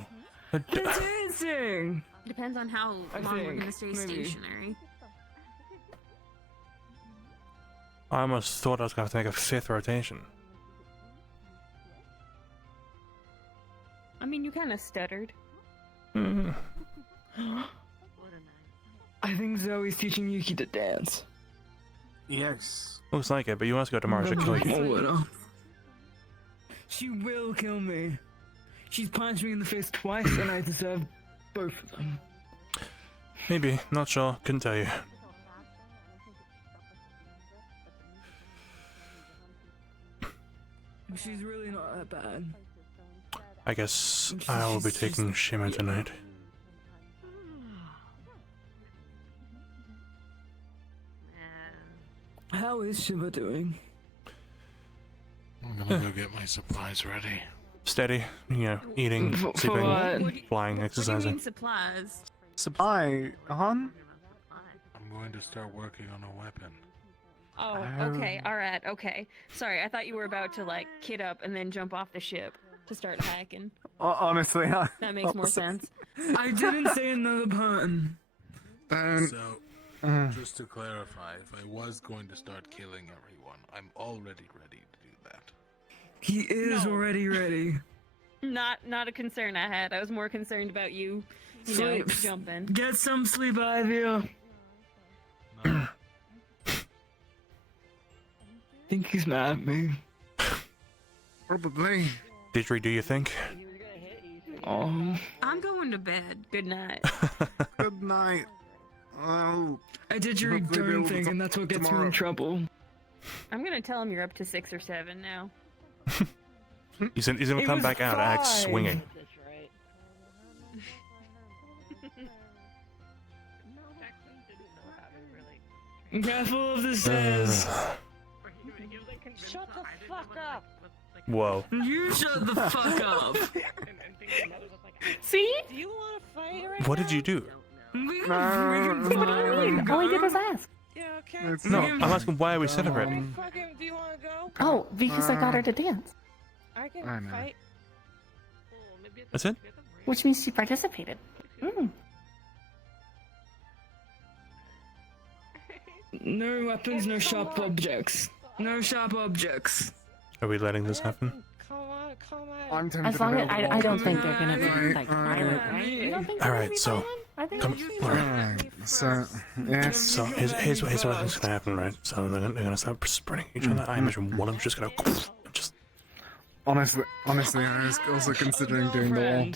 They're dancing! Depends on how I long we're think, gonna stay maybe. stationary. I almost thought I was going to have to make a 5th rotation. I mean, you kind of stuttered. Mm. I think Zoe's teaching Yuki to dance. Yes. Looks like it, but you want to go tomorrow, she'll kill you. She will kill me. She's punched me in the face twice, and I deserve both of them. Maybe, not sure, couldn't tell you. She's really not that bad. I guess I will be taking Shimmer tonight. How is Shiva doing? I'm gonna go get my supplies ready. Steady, you know, eating, For sleeping, what? flying, What do you exercising. mean supplies? Supply, I'm going to start working on a weapon. Oh, okay, alright, okay. Sorry, I thought you were about to, like, kid up and then jump off the ship to start hacking. Honestly, That makes more sense. I didn't say another pun. So, just to clarify, if I was going to start killing everyone, I'm already ready to do that. He is already ready. Not a concern I had. I was more concerned about you know, Sleep. jumping. Get some sleep, Ivy. Think he's mad at me. Probably. Didri, do you think? Oh. I'm going to bed. Good night. Good night. Oh. I did your Hopefully darn we'll thing, and that's what gets me tomorrow. in trouble. I'm gonna tell him you're up to 6 or 7 now. He's gonna It come was back out, axe 5. swinging. Careful of the stairs. Shut the fuck up. Whoa. You shut the fuck up. See? Do you want to fight right What did you do? We What do you mean? All I did was ask. Yeah, okay. No, I'm asking why are we celebrating? Fucking, do you want to go? Oh, because I got her to dance. I can I know. fight. That's it? Which means she participated. Mm. No weapons, no sharp objects. No sharp objects. Are we letting this happen? Come on, come on. I'm tempted As long to as build a I don't wall. think they're gonna be Right, like right. violent, right? You don't think they're gonna Alright, be so violent? I think come Alright, so yes. So here's what's gonna happen, right? So they're gonna start spreading each other. I imagine one of them's just gonna just Honestly, I was also considering doing the wall.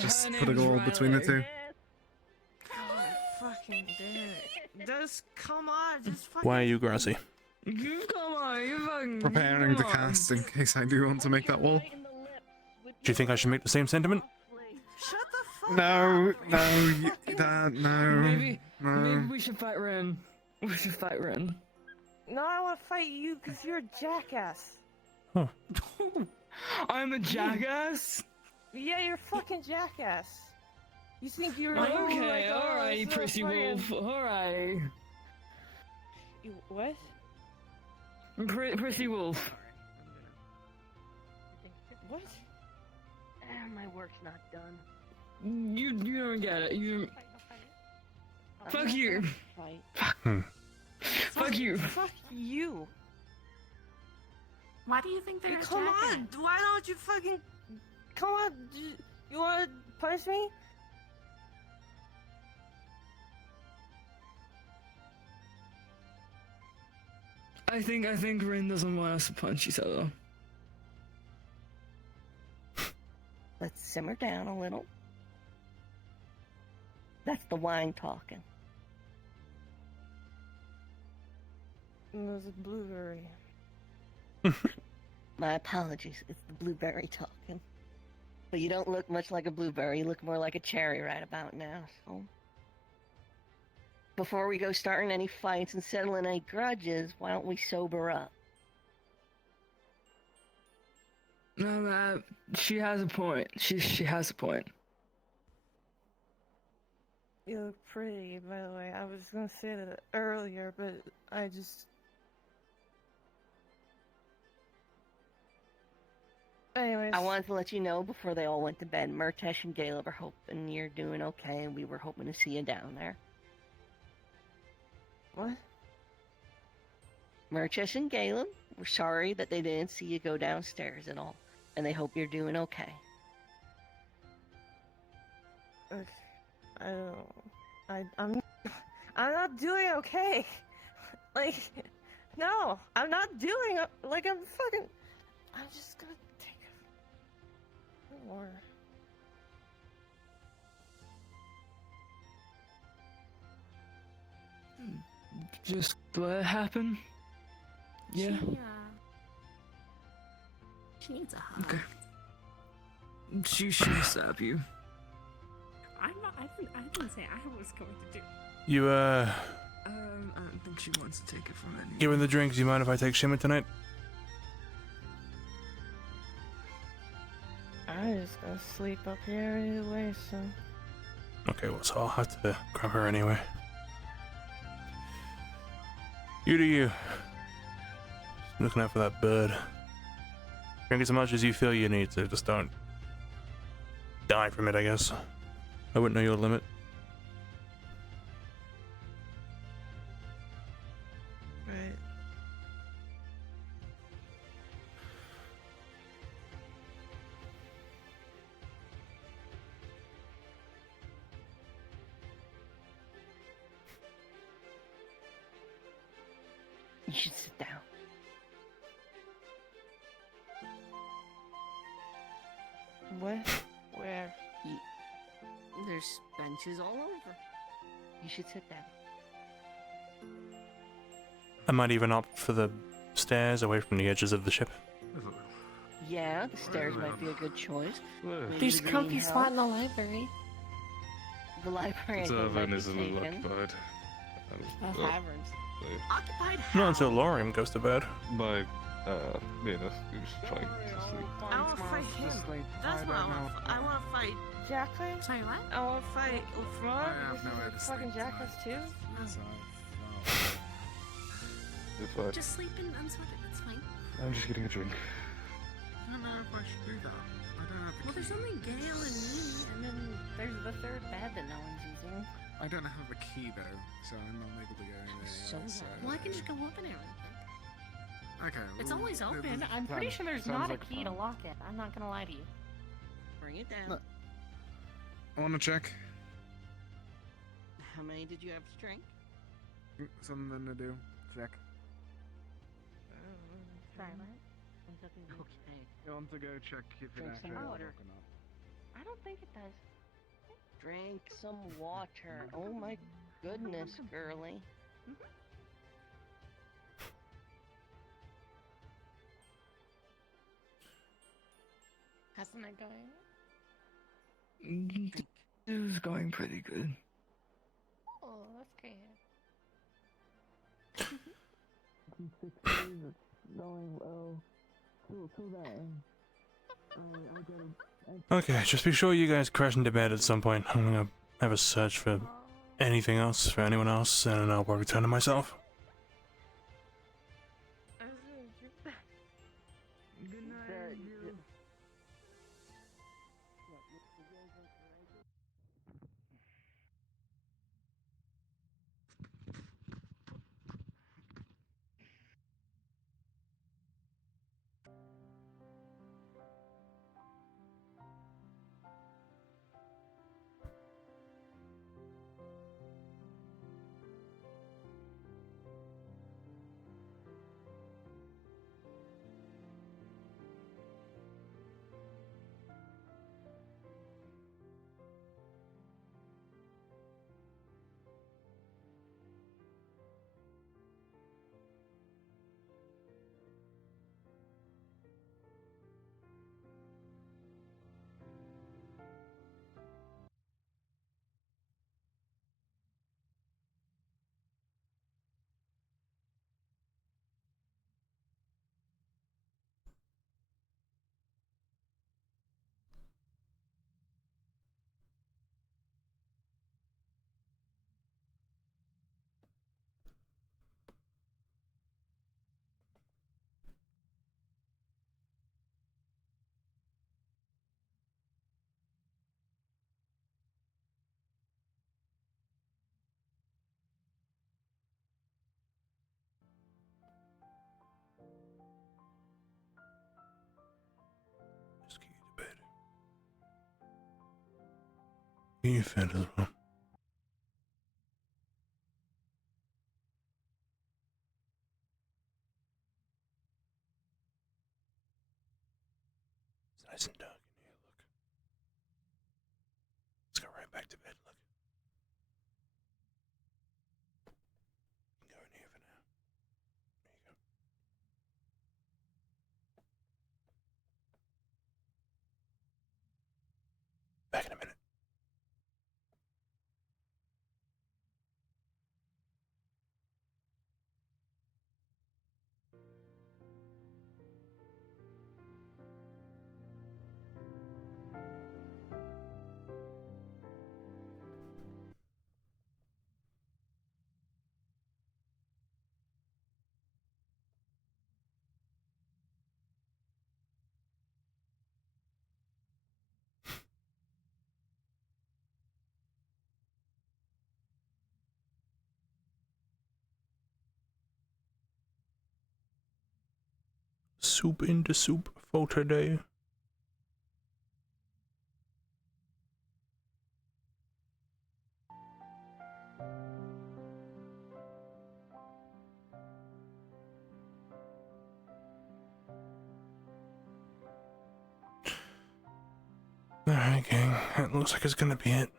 Just put a wall between the two. Fucking damn it. Just come on, just fucking. Why are you grassy? You come on, you fucking. Preparing to come on. cast in case I do want to make that wall. Do you think I should make the same sentiment? No, Dad, no. Maybe no. we should fight Ren. We should fight Ren. No, I want to fight you because you're a jackass. I'm a jackass? Yeah, you're a fucking jackass. You think you're Okay, like, alright, you it's prissy not wolf. Alright. You what? Prissy wolf. What? My work's not done. You don't get it. You. Fuck you. Fight. Fuck you. Fuck you. Why do you think they're Come on, why don't you fucking come on? You want to punch me? I think Ren doesn't want us to punch each other. Let's simmer down a little. That's the wine talking. It was a blueberry. My apologies. It's the blueberry talking. But you don't look much like a blueberry. You look more like a cherry right about now. So, before we go starting any fights and settling any grudges, why don't we sober up? No, she has a point. She has a point. You look pretty, by the way. I was gonna say that earlier, but I just... Anyways. I wanted to let you know before they all went to bed. Murtesh and Caleb are hoping you're doing okay, and we were hoping to see you down there. What? Murtesh and Caleb were sorry that they didn't see you go downstairs at all, and they hope you're doing okay. I don't... I'm not doing okay. Like, no, I'm not doing... Like, I'm fucking... I'm just gonna take a... Or... Just let it happen. Yeah. She needs a hug. Okay. She shouldn't stab you. I'm not. I didn't say I was going to do. You, I don't think she wants to take it from anyone. given the drinks, you mind if I take Shimmer tonight? I just gotta sleep up here anyway, so... Okay, well, so I'll have to grab her anyway. You do you. Just looking out for that bird. Drink as much as you feel you need to, just don't die from it, I guess. I wouldn't know your limit. Right. You should sit down. What? Where? There's benches all over. You should sit down. I might even opt for the stairs away from the edges of the ship. Yeah, the stairs might be a good choice. There's a comfy spot in the library. The library. Tavern is a little occupied. Taverns. Occupied. Not until Lorium goes to bed. By, Venus, who's trying to sleep. I want to fight him. That's what I want. I want to fight Jacqueline? Sorry, what? I want to fight Ufron? I have no way to Fucking sleep Jacqueline too? It's fine. Just sleep in unsorted. It's fine. I'm just getting a drink. I don't know if I should do that. I don't have the Well, there's only Gale and me, and then There's the third bed that no one's using. I don't have a key though, so I'm not able to go anywhere else. well, I can just go open it. Okay. It's well, always the- open. the I'm plan pretty sure there's sounds not a like key to fun. lock it. I'm not gonna lie to you. Bring it down. Look. I want to check. How many did you have to drink? Something to do. Check. Silent. Okay. I want to go check if it Drink actually some will water. work or not. I don't think it does. Drink some water. Oh my goodness, girly. How's the night going? It was going pretty good. Oh, that's great. Going well. Okay, just be sure you guys crash into bed at some point. I'm gonna have a search for anything else, for anyone else, and then I'll probably turn to myself. Good night. You fed as well. It's nice and dark in here, look. Let's go right back to bed, look. You can go in here for now. There you go. Back in a minute. Soup in the soup for today. Alright, gang. That looks like it's gonna be it.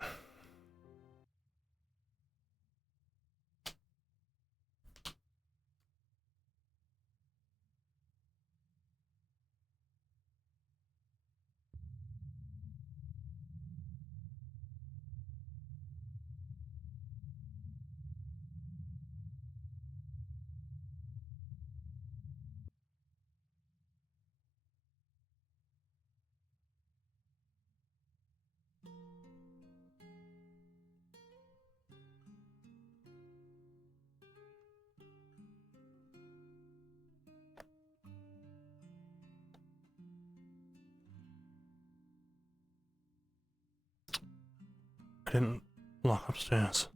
I didn't lock upstairs.